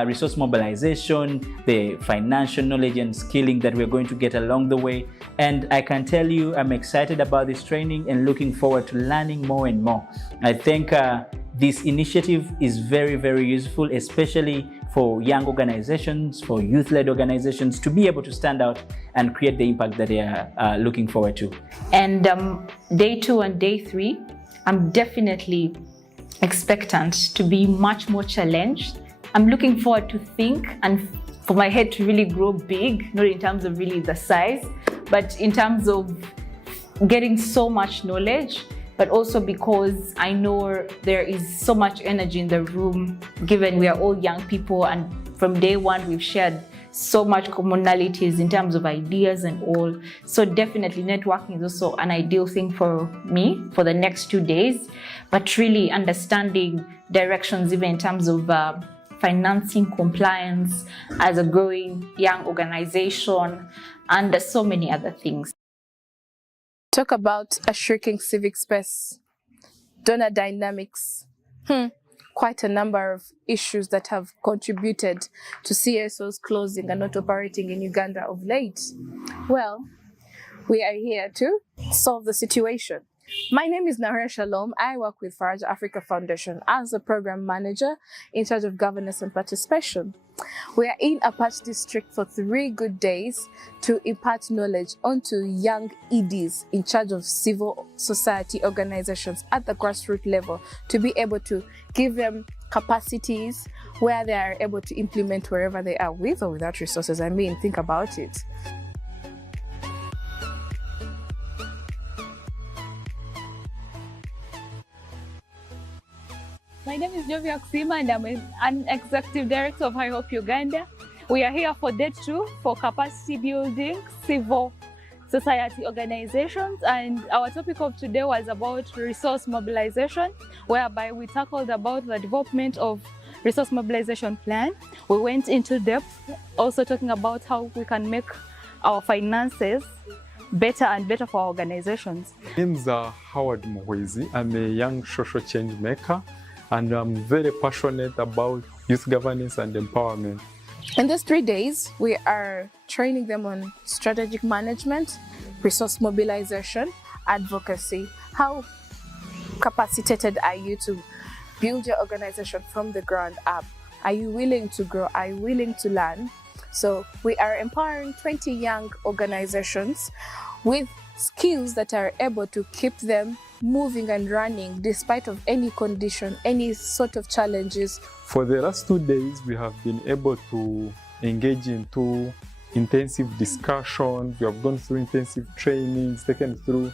resource mobilization, the financial knowledge and skilling that we're going to get along the way. And I can tell you, I'm excited about this training and looking forward to learning more and more. I think this initiative is very, very useful, especially for young organizations, for youth-led organizations to be able to stand out and create the impact that they are looking forward to. And day 2 and day 3, I'm definitely expectant to be much more challenged. I'm looking forward to think and for my head to really grow big, not in terms of really the size, but in terms of getting so much knowledge, but also because I know there is so much energy in the room, given we are all young people, and from day one we've shared so much commonalities in terms of ideas and all. So definitely networking is also an ideal thing for me for the next 2 days, but really understanding directions even in terms of financing, compliance as a growing young organization, and so many other things. Talk about a shrinking civic space, donor dynamics, quite a number of issues that have contributed to CSOs closing and not operating in Uganda of late. Well, we are here to solve the situation. My name is Nahara Shalom. I work with Faraja Africa Foundation as a program manager in charge of governance and participation. We are in Apache District for 3 good days to impart knowledge onto young EDs in charge of civil society organizations at the grassroots level to be able to give them capacities where they are able to implement wherever they are, with or without resources. I mean, think about it. My name is Jovia Kusima and I'm an executive director of High Hope Uganda. We are here for day 2 for capacity building civil society organizations, and our topic of today was about resource mobilization, whereby we tackled about the development of resource mobilization plan. We went into depth also talking about how we can make our finances better and better for our organizations. My name is Howard Muhwezi. I'm a young social change maker, and I'm very passionate about youth governance and empowerment. In these 3 days, we are training them on strategic management, resource mobilization, advocacy. How capacitated are you to build your organization from the ground up? Are you willing to grow? Are you willing to learn? So we are empowering 20 young organizations with skills that are able to keep them moving and running despite of any condition, any sort of challenges. For the last 2 days, we have been able to engage into intensive discussions. We have gone through intensive trainings, taken through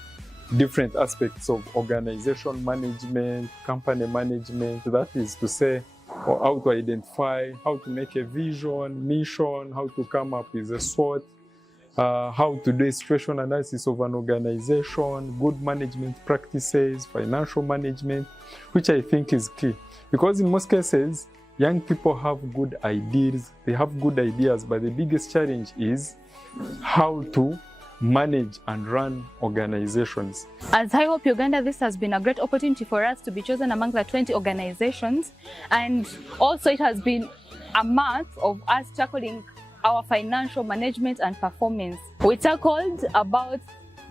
different aspects of organization management, company management. That is to say, how to identify, how to make a vision, mission, how to come up with a SWOT, how to do a situation analysis of an organization, good management practices, financial management, which I think is key. Because in most cases, young people have good ideas, they have good ideas, but the biggest challenge is how to manage and run organizations. As High Hope Uganda, this has been a great opportunity for us to be chosen among the 20 organizations, and also it has been a month of us tackling our financial management and performance. We tackled about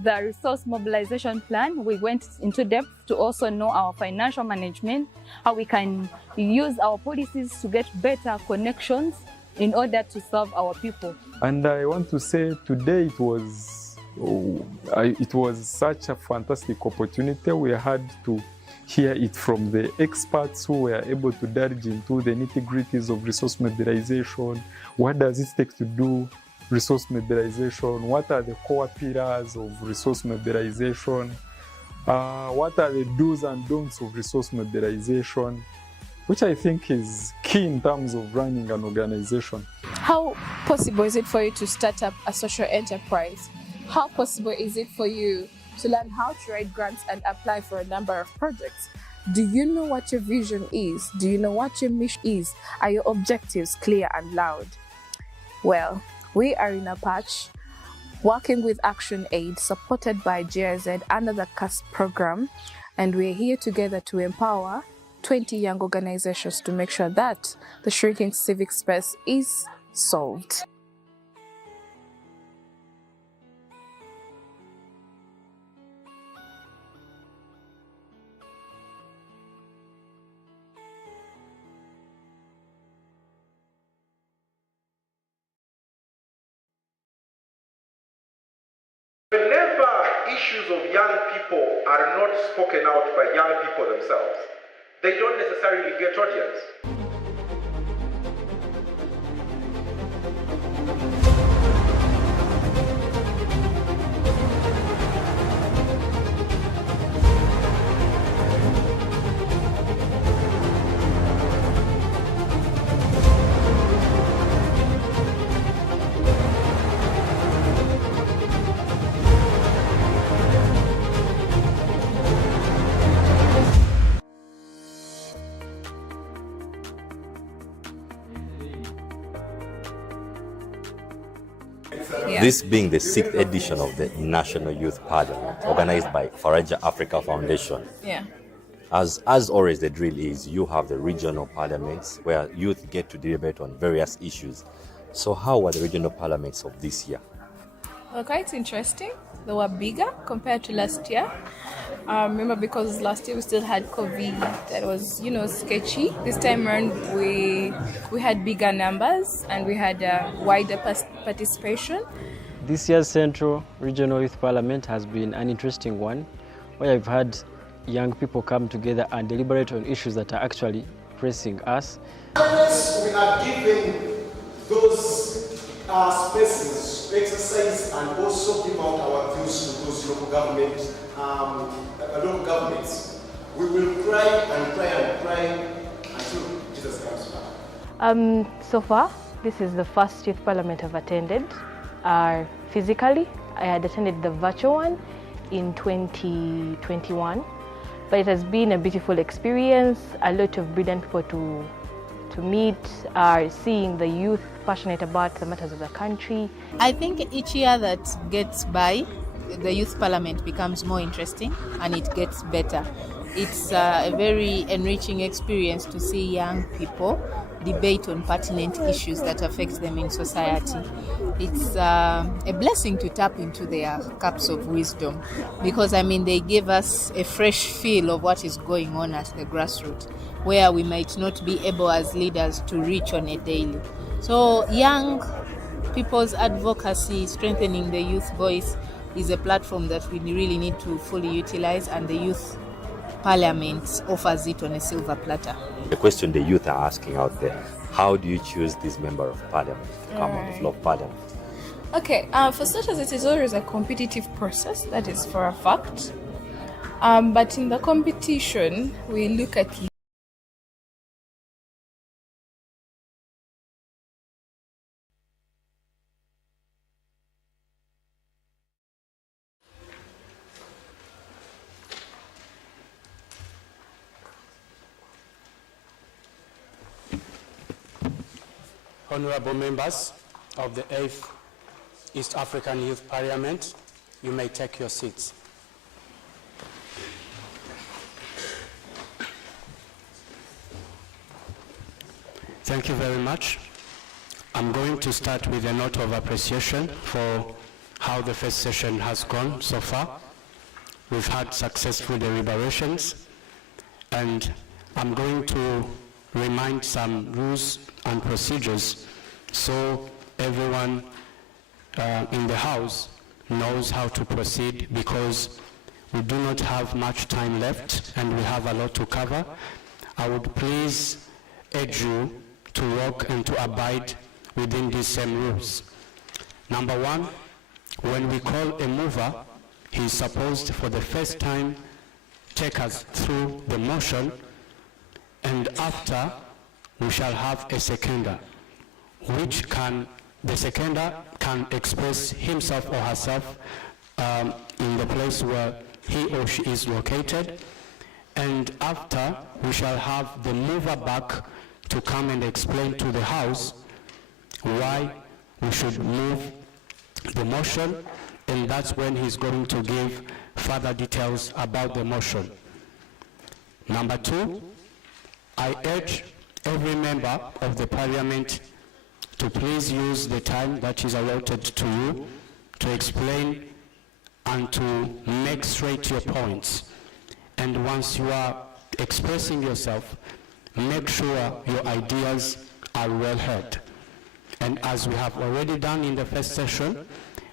the resource mobilization plan. We went into depth to also know our financial management, how we can use our policies to get better connections in order to serve our people. And I want to say today it was such a fantastic opportunity. We had to hear it from the experts who were able to delve into the nitty-gritties of resource mobilization. What does it take to do resource mobilization? What are the core pillars of resource mobilization? What are the do's and don'ts of resource mobilization? Which I think is key in terms of running an organization. How possible is it for you to start up a social enterprise? How possible is it for you to learn how to write grants and apply for a number of projects? Do you know what your vision is? Do you know what your mission is? Are your objectives clear and loud? Well, we are in a patch working with Action Aid supported by GIZ under the CAST program, and we're here together to empower 20 young organizations to make sure that the shrinking civic space is solved. Whenever issues of young people are not spoken out by young people themselves, they don't necessarily get audience. This being the 6th edition of the National Youth Parliament, organized by Faraja Africa Foundation. Yeah. As always, the drill is you have the regional parliaments where youth get to debate on various issues. So how were the regional parliaments of this year? Well, quite interesting. They were bigger compared to last year. Remember, because last year we still had COVID, that was, sketchy. This time around, we had bigger numbers and we had wider participation. This year's Central Regional Youth Parliament has been an interesting one, where I've had young people come together and deliberate on issues that are actually pressing us. We are given those spaces to exercise and also give out our views to those local governments. We will cry and cry and cry until Jesus comes back. So far, this is the first youth parliament I've attended. Physically, I had attended the virtual one in 2021, but it has been a beautiful experience. A lot of brilliant people to meet, seeing the youth passionate about the matters of the country. I think each year that gets by, the youth parliament becomes more interesting and it gets better. It's a very enriching experience to see young people debate on pertinent issues that affect them in society. It's a blessing to tap into their cups of wisdom because, they give us a fresh feel of what is going on at the grassroots, where we might not be able as leaders to reach on a daily. So young people's advocacy, strengthening the youth voice, is a platform that we really need to fully utilize, and the youth parliament offers it on a silver platter. The question the youth are asking out there, how do you choose this member of parliament to come on the floor of parliament? Okay, for starters, it is always a competitive process, that is for a fact. But in the competition, we look at Honorable members of the 8th East African Youth Parliament, you may take your seats. Thank you very much. I'm going to start with a note of appreciation for how the first session has gone so far. We've had successful deliberations, and I'm going to remind some rules and procedures so everyone in the House knows how to proceed, because we do not have much time left and we have a lot to cover. I would please urge you to work and to abide within these same rules. Number one, when we call a mover, he is supposed for the first time take us through the motion, and after we shall have a seconder, which the seconder can express himself or herself in the place where he or she is located, and after we shall have the mover back to come and explain to the House why we should move the motion, and that's when he's going to give further details about the motion. Number two, I urge every member of the Parliament to please use the time that is allotted to you to explain and to make straight your points. And once you are expressing yourself, make sure your ideas are well heard. And as we have already done in the first session,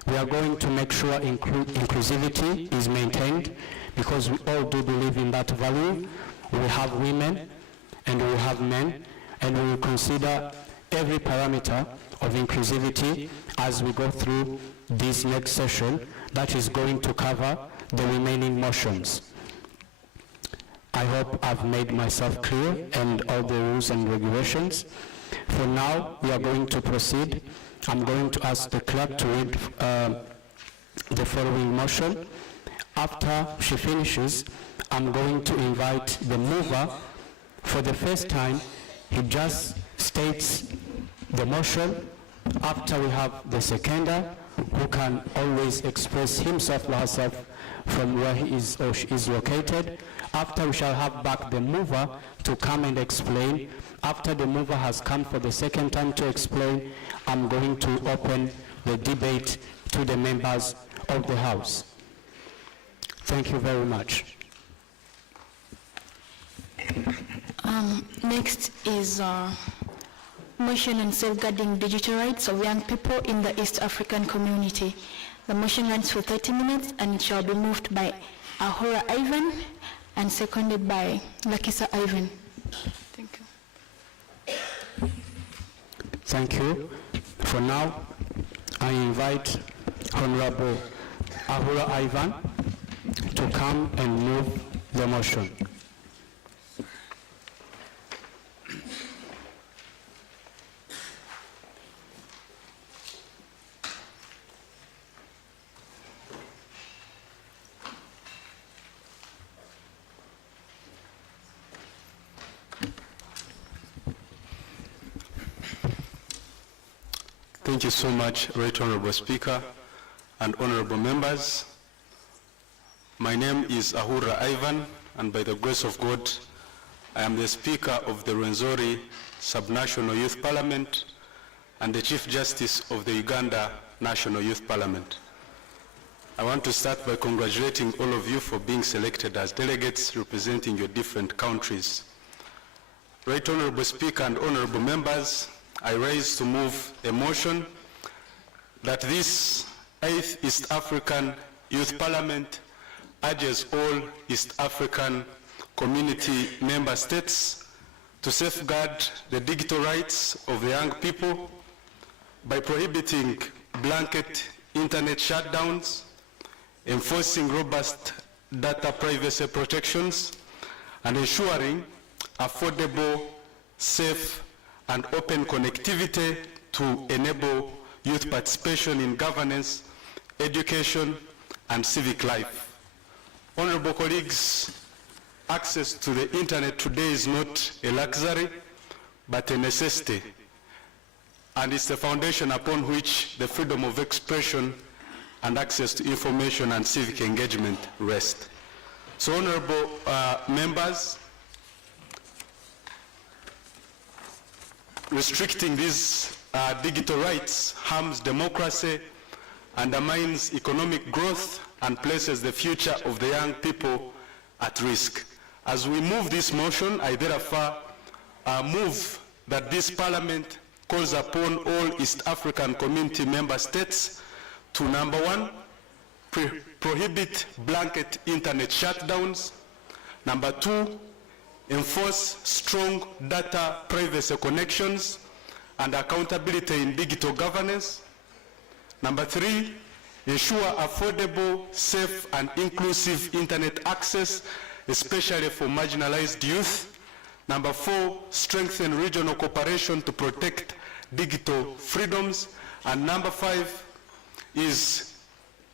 we are going to make sure inclusivity is maintained, because we all do believe in that value. We have women and we have men, and we will consider every parameter of inclusivity as we go through this next session that is going to cover the remaining motions. I hope I've made myself clear and all the rules and regulations. For now, we are going to proceed. I'm going to ask the clerk to read the following motion. After she finishes, I'm going to invite the mover. For the first time, he just states the motion. After we have the seconder, who can always express himself or herself from where he is or she is located. After, we shall have back the mover to come and explain. After the mover has come for the second time to explain, I'm going to open the debate to the members of the House. Thank you very much. Next is motion on safeguarding digital rights of young people in the East African community. The motion runs for 30 minutes and it shall be moved by Ahura Ivan and seconded by Lakisa Ivan. Thank you. Thank you. For now, I invite Honorable Ahura Ivan to come and move the motion. Thank you so much, Right Honorable Speaker and honorable members. My name is Ahura Ivan, and by the grace of God, I am the Speaker of the Rwenzori Subnational Youth Parliament and the Chief Justice of the Uganda National Youth Parliament. I want to start by congratulating all of you for being selected as delegates representing your different countries. Right Honorable Speaker and honorable members, I rise to move a motion that this 8th East African Youth Parliament urges all East African community member states to safeguard the digital rights of the young people by prohibiting blanket internet shutdowns, enforcing robust data privacy protections, and ensuring affordable, safe, and open connectivity to enable youth participation in governance, education, and civic life. Honorable colleagues, access to the internet today is not a luxury, but a necessity, and it's the foundation upon which the freedom of expression and access to information and civic engagement rest. So, honorable members, restricting these digital rights harms democracy, undermines economic growth, and places the future of the young people at risk. As we move this motion, I therefore move that this Parliament calls upon all East African Community member states to, number one, prohibit blanket internet shutdowns. Number two, enforce strong data privacy connections and accountability in digital governance. Number three, ensure affordable, safe, and inclusive internet access, especially for marginalized youth. Number four, strengthen regional cooperation to protect digital freedoms. And number five is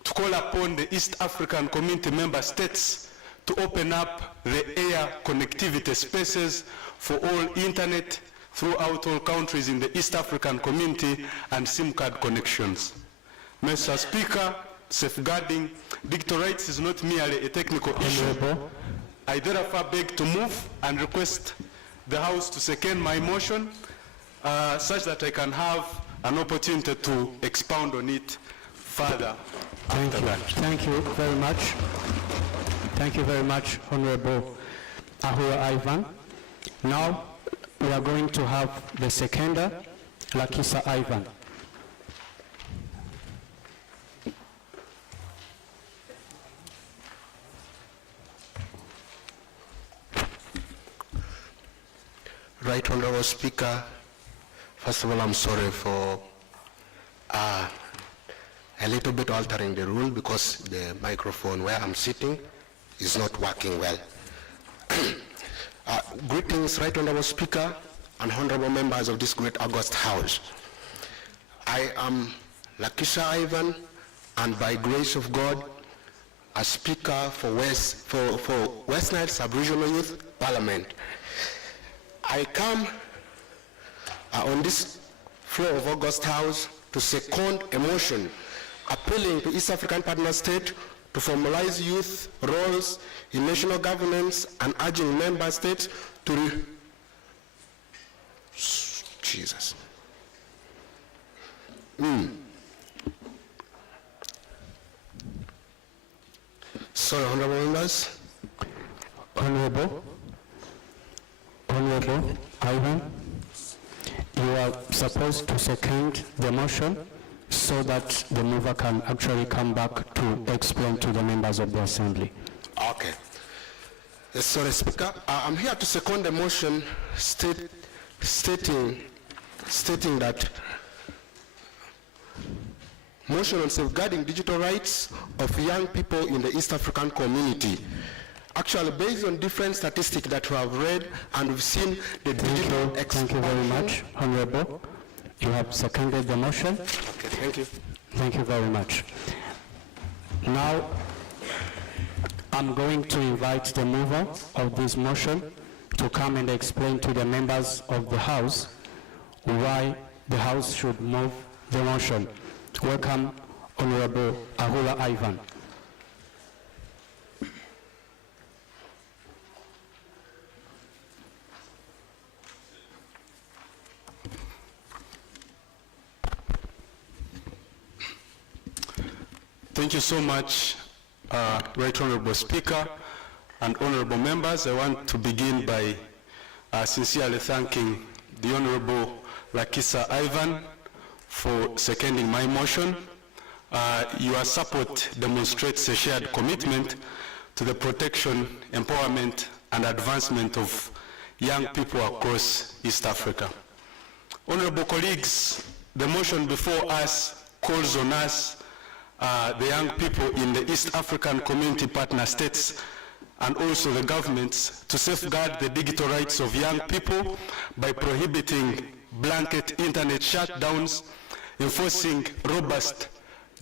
to call upon the East African Community member states to open up the air connectivity spaces for all internet throughout all countries in the East African Community and SIM card connections. Mr. Speaker, safeguarding digital rights is not merely a technical issue. I therefore beg to move and request the House to second my motion such that I can have an opportunity to expound on it further. Thank you. Thank you very much. Thank you very much, Honorable Ahura Ivan. Now we are going to have the seconder, Lakisa Ivan. Right Honorable Speaker, first of all, I'm sorry for a little bit altering the rule because the microphone where I'm sitting is not working well. Greetings, Right Honorable Speaker and honorable members of this great august House. I am Lakisha Ivan, and by grace of God, a speaker for West Nile Sub-Regional Youth Parliament. I come on this floor of August House to second a motion appealing to East African partner state to formalize youth roles in national governance and urging member states to Sorry, honorable members. Honorable Ivan, you are supposed to second the motion so that the mover can actually come back to explain to the members of the Assembly. Okay. Sorry, Speaker. I'm here to second the motion stating that motion on safeguarding digital rights of young people in the East African community. Actually, based on different statistics that we have read and we've seen the digital expansion. Thank you very much, Honorable. You have seconded the motion. Okay, thank you. Thank you very much. Now, I'm going to invite the mover of this motion to come and explain to the members of the House why the House should move the motion. Welcome, Honorable Ahura Ivan. Thank you so much, Right Honorable Speaker and honorable members. I want to begin by sincerely thanking the Honorable Lakisa Ivan for seconding my motion. Your support demonstrates a shared commitment to the protection, empowerment, and advancement of young people across East Africa. Honorable colleagues, the motion before us calls on us, the young people in the East African Community partner states and also the governments to safeguard the digital rights of young people by prohibiting blanket internet shutdowns, enforcing robust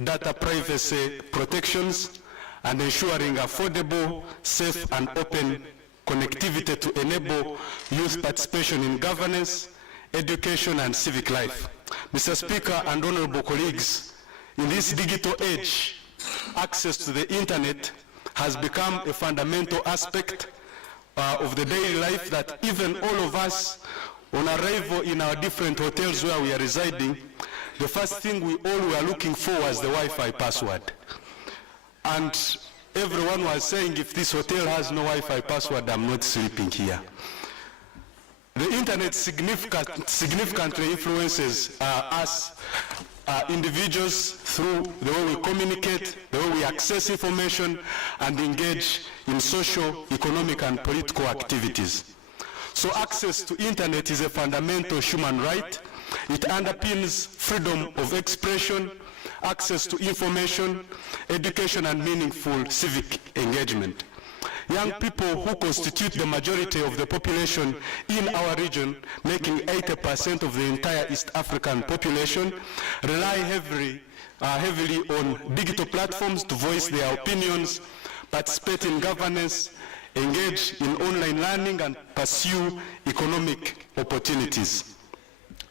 data privacy protections, and ensuring affordable, safe, and open connectivity to enable youth participation in governance, education, and civic life. Mr. Speaker and honorable colleagues, in this digital age, access to the internet has become a fundamental aspect of the daily life that even all of us On arrival in our different hotels where we are residing, the first thing we all were looking for was the Wi-Fi password. And everyone was saying, if this hotel has no Wi-Fi password, I'm not sleeping here. The internet significantly influences us individuals through the way we communicate, the way we access information, and engage in social, economic, and political activities. So access to internet is a fundamental human right. It underpins freedom of expression, access to information, education, and meaningful civic engagement. Young people who constitute the majority of the population in our region, making 80% of the entire East African population, rely heavily on digital platforms to voice their opinions, participate in governance, engage in online learning, and pursue economic opportunities.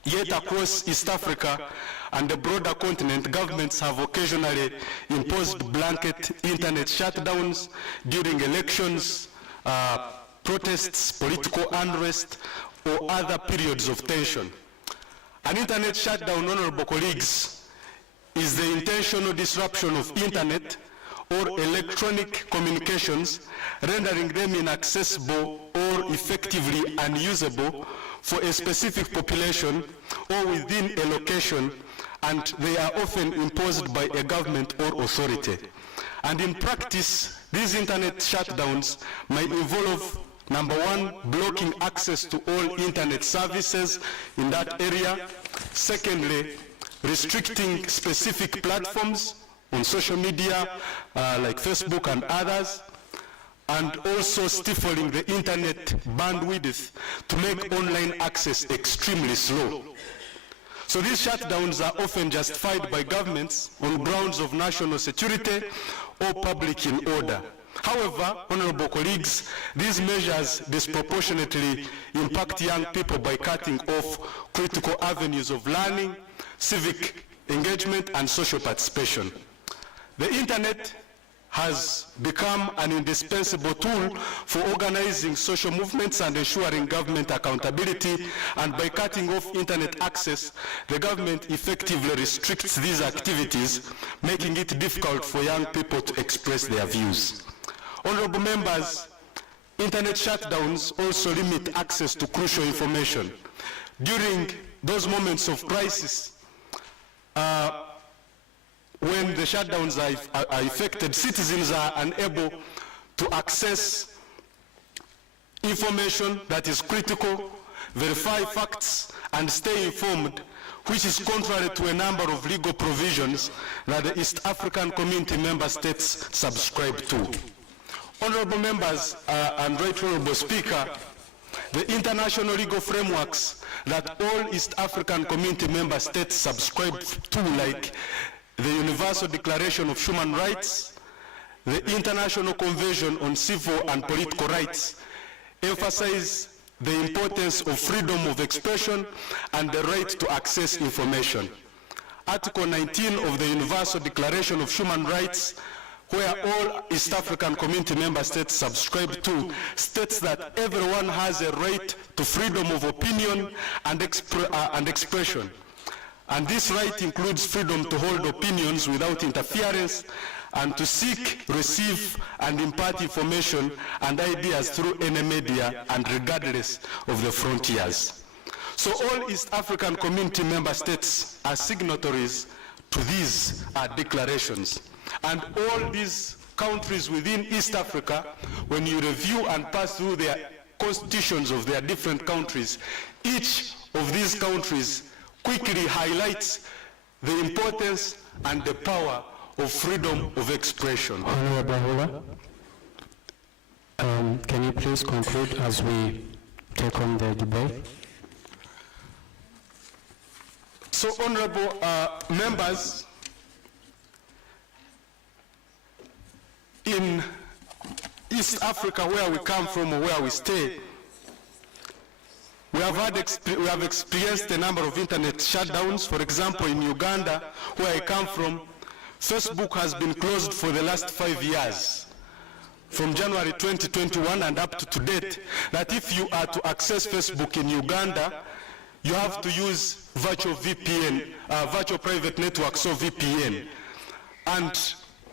Yet across East Africa and the broader continent, governments have occasionally imposed blanket internet shutdowns during elections, protests, political unrest, or other periods of tension. An internet shutdown, honorable colleagues, is the intentional disruption of internet or electronic communications, rendering them inaccessible or effectively unusable for a specific population or within a location, and they are often imposed by a government or authority. And in practice, these internet shutdowns might involve, number one, blocking access to all internet services in that area. Secondly, restricting specific platforms on social media like Facebook and others, and also stifling the internet bandwidth to make online access extremely slow. So these shutdowns are often justified by governments on grounds of national security or public order. However, honorable colleagues, these measures disproportionately impact young people by cutting off critical avenues of learning, civic engagement, and social participation. The internet has become an indispensable tool for organizing social movements and ensuring government accountability, and by cutting off internet access, the government effectively restricts these activities, making it difficult for young people to express their views. Honorable members, internet shutdowns also limit access to crucial information. During those moments of crisis, when the shutdowns are effected, citizens are unable to access information that is critical, verify facts, and stay informed, which is contrary to a number of legal provisions that the East African Community member states subscribe to. Honorable members and Right Honorable Speaker, the international legal frameworks that all East African Community member states subscribe to, like the Universal Declaration of Human Rights, the International Convention on Civil and Political Rights, emphasize the importance of freedom of expression and the right to access information. Article 19 of the Universal Declaration of Human Rights, where all East African Community member states subscribe to, states that everyone has a right to freedom of opinion and expression. And this right includes freedom to hold opinions without interference, and to seek, receive, and impart information and ideas through any media and regardless of the frontiers. So all East African Community member states are signatories to these declarations. And all these countries within East Africa, when you review and pass through their constitutions of their different countries, each of these countries quickly highlights the importance and the power of freedom of expression. Honorable Hula, can you please conclude as we take on the debate? So, honorable members, in East Africa, where we come from or where we stay, we have experienced a number of internet shutdowns. For example, in Uganda, where I come from, Facebook has been closed for the last 5 years, from January 2021 and up to date, that if you are to access Facebook in Uganda, you have to use virtual VPN, virtual private network, so VPN. And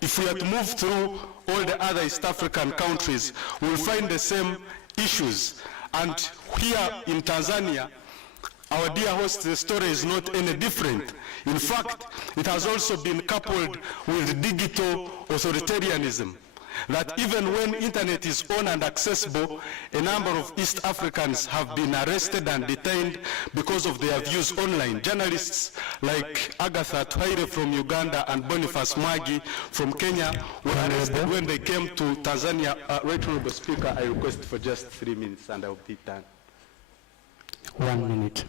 if we are to move through all the other East African countries, we'll find the same issues. And here in Tanzania, our dear host, the story is not any different. In fact, it has also been coupled with digital authoritarianism, that even when internet is on and accessible, a number of East Africans have been arrested and detained because of their views online. Journalists like Agatha Twaire from Uganda and Boniface Mwagi from Kenya were arrested when they came to Tanzania. Right Honorable Speaker, I request for just 3 minutes and I'll be done. 1 minute.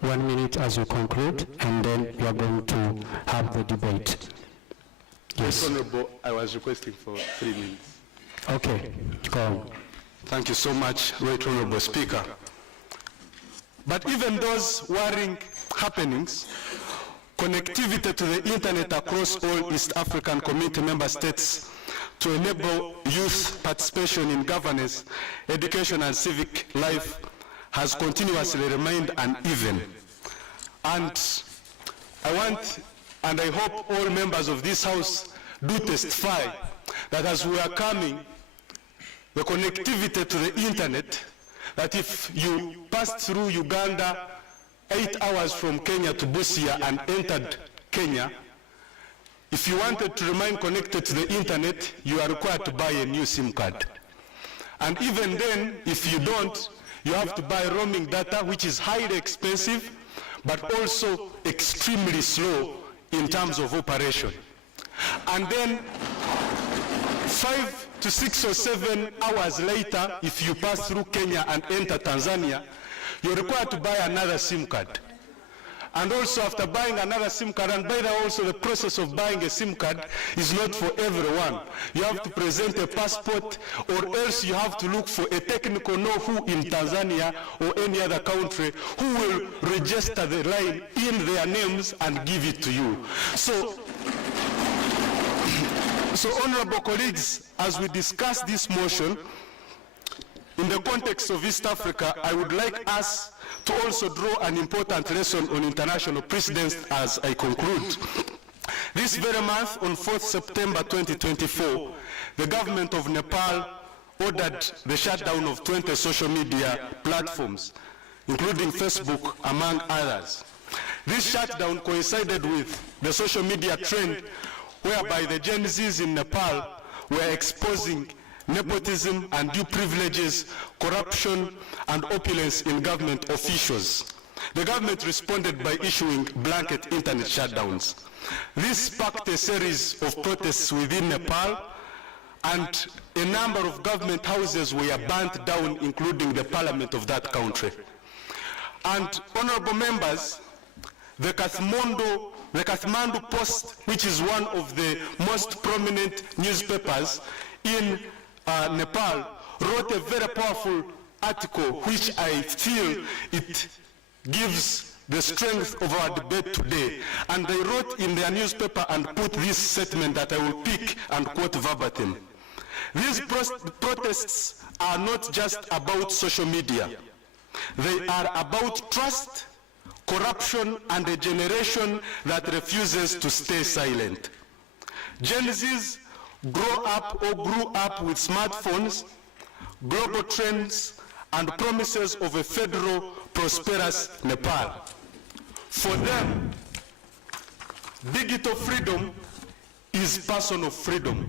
1 minute as you conclude, and then we are going to have the debate. Yes. Honorable, I was requesting for 3 minutes. Okay, go on. Thank you so much, Right Honorable Speaker. But even those worrying happenings, connectivity to the internet across all East African community member states to enable youth participation in governance, education and civic life has continuously remained uneven. And I want and I hope all members of this House do testify that as we are coming, the connectivity to the internet, that if you passed through Uganda 8 hours from Kenya to Busia and entered Kenya, if you wanted to remain connected to the internet, you are required to buy a new SIM card. And even then, if you don't, you have to buy roaming data, which is highly expensive, but also extremely slow in terms of operation. And then 5 to 6 or 7 hours later, if you pass through Kenya and enter Tanzania, you're required to buy another SIM card. And also after buying another SIM card, and by the way also the process of buying a SIM card is not for everyone. You have to present a passport, or else you have to look for a technical know-who in Tanzania or any other country who will register the line in their names and give it to you. So honorable colleagues, as we discuss this motion, in the context of East Africa, I would like us to also draw an important lesson on international precedents as I conclude. This very month, on 4th September 2024, the government of Nepal ordered the shutdown of 20 social media platforms, including Facebook, among others. This shutdown coincided with the social media trend whereby the Gen Zs in Nepal were exposing nepotism, undue privileges, corruption, and opulence in government officials. The government responded by issuing blanket internet shutdowns. This sparked a series of protests within Nepal, and a number of government houses were burnt down, including the parliament of that country. And honorable members, the Kathmandu Post, which is one of the most prominent newspapers in Nepal, wrote a very powerful article which I feel it gives the strength of our debate today. And they wrote in their newspaper and put this statement that I will pick and quote verbatim. These protests are not just about social media. They are about trust, corruption, and a generation that refuses to stay silent. Gen Zs grew up with smartphones, global trends, and promises of a federal, prosperous Nepal. For them, digital freedom is personal freedom,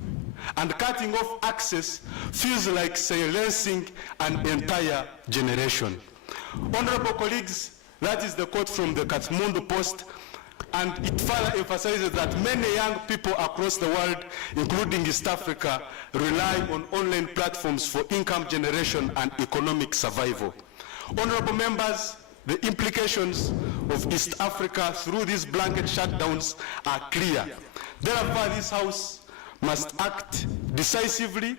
and cutting off access feels like silencing an entire generation. Honorable colleagues, that is the quote from the Kathmandu Post, and it further emphasizes that many young people across the world, including East Africa, rely on online platforms for income generation and economic survival. Honorable members, the implications of East Africa through these blanket shutdowns are clear. Therefore, this House must act decisively,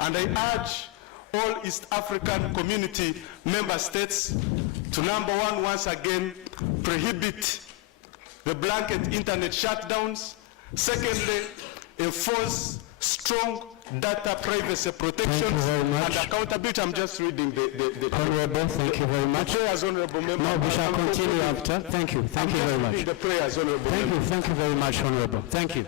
and I urge all East African community member states to, number one, once again, prohibit the blanket internet shutdowns. Secondly, enforce strong data privacy protection and accountability. I'm just reading the Honorable, thank you very much. The prayers, honorable member. No, we shall continue after. Thank you very much. The prayers, honorable member. Thank you very much, honorable. Thank you.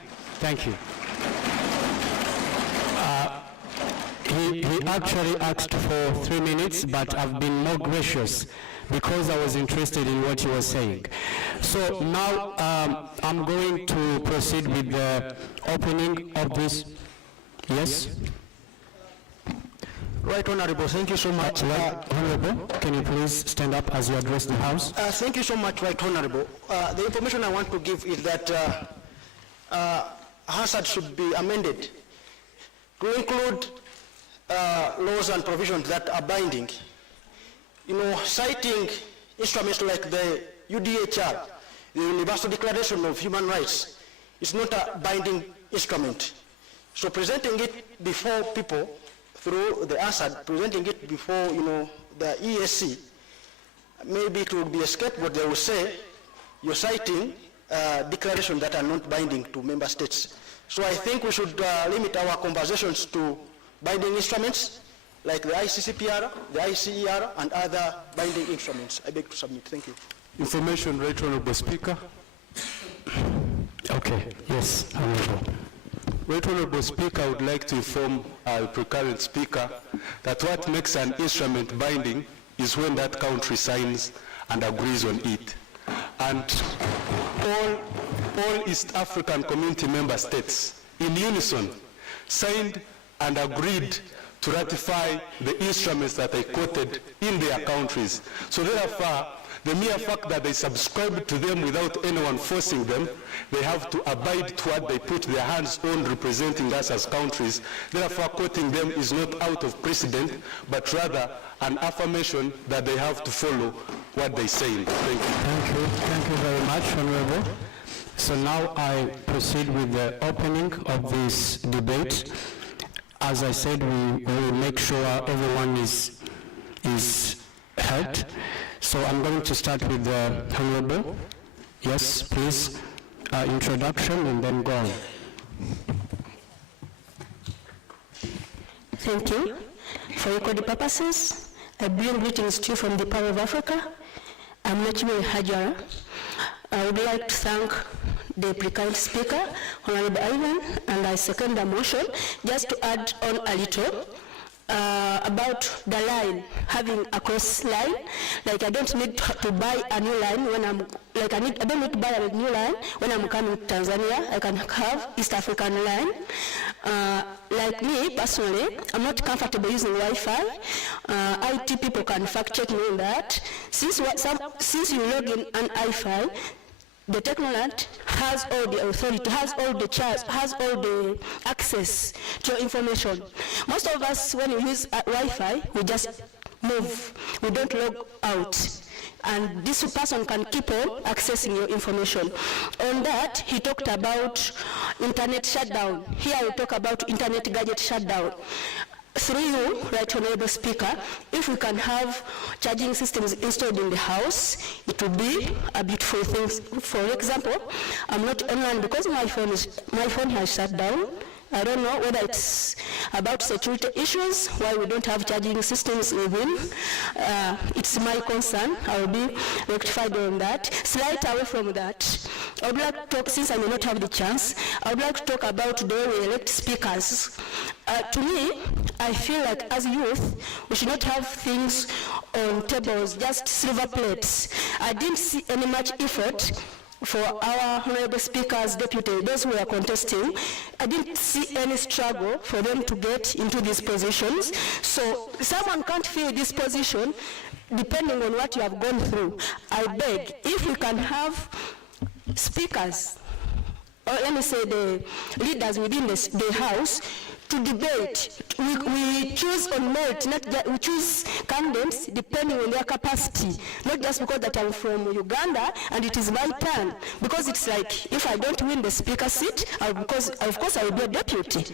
He actually asked for 3 minutes, but I've been more gracious because I was interested in what he was saying. So now I'm going to proceed with the opening of this. Yes? Right, Honorable, thank you so much. Honorable, can you please stand up as you address the House? Thank you so much, Right Honorable. The information I want to give is that hazard should be amended to include laws and provisions that are binding. Citing instruments like the UDHR, the Universal Declaration of Human Rights, is not a binding instrument. So presenting it before people through the ASAD, presenting it before the ESC, maybe it will be a scapegoat. They will say you're citing declarations that are not binding to member states. So I think we should limit our conversations to binding instruments like the ICCPR, the ICER, and other binding instruments. I beg to submit. Thank you. Information, Right Honorable Speaker. Okay, yes, Honorable. Right Honorable Speaker, I would like to inform our current Speaker that what makes an instrument binding is when that country signs and agrees on it. And all East African Community member states in unison signed and agreed to ratify the instruments that I quoted in their countries. So therefore, the mere fact that they subscribe to them without anyone forcing them, they have to abide to what they put their hands on representing us as countries. Therefore, quoting them is not out of precedent, but rather an affirmation that they have to follow what they say. Thank you. Thank you very much, Honorable. So now I proceed with the opening of this debate. As I said, we will make sure everyone is heard. So I'm going to start with the Honorable. Yes, please. Introduction and then go on. Thank you. For recording purposes, I bring greetings to you from the Power of Africa. I'm Nachime Hajara. I would like to thank the pre-current speaker, Honorable Ivan, and I second the motion. Just to add on a little about the line, having a cross line. Like I don't need to buy a new line when I'm, I don't need to buy a new line when I'm coming to Tanzania. I can have East African line. Like me, personally, I'm not comfortable using Wi-Fi. IT people can fact check me on that. Since you log in an Wi-Fi, the technoland has all the authority, has all the access to your information. Most of us, when we use Wi-Fi, we just move. We don't log out. And this person can keep on accessing your information. On that, he talked about internet shutdown. Here we talk about internet gadget shutdown. Through you, Right Honorable Speaker, if we can have charging systems installed in the house, it would be a beautiful thing. For example, I'm not online because my phone has shut down. I don't know whether it's about security issues, why we don't have charging systems within. It's my concern. I will be rectified on that. Slight away from that, I would like to talk, since I may not have the chance, I would like to talk about the way we elect speakers. To me, I feel like as youth, we should not have things on tables, just silver plates. I didn't see any much effort for our Honorable Speaker's deputy, those who are contesting. I didn't see any struggle for them to get into these positions. So someone can't fill this position depending on what you have gone through. I beg, if we can have speakers, or let me say the leaders within the House, to debate. We choose on merit, we choose candidates depending on their capacity, not just because that I'm from Uganda and it is my turn. Because it's like, if I don't win the speaker seat, of course I will be a deputy.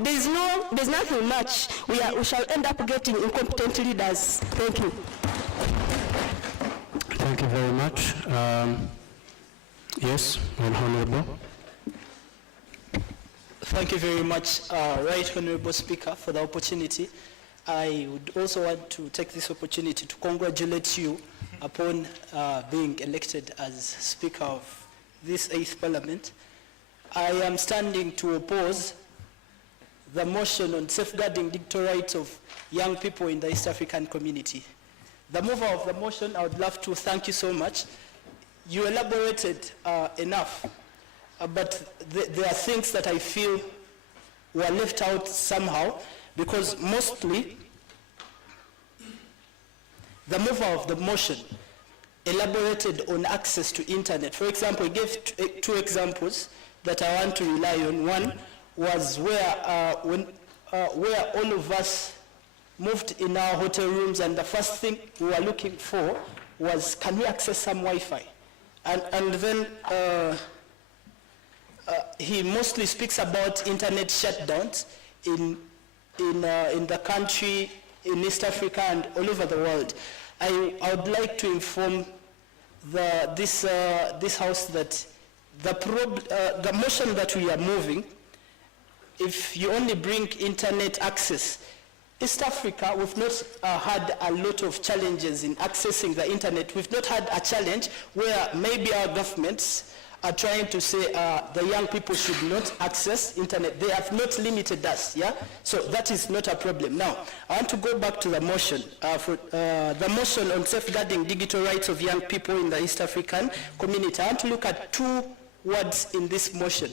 There's nothing much. We shall end up getting incompetent leaders. Thank you. Thank you very much. Yes, Honorable. Thank you very much, Right Honorable Speaker, for the opportunity. I would also want to take this opportunity to congratulate you upon being elected as Speaker of this 8th Parliament. I am standing to oppose the motion on safeguarding digital rights of young people in the East African community. The mover of the motion, I would love to thank you so much. You elaborated enough, but there are things that I feel were left out somehow, because mostly the mover of the motion elaborated on access to internet. For example, he gave two examples that I want to rely on. One was where all of us moved in our hotel rooms, and the first thing we were looking for was, can we access some Wi-Fi? And then he mostly speaks about internet shutdowns in the country, in East Africa, and all over the world. I would like to inform this House that the motion that we are moving, if you only bring internet access, East Africa, we've not had a lot of challenges in accessing the internet. We've not had a challenge where maybe our governments are trying to say the young people should not access internet. They have not limited us, yeah? So that is not a problem. Now, I want to go back to the motion. The motion on safeguarding digital rights of young people in the East African community. I want to look at two words in this motion.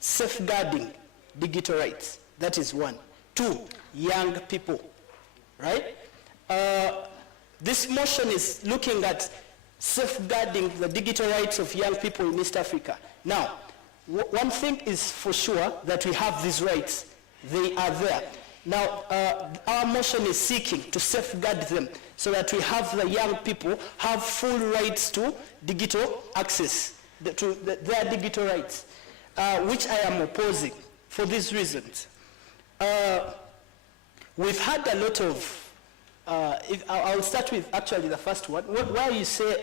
Safeguarding digital rights, that is one. Two, young people, right? This motion is looking at safeguarding the digital rights of young people in East Africa. Now, one thing is for sure, that we have these rights. They are there. Now, our motion is seeking to safeguard them so that we have the young people have full rights to digital access, to their digital rights, which I am opposing for these reasons. We've had a lot of, I'll start with actually the first one, where you say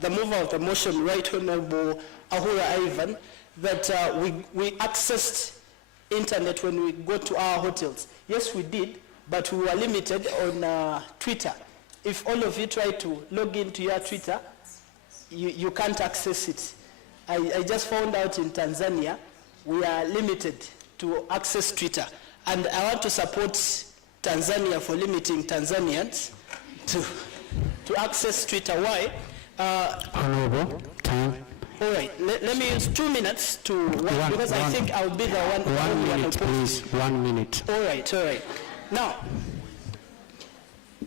the mover of the motion, Right Honorable Ahura Ivan, that we accessed internet when we go to our hotels. Yes, we did, but we were limited on Twitter. If all of you try to log into your Twitter, you can't access it. I just found out in Tanzania, we are limited to access Twitter. And I want to support Tanzania for limiting Tanzanians to access Twitter. Why? Honorable, time. All right, let me use 2 minutes to, because I think I'll be the one. 1 minute, please, 1 minute. All right. Now,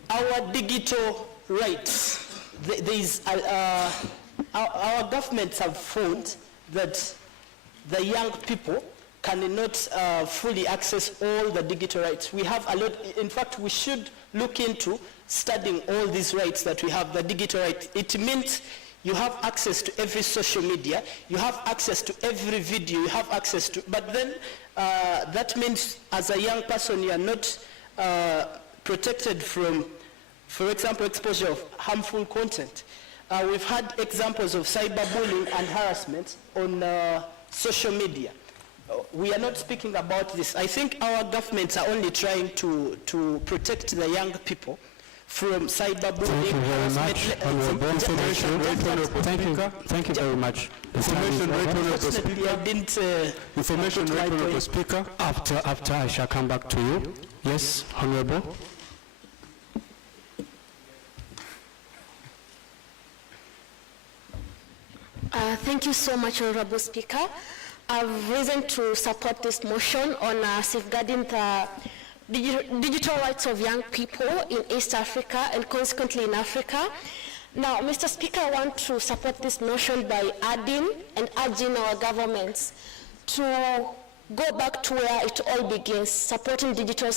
our digital rights, our governments have found that the young people cannot fully access all the digital rights. We have a lot. In fact, we should look into studying all these rights that we have, the digital rights. It means you have access to every social media, you have access to every video, you have access to, but then that means as a young person you are not protected from, for example, exposure of harmful content. We've had examples of cyberbullying and harassment on social media. We are not speaking about this. I think our governments are only trying to protect the young people from cyberbullying. Thank you very much. Information right honorable speaker. Information right honorable speaker. After I shall come back to you. Yes, honorable. Thank you so much, Honorable Speaker. I've risen to support this motion on safeguarding the digital rights of young people in East Africa and consequently in Africa. Now, Mr. Speaker, I want to support this motion by adding and urging our governments to go back to where it all begins, supporting digital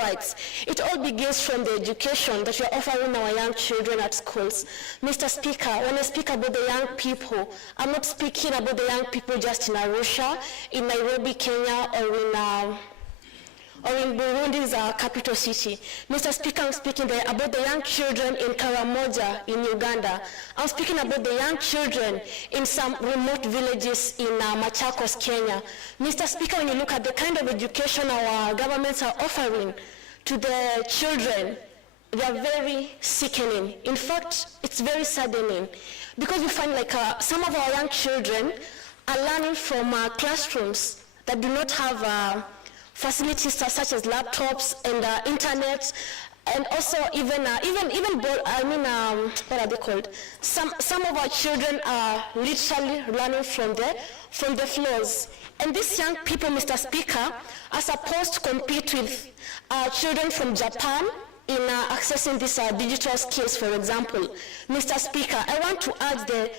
rights. It all begins from the education that we are offering our young children at schools. Mr. Speaker, when I speak about the young people, I'm not speaking about the young people just in Arusha, in Nairobi, Kenya, or in Burundi's capital city. Mr. Speaker, I'm speaking there about the young children in Karamoja in Uganda. I'm speaking about the young children in some remote villages in Machakos, Kenya. Mr. Speaker, when you look at the kind of education our governments are offering to the children, they are very sickening. In fact, it's very saddening because we find like some of our young children are learning from classrooms that do not have facilities such as laptops and internet, and also what are they called? Some of our children are literally learning from the floors. And these young people, Mr. Speaker, are supposed to compete with children from Japan in accessing these digital skills, for example. Mr. Speaker, I want to urge the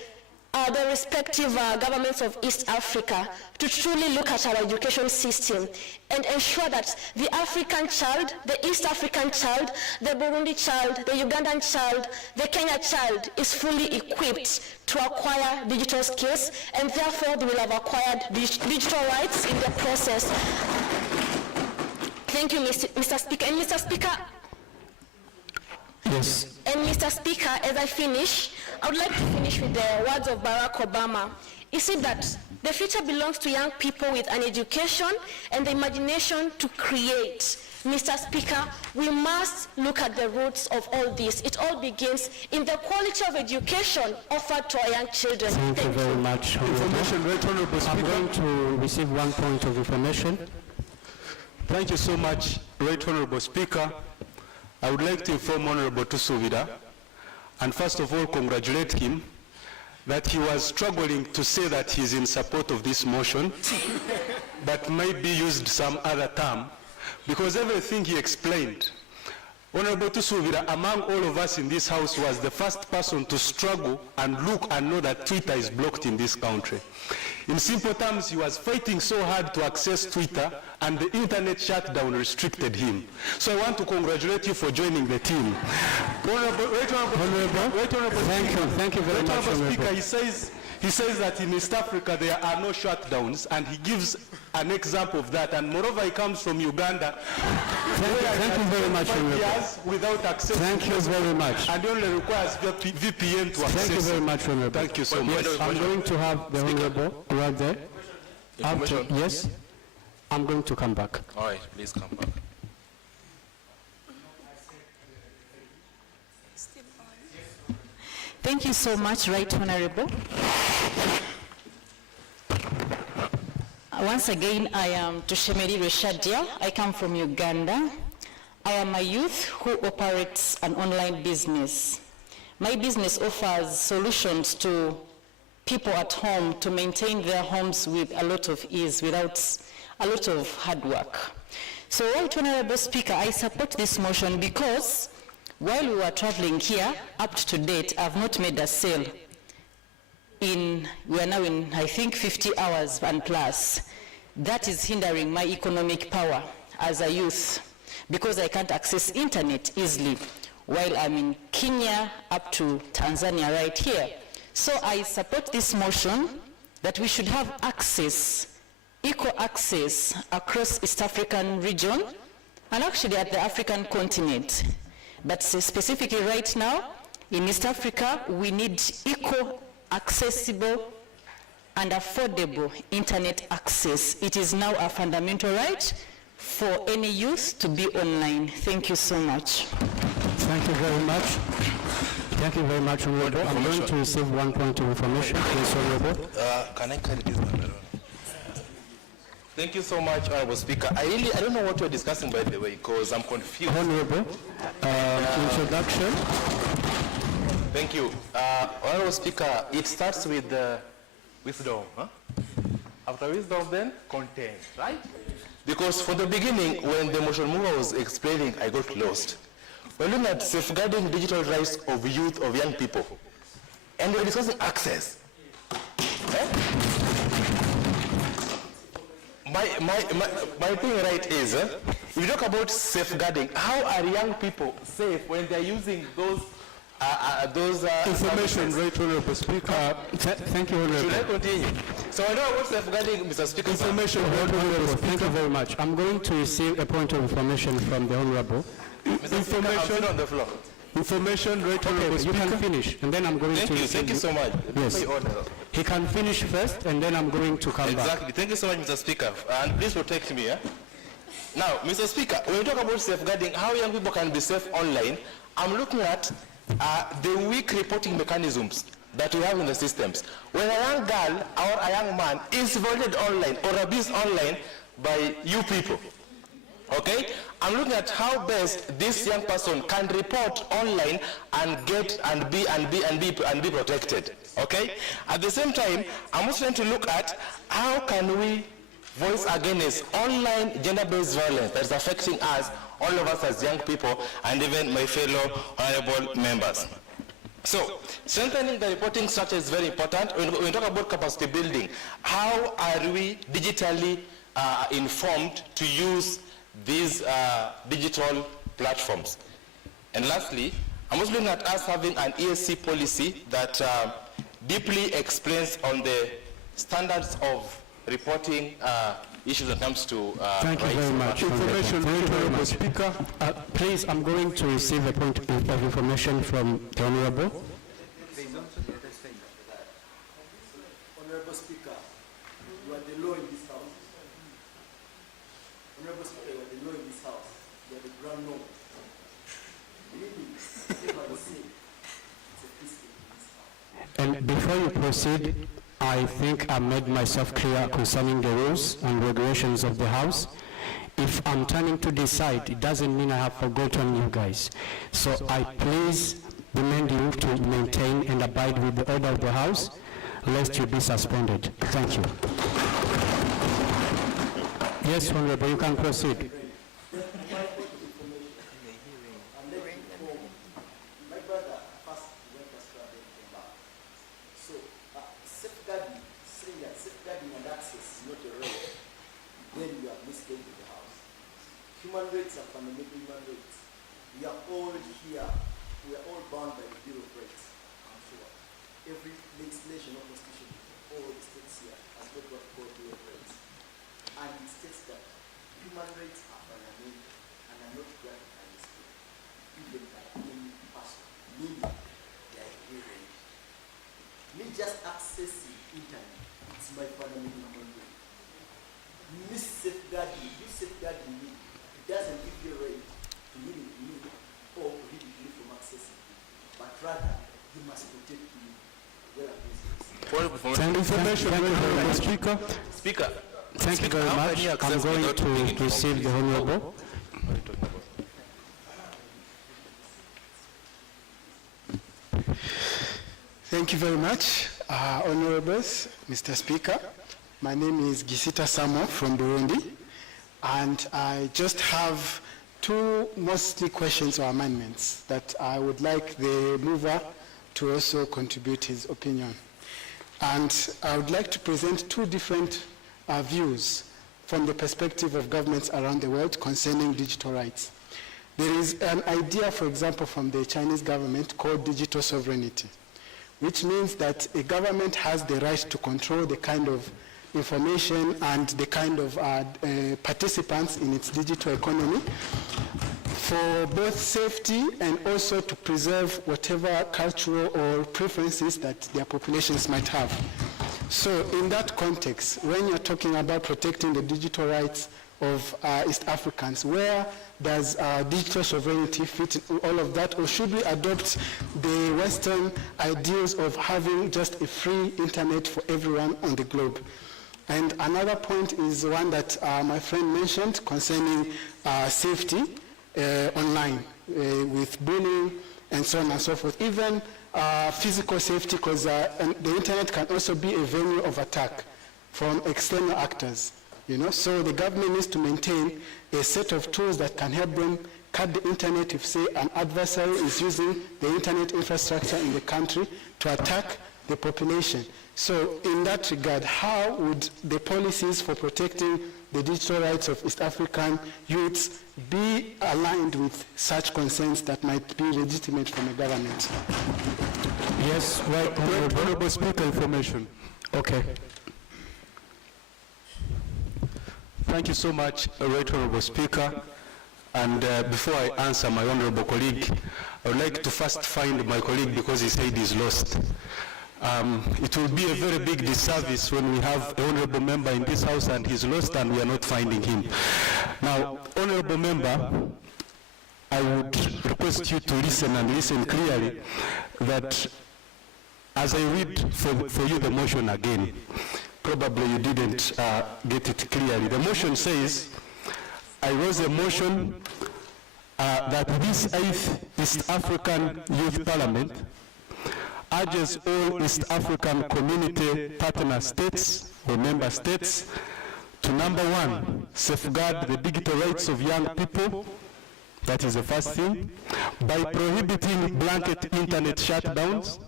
respective governments of East Africa to truly look at our education system and ensure that the African child, the East African child, the Burundi child, the Ugandan child, the Kenya child is fully equipped to acquire digital skills, and therefore they will have acquired digital rights in the process. Thank you, Mr. Speaker. And Mr. Speaker, yes. And Mr. Speaker, as I finish, I would like to finish with the words of Barack Obama. He said that the future belongs to young people with an education and the imagination to create. Mr. Speaker, we must look at the roots of all this. It all begins in the quality of education offered to our young children. Thank you very much. Information, Right Honorable Speaker. I'm going to receive 1 point of information. Thank you so much, Right Honorable Speaker. I would like to inform Honorable Tusubira, and first of all congratulate him that he was struggling to say that he's in support of this motion, but maybe used some other term, because everything he explained, Honorable Tusubira, among all of us in this house, was the first person to struggle and look and know that Twitter is blocked in this country. In simple terms, he was fighting so hard to access Twitter, and the internet shutdown restricted him. So I want to congratulate you for joining the team. Honorable Thank you very much, Honorable. Speaker, he says that in East Africa there are no shutdowns, and he gives an example of that. And moreover, he comes from Uganda. Thank you very much, Honorable. Years without access. Thank you very much. And only requires VPN to access. Thank you very much, Honorable. Thank you so much. Yes, I'm going to have the Honorable right there. Yes, I'm going to come back. All right, please come back. Thank you so much, Right Honorable. Once again, I am Tushemeri Reshadia. I come from Uganda. I am a youth who operates an online business. My business offers solutions to people at home to maintain their homes with a lot of ease, without a lot of hard work. So, Right Honorable Speaker, I support this motion because while we were traveling here, up to date, I've not made a sale. We are now in, I think, 50 hours and plus. That is hindering my economic power as a youth because I can't access internet easily while I'm in Kenya up to Tanzania right here. So I support this motion that we should have access, equal access across East African region and actually at the African continent. But specifically right now, in East Africa, we need equal, accessible, and affordable internet access. It is now a fundamental right for any youth to be online. Thank you so much. Thank you very much. Thank you very much, Honorable. I'm going to receive 1 point of information. Please, Honorable. Can I carry this one? Thank you so much, Honorable Speaker. I don't know what we're discussing, by the way, because I'm confused. Honorable, introduction. Thank you. Honorable Speaker, it starts with wisdom. Huh? After wisdom, then content, right? Because for the beginning, when the motion mover was explaining, I got lost. We're looking at safeguarding digital rights of youth, of young people. And we're discussing access. My thing right is, if you talk about safeguarding, how are young people safe when they're using those those information, right, Honorable Speaker. Thank you, Honorable. Should I continue? So I know what's safeguarding, Mr. Speaker. Information, right, Honorable. Thank you very much. I'm going to receive a point of information from the Honorable. Mr. Speaker, I'm still on the floor. Information, right, Honorable. You can finish, and then I'm going to receive. Thank you so much. Yes. He can finish first, and then I'm going to come back. Exactly. Thank you so much, Mr. Speaker. And please protect me. Now, Mr. Speaker, when we talk about safeguarding, how young people can be safe online, I'm looking at the weak reporting mechanisms that we have in the systems. When a young girl or a young man is violated online or abused online by you people, okay? I'm looking at how best this young person can report online and get and be protected. Okay? At the same time, I'm also trying to look at how can we voice against online gender-based violence that is affecting us, all of us as young people, and even my fellow honorable members. So, strengthening the reporting structure is very important. When we talk about capacity building, how are we digitally informed to use these digital platforms? And lastly, I'm also looking at us having an ESC policy that deeply explains on the standards of reporting issues when it comes to Thank you very much. Information, Honorable Speaker. Please, I'm going to receive a point of information from the Honorable. Honorable Speaker, you are the law in this house. Honorable Speaker, you are the law in this house. You are the grand law. Meaning, whatever you say, it's a peace in this house. And before you proceed, I think I made myself clear concerning the rules and regulations of the House. If I'm turning to this side, it doesn't mean I have forgotten you guys. So I please demand you to maintain and abide with the order of the House, lest you be suspended. Thank you. Yes, Honorable, you can proceed. Human rights are fundamental human rights. We are all here, we are all bound by the Bill of Rights, I'm sure. Every legislation or constitution, all the states here has got what we call Bill of Rights. And it states that human rights are fundamental and are not granted by the state, even by any person, meaning they are irrelevant. Me just accessing internet, it's my fundamental human right. Me safeguarding, you safeguarding me, doesn't give you a right to limit me or prohibit me from accessing it, but rather you must protect me well Thank you very much, Speaker. Speaker. Thank you very much. I'm going to receive the Honorable. Thank you very much, Honorables, Mr. Speaker. My name is Gisita Samo from Burundi. And I just have two mostly questions or amendments that I would like the mover to also contribute his opinion. And I would like to present two different views from the perspective of governments around the world concerning digital rights. There is an idea, for example, from the Chinese government called digital sovereignty, which means that a government has the right to control the kind of information and the kind of participants in its digital economy for both safety and also to preserve whatever cultural or preferences that their populations might have. So in that context, when you're talking about protecting the digital rights of East Africans, where does digital sovereignty fit in all of that, or should we adopt the Western ideals of having just a free internet for everyone on the globe? And another point is one that my friend mentioned concerning safety online with bullying and so on and so forth. Even physical safety, because the internet can also be a venue of attack from external actors. So the government needs to maintain a set of tools that can help them cut the internet if, say, an adversary is using the internet infrastructure in the country to attack the population. So in that regard, how would the policies for protecting the digital rights of East African youths be aligned with such concerns that might be legitimate from a government. Yes, right. Honorable Speaker, information. Okay. Thank you so much, Right Honorable Speaker. And before I answer my honorable colleague, I would like to first find my colleague because he said he's lost. It will be a very big disservice when we have an honorable member in this house and he's lost and we are not finding him. Now, honorable member, I would request you to listen and listen clearly that as I read for you the motion again, probably you didn't get it clearly. The motion says, I rose a motion that this 8th East African Youth Parliament urges all East African community partner states or member states to, number one, safeguard the digital rights of young people. That is the first thing, by prohibiting blanket internet shutdowns,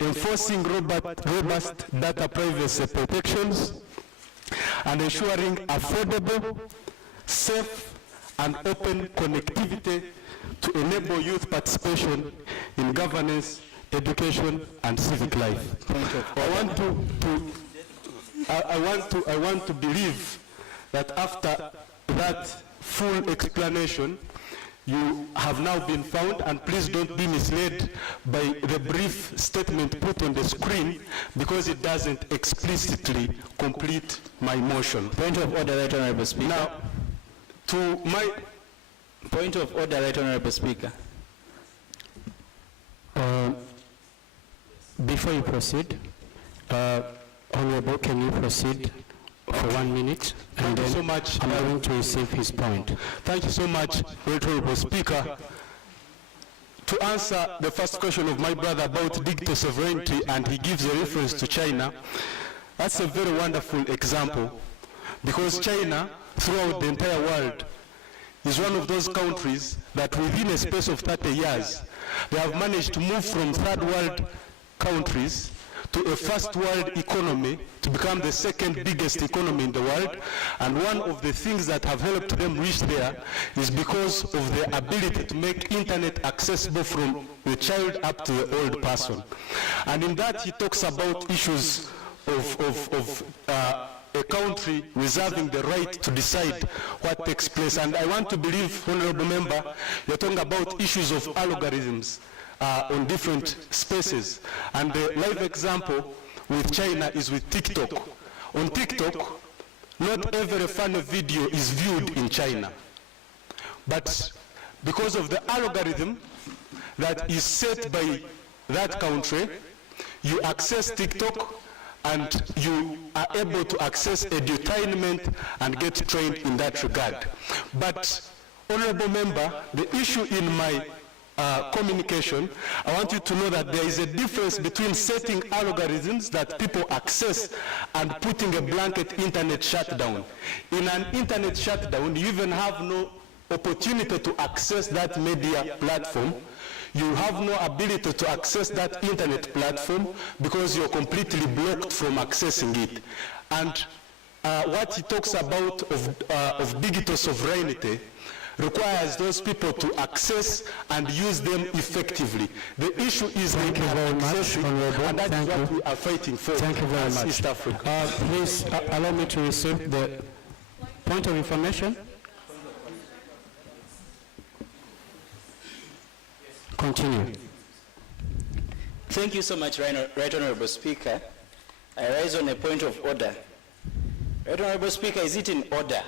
enforcing robust data privacy protections, and ensuring affordable, safe, and open connectivity to enable youth participation in governance, education, and civic life. I want to believe that after that full explanation, you have now been found, and please don't be misled by the brief statement put on the screen because it doesn't explicitly complete my motion. Point of order, Right Honorable Speaker. Now, to my point of order, Right Honorable Speaker. Before you proceed, Honorable, can you proceed for 1 minute? And Thank you so much. I'm going to receive his point. Thank you so much, Right Honorable Speaker. To answer the first question of my brother about digital sovereignty, and he gives a reference to China, that's a very wonderful example, because China, throughout the entire world, is one of those countries that within a space of 30 years, they have managed to move from third world countries to a first world economy, to become the second biggest economy in the world. And one of the things that have helped them reach there is because of their ability to make internet accessible from the child up to the old person. And in that he talks about issues of a country reserving the right to decide what takes place. And I want to believe, Honorable Member, you're talking about issues of algorithms on different spaces. And the live example with China is with TikTok. On TikTok, not every funny video is viewed in China. But because of the algorithm that is set by that country, you access TikTok and you are able to access edutainment and get trained in that regard. But, Honorable Member, the issue in my communication, I want you to know that there is a difference between setting algorithms that people access and putting a blanket internet shutdown. In an internet shutdown, you even have no opportunity to access that media platform. You have no ability to access that internet platform because you're completely blocked from accessing it. And what he talks about of digital sovereignty requires those people to access and use them effectively. The issue is they can access it, and that is what we are fighting for. Thank you very much. East Africa. Please allow me to receive the point of information. Continue. Thank you so much, Right Honorable Speaker. I rise on a point of order. Right Honorable Speaker, is it in order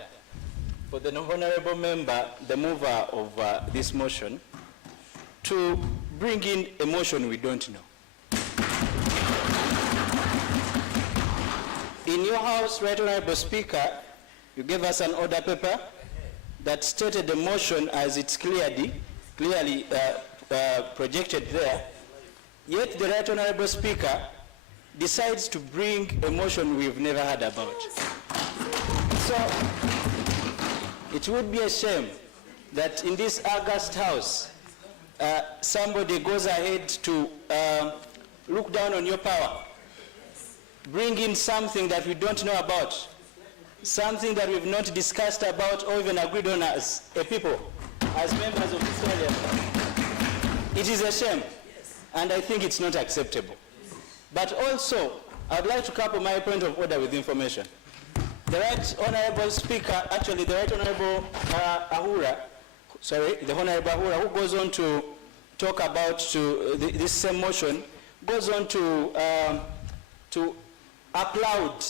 for the honorable member, the mover of this motion, to bring in a motion we don't know? In your house, Right Honorable Speaker, you gave us an order paper that stated the motion as it's clearly projected there, yet the Right Honorable Speaker decides to bring a motion we've never heard about. So, it would be a shame that in this august house, somebody goes ahead to look down on your power, bring in something that we don't know about, something that we've not discussed about or even agreed on as a people, as members of this audience. It is a shame, and I think it's not acceptable. But also, I'd like to couple my point of order with information. The Right Honourable Speaker, actually the Right Honourable the Honourable Ahura, who goes on to talk about this same motion, goes on to applaud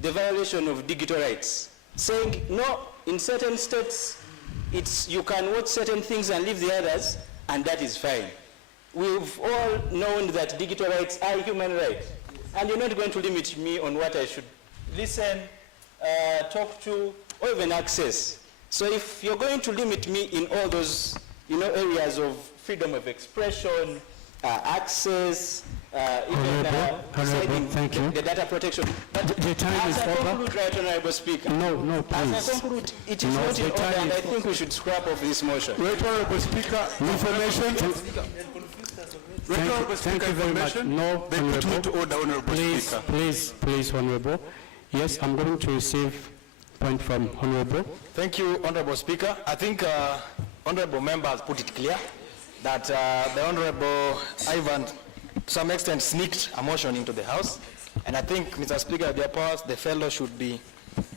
the violation of digital rights, saying, no, in certain states, you can watch certain things and leave the others, and that is fine. We've all known that digital rights are human rights, and you're not going to limit me on what I should listen, talk to, or even access. So if you're going to limit me in all those areas of freedom of expression, access, thank you. The data protection. But the time is over. Conclude, Right Honourable Speaker. No, please. As I conclude, it is not in order, and I think we should scrap off this motion. Right Honourable Speaker, information. Thank you very much. No, Honourable. Please, Honourable. Yes, I'm going to receive point from Honourable. Thank you, Honourable Speaker. I think Honourable Member has put it clear that the Honourable Ivan, to some extent, sneaked a motion into the House. And I think, Mr. Speaker, with your powers, the fellow should be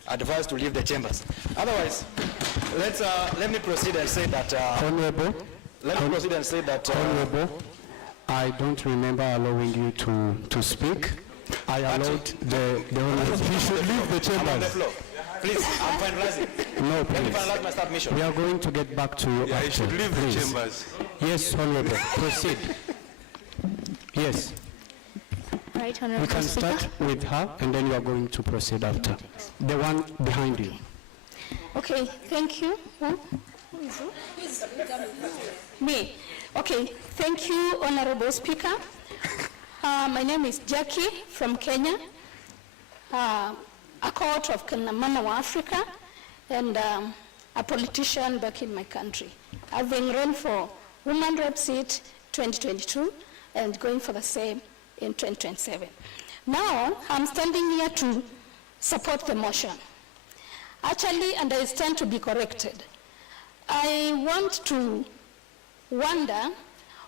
advised to leave the chambers. Otherwise, let me proceed and say that... Honourable. Let me proceed and say that... Honourable, I don't remember allowing you to speak. I allowed the Honourable... He should leave the chambers. I'm on the floor. Please, I'm finalizing. No, please. Let me finalize my submission. We are going to get back to you. Yeah, you should leave the chambers. Yes, Honourable. Proceed. Yes. Right, Honourable We can Speaker. start with her, and then you are going to proceed after. The one behind you. Okay, thank you. Who is it? Me. Okay, thank you, Honourable Speaker. My name is Jackie from Kenya, a court of Mama wa Africa, and a politician back in my country. I've been run for woman rep seat 2022 and going for the same in 2027. Now, I'm standing here to support the motion. Actually, and I stand to be corrected. I want to wonder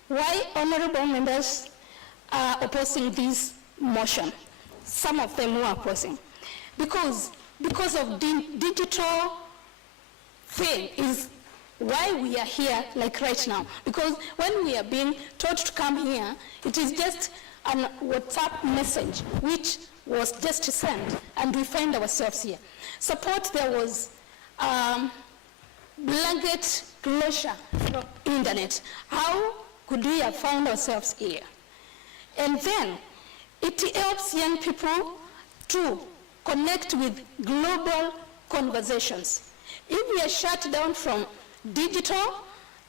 why honorable members are opposing this motion. Some of them who are opposing. Because of the digital thing is why we are here like right now. Because when we are being told to come here, it is just a WhatsApp message which was just sent, and we find ourselves here. Support, there was blanket closure of internet. How could we have found ourselves here? And then it helps young people to connect with global conversations. If we are shut down from digital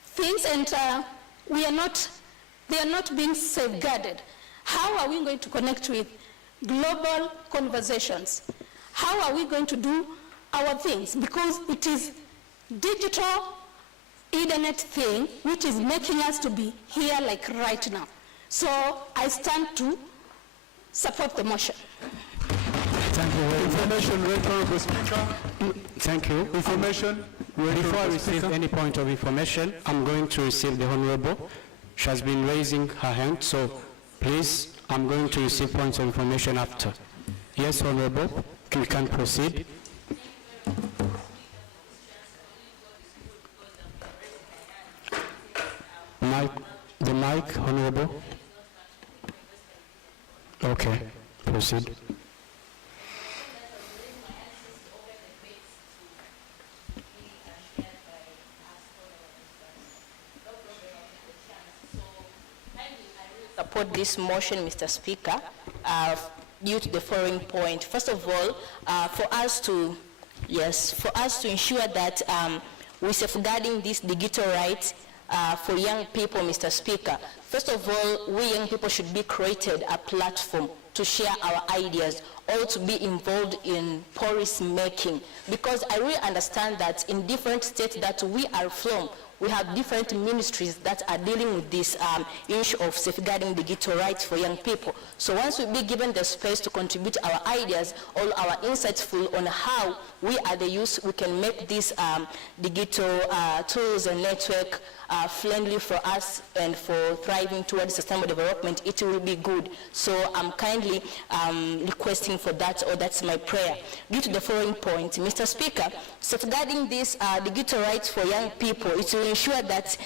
things and they are not being safeguarded, how are we going to connect with global conversations? How are we going to do our things? Because it is digital internet thing which is making us to be here like right now. So I stand to support the motion. Thank you. Information, Right Honourable Speaker. Thank you. Information. Before I receive any point of information, I'm going to receive the Honourable. She has been raising her hand, so please, I'm going to receive points of information after. Yes, Honourable, we can proceed. The mic, Honourable. Okay, proceed. Support this motion, Mr. Speaker, due to the following point. First of all, for us to ensure that we're safeguarding these digital rights for young people, Mr. Speaker. First of all, we young people should be created a platform to share our ideas or to be involved in policy making, because I really understand that in different states that we are from, we have different ministries that are dealing with this issue of safeguarding digital rights for young people. So once we be given the space to contribute our ideas, all our insights on how we are the youth, we can make these digital tools and network friendly for us and for thriving towards sustainable development, it will be good. So I'm kindly requesting for that, or that's my prayer. Due to the following point, Mr. Speaker, safeguarding these digital rights for young people, it will ensure that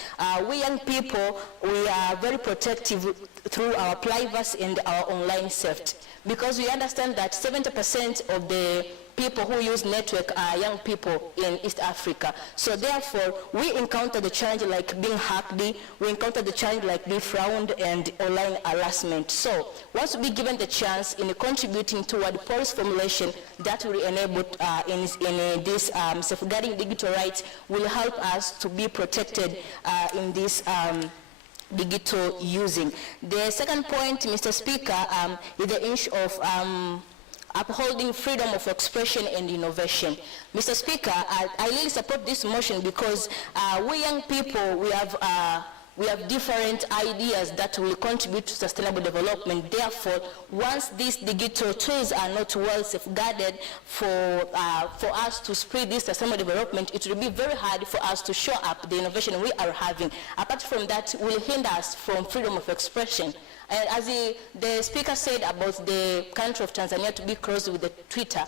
we young people, we are very protective through our privacy and our online safety. Because we understand that 70% of the people who use network are young people in East Africa. So therefore, we encounter the challenge like being hacked, we encounter the challenge like being frowned and online harassment. So once we be given the chance in contributing toward policy formulation that will enable in this safeguarding digital rights will help us to be protected in this digital using. The second point, Mr. Speaker, is the issue of upholding freedom of expression and innovation. Mr. Speaker, I really support this motion because we young people, we have different ideas that will contribute to sustainable development. Therefore, once these digital tools are not well safeguarded for us to spread this sustainable development, it will be very hard for us to show up the innovation we are having. Apart from that, it will hinder us from freedom of expression. And as the speaker said about the country of Tanzania to be closed with the Twitter,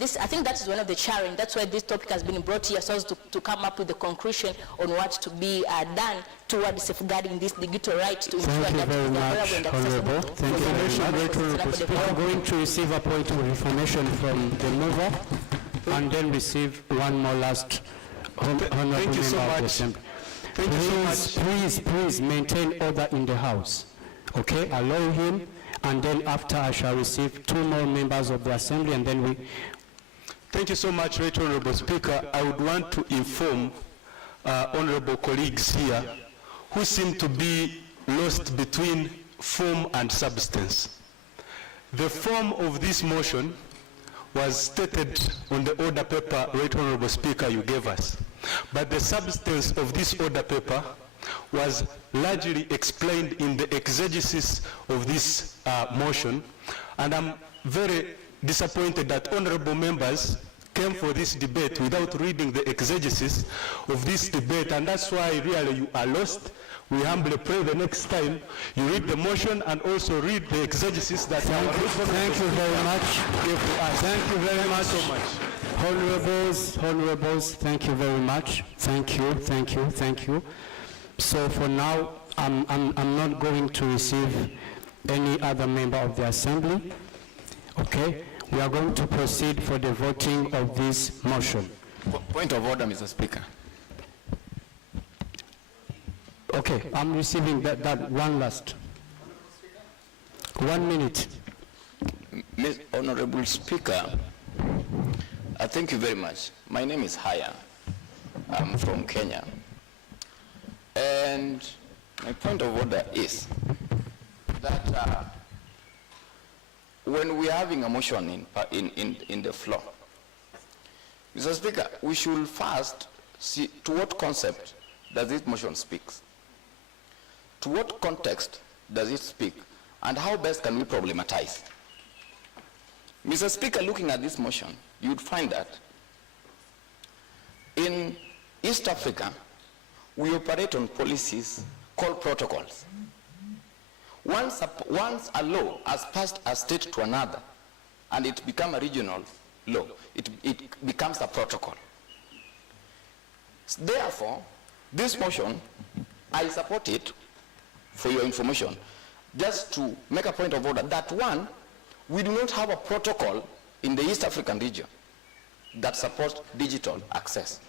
I think that is one of the challenges. That's why this topic has been brought here, so as to come up with the conclusion on what to be done towards safeguarding this digital right to ensure that Thank you very much, Honorable. Thank you very much. We are going to receive a point of information from the mover and then receive one more last honorable member of the Assembly. Please maintain order in the House. Okay, allow him, and then after I shall receive two more members of the Assembly, and then we... Thank you so much, Right Honorable Speaker. I would want to inform honorable colleagues here who seem to be lost between form and substance. The form of this motion was stated on the order paper, Right Honorable Speaker, you gave us. But the substance of this order paper was largely explained in the exegesis of this motion, and I'm very disappointed that honorable members came for this debate without reading the exegesis of this debate, and that's why really you are lost. We humbly pray the next time you read the motion and also read the exegesis that Thank you very much. Thank you very much so much. Honorables, thank you very much. Thank you. So for now, I'm not going to receive any other member of the Assembly. Okay, we are going to proceed for the voting of this motion. Point of order, Mr. Speaker. Okay, I'm receiving that one last. 1 minute. Honorable Speaker, thank you very much. My name is Haya. I'm from Kenya. And my point of order is that when we are having a motion in the floor, Mr. Speaker, we should first see to what concept does this motion speak? To what context does it speak? And how best can we problematize? Mr. Speaker, looking at this motion, you would find that in East Africa, we operate on policies called protocols. Once a law has passed a state to another and it becomes a regional law, it becomes a protocol. Therefore, this motion, I support it for your information, just to make a point of order that one, we do not have a protocol in the East African region that supports digital access.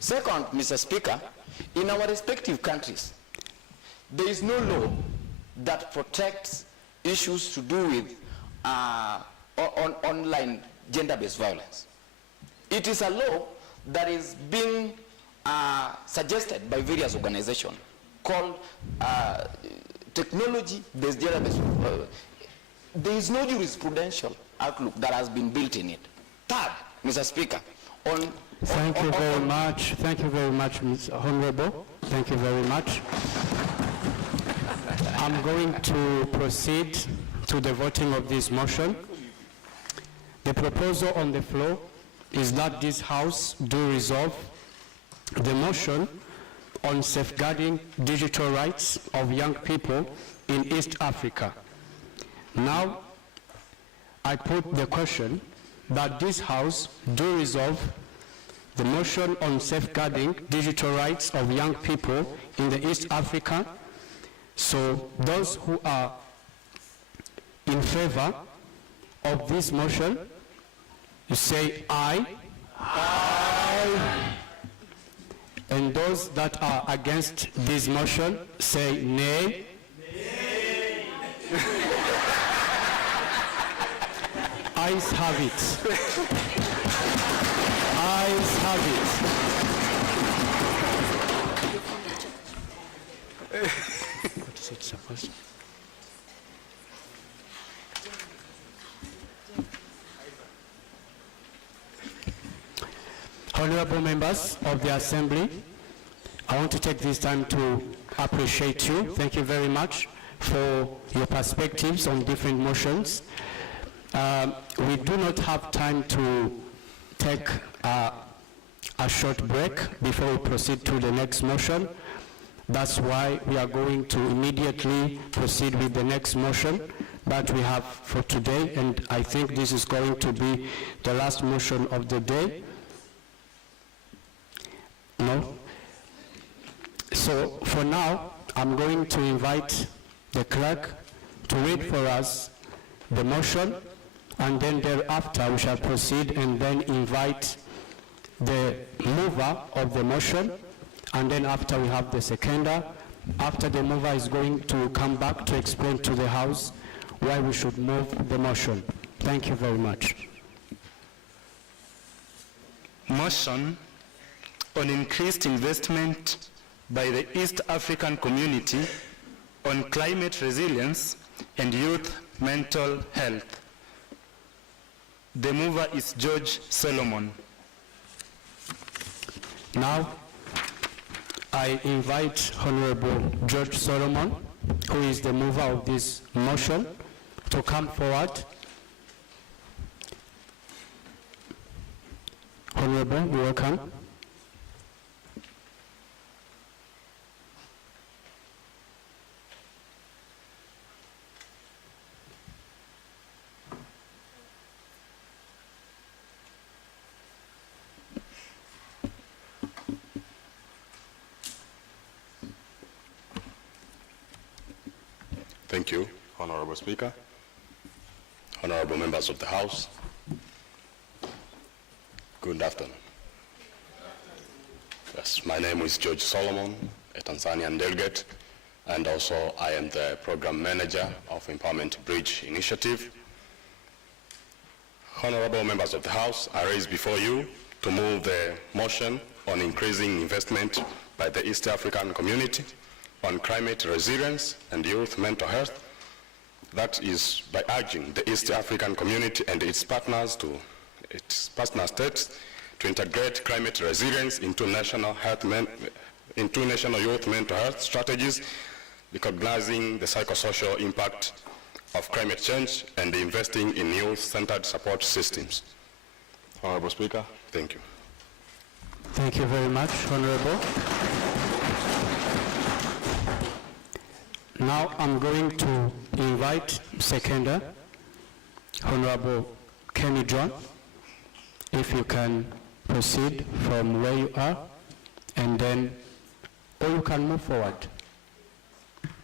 Second, Mr. Speaker, in our respective countries, there is no law that protects issues to do with online gender-based violence. It is a law that is being suggested by various organizations called technology-based gender-based. There is no jurisprudential outlook that has been built in it. Third, Mr. Speaker, on... Thank you very much. Thank you very much, Ms. Honorable. Thank you very much. I'm going to proceed to the voting of this motion. The proposal on the floor is that this House do resolve the motion on safeguarding digital rights of young people in East Africa. Now, I put the question that this House do resolve the motion on safeguarding digital rights of young people in the East Africa. So those who are in favor of this motion, you say aye. Aye. And those that are against this motion, say nay. Nay. Ayes have it. Ayes have it. What is it supposed to? Honorable members of the Assembly, I want to take this time to appreciate you. Thank you very much for your perspectives on different motions. We do not have time to take a short break before we proceed to the next motion. That's why we are going to immediately proceed with the next motion that we have for today, and I think this is going to be the last motion of the day. No? So for now, I'm going to invite the clerk to read for us the motion, and then thereafter we shall proceed and then invite the mover of the motion, and then after we have the seconder. After the mover is going to come back to explain to the House why we should move the motion. Thank you very much. Motion on increased investment by the East African community on climate resilience and youth mental health. The mover is George Solomon. Now, I invite Honorable George Solomon, who is the mover of this motion, to come forward. Honorable, you're welcome. Thank you, Honorable Speaker, honorable members of the House. Good afternoon. Yes, my name is George Solomon, a Tanzanian delegate, and also I am the program manager of Empowerment Bridge Initiative. Honorable members of the House, I raise before you to move the motion on increasing investment by the East African community on climate resilience and youth mental health. That is by urging the East African community and its partner states to integrate climate resilience into national youth mental health strategies, recognizing the psychosocial impact of climate change and investing in youth-centered support systems. Honorable Speaker, thank you. Thank you very much, Honorable. Now I'm going to invite seconder, Honorable Kenny John, if you can proceed from where you are, and then, or you can move forward.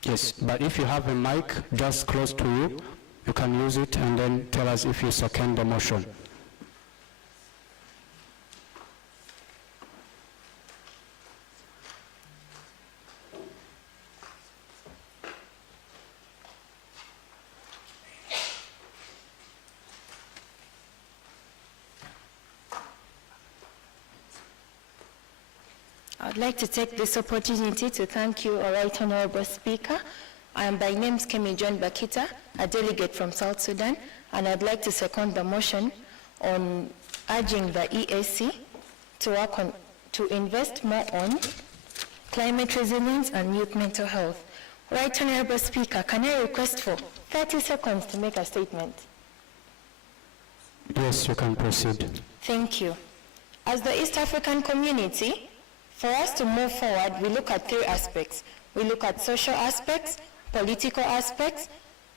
Yes, but if you have a mic just close to you, you can use it and then tell us if you second the motion. I'd like to take this opportunity to thank you, Right Honorable Speaker. I am by name Kemi John Bakita, a delegate from South Sudan, and I'd like to second the motion on urging the EAC to invest more on climate resilience and youth mental health. Right Honorable Speaker, can I request for 30 seconds to make a statement? Yes, you can proceed. Thank you. As the East African community, for us to move forward, we look at 3 aspects. We look at social aspects, political aspects,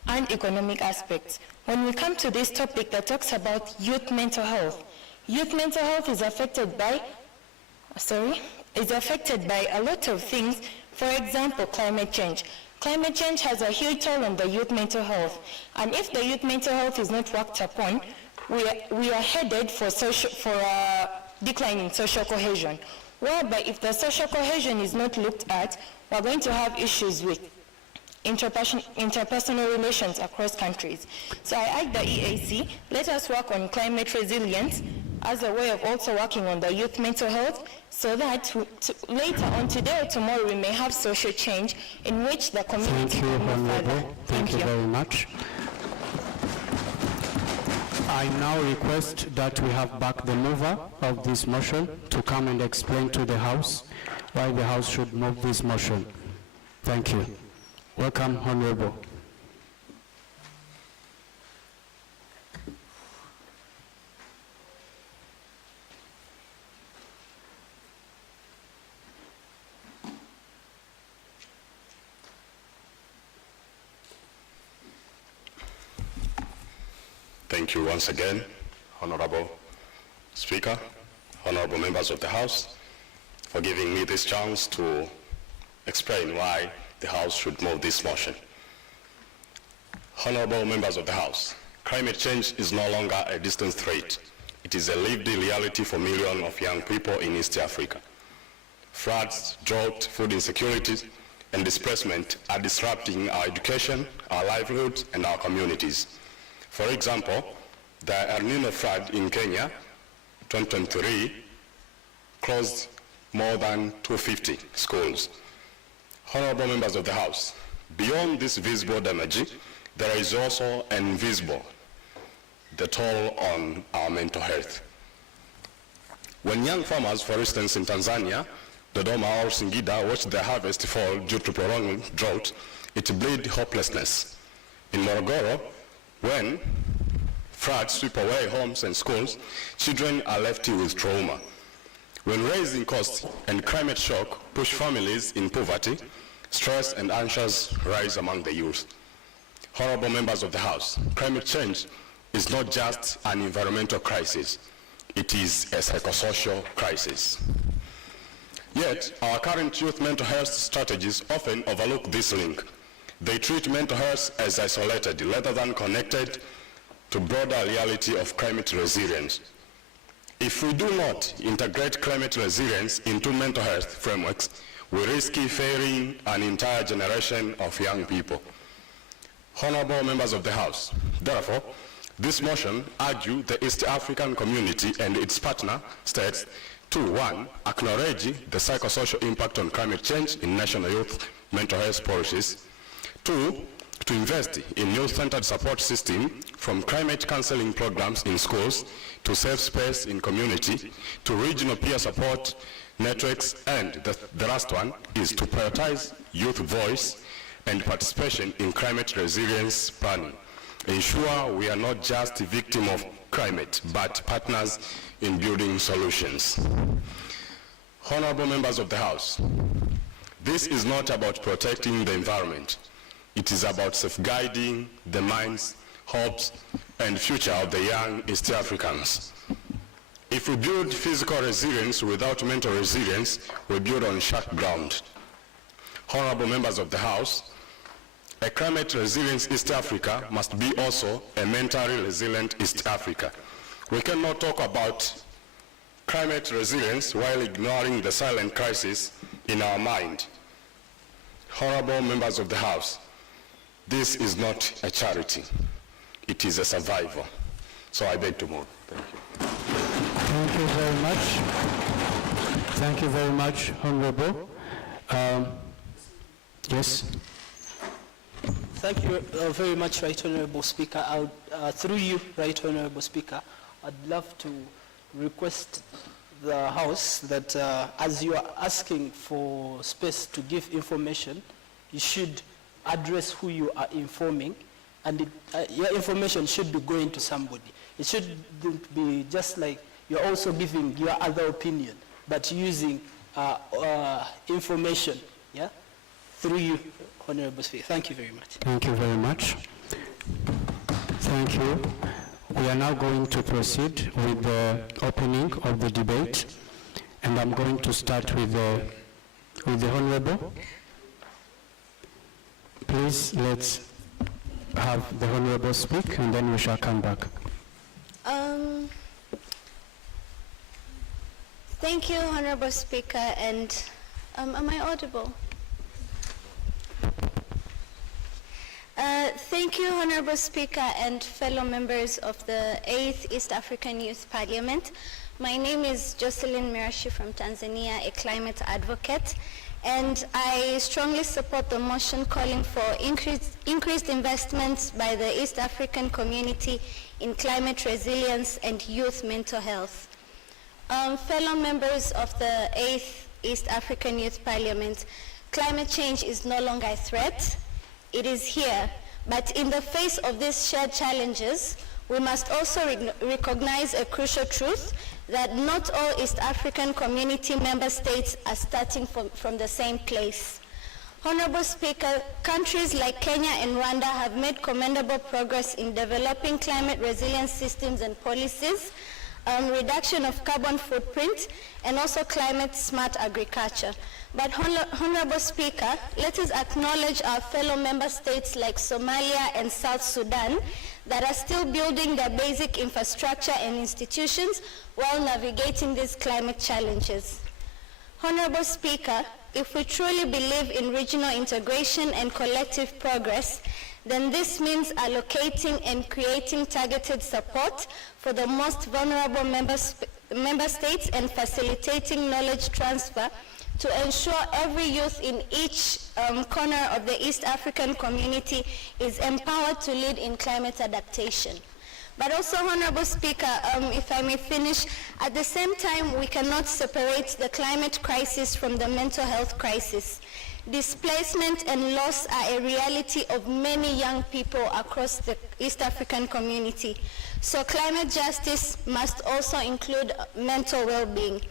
and economic aspects. When we come to this topic that talks about youth mental health is affected by a lot of things. For example, climate change. Climate change has a huge toll on the youth mental health. And if the youth mental health is not worked upon, we are headed for a decline in social cohesion. Whereby if the social cohesion is not looked at, we're going to have issues with interpersonal relations across countries. So I urge the EAC, let us work on climate resilience as a way of also working on the youth mental health, so that later on, today or tomorrow, we may have social change in which the community can move further. Thank you very much. I now request that we have back the mover of this motion to come and explain to the House why the House should move this motion. Thank you. Welcome, Honorable. Thank you once again, Honorable Speaker, honorable members of the House, for giving me this chance to explain why the House should move this motion. Honorable members of the House, climate change is no longer a distant threat. It is a lived reality for millions of young people in East Africa. Floods, drought, food insecurity, and displacement are disrupting our education, our livelihoods, and our communities. For example, the El Nino flood in Kenya, 2023, closed more than 250 schools. Honorable members of the House, beyond this visible damage, there is also invisible, the toll on our mental health. When young farmers, for instance in Tanzania, Dodoma or Singida, watch their harvest fall due to prolonged drought, it breeds hopelessness. In Morogoro, when floods sweep away homes and schools, children are left with trauma. When rising costs and climate shock push families in poverty, stress and anxiety rise among the youth. Honorable members of the House, climate change is not just an environmental crisis, it is a psychosocial crisis. Yet, our current youth mental health strategies often overlook this link. They treat mental health as isolated rather than connected to broader reality of climate resilience. If we do not integrate climate resilience into mental health frameworks, we risk failing an entire generation of young people. Honorable members of the House, therefore, this motion urges the East African community and its partner states to, 1, acknowledge the psychosocial impact on climate change in national youth mental health policies, 2, to invest in youth-centered support system from climate counseling programs in schools to safe space in community to regional peer support networks, and the last one is to prioritize youth voice and participation in climate resilience planning. Ensure we are not just victims of climate, but partners in building solutions. Honorable members of the House, this is not about protecting the environment. It is about safeguarding the minds, hopes, and future of the young East Africans. If we build physical resilience without mental resilience, we build on sharp ground. Honorable members of the House, a climate resilient East Africa must be also a mentally resilient East Africa. We cannot talk about climate resilience while ignoring the silent crisis in our mind. Honorable members of the House, this is not a charity. It is a survival. So I beg to move. Thank you. Thank you very much. Thank you very much, Honorable. Yes? Thank you very much, Right Honorable Speaker. Through you, Right Honorable Speaker, I'd love to request the House that as you are asking for space to give information, you should address who you are informing, and your information should be going to somebody. It shouldn't be just like you're also giving your other opinion, but using information, yeah, through you, Honorable Speaker. Thank you very much. Thank you very much. Thank you. We are now going to proceed with the opening of the debate, and I'm going to start with the Honorable. Please, let's have the Honorable speak, and then we shall come back. Thank you, Honorable Speaker, and am I audible? Thank you, Honorable Speaker and fellow members of the 8th East African Youth Parliament. My name is Jocelyn Mirashi from Tanzania, a climate advocate, and I strongly support the motion calling for increased investments by the East African community in climate resilience and youth mental health. Fellow members of the 8th East African Youth Parliament, climate change is no longer a threat. It is here, but in the face of these shared challenges, we must also recognize a crucial truth that not all East African community member states are starting from the same place. Honorable Speaker, countries like Kenya and Rwanda have made commendable progress in developing climate resilience systems and policies, reduction of carbon footprint, and also climate smart agriculture. But Honorable Speaker, let us acknowledge our fellow member states like Somalia and South Sudan that are still building their basic infrastructure and institutions while navigating these climate challenges. Honorable Speaker, if we truly believe in regional integration and collective progress, then this means allocating and creating targeted support for the most vulnerable member states and facilitating knowledge transfer to ensure every youth in each corner of the East African community is empowered to lead in climate adaptation. But also, Honorable Speaker, if I may finish, at the same time, we cannot separate the climate crisis from the mental health crisis. Displacement and loss are a reality of many young people across the East African community. So climate justice must also include mental well-being.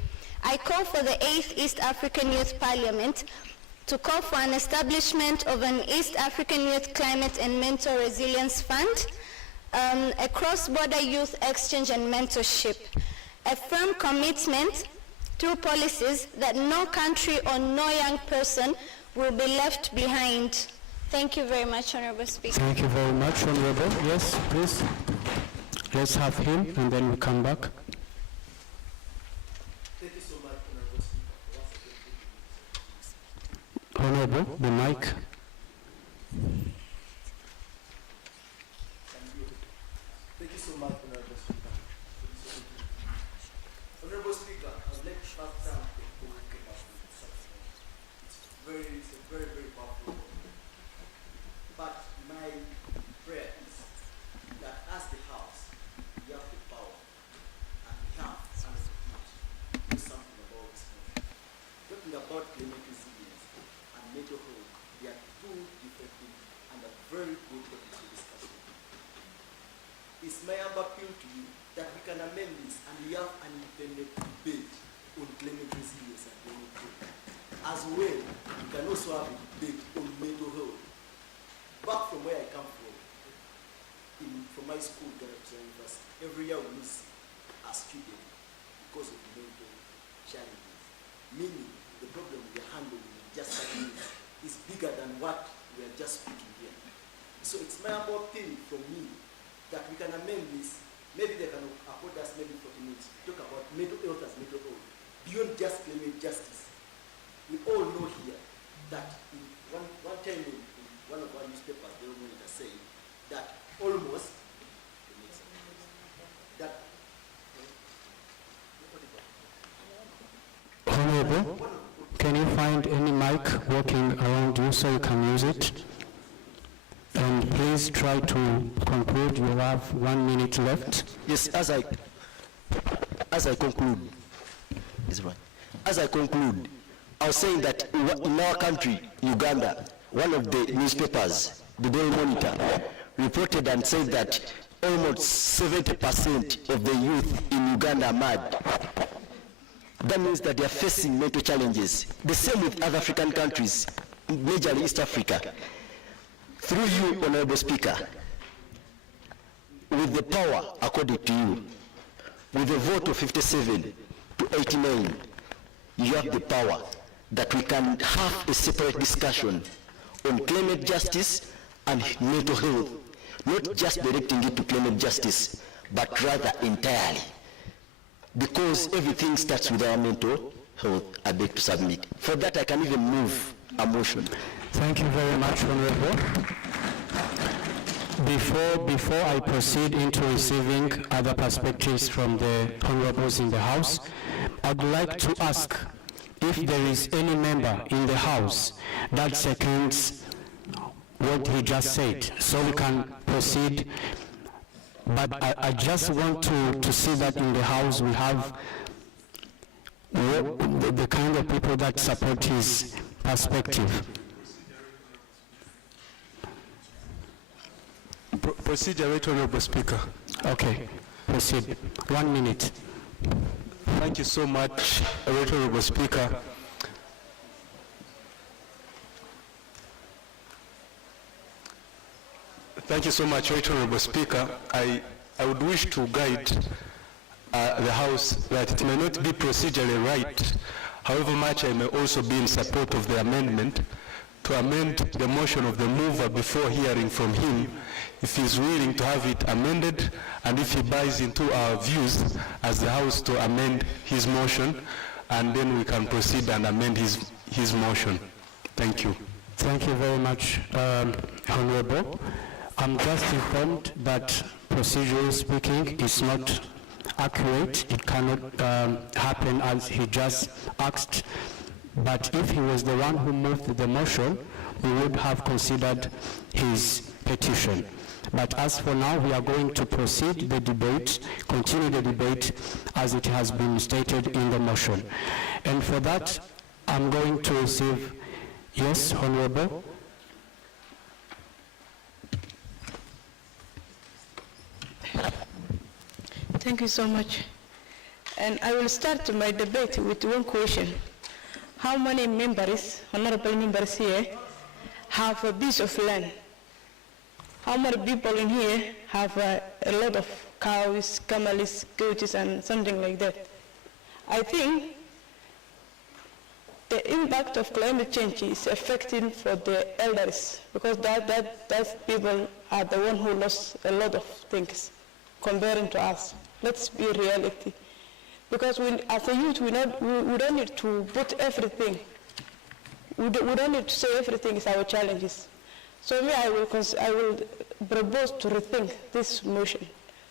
I call for the 8th East African Youth Parliament to call for an establishment of an East African Youth Climate and Mental Resilience Fund, a cross-border youth exchange and mentorship, a firm commitment through policies that no country or no young person will be left behind. Thank you very much, Honorable Speaker. Thank you very much, Honorable. Yes, please. Let's have him, and then we come back. Thank you so much, Honorable Speaker. Honorable, the mic. Thank you so much, Honorable Speaker. Honorable Speaker, I would like to first thank the people who came up with something. It's a very, very powerful one. But my prayer is that as the House, we have the power and we have an opportunity to do something about this country. Talking about climate resilience and mental health, they are two different things and a very good topics to discuss. It's my humble appeal to you that we can amend this and we have an independent debate on climate resilience and climate change. As well, we can also have a debate on mental health. Back from where I come from my school, Director University, every year we miss a student because of mental challenges. Meaning, the problem we are handling in just 5 minutes is bigger than what we are just speaking here. So it's my humble appeal from me that we can amend this. Maybe they can afford us maybe 40 minutes to talk about mental health as mental health, beyond just climate justice. We all know here that in one time in one of our newspapers, they were saying that almost that Honorable, can you find any mic working around you so you can use it? And please try to conclude. You have 1 minute left. Yes, as I conclude, is right. As I conclude, I was saying that in our country, Uganda, one of the newspapers, the Daily Monitor, reported and said that almost 70% of the youth in Uganda are mad. That means that they are facing mental challenges. The same with other African countries, majorly East Africa. Through you, Honorable Speaker, with the power accorded to you, with a vote of 57 to 89, you have the power that we can have a separate discussion on climate justice and mental health, not just directing it to climate justice, but rather entirely. Because everything starts with our mental health, I beg to submit. For that, I can even move a motion. Thank you very much, Honorable. Before I proceed into receiving other perspectives from the Honorables in the House, I'd like to ask if there is any member in the House that seconds what he just said, so we can proceed. But I just want to see that in the House we have the kind of people that support his perspective. Procedure, Right Honorable Speaker. Okay, proceed. 1 minute. Thank you so much, Right Honorable Speaker. Thank you so much, Right Honorable Speaker. I would wish to guide the House that it may not be procedurally right, however much I may also be in support of the amendment, to amend the motion of the mover before hearing from him, if he's willing to have it amended, and if he buys into our views as the House to amend his motion, and then we can proceed and amend his motion. Thank you. Thank you very much, Honorable. I'm just informed that procedurally speaking is not accurate. It cannot happen as he just asked. But if he was the one who moved the motion, we would have considered his petition. But as for now, we are going to proceed the debate, continue the debate as it has been stated in the motion. And for that, I'm going to receive, yes, Honorable. Thank you so much. And I will start my debate with one question. How many members, honorable members here, have a piece of land? How many people in here have a lot of cows, camels, goats, and something like that? I think the impact of climate change is affecting for the elders, because that people are the one who lost a lot of things comparing to us. Let's be reality. Because as a youth, we don't need to put everything. We don't need to say everything is our challenges. So me, I will propose to rethink this motion,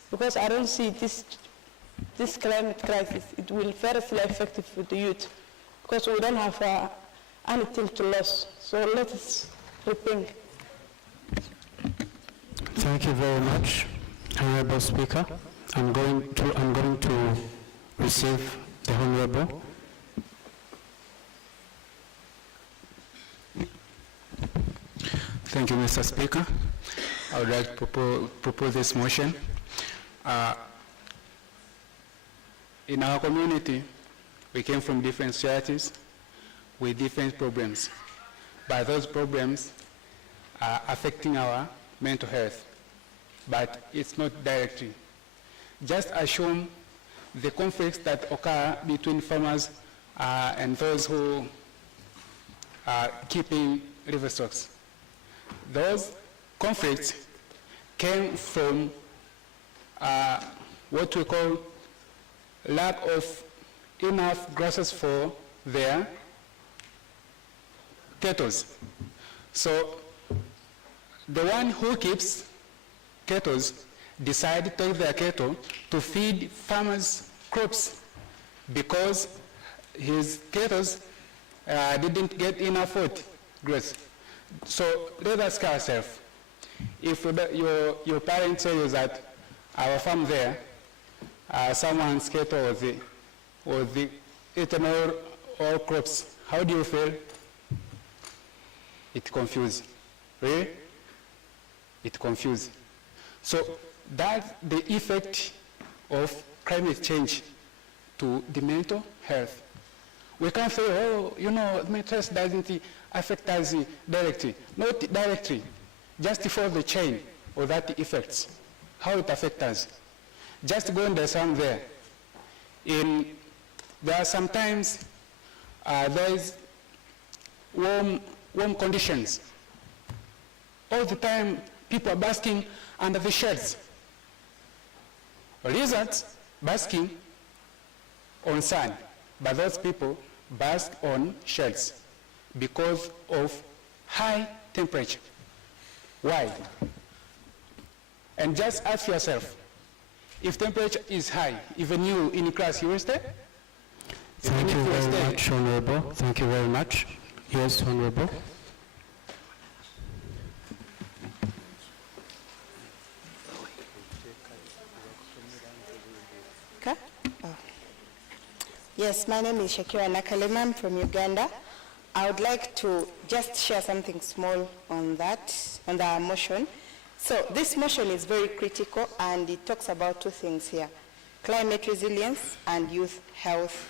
because I don't see this climate crisis. It will very effective with the youth, because we don't have anything to lose. So let us rethink. Thank you very much, Honorable Speaker. I'm going to receive the Honorable. Thank you, Mr. Speaker. I would like to propose this motion. In our community, we came from different societies with different problems, but those problems are affecting our mental health, but it's not directly. Just assume the conflicts that occur between farmers and those who are keeping livestock. Those conflicts came from what we call lack of enough grasses for their cattle. So the one who keeps cattle decide to take their cattle to feed farmers' crops because his cattle didn't get enough food, grass. So let us ask ourselves, if your parents tell you that our farm there, someone's cattle was ethanol or crops, how do you feel? It confuses. Really? It confuses. So that's the effect of climate change to the mental health. We can't say, oh, you know, mental health doesn't affect us directly. Not directly, just for the chain of that effects, how it affects us. Just go understand there. There are sometimes there is warm conditions. All the time, people are basking under the shades. Lizards basking on sun, but those people bask on shades because of high temperature. Why? And just ask yourself, if temperature is high, even you in class, you will stay? Thank you very much, Honorable. Thank you very much. Yes, Honorable. Yes, my name is Shakira Nakalema. I'm from Uganda. I would like to just share something small on the motion. So this motion is very critical, and it talks about two things here: climate resilience and youth health.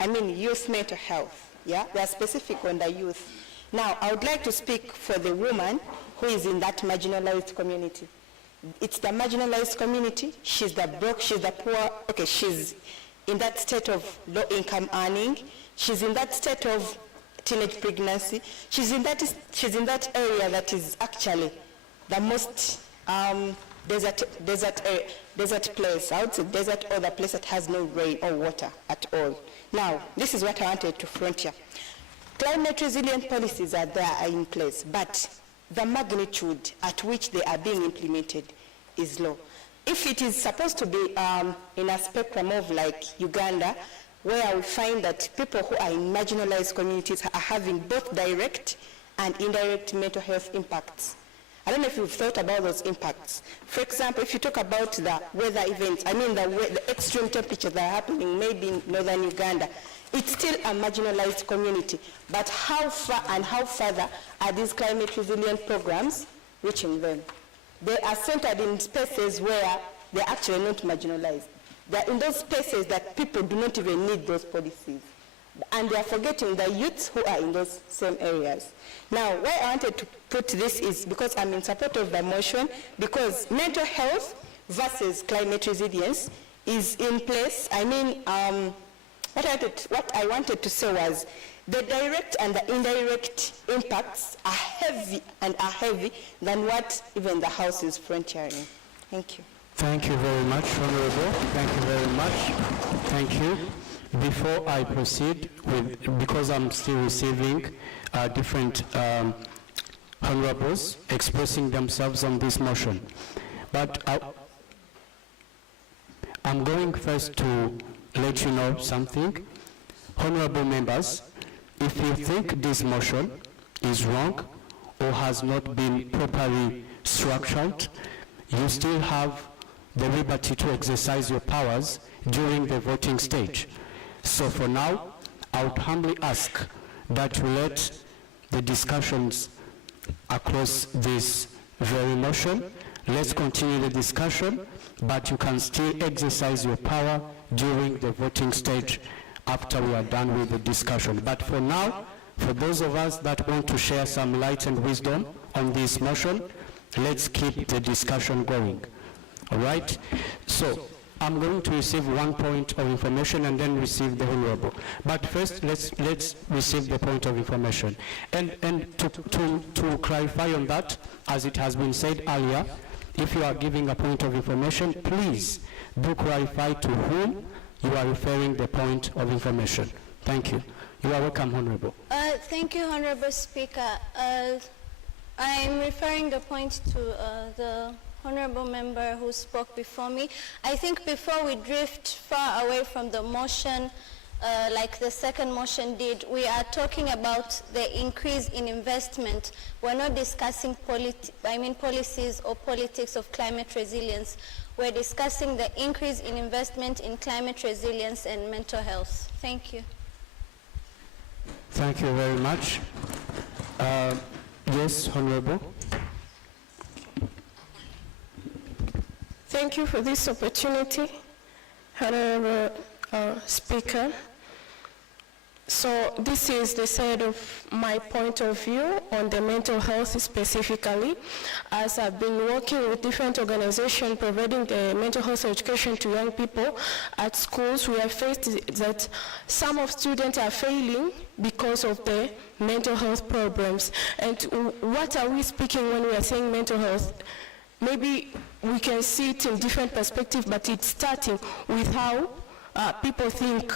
Youth mental health. Yeah, they are specific on the youth. Now, I would like to speak for the woman who is in that marginalized community. It's the marginalized community. She's the broke, she's the poor. Okay, she's in that state of low income earning. She's in that state of teenage pregnancy. She's in that area that is actually the most desert place. I would say desert, or the place that has no rain or water at all. Now, this is what I wanted to frontier. Climate resilient policies are in place, but the magnitude at which they are being implemented is low. If it is supposed to be in a spectrum of like Uganda, where we find that people who are in marginalized communities are having both direct and indirect mental health impacts. I don't know if you've thought about those impacts. For example, if you talk about the weather events, the extreme temperatures that are happening maybe in northern Uganda, it's still a marginalized community. But how far and how further are these climate resilient programs reaching them? They are centered in spaces where they're actually not marginalized. They're in those spaces that people do not even need those policies. And they are forgetting the youths who are in those same areas. Now, why I wanted to put this is because I'm in support of the motion, because mental health versus climate resilience is in place. What I wanted to say was the direct and the indirect impacts are heavy than what even the House is frontiering. Thank you. Thank you very much, Honorable. Thank you very much. Thank you. Before I proceed because I'm still receiving different honorables expressing themselves on this motion, but I'm going first to let you know something. Honorable members, if you think this motion is wrong or has not been properly structured, you still have the liberty to exercise your powers during the voting stage. So for now, I would humbly ask that you let the discussions across this very motion. Let's continue the discussion, but you can still exercise your power during the voting stage after we are done with the discussion. But for now, for those of us that want to share some light and wisdom on this motion, let's keep the discussion going. All right? So I'm going to receive 1 point of information and then receive the honorable. But first, let's receive the point of information. And to clarify on that, as it has been said earlier, if you are giving a point of information, please do clarify to whom you are referring the point of information. Thank you. You are welcome, Honorable. Thank you, Honorable Speaker. I'm referring the point to the Honorable member who spoke before me. I think before we drift far away from the motion, like the second motion did. We are talking about the increase in investment. We're not discussing policies or politics of climate resilience. We're discussing the increase in investment in climate resilience and mental health. Thank you. Thank you very much. Yes, Honorable. Thank you for this opportunity, Honorable Speaker. So this is the side of my point of view on the mental health specifically. As I've been working with different organizations providing the mental health education to young people at schools, we have faced that some of students are failing because of the mental health problems. And what are we speaking when we are saying mental health? Maybe we can see it in different perspectives, but it's starting with how people think.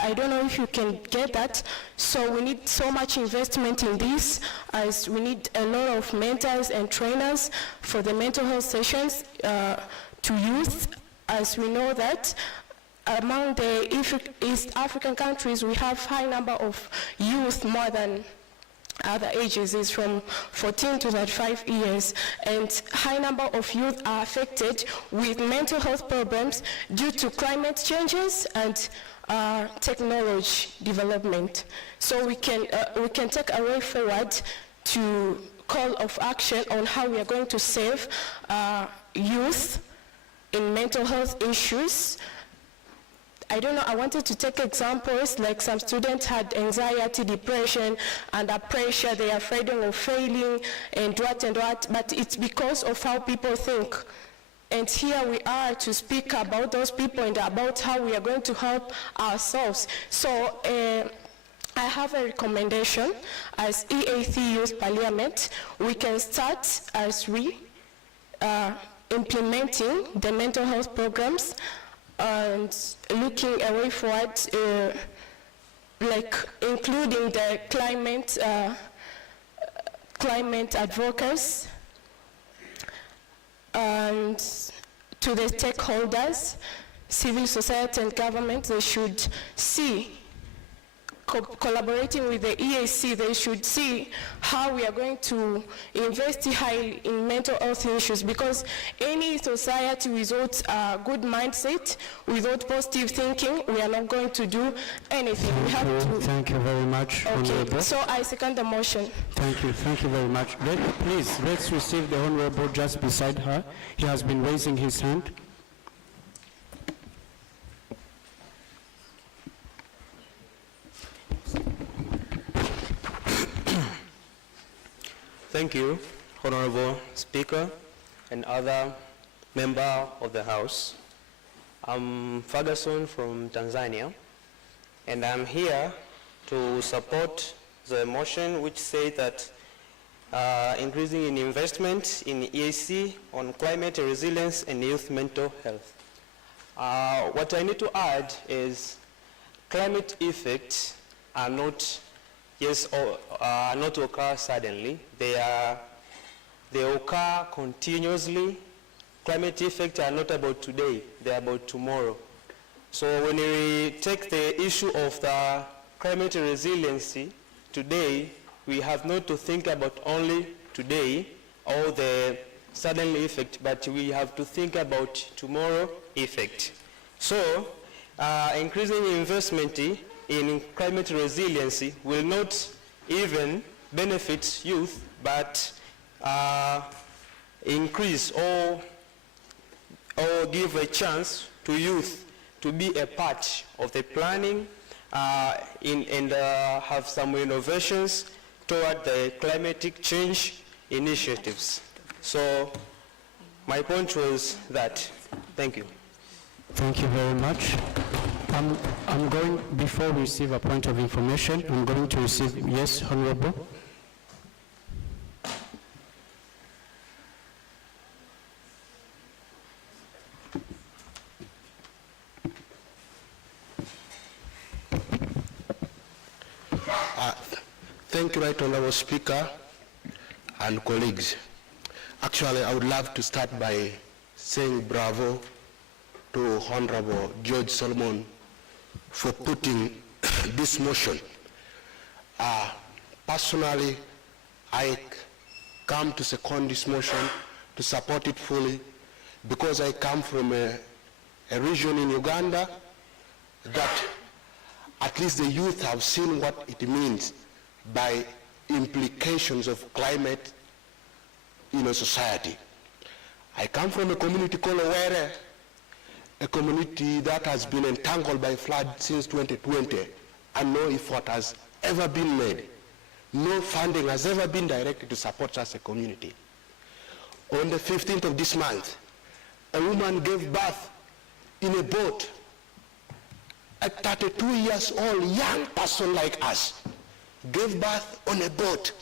I don't know if you can get that. So we need so much investment in this, as we need a lot of mentors and trainers for the mental health sessions to youth, as we know that among the East African countries, we have high number of youth more than other ages, is from 14 to 35 years, and high number of youth are affected with mental health problems due to climate changes and technology development. So we can take a way forward to call of action on how we are going to save youth in mental health issues. I don't know, I wanted to take examples, like some students had anxiety, depression, under pressure, they are afraid of failing, and what, but it's because of how people think. And here we are to speak about those people and about how we are going to help ourselves. So I have a recommendation as EAC Youth Parliament. We can start as we implementing the mental health programs and looking a way forward, like including the climate advocates, and to the stakeholders, civil society and government, they should see, collaborating with the EAC, they should see how we are going to invest highly in mental health issues, because any society without a good mindset, without positive thinking, we are not going to do anything. Thank you very much, Honorable. So I second the motion. Thank you very much. Please, let's receive the Honorable just beside her. He has been raising his hand. Thank you, Honorable Speaker and other member of the House. I'm Ferguson from Tanzania, and I'm here to support the motion which says that increasing in investment in EAC on climate resilience and youth mental health. What I need to add is climate effects are not not occur suddenly. They occur continuously. Climate effects are not about today, they are about tomorrow. So when we take the issue of the climate resiliency today, we have not to think about only today or the sudden effect, but we have to think about tomorrow effect. So increasing investment in climate resiliency will not even benefit youth, but increase or give a chance to youth to be a part of the planning and have some innovations toward the climatic change initiatives. So my point was that. Thank you. Thank you very much. I'm going, before we receive a point of information, I'm going to receive, yes, Honorable. Thank you, Right Honorable Speaker and colleagues. Actually, I would love to start by saying bravo to Honorable George Solomon for putting this motion. Personally, I come to second this motion, to support it fully, because I come from a region in Uganda that at least the youth have seen what it means by implications of climate in a society. I come from a community called Owere, a community that has been entangled by flood since 2020, and no effort has ever been made. No funding has ever been directed to support such a community. On the 15th of this month, a woman gave birth in a boat. A 32 years old young person like us gave birth on a boat.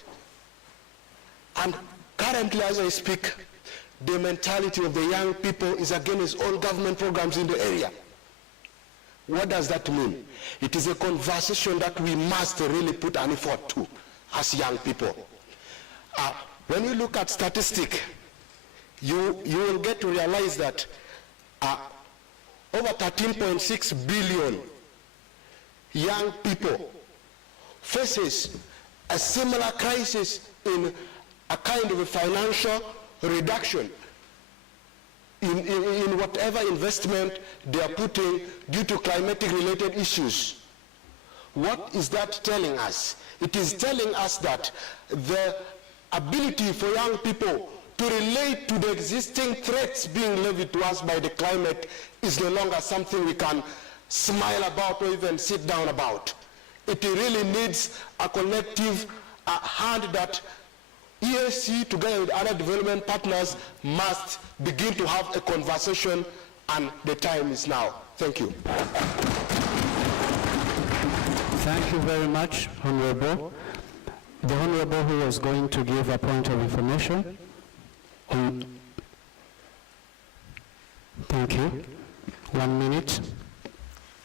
And currently, as I speak, the mentality of the young people is against all government programs in the area. What does that mean? It is a conversation that we must really put an effort to as young people. When you look at statistics, you will get to realize that over 13.6 billion young people faces a similar crisis in a kind of a financial reduction in whatever investment they are putting due to climatic related issues. What is that telling us? It is telling us that the ability for young people to relate to the existing threats being levied to us by the climate is no longer something we can smile about or even sit down about. It really needs a collective hand that EAC, together with other development partners, must begin to have a conversation, and the time is now. Thank you. Thank you very much, Honorable. The Honorable who was going to give a point of information. Thank you. 1 minute.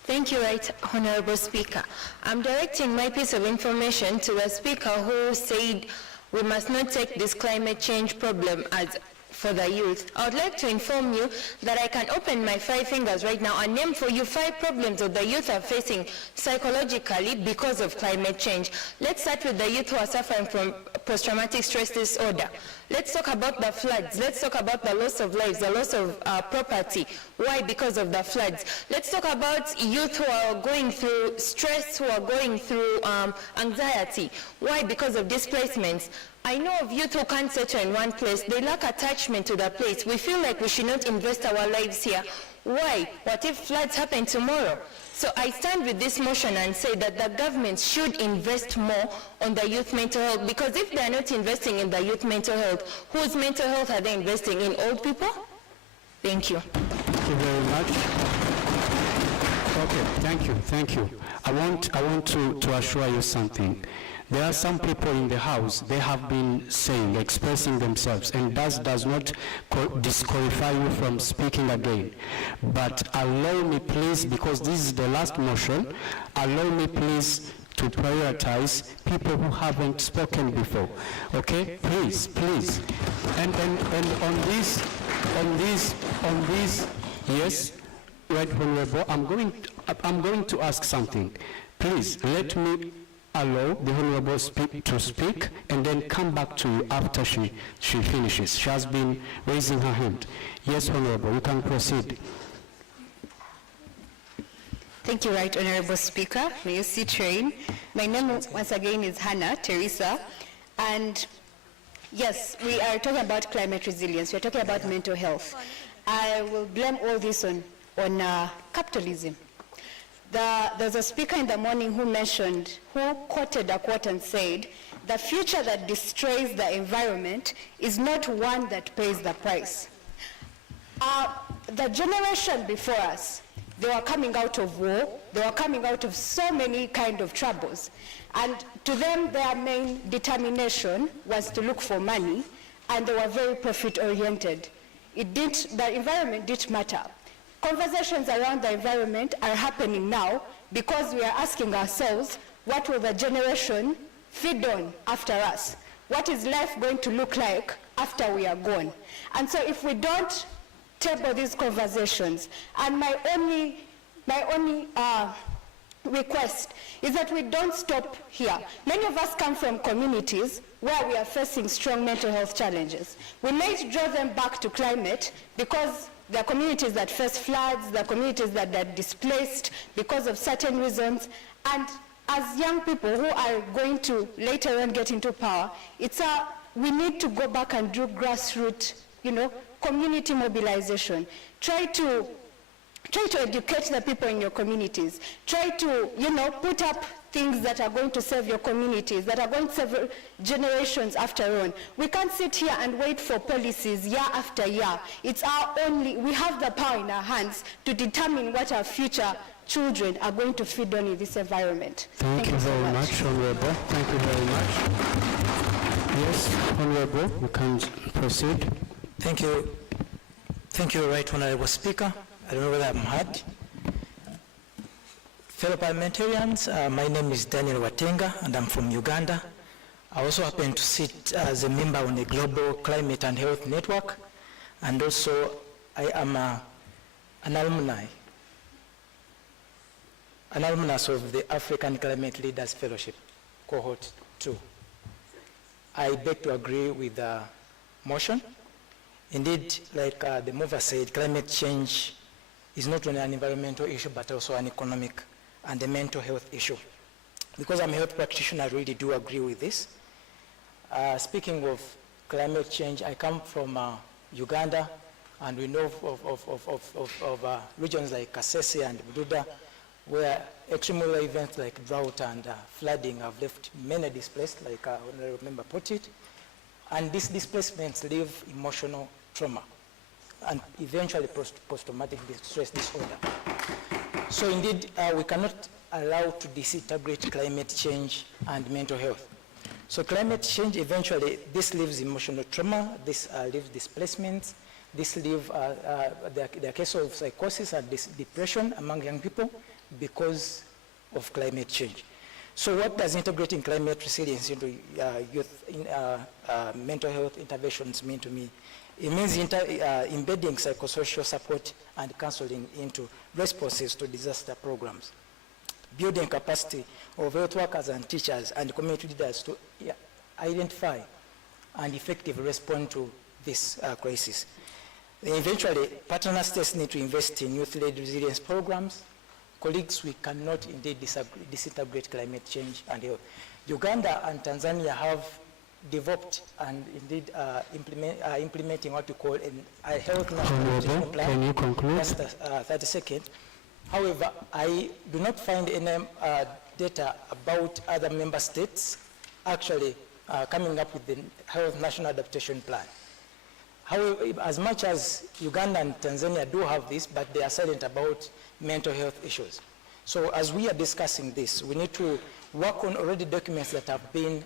Thank you, Right Honorable Speaker. I'm directing my piece of information to the Speaker who said we must not take this climate change problem as for the youth. I would like to inform you that I can open my 5 fingers right now and name for you 5 problems that the youth are facing psychologically because of climate change. Let's start with the youth who are suffering from post-traumatic stress disorder. Let's talk about the floods. Let's talk about the loss of lives, the loss of property. Why? Because of the floods. Let's talk about youth who are going through stress, who are going through anxiety. Why? Because of displacements. I know of youth who can't settle in one place. They lack attachment to the place. We feel like we should not invest our lives here. Why? What if floods happen tomorrow? So I stand with this motion and say that the government should invest more on the youth mental health, because if they are not investing in the youth mental health, whose mental health are they investing in? Old people? Thank you. Thank you very much. Okay, thank you. I want to assure you something. There are some people in the House, they have been saying, expressing themselves, and that does not disqualify you from speaking again. But allow me please, because this is the last motion, allow me please to prioritize people who haven't spoken before. Okay? Please. And on this, yes, Right Honorable, I'm going to ask something. Please, let me allow the Honorable to speak and then come back to you after she finishes. She has been raising her hand. Yes, Honorable, you can proceed. Thank you, Right Honorable Speaker. May you sit train. My name once again is Hannah Teresa, and yes, we are talking about climate resilience. We are talking about mental health. I will blame all this on capitalism. There's a speaker in the morning who quoted a quote and said, the future that destroys the environment is not one that pays the price. The generation before us, they were coming out of war, they were coming out of so many kind of troubles, and to them their main determination was to look for money, and they were very profit oriented. The environment didn't matter. Conversations around the environment are happening now because we are asking ourselves, what will the generation feed on after us? What is life going to look like after we are gone? And so if we don't table these conversations, and my only request is that we don't stop here. Many of us come from communities where we are facing strong mental health challenges. We may draw them back to climate because there are communities that face floods, there are communities that are displaced because of certain reasons, and as young people who are going to later on get into power, we need to go back and do grassroots, community mobilization. Try to educate the people in your communities. Try to, put up things that are going to serve your communities, that are going to serve generations after on. We can't sit here and wait for policies year after year. We have the power in our hands to determine what our future children are going to feed on in this environment. Thank you very much, Honorable. Thank you very much. Yes, Honorable, you can proceed. Thank you. Thank you, Right Honorable Speaker. I don't know whether I'm heard. Fellow parliamentarians, my name is Daniel Watenga and I'm from Uganda. I also happen to sit as a member on the Global Climate and Health Network, and also I am an alumnus of the African Climate Leaders Fellowship, Cohort 2. I beg to agree with the motion. Indeed, like the mover said, climate change is not only an environmental issue, but also an economic and a mental health issue. Because I'm a health practitioner, I really do agree with this. Speaking of climate change, I come from Uganda, and we know of regions like Kasese and Bududa, where extreme weather events like drought and flooding have left many displaced, like Honorable Member put it. And these displacements leave emotional trauma and eventually post-traumatic stress disorder. So indeed, we cannot allow to disintegrate climate change and mental health. So climate change, eventually, this leaves emotional trauma, this leaves displacements, this leaves the case of psychosis and depression among young people because of climate change. So what does integrating climate resilience into youth mental health interventions mean to me? It means embedding psychosocial support and counseling into responses to disaster programs, building capacity of health workers and teachers and community leaders to identify and effectively respond to this crisis. Eventually, partner states need to invest in youth-led resilience programs. Colleagues, we cannot indeed disintegrate climate change and health. Uganda and Tanzania have developed and indeed implementing what we call a health national plan. Can you conclude? Just 30 seconds. However, I do not find any data about other member states actually coming up with the health national adaptation plan. However, as much as Uganda and Tanzania do have this, but they are silent about mental health issues. So as we are discussing this, we need to work on already documents that have been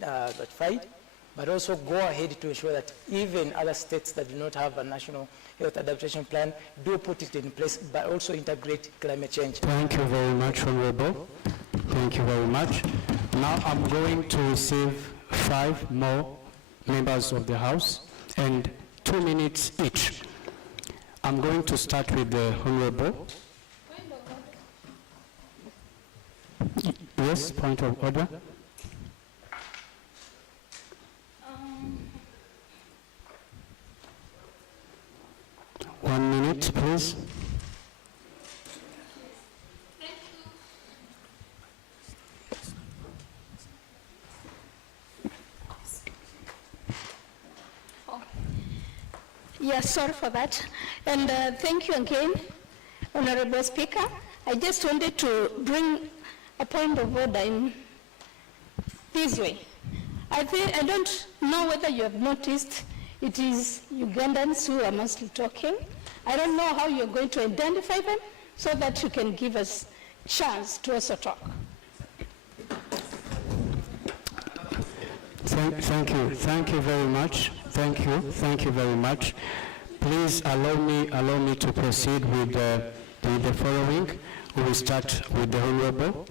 ratified, but also go ahead to ensure that even other states that do not have a national health adaptation plan do put it in place, but also integrate climate change. Thank you very much, Honorable. Thank you very much. Now I'm going to receive 5 more members of the House and 2 minutes each. I'm going to start with the Honorable. Yes, point of order. One minute, please. Yes, sorry for that. And thank you again, Honorable Speaker. I just wanted to bring a point of order in this way. I don't know whether you have noticed it is Ugandans who are mostly talking. I don't know how you're going to identify them so that you can give us a chance to also talk. Thank you. Thank you very much. Thank you. Thank you very much. Please allow me to proceed with the following. We will start with the Honorable.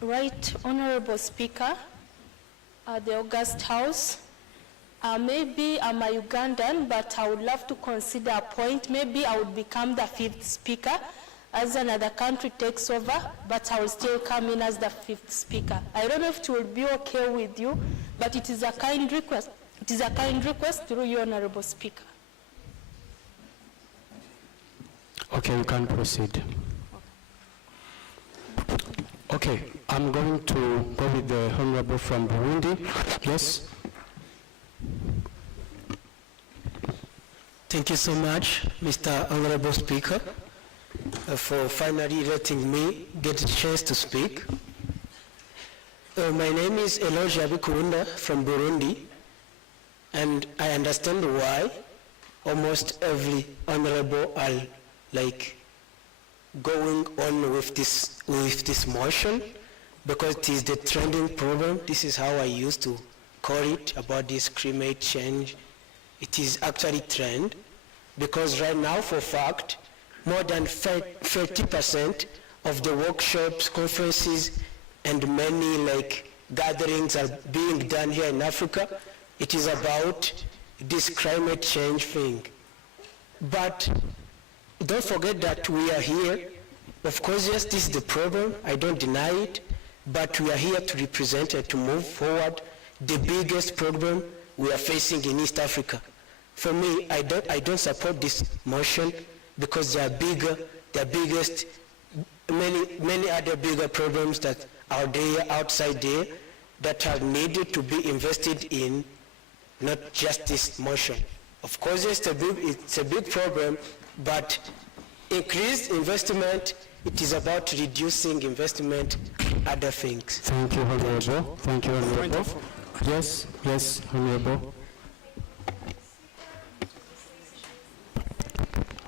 Right Honorable Speaker, the August House, Maybe I'm a Ugandan, but I would love to consider a point. Maybe I would become the 5th speaker as another country takes over, but I will still come in as the 5th speaker. I don't know if it will be okay with you, but it is a kind request. It is a kind request through you, Honorable Speaker. Okay, you can proceed. Okay, I'm going to go with the Honorable from Burundi. Yes? Thank you so much, Mr. Honorable Speaker, for finally letting me get a chance to speak. My name is Eloge Abikurunda from Burundi, and I understand why almost every honorable are going on with this motion, because it is the trending problem. This is how I used to call it, about this climate change. It is actually trend, because right now, for fact, more than 30% of the workshops, conferences, and many gatherings are being done here in Africa. It is about this climate change thing. But don't forget that we are here. Of course, yes, this is the problem. I don't deny it. But we are here to represent and to move forward the biggest problem we are facing in East Africa. For me, I don't support this motion, because there are biggest, many other bigger problems that are there, outside there, that are needed to be invested in, not just this motion. Of course, it's a big problem, but increased investment, it is about reducing investment, other things. Thank you, Honorable. Thank you, Honorable. Yes, yes, Honorable.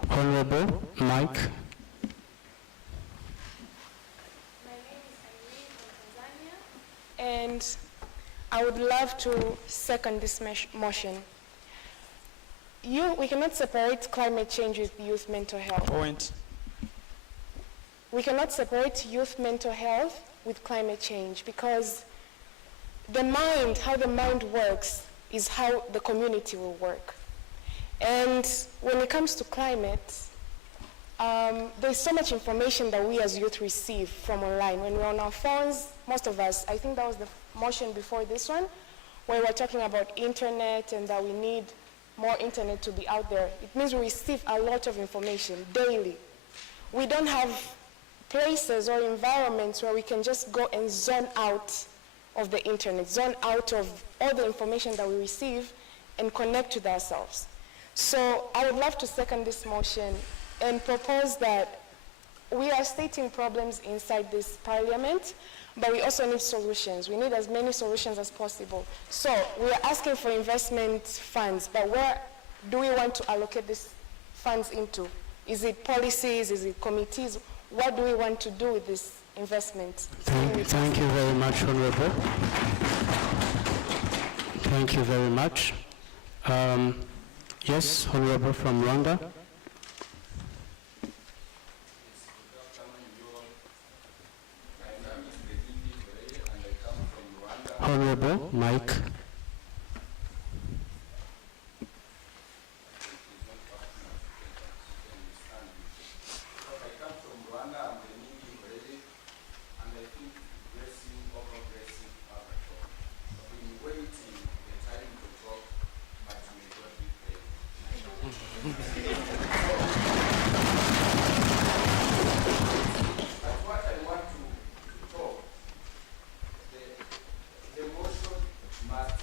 Honorable Mike. And I would love to second this motion. We cannot separate climate change with youth mental health. Point. We cannot separate youth mental health with climate change, because the mind, how the mind works, is how the community will work. And when it comes to climate, there's so much information that we as youth receive from online. When we're on our phones, most of us, I think that was the motion before this one, where we're talking about internet and that we need more internet to be out there. It means we receive a lot of information daily. We don't have places or environments where we can just go and zone out of the internet, zone out of all the information that we receive and connect with ourselves. So I would love to second this motion and propose that we are stating problems inside this parliament, but we also need solutions. We need as many solutions as possible. So we are asking for investment funds, but where do we want to allocate these funds into? Is it policies? Is it committees? What do we want to do with this investment? Thank you very much, Honorable. Thank you very much. Yes, Honorable from Rwanda. Honorable Mike. Must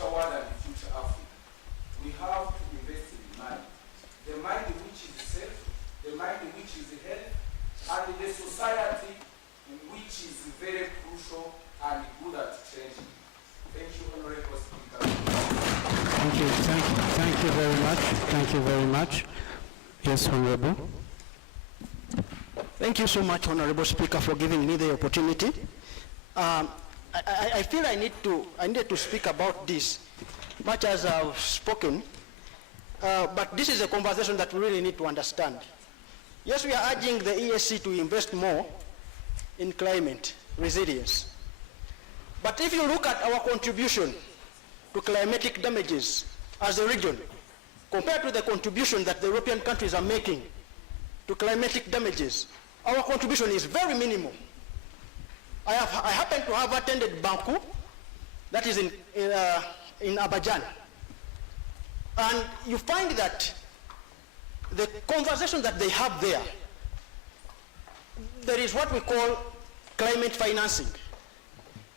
future world and future Africa, we have to invest in mind. The mind which is safe, the mind which is health, and the society which is very crucial and good at changing. Thank you, Honorable Speaker. Thank you very much. Thank you very much. Yes, Honorable. Thank you so much, Honorable Speaker, for giving me the opportunity. I feel I needed to speak about this, much as I've spoken, but this is a conversation that we really need to understand. Yes, we are urging the ESC to invest more in climate resilience. But if you look at our contribution to climatic damages as a region, compared to the contribution that the European countries are making to climatic damages, our contribution is very minimal. I happen to have attended Banku, that is in Abidjan, and you find that the conversation that they have there is what we call climate financing.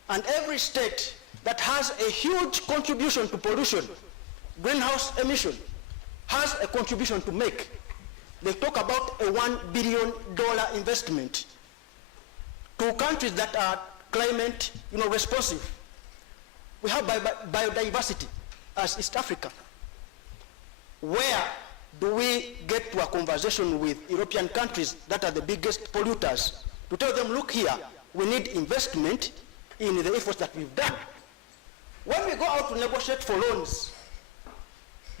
And every state that has a huge contribution to pollution, greenhouse emission, has a contribution to make. They talk about a $1 billion investment to countries that are climate responsive. We have biodiversity as East Africa. Where do we get to a conversation with European countries that are the biggest polluters to tell them, look here, we need investment in the efforts that we've done? When we go out to negotiate for loans,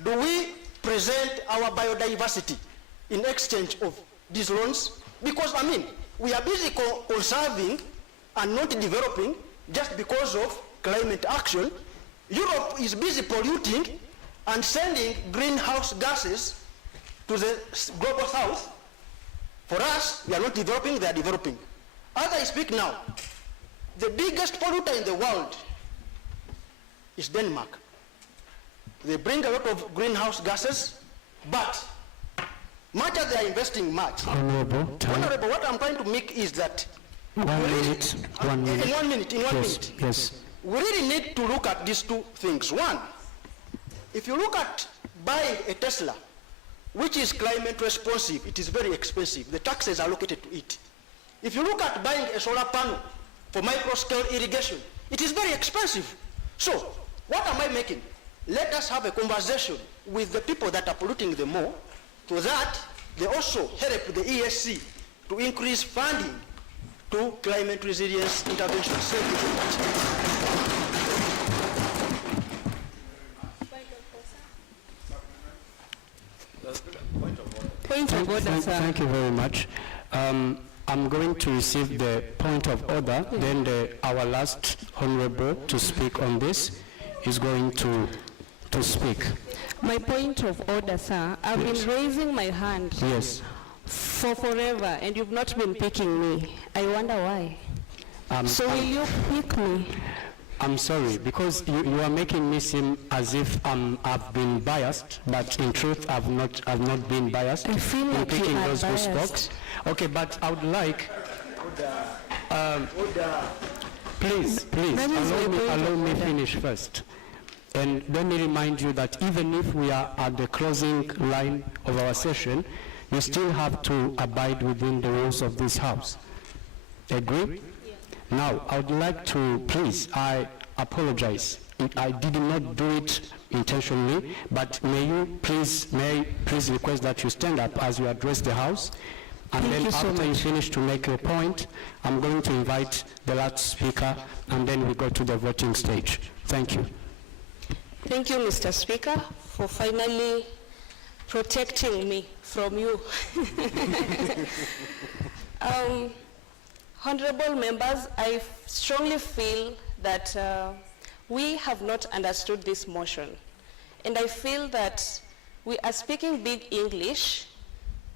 do we present our biodiversity in exchange of these loans? Because, we are busy conserving and not developing just because of climate action. Europe is busy polluting and sending greenhouse gases to the global south. For us, we are not developing, they are developing. As I speak now, the biggest polluter in the world is Denmark. They bring a lot of greenhouse gases, but much as they are investing much. Honorable, what I'm trying to make is that one minute. In one minute. Yes. We really need to look at these two things. One, if you look at buying a Tesla, which is climate responsive, it is very expensive. The taxes are allocated to it. If you look at buying a solar panel for micro-scale irrigation, it is very expensive. So, what am I making? Let us have a conversation with the people that are polluting the more, so that they also help the ESC to increase funding to climate resilience interventions. Thank you very much. Thank you very much. I'm going to receive the point of order, then our last honorable to speak on this is going to speak. My point of order, sir, I've been raising my hand for forever, and you've not been picking me. I wonder why. So will you pick me? I'm sorry, because you are making me seem as if I've been biased, but in truth I've not been biased. I feel like in picking you are those who spoke. biased. Okay, but I would like. Please, allow me finish first. And let me remind you that even if we are at the closing line of our session, you still have to abide within the rules of this House. Agree? Now, I would like to, please, I apologize. I did not do it intentionally, but may I please request that you stand up as you address the House, and then after you finish to make a point, I'm going to invite the last speaker, and then we go to the voting stage. Thank you. Thank you, Mr. Speaker, for finally protecting me from you. Honorable members, I strongly feel that we have not understood this motion. And I feel that we are speaking big English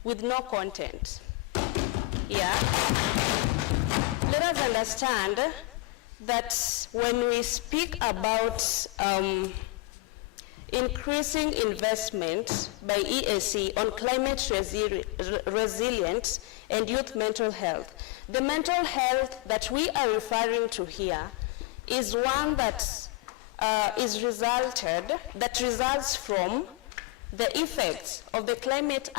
with no content. Yeah. Let us understand that when we speak about increasing investment by ESC on climate resilience and youth mental health, the mental health that we are referring to here is one that results from the effects of the climate,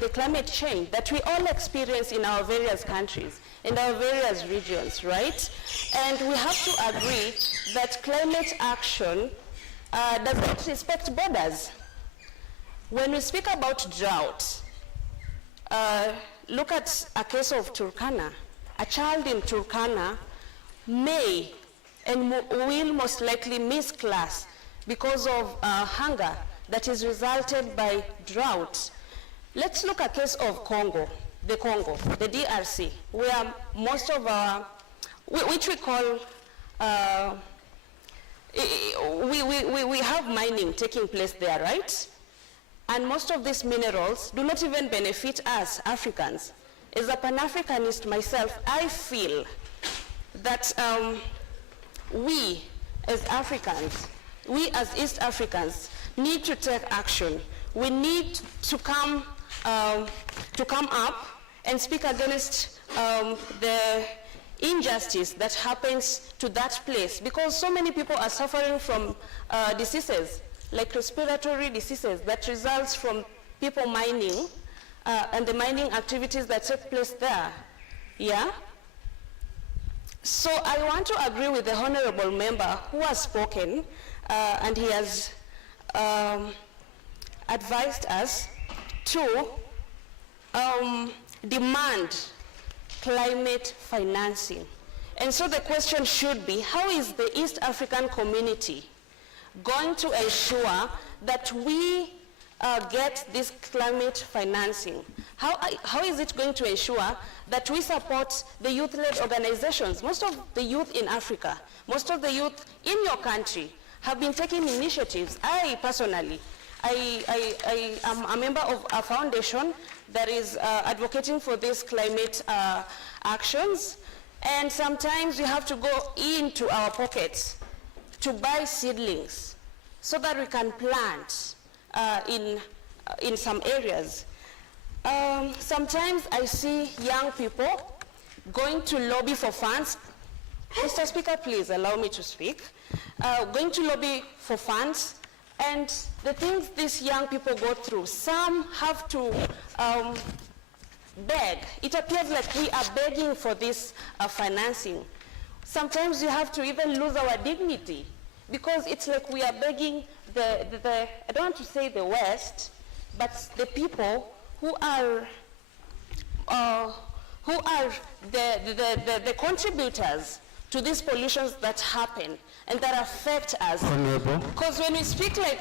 the climate change that we all experience in our various countries, in our various regions, right? And we have to agree that climate action does not respect borders. When we speak about drought, look at a case of Turkana. A child in Turkana may and will most likely miss class because of hunger that is resulted by drought. Let's look at a case of Congo, the DRC, where most of our, which we call, we have mining taking place there, right? And most of these minerals do not even benefit us, Africans. As a Pan-Africanist myself, I feel that we as Africans, we as East Africans, need to take action. We need to come up and speak against the injustice that happens to that place, because so many people are suffering from diseases, like respiratory diseases that results from people mining and the mining activities that take place there. Yeah? So I want to agree with the honorable member who has spoken, and he has advised us to demand climate financing. And so the question should be, how is the East African community going to ensure that we get this climate financing? How is it going to ensure that we support the youth-led organizations? Most of the youth in Africa, most of the youth in your country have been taking initiatives. I personally, I am a member of a foundation that is advocating for these climate actions, and sometimes we have to go into our pockets to buy seedlings so that we can plant in some areas. Sometimes I see young people going to lobby for funds. Mr. Speaker, please allow me to speak. Going to lobby for funds, and the things these young people go through, some have to beg. It appears like we are begging for this financing. Sometimes we have to even lose our dignity, because it's like we are begging I don't want to say the West, but the people who are the contributors to these pollutions that happen and that affect us. Because when we speak, like,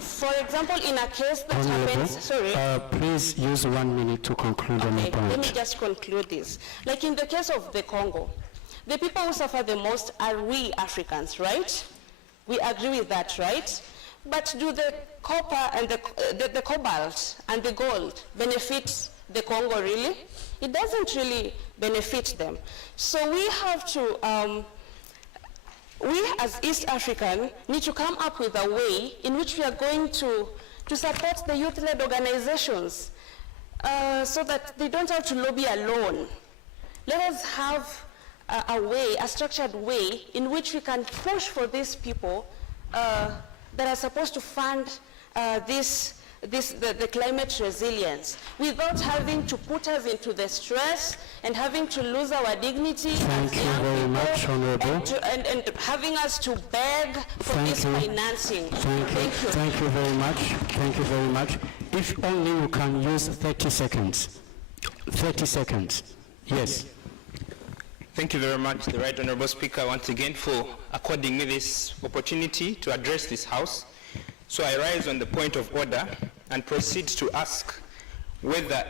for example, in a case that happens, sorry. Please use 1 minute to conclude on your point. Let me just conclude this. Like in the case of the Congo, the people who suffer the most are we Africans, right? We agree with that, right? But do the copper and the cobalt and the gold benefit the Congo really? It doesn't really benefit them. So we have to, we as East African need to come up with a way in which we are going to support the youth-led organizations so that they don't have to lobby alone. Let us have a way, a structured way in which we can push for these people that are supposed to fund the climate resilience without having to put us into the stress and having to lose our dignity. Thank you very much, Honorable. And having us to beg for this financing. Thank you very much. Thank you very much. If only you can use 30 seconds. 30 seconds. Yes. Thank you very much, the Right Honorable Speaker, once again for according me this opportunity to address this House. So I rise on the point of order and proceed to ask whether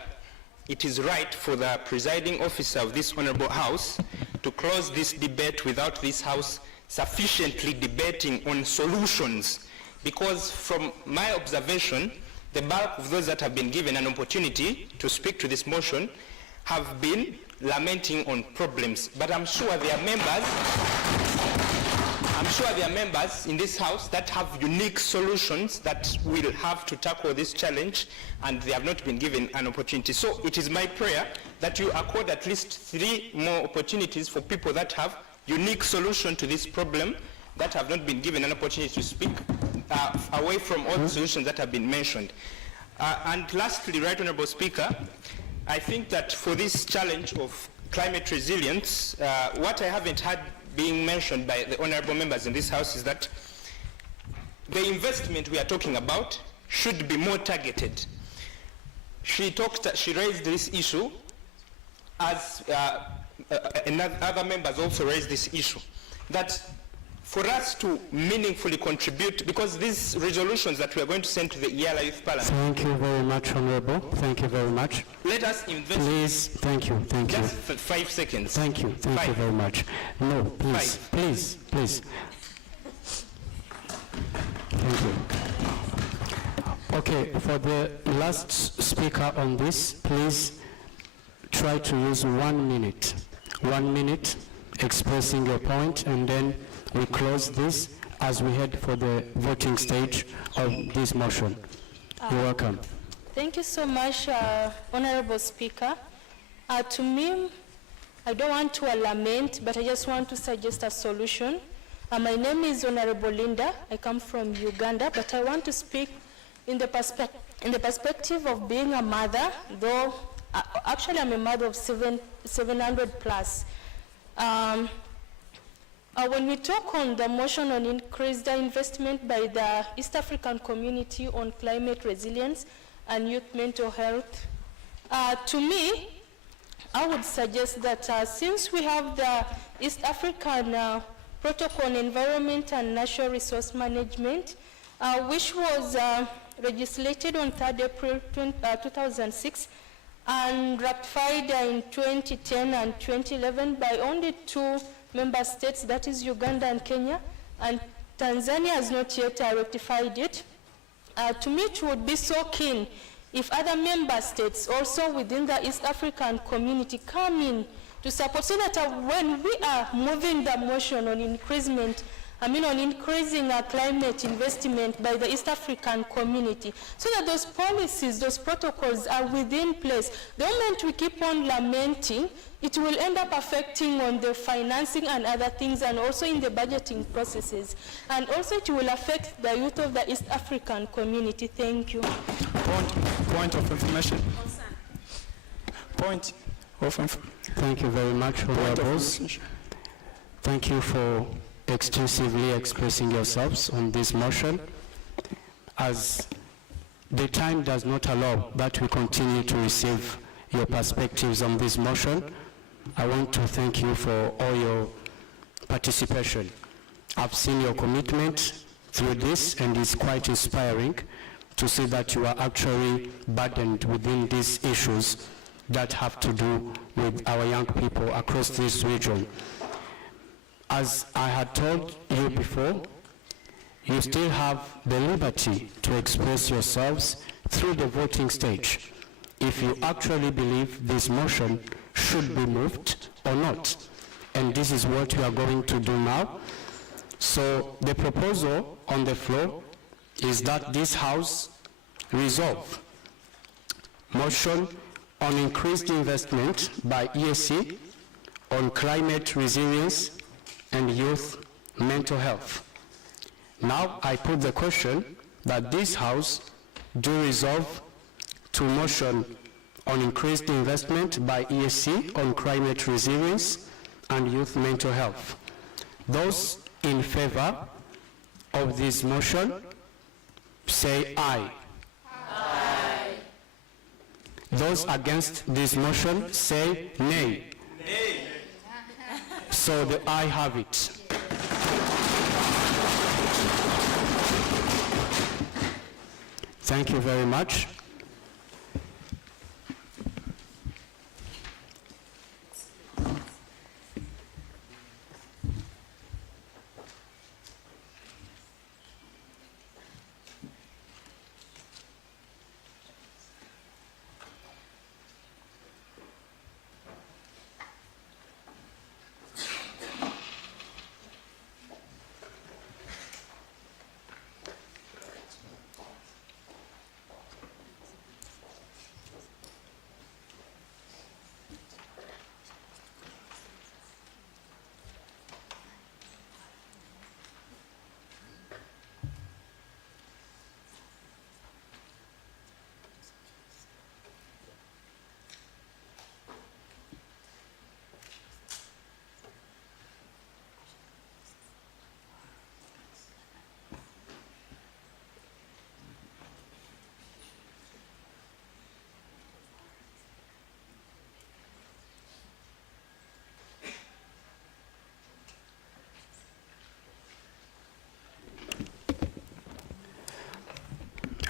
it is right for the presiding officer of this Honorable House to close this debate without this House sufficiently debating on solutions, because from my observation, the bulk of those that have been given an opportunity to speak to this motion have been lamenting on problems. But I'm sure there are members in this House that have unique solutions that will have to tackle this challenge, and they have not been given an opportunity. So it is my prayer that you accord at least 3 more opportunities for people that have unique solution to this problem that have not been given an opportunity to speak, away from all the solutions that have been mentioned. And lastly, Right Honourable Speaker, I think that for this challenge of climate resilience, what I haven't had being mentioned by the honourable members in this House is that the investment we are talking about should be more targeted. She raised this issue as other members also raised this issue, that for us to meaningfully contribute, because these resolutions that we are going to send to the EALA Youth Parliament. Thank you very much, Honourable. Thank you very much. Let us invest. Please, thank you. Just 5 seconds. Thank you very much. No, please, please. Thank you. Okay, for the last speaker on this, please try to use 1 minute. 1 minute expressing your point, and then we close this as we head for the voting stage of this motion. You're welcome. Thank you so much, Honorable Speaker. To me, I don't want to lament, but I just want to suggest a solution. My name is Honorable Linda. I come from Uganda, but I want to speak in the perspective of being a mother, though actually I'm a mother of 700 plus. When we talk on the motion on increased investment by the East African community on climate resilience and youth mental health, to me, I would suggest that since we have the East African Protocol on Environment and Natural Resource Management, which was legislated on 3rd April 2006 and ratified in 2010 and 2011 by only 2 member states, that is Uganda and Kenya, and Tanzania has not yet ratified it. To me, it would be so keen if other member states also within the East African community come in to support, so that when we are moving the motion on on increasing climate investment by the East African community, so that those policies, those protocols are within place. The moment we keep on lamenting, it will end up affecting on the financing and other things, and also in the budgeting processes. And also it will affect the youth of the East African community. Thank you. Point of information. Thank you very much, Honourables. Thank you for extensively expressing yourselves on this motion. As the time does not allow that we continue to receive your perspectives on this motion, I want to thank you for all your participation. I've seen your commitment through this, and it's quite inspiring to see that you are actually burdened within these issues that have to do with our young people across this region. As I had told you before, you still have the liberty to express yourselves through the voting stage, if you actually believe this motion should be moved or not. And this is what we are going to do now. So the proposal on the floor is that this House resolve motion on increased investment by EAC on climate resilience and youth mental health. Now I put the question that this House do resolve to motion on increased investment by EAC on climate resilience and youth mental health. Those in favor of this motion, say aye. Aye. Those against this motion, say nay. Nay. So the aye have it. Thank you very much.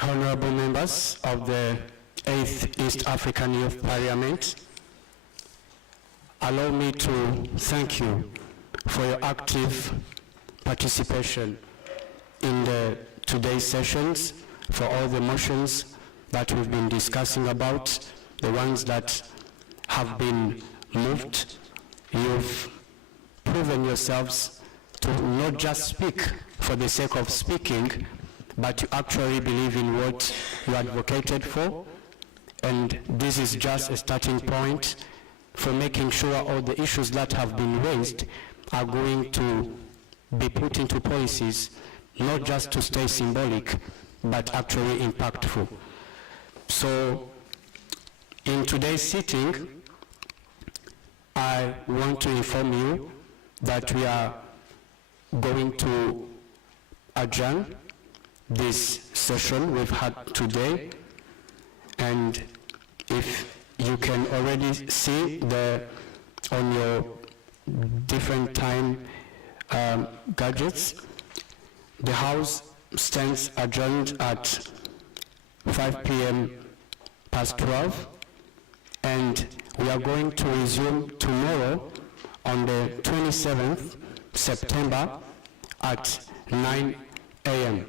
honorable members of the 8th East African Youth Parliament, allow me to thank you for your active participation in today's sessions, for all the motions that we've been discussing about, the ones that have been moved. You've proven yourselves to not just speak for the sake of speaking, but you actually believe in what you advocated for. And this is just a starting point for making sure all the issues that have been raised are going to be put into policies, not just to stay symbolic, but actually impactful. So, in today's sitting, I want to inform you that we are going to adjourn this session we've had today, and if you can already see on your different time gadgets, the House stands adjourned at 5 p.m. past 12, and we are going to resume tomorrow on the 27th September at 9 a.m.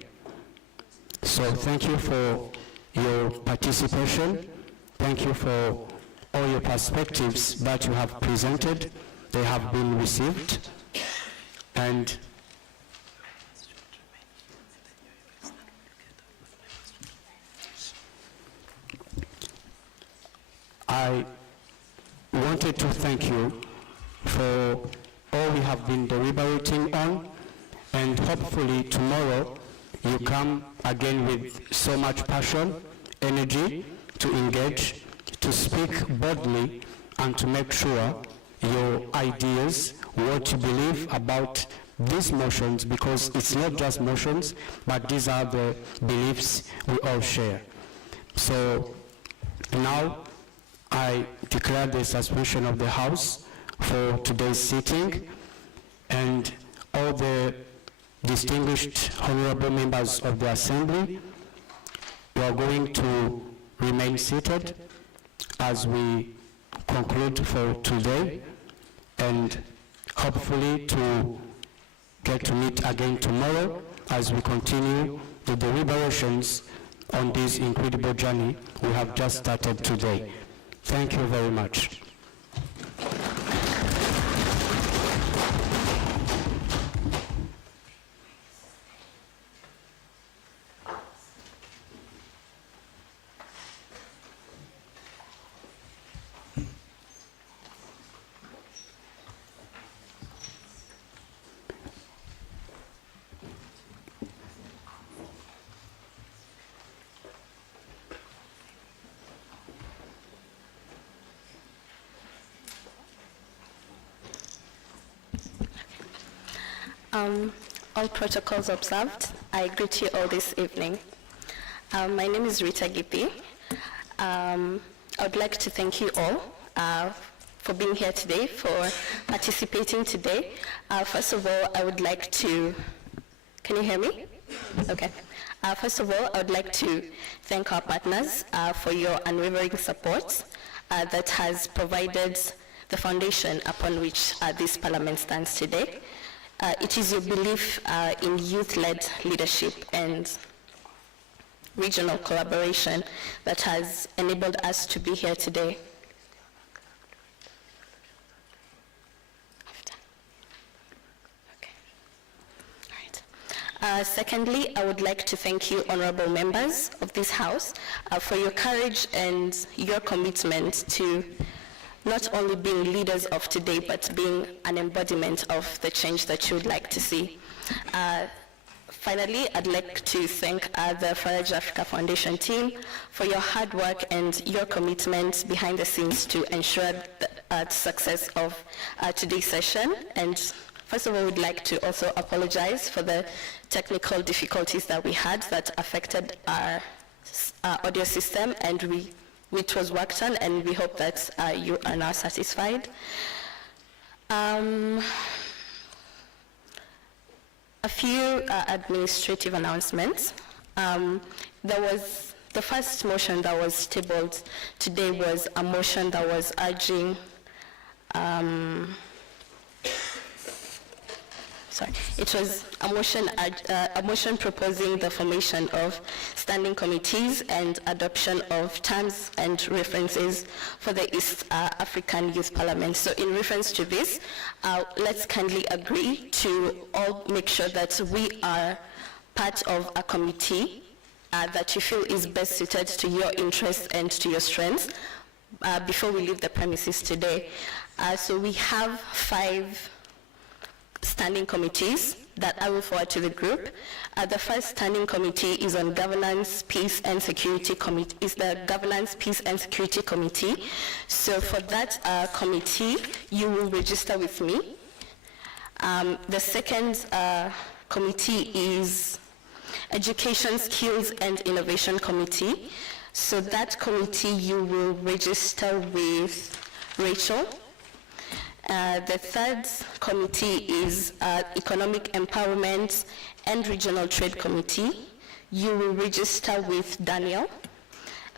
So thank you for your participation. Thank you for all your perspectives that you have presented. They have been received. And I wanted to thank you for all we have been deliberating on, and hopefully tomorrow you come again with so much passion, energy to engage, to speak boldly, and to make sure your ideas, what you believe about these motions, because it's not just motions, but these are the beliefs we all share. So now I declare the suspension of the House for today's sitting, and all the distinguished honorable members of the Assembly, you are going to remain seated as we conclude for today, and hopefully to get to meet again tomorrow as we continue the deliberations on this incredible journey we have just started today. Thank you very much. All protocols observed. I greet you all this evening. My name is Rita Gipi. I would like to thank you all for being here today, for participating today. First of all, I would like to, can you hear me? Okay. First of all, I would like to thank our partners for your unwavering support that has provided the foundation upon which this parliament stands today. It is your belief in youth-led leadership and regional collaboration that has enabled us to be here today. Secondly, I would like to thank you, honorable members of this House, for your courage and your commitment to not only being leaders of today, but being an embodiment of the change that you would like to see. Finally, I'd like to thank the Faraja Africa Foundation team for your hard work and your commitment behind the scenes to ensure the success of today's session. And first of all, we'd like to also apologize for the technical difficulties that we had that affected our audio system, and which was worked on, and we hope that you are now satisfied. A few administrative announcements. There was the first motion that was tabled today was a motion that was urging, it was a motion proposing the formation of standing committees and adoption of terms and references for the East African Youth Parliament. So in reference to this, let's kindly agree to all make sure that we are part of a committee that you feel is best suited to your interests and to your strengths before we leave the premises today. So we have 5 standing committees that I will forward to the group. The first standing committee is on Governance, Peace and Security Committee. Is the Governance, Peace and Security Committee. So for that committee, you will register with me. The second committee is Education, Skills and Innovation Committee. So that committee you will register with Rachel. The third committee is Economic Empowerment and Regional Trade Committee. You will register with Daniel.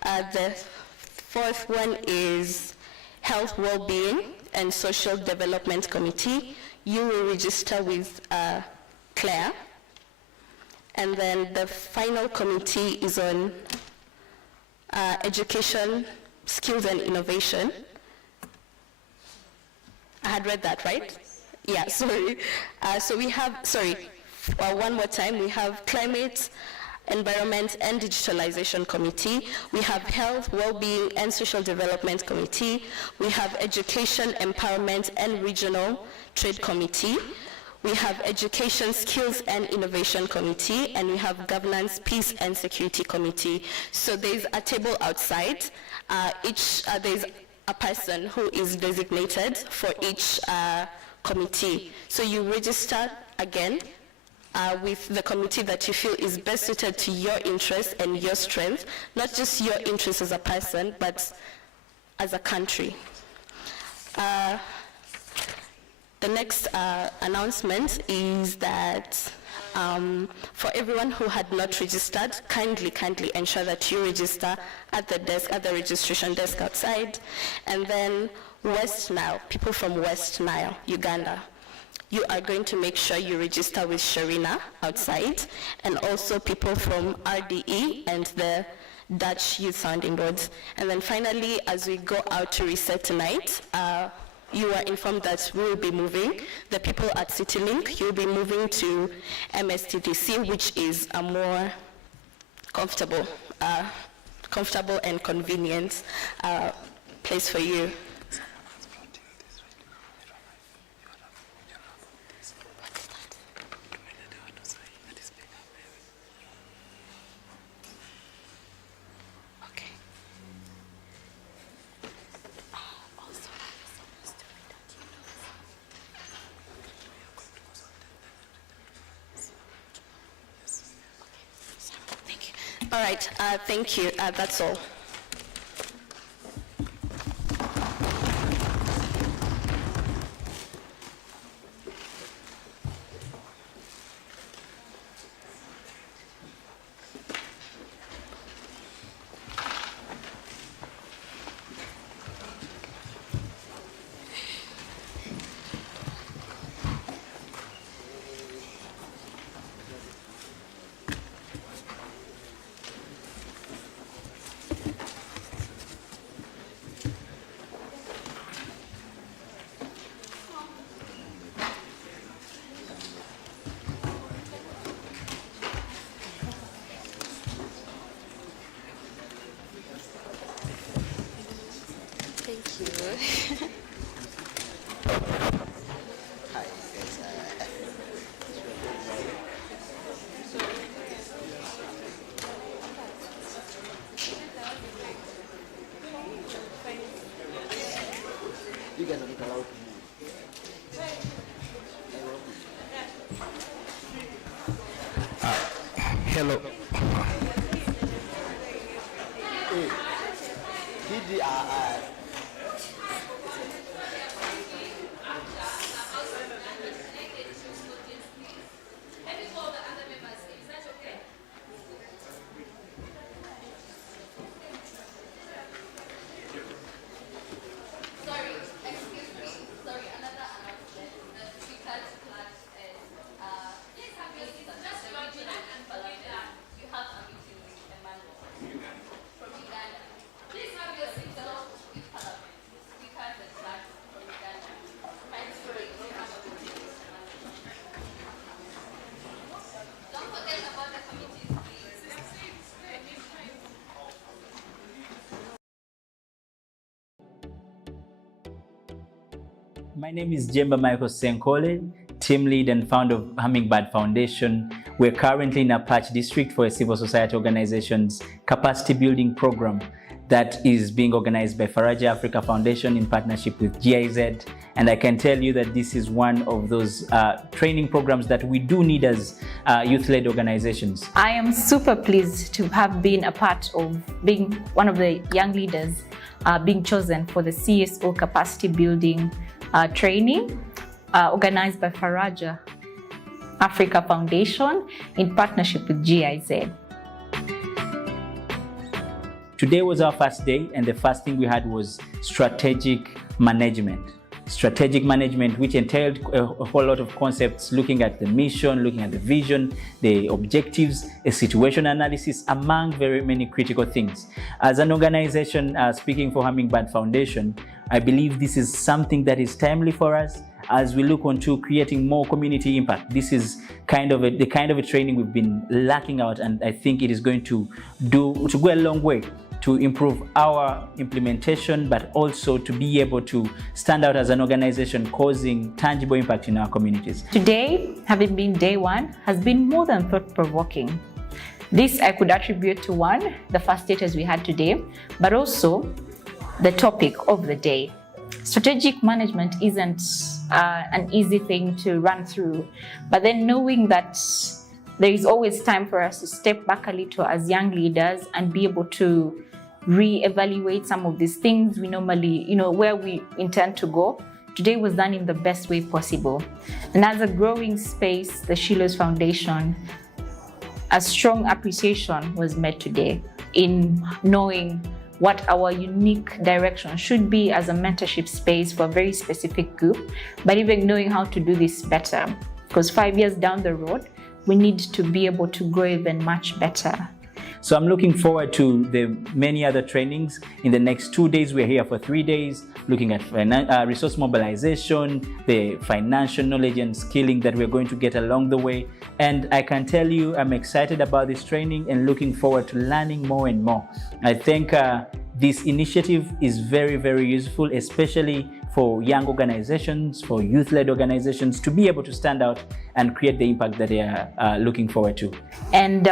The fourth one is Health, Wellbeing and Social Development Committee. You will register with Claire. And then the final committee is on Education, Skills and Innovation. I had read that, right? Yeah, sorry. So we have, one more time, we have Climate, Environment and Digitalization Committee. We have Health, Wellbeing and Social Development Committee. We have Education, Empowerment and Regional Trade Committee. We have Education, Skills and Innovation Committee, and we have Governance, Peace and Security Committee. So there's a table outside. There's a person who is designated for each committee. So you register again with the committee that you feel is best suited to your interests and your strength, not just your interests as a person, but as a country. The next announcement is that for everyone who had not registered, kindly ensure that you register at the desk, at the registration desk outside. And then West Nile, people from West Nile, Uganda, you are going to make sure you register with Sharina outside, and also people from RDE and the Dutch Youth Sounding Boards. And then finally, as we go out to reset tonight, you are informed that we will be moving. The people at CityLink, you'll be moving to MSTDC, which is a more comfortable and convenient place for you. All right, thank you. That's all. You guys are not allowed to move. Hello. Hey, My name is Jemba Michael Senkole, team lead and founder of Hummingbird Foundation. We're currently in Apache District for a civil society organization's capacity building program that is being organized by Faraja Africa Foundation in partnership with GIZ. And I can tell you that this is one of those training programs that we do need as youth-led organizations. I am super pleased to have been a part of being one of the young leaders being chosen for the CSO capacity building training organized by Faraja Africa Foundation in partnership with GIZ. Today was our first day, and the first thing we had was strategic management. Strategic management, which entailed a whole lot of concepts, looking at the mission, looking at the vision, the objectives, a situation analysis, among very many critical things. As an organization, speaking for Hummingbird Foundation, I believe this is something that is timely for us as we look onto creating more community impact. This is the kind of a training we've been lacking out, and I think it is going to go a long way to improve our implementation, but also to be able to stand out as an organization causing tangible impact in our communities. Today, having been day one, has been more than thought-provoking. This I could attribute to one, the facilitators we had today, but also the topic of the day. Strategic management isn't an easy thing to run through, but then knowing that there is always time for us to step back a little as young leaders and be able to re-evaluate some of these things we normally, where we intend to go. Today was done in the best way possible. And as a growing space, the Shiloh's Foundation, a strong appreciation was made today in knowing what our unique direction should be as a mentorship space for a very specific group, but even knowing how to do this better. Because 5 years down the road, we need to be able to grow even much better. So I'm looking forward to the many other trainings. In the next 2 days, we're here for 3 days, looking at resource mobilization, the financial knowledge and skilling that we're going to get along the way. And I can tell you, I'm excited about this training and looking forward to learning more and more. I think this initiative is very, very useful, especially for young organizations, for youth-led organizations to be able to stand out and create the impact that they are looking forward to. And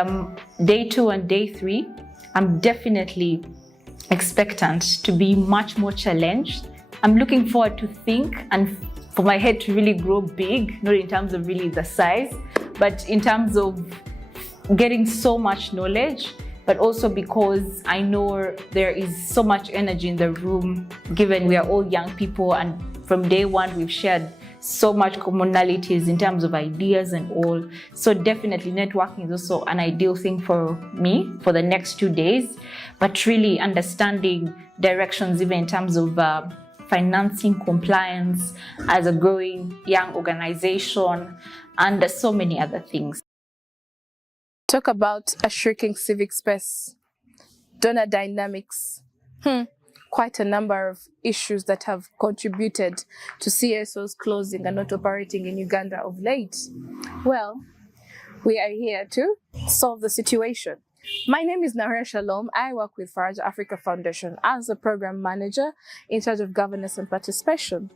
day 2 and day 3, I'm definitely expectant to be much more challenged. I'm looking forward to think and for my head to really grow big, not in terms of really the size, but in terms of getting so much knowledge, but also because I know there is so much energy in the room, given we are all young people, and from day one we've shared so much commonalities in terms of ideas and all. So definitely networking is also an ideal thing for me for the next 2 days, but really understanding directions even in terms of financing, compliance as a growing young organization, and so many other things. Talk about a shrinking civic space, donor dynamics, quite a number of issues that have contributed to CSOs closing and not operating in Uganda of late. Well, we are here to solve the situation. My name is Nahara Shalom. I work with Faraja Africa Foundation as a program manager in charge of governance and participation.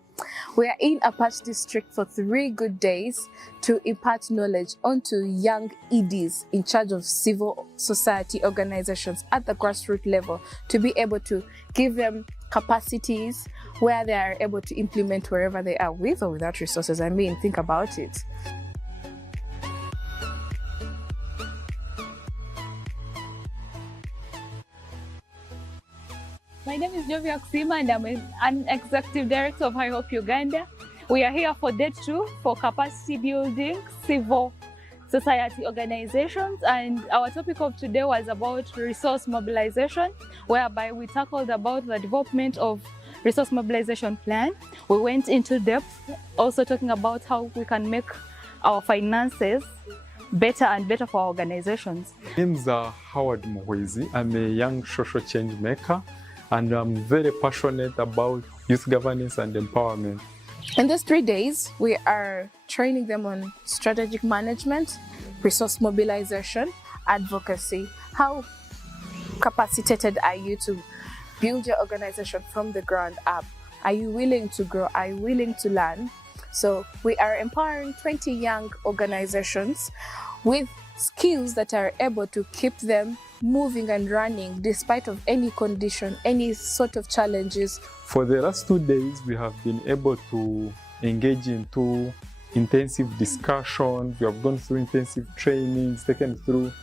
We are in Apache District for 3 good days to impart knowledge onto young EDs in charge of civil society organizations at the grassroots level to be able to give them capacities where they are able to implement wherever they are with or without resources. I mean, think about it. My name is Jovia Kusima and I'm an executive director of High Hope Uganda. We are here for day 2 for capacity building civil society organizations, and our topic of today was about resource mobilization, whereby we tackled about the development of resource mobilization plan. We went into depth, also talking about how we can make our finances better and better for our organizations. My name is Howard Muhwezi. I'm a young social change maker, and I'm very passionate about youth governance and empowerment. In these 3 days, we are training them on strategic management, resource mobilization, advocacy. How capacitated are you to build your organization from the ground up? Are you willing to grow? Are you willing to learn? So we are empowering 20 young organizations with skills that are able to keep them moving and running despite of any condition, any sort of challenges. For the last 2 days, we have been able to engage into intensive discussions. We have gone through intensive trainings, taken through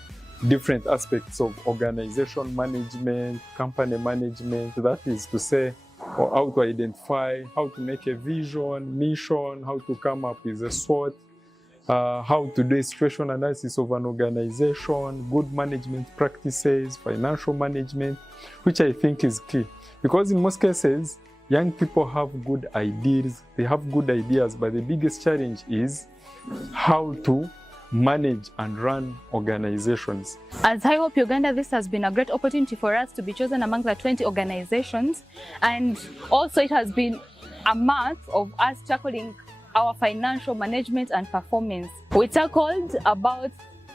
different aspects of organization management, company management. That is to say, or how to identify, how to make a vision, mission, how to come up with a SWOT, how to do a situation analysis of an organization, good management practices, financial management, which I think is key. Because in most cases, young people have good ideas, but the biggest challenge is how to manage and run organizations. As High Hope Uganda, this has been a great opportunity for us to be chosen among the 20 organizations, and also it has been a month of us tackling our financial management and performance. We tackled about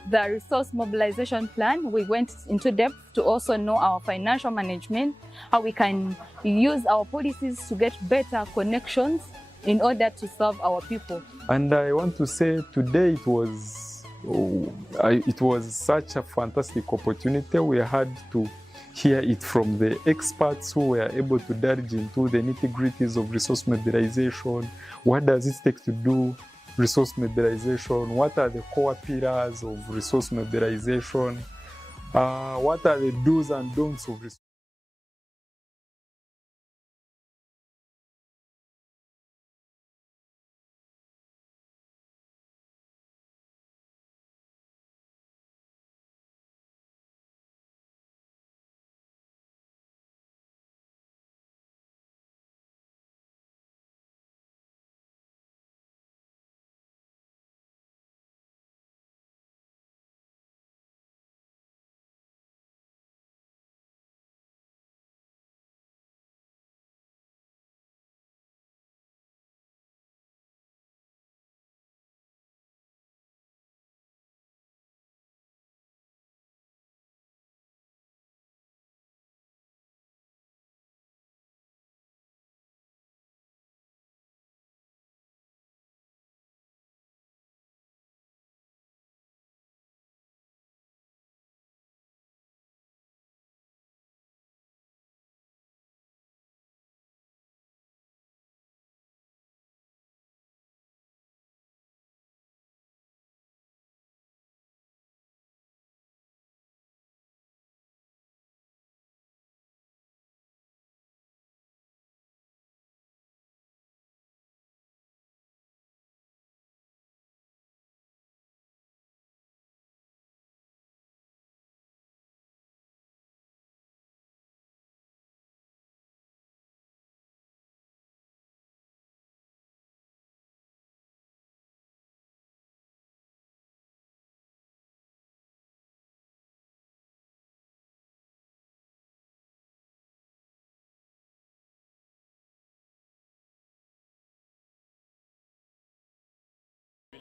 the resource mobilization plan. We went into depth to also know our financial management, how we can use our policies to get better connections in order to serve our people. And I want to say today it was such a fantastic opportunity. We had to hear it from the experts who were able to delve into the nitty-gritties of resource mobilization. What does it take to do resource mobilization? What are the core pillars of resource mobilization? What are the do's and don'ts of resource?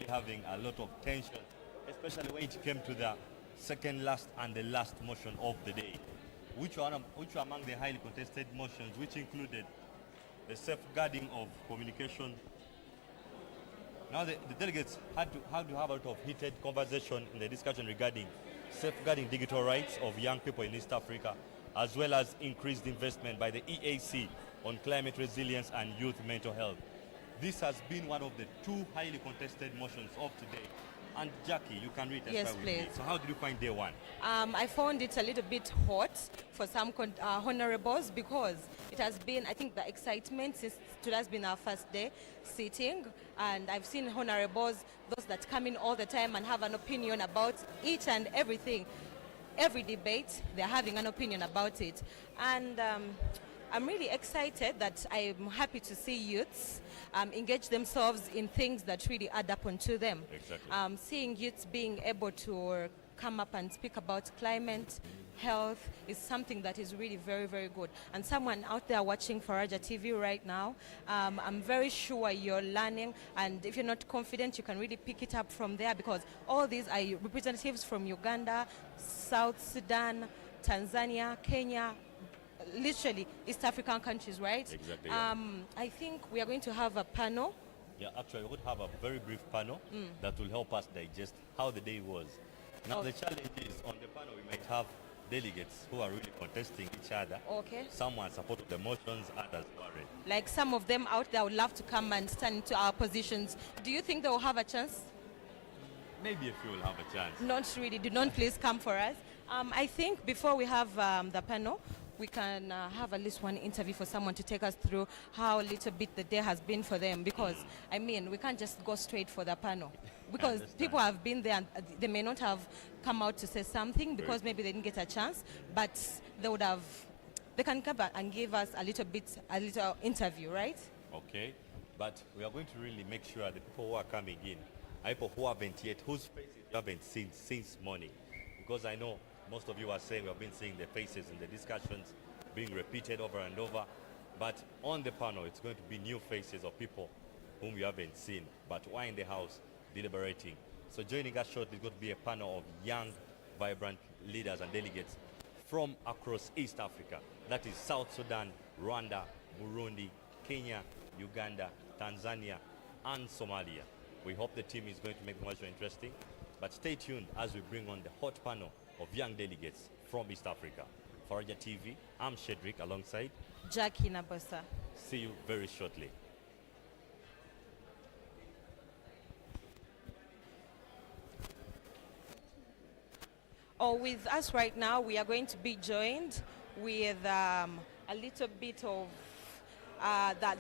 Having a lot of tension, especially when it came to the second last and the last motion of the day, which were among the highly contested motions, which included the safeguarding of communication. Now the delegates had to have a lot of heated conversation in the discussion regarding safeguarding digital rights of young people in East Africa, as well as increased investment by the EAC on climate resilience and youth mental health. This has been one of the two highly contested motions of today. And Jackie, you can read as Yes, well with please. me. So how did you find day one? I found it a little bit hot for some honorables because it has been, I think, the excitement since today has been our first day sitting, and I've seen honorables, those that come in all the time and have an opinion about each and everything. Every debate, they're having an opinion about it. And I'm really excited that I'm happy to see youths engage themselves in things that really add up onto them. Exactly. Seeing youths being able to come up and speak about climate, health is something that is really very, very good. And someone out there watching Faraja TV right now, I'm very sure you're learning, and if you're not confident, you can really pick it up from there, because all these are representatives from Uganda, South Sudan, Tanzania, Kenya, literally East African countries, right? Exactly, yeah. I think we are going to have a panel. Yeah, actually, we would have a very brief panel that will help us digest how the day was. Now, the challenge is on the panel, we might have delegates who are really contesting each other. Okay. Some are supporting the motions, others worried. Like some of them out there would love to come and stand into our positions. Do you think they will have a chance? Maybe a few will have a chance. Not really. Do not please come for us. I think before we have the panel, we can have at least one interview for someone to take us through how little bit the day has been for them. Because, I mean, we can't just go straight for the panel. Because people have been there and they may not have come out to say something because maybe they didn't get a chance, but they can come back and give us a little interview, right? Okay, but we are going to really make sure the people who are coming in are people who haven't yet, whose faces you haven't seen since morning. Because I know most of you are saying we have been seeing the faces in the discussions being repeated over and over, but on the panel it's going to be new faces of people whom you haven't seen, but who are in the house deliberating. So joining us shortly is going to be a panel of young, vibrant leaders and delegates from across East Africa. That is South Sudan, Rwanda, Burundi, Kenya, Uganda, Tanzania, and Somalia. We hope the team is going to make it much more interesting. But stay tuned as we bring on the hot panel of young delegates from East Africa. Faraja TV, I'm Shedrick alongside Jackie Nabosa. See you very shortly. With us right now, we are going to be joined with a little bit of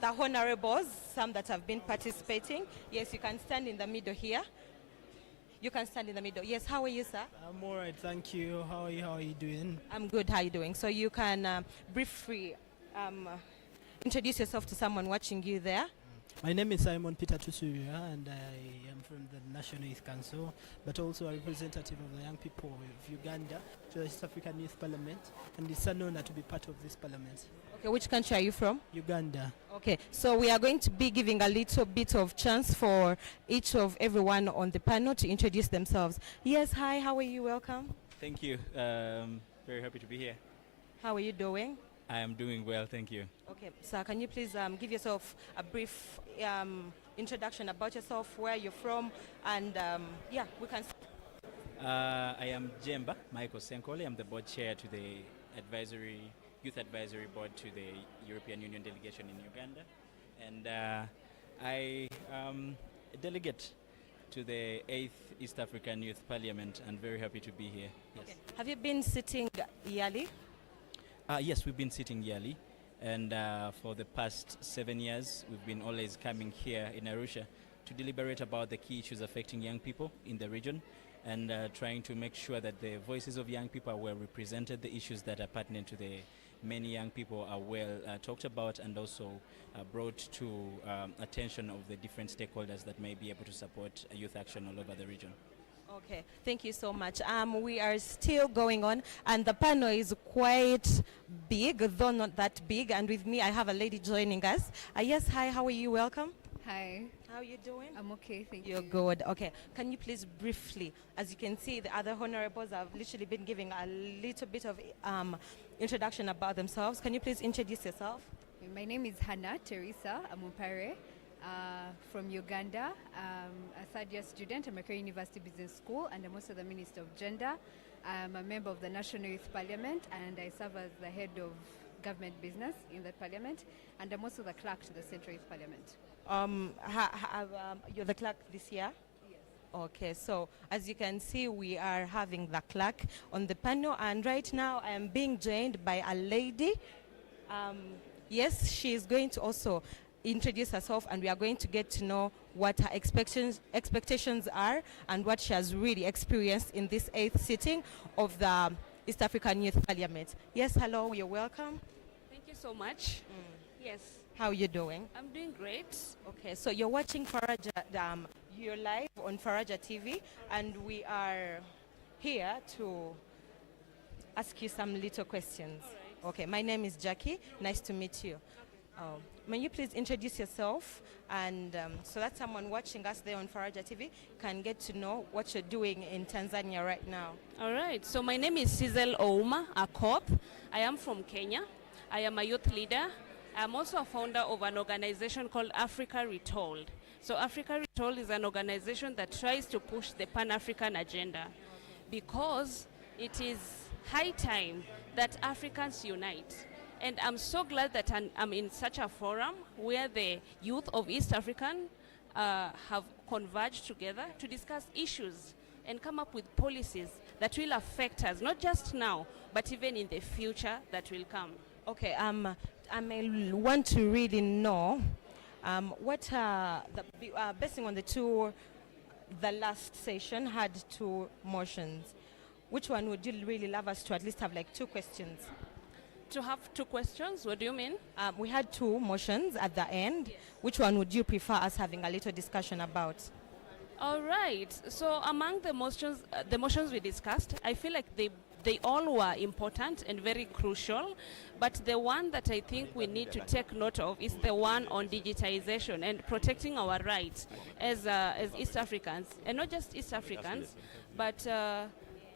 the honorables, some that have been participating. Yes, you can stand in the middle here. You can stand in the middle. Yes, how are you, sir? I'm all right, thank you. How are you doing? I'm good, how are you doing? So you can briefly introduce yourself to someone watching you there. My name is Simon Peter Tusuria, and I am from the National Youth Council, but also a representative of the young people of Uganda to the East African Youth Parliament, and it's an honor to be part of this parliament. Okay, which country are you from? Uganda. Okay, so we are going to be giving a little bit of chance for each of everyone on the panel to introduce themselves. Yes, hi, how are you? Welcome. Thank you. Very happy to be here. How are you doing? I am doing well, thank you. Okay, sir, can you please give yourself a brief introduction about yourself, where you're from, and yeah, we can. I am Jemba Michael Senkole. I'm the board chair to the Youth Advisory Board to the European Union delegation in Uganda, and I am a delegate to the 8th East African Youth Parliament, and very happy to be here. Yes. Okay. Have you been sitting yearly? Yes, we've been sitting yearly, and for the past 7 years, we've been always coming here in Arusha to deliberate about the key issues affecting young people in the region, and trying to make sure that the voices of young people are well represented, the issues that are pertinent to the many young people are well talked about, and also brought to attention of the different stakeholders that may be able to support youth action all over the region. Okay, thank you so much. We are still going on, and the panel is quite big, though not that big. And with me, I have a lady joining us. Yes, hi, how are you? Welcome. Hi. How are you doing? I'm okay, thank you. You're good. Okay, can you please briefly, as you can see, the other honorables have literally been giving a little bit of introduction about themselves. Can you please introduce yourself? My name is Hannah Teresa Amumpare. From Uganda, a third-year student at Macquarie University Business School, and I'm also the Minister of Gender. I'm a member of the National Youth Parliament, and I serve as the head of government business in that parliament, and I'm also the clerk to the Central Youth Parliament. You're the clerk this year? Yes. Okay, so as you can see, we are having the clerk on the panel, and right now I am being joined by a lady. Yes, she is going to also introduce herself, and we are going to get to know what her expectations are and what she has really experienced in this 8th sitting of the East African Youth Parliament. Yes, hello, you're welcome. Thank you so much. Yes. How are you doing? I'm doing great. Okay, so you're watching Faraja, you're live on Faraja TV, and we are here to ask you some little questions. All right. Okay, my name is Jackie. Nice to meet you. May you please introduce yourself, and so that someone watching us there on Faraja TV can get to know what you're doing in Tanzania right now. All right. So my name is Sizel Ouma Akop. I am from Kenya. I am a youth leader. I'm also a founder of an organization called Africa Retold. So Africa Retold is an organization that tries to push the Pan-African agenda because it is high time that Africans unite. And I'm so glad that I'm in such a forum where the youth of East African have converged together to discuss issues and come up with policies that will affect us, not just now, but even in the future that will come. Okay, I may want to really know what basing on the last session had 2 motions. Which one would you really love us to at least have like 2 questions? To have 2 questions? What do you mean? We had 2 motions at the end. Yes. Which one would you prefer us having a little discussion about? All right. So among the motions we discussed, I feel like they all were important and very crucial, but the one that I think we need to take note of is the one on digitization and protecting our rights as East Africans, and not just East Africans, but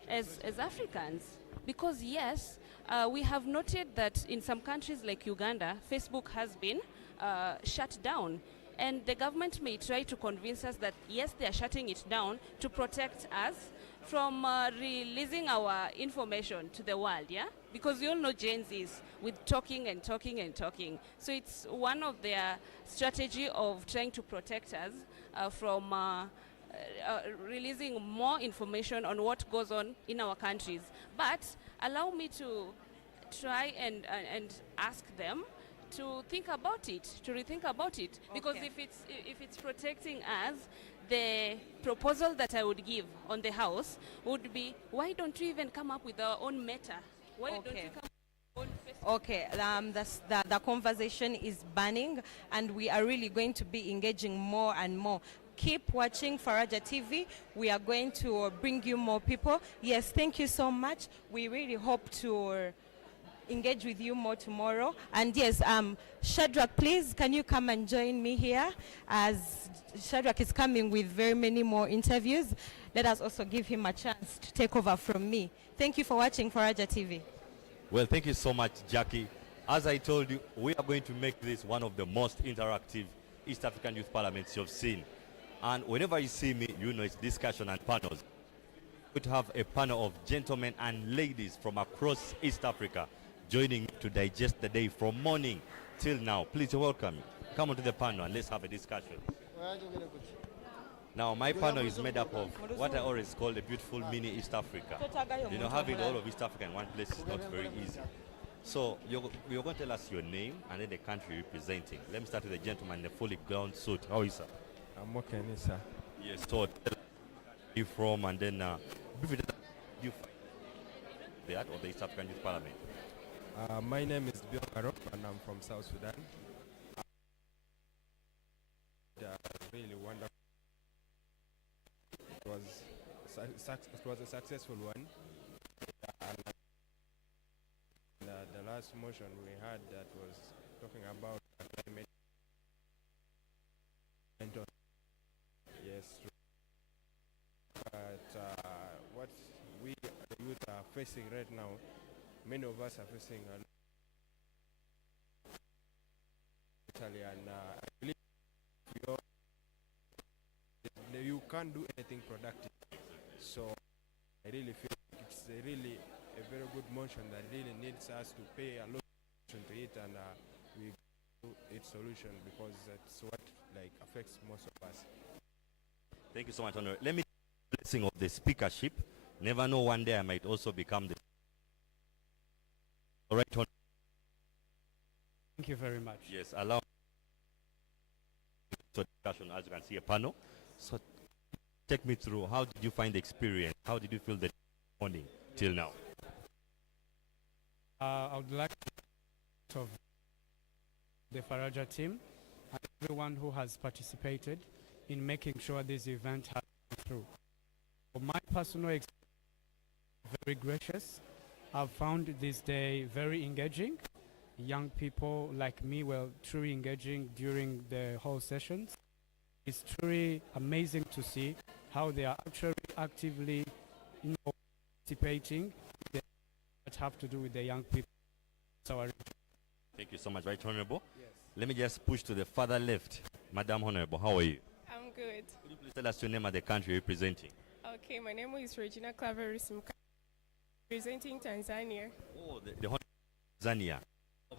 as Africans. Because yes, we have noted that in some countries like Uganda, Facebook has been shut down. And the government may try to convince us that, yes, they are shutting it down to protect us from releasing our information to the world, yeah? Because you all know Gen Zs with talking and talking and talking. So it's one of their strategy of trying to protect us from releasing more information on what goes on in our countries. But allow me to try and ask them to think about it, to rethink about it. Okay. Because if it's protecting us, the proposal that I would give on the House would be, why don't you even come up with our own meta? Why don't you come up with your own Facebook? Okay, the conversation is burning, and we are really going to be engaging more and more. Keep watching Faraja TV. We are going to bring you more people. Yes, thank you so much. We really hope to engage with you more tomorrow. And yes, Shadrach, please, can you come and join me here? As Shadrach is coming with very many more interviews, let us also give him a chance to take over from me. Thank you for watching Faraja TV. Well, thank you so much, Jackie. As I told you, we are going to make this one of the most interactive East African Youth Parliaments you've seen. And whenever you see me, you know it's discussion and panels. We would have a panel of gentlemen and ladies from across East Africa joining me to digest the day from morning till now. Please welcome me. Come onto the panel and let's have a discussion. Now, my panel is made up of what I always call a beautiful mini East Africa. You know, having all of East Africa in one place is not very easy. So you're going to tell us your name and then the country you're representing. Let me start with the gentleman in the fully gowned suit. How is sir? I'm okay, sir. Yes, so tell us where you from and then you fight of the East African Youth Parliament. My name is Biokaro and I'm from South Sudan. Really wonderful. It was a successful one. And the last motion we had that was talking about climate. Yes. But what we the youth are facing right now, many of us are facing Italy, and I believe you can't do anything productive. So I really feel like it's really a very good motion that really needs us to pay a lot of attention to it, and we do its solution because that's what affects most of us. Thank you so much, Honor. Let me take the blessing of the speakership. Never know, one day I might also become the. All right, Honor. Thank you very much. Yes, allow discussion. As you can see, a panel. So take me through, how did you find the experience? How did you feel the morning till now? I would like to of the Faraja team and everyone who has participated in making sure this event has gone through. For my personal experience, very gracious. I've found this day very engaging. Young people like me were truly engaging during the whole sessions. It's truly amazing to see how they are actually actively participating that have to do with the young people. So Thank you so much, Right Honorable. Yes. Let me just push to the further left. Madam Honorable, how are you? I'm good. Could you please tell us your name and the country you're representing? Okay, my name is Regina Claveris, representing Tanzania. Oh, the Honorable Tanzania.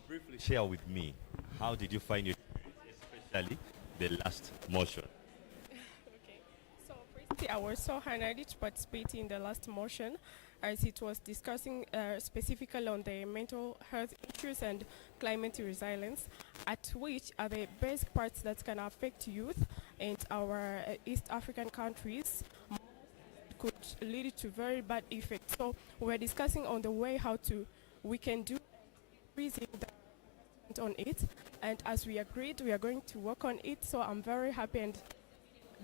Briefly share with me, how did you find your experience, especially the last motion? Okay, so firstly, I was so honored to participate in the last motion as it was discussing specifically on the mental health issues and climate resilience, at which are the basic parts that can affect youth and our East African countries could lead to very bad effects. So we're discussing on the way how we can do increasing the on it, and as we agreed, we are going to work on it. So I'm very happy, and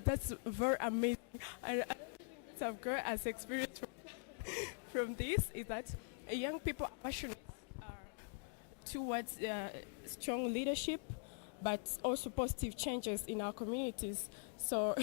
that's very amazing. And I've got as experience from this is that young people are passionate towards strong leadership, but also positive changes in our communities. So,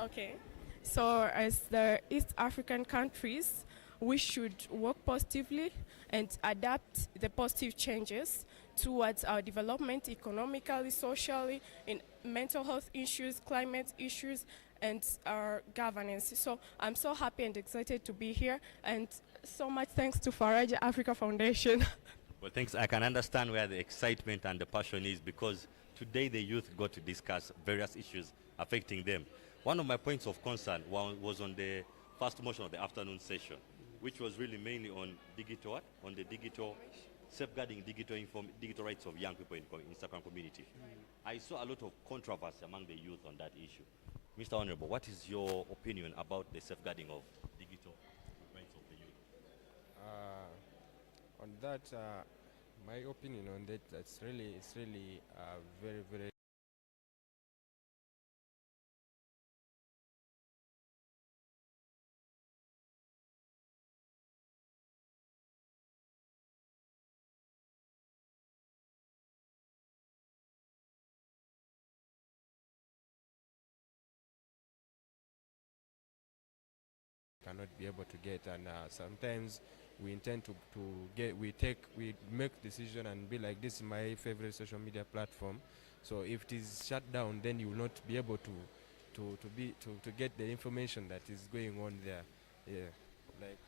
okay. So as the East African countries, we should work positively and adapt the positive changes towards our development economically, socially, in mental health issues, climate issues, and our governance. So I'm so happy and excited to be here, and so much thanks to Faraja Africa Foundation. Well, thanks. I can understand where the excitement and the passion is, because today the youth got to discuss various issues affecting them. One of my points of concern was on the first motion of the afternoon session, which was really mainly on safeguarding digital rights of young people in East African community. I saw a lot of controversy among the youth on that issue. Mr. Honorable, what is your opinion about the safeguarding of digital rights of the youth? On that, my opinion on that, it's really very, very cannot be able to get, and sometimes we intend to make decision and be like, this is my favorite social media platform, so if it is shut down, then you will not be able to get the information that is going on there. Yeah, like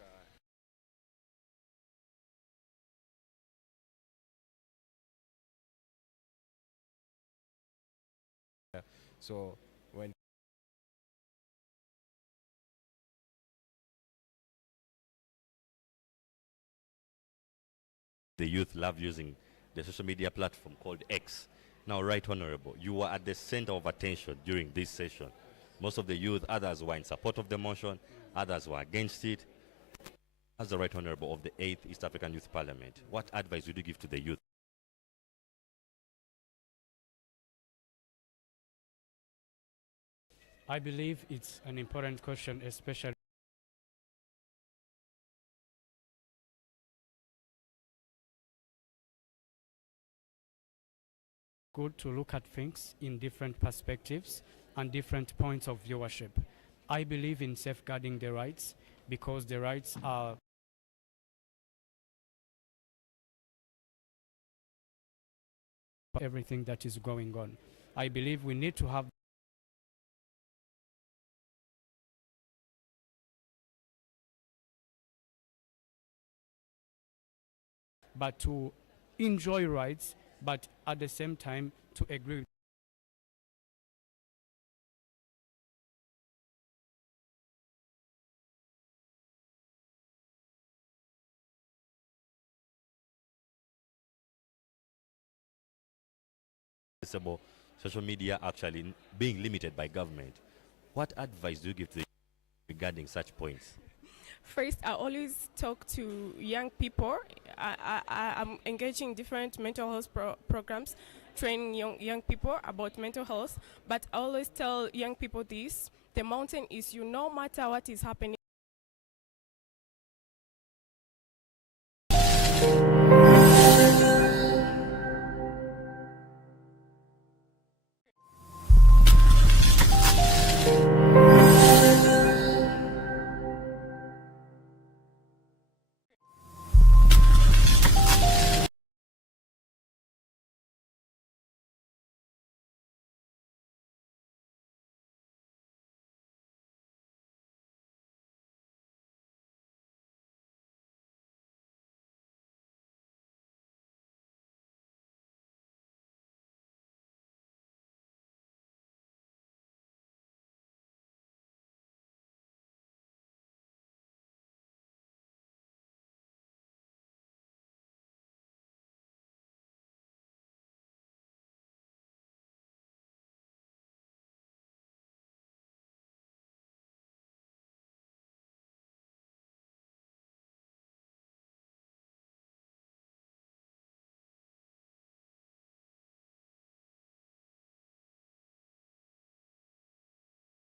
so when the youth love using the social media platform called X. Now, Right Honorable, you were at the center of attention during this session. Most of the youth, others were in support of the motion, others were against it. As the Right Honorable of the 8th East African Youth Parliament, what advice would you give to the youth? I believe it's an important question, especially good to look at things in different perspectives and different points of viewership. I believe in safeguarding the rights because the rights are everything that is going on. I believe we need to have but to enjoy rights, but at the same time to agree social media actually being limited by government. What advice do you give to the regarding such points? First, I always talk to young people. I'm engaging in different mental health programs, training young people about mental health. But I always tell young people this: the mountain is you, no matter what is happening.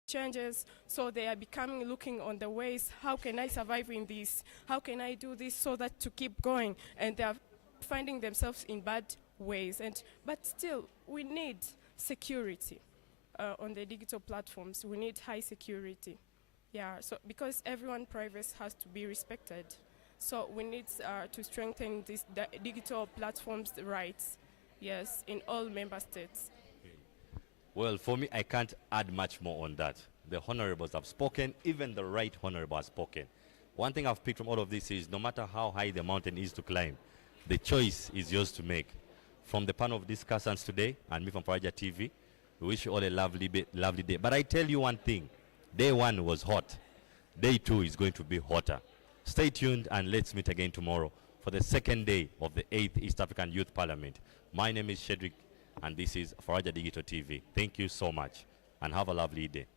changes, so they are looking on the ways, how can I survive in this? How can I do this so that to keep going? And they are finding themselves in bad ways. But still, we need security on the digital platforms. We need high security. Yeah, so because everyone's privacy has to be respected. So we need to strengthen this digital platforms' rights, yes, in all member states. Well, for me, I can't add much more on that. The honorables have spoken, even the right honorable has spoken. One thing I've picked from all of this is no matter how high the mountain is to climb, the choice is yours to make. From the panel of discussants today, and me from Faraja TV, we wish you all a lovely day. But I tell you one thing, day one was hot. Day two is going to be hotter. Stay tuned and let's meet again tomorrow for the second day of the 8th East African Youth Parliament. My name is Shedrick and this is Faraja Digital TV. Thank you so much and have a lovely day.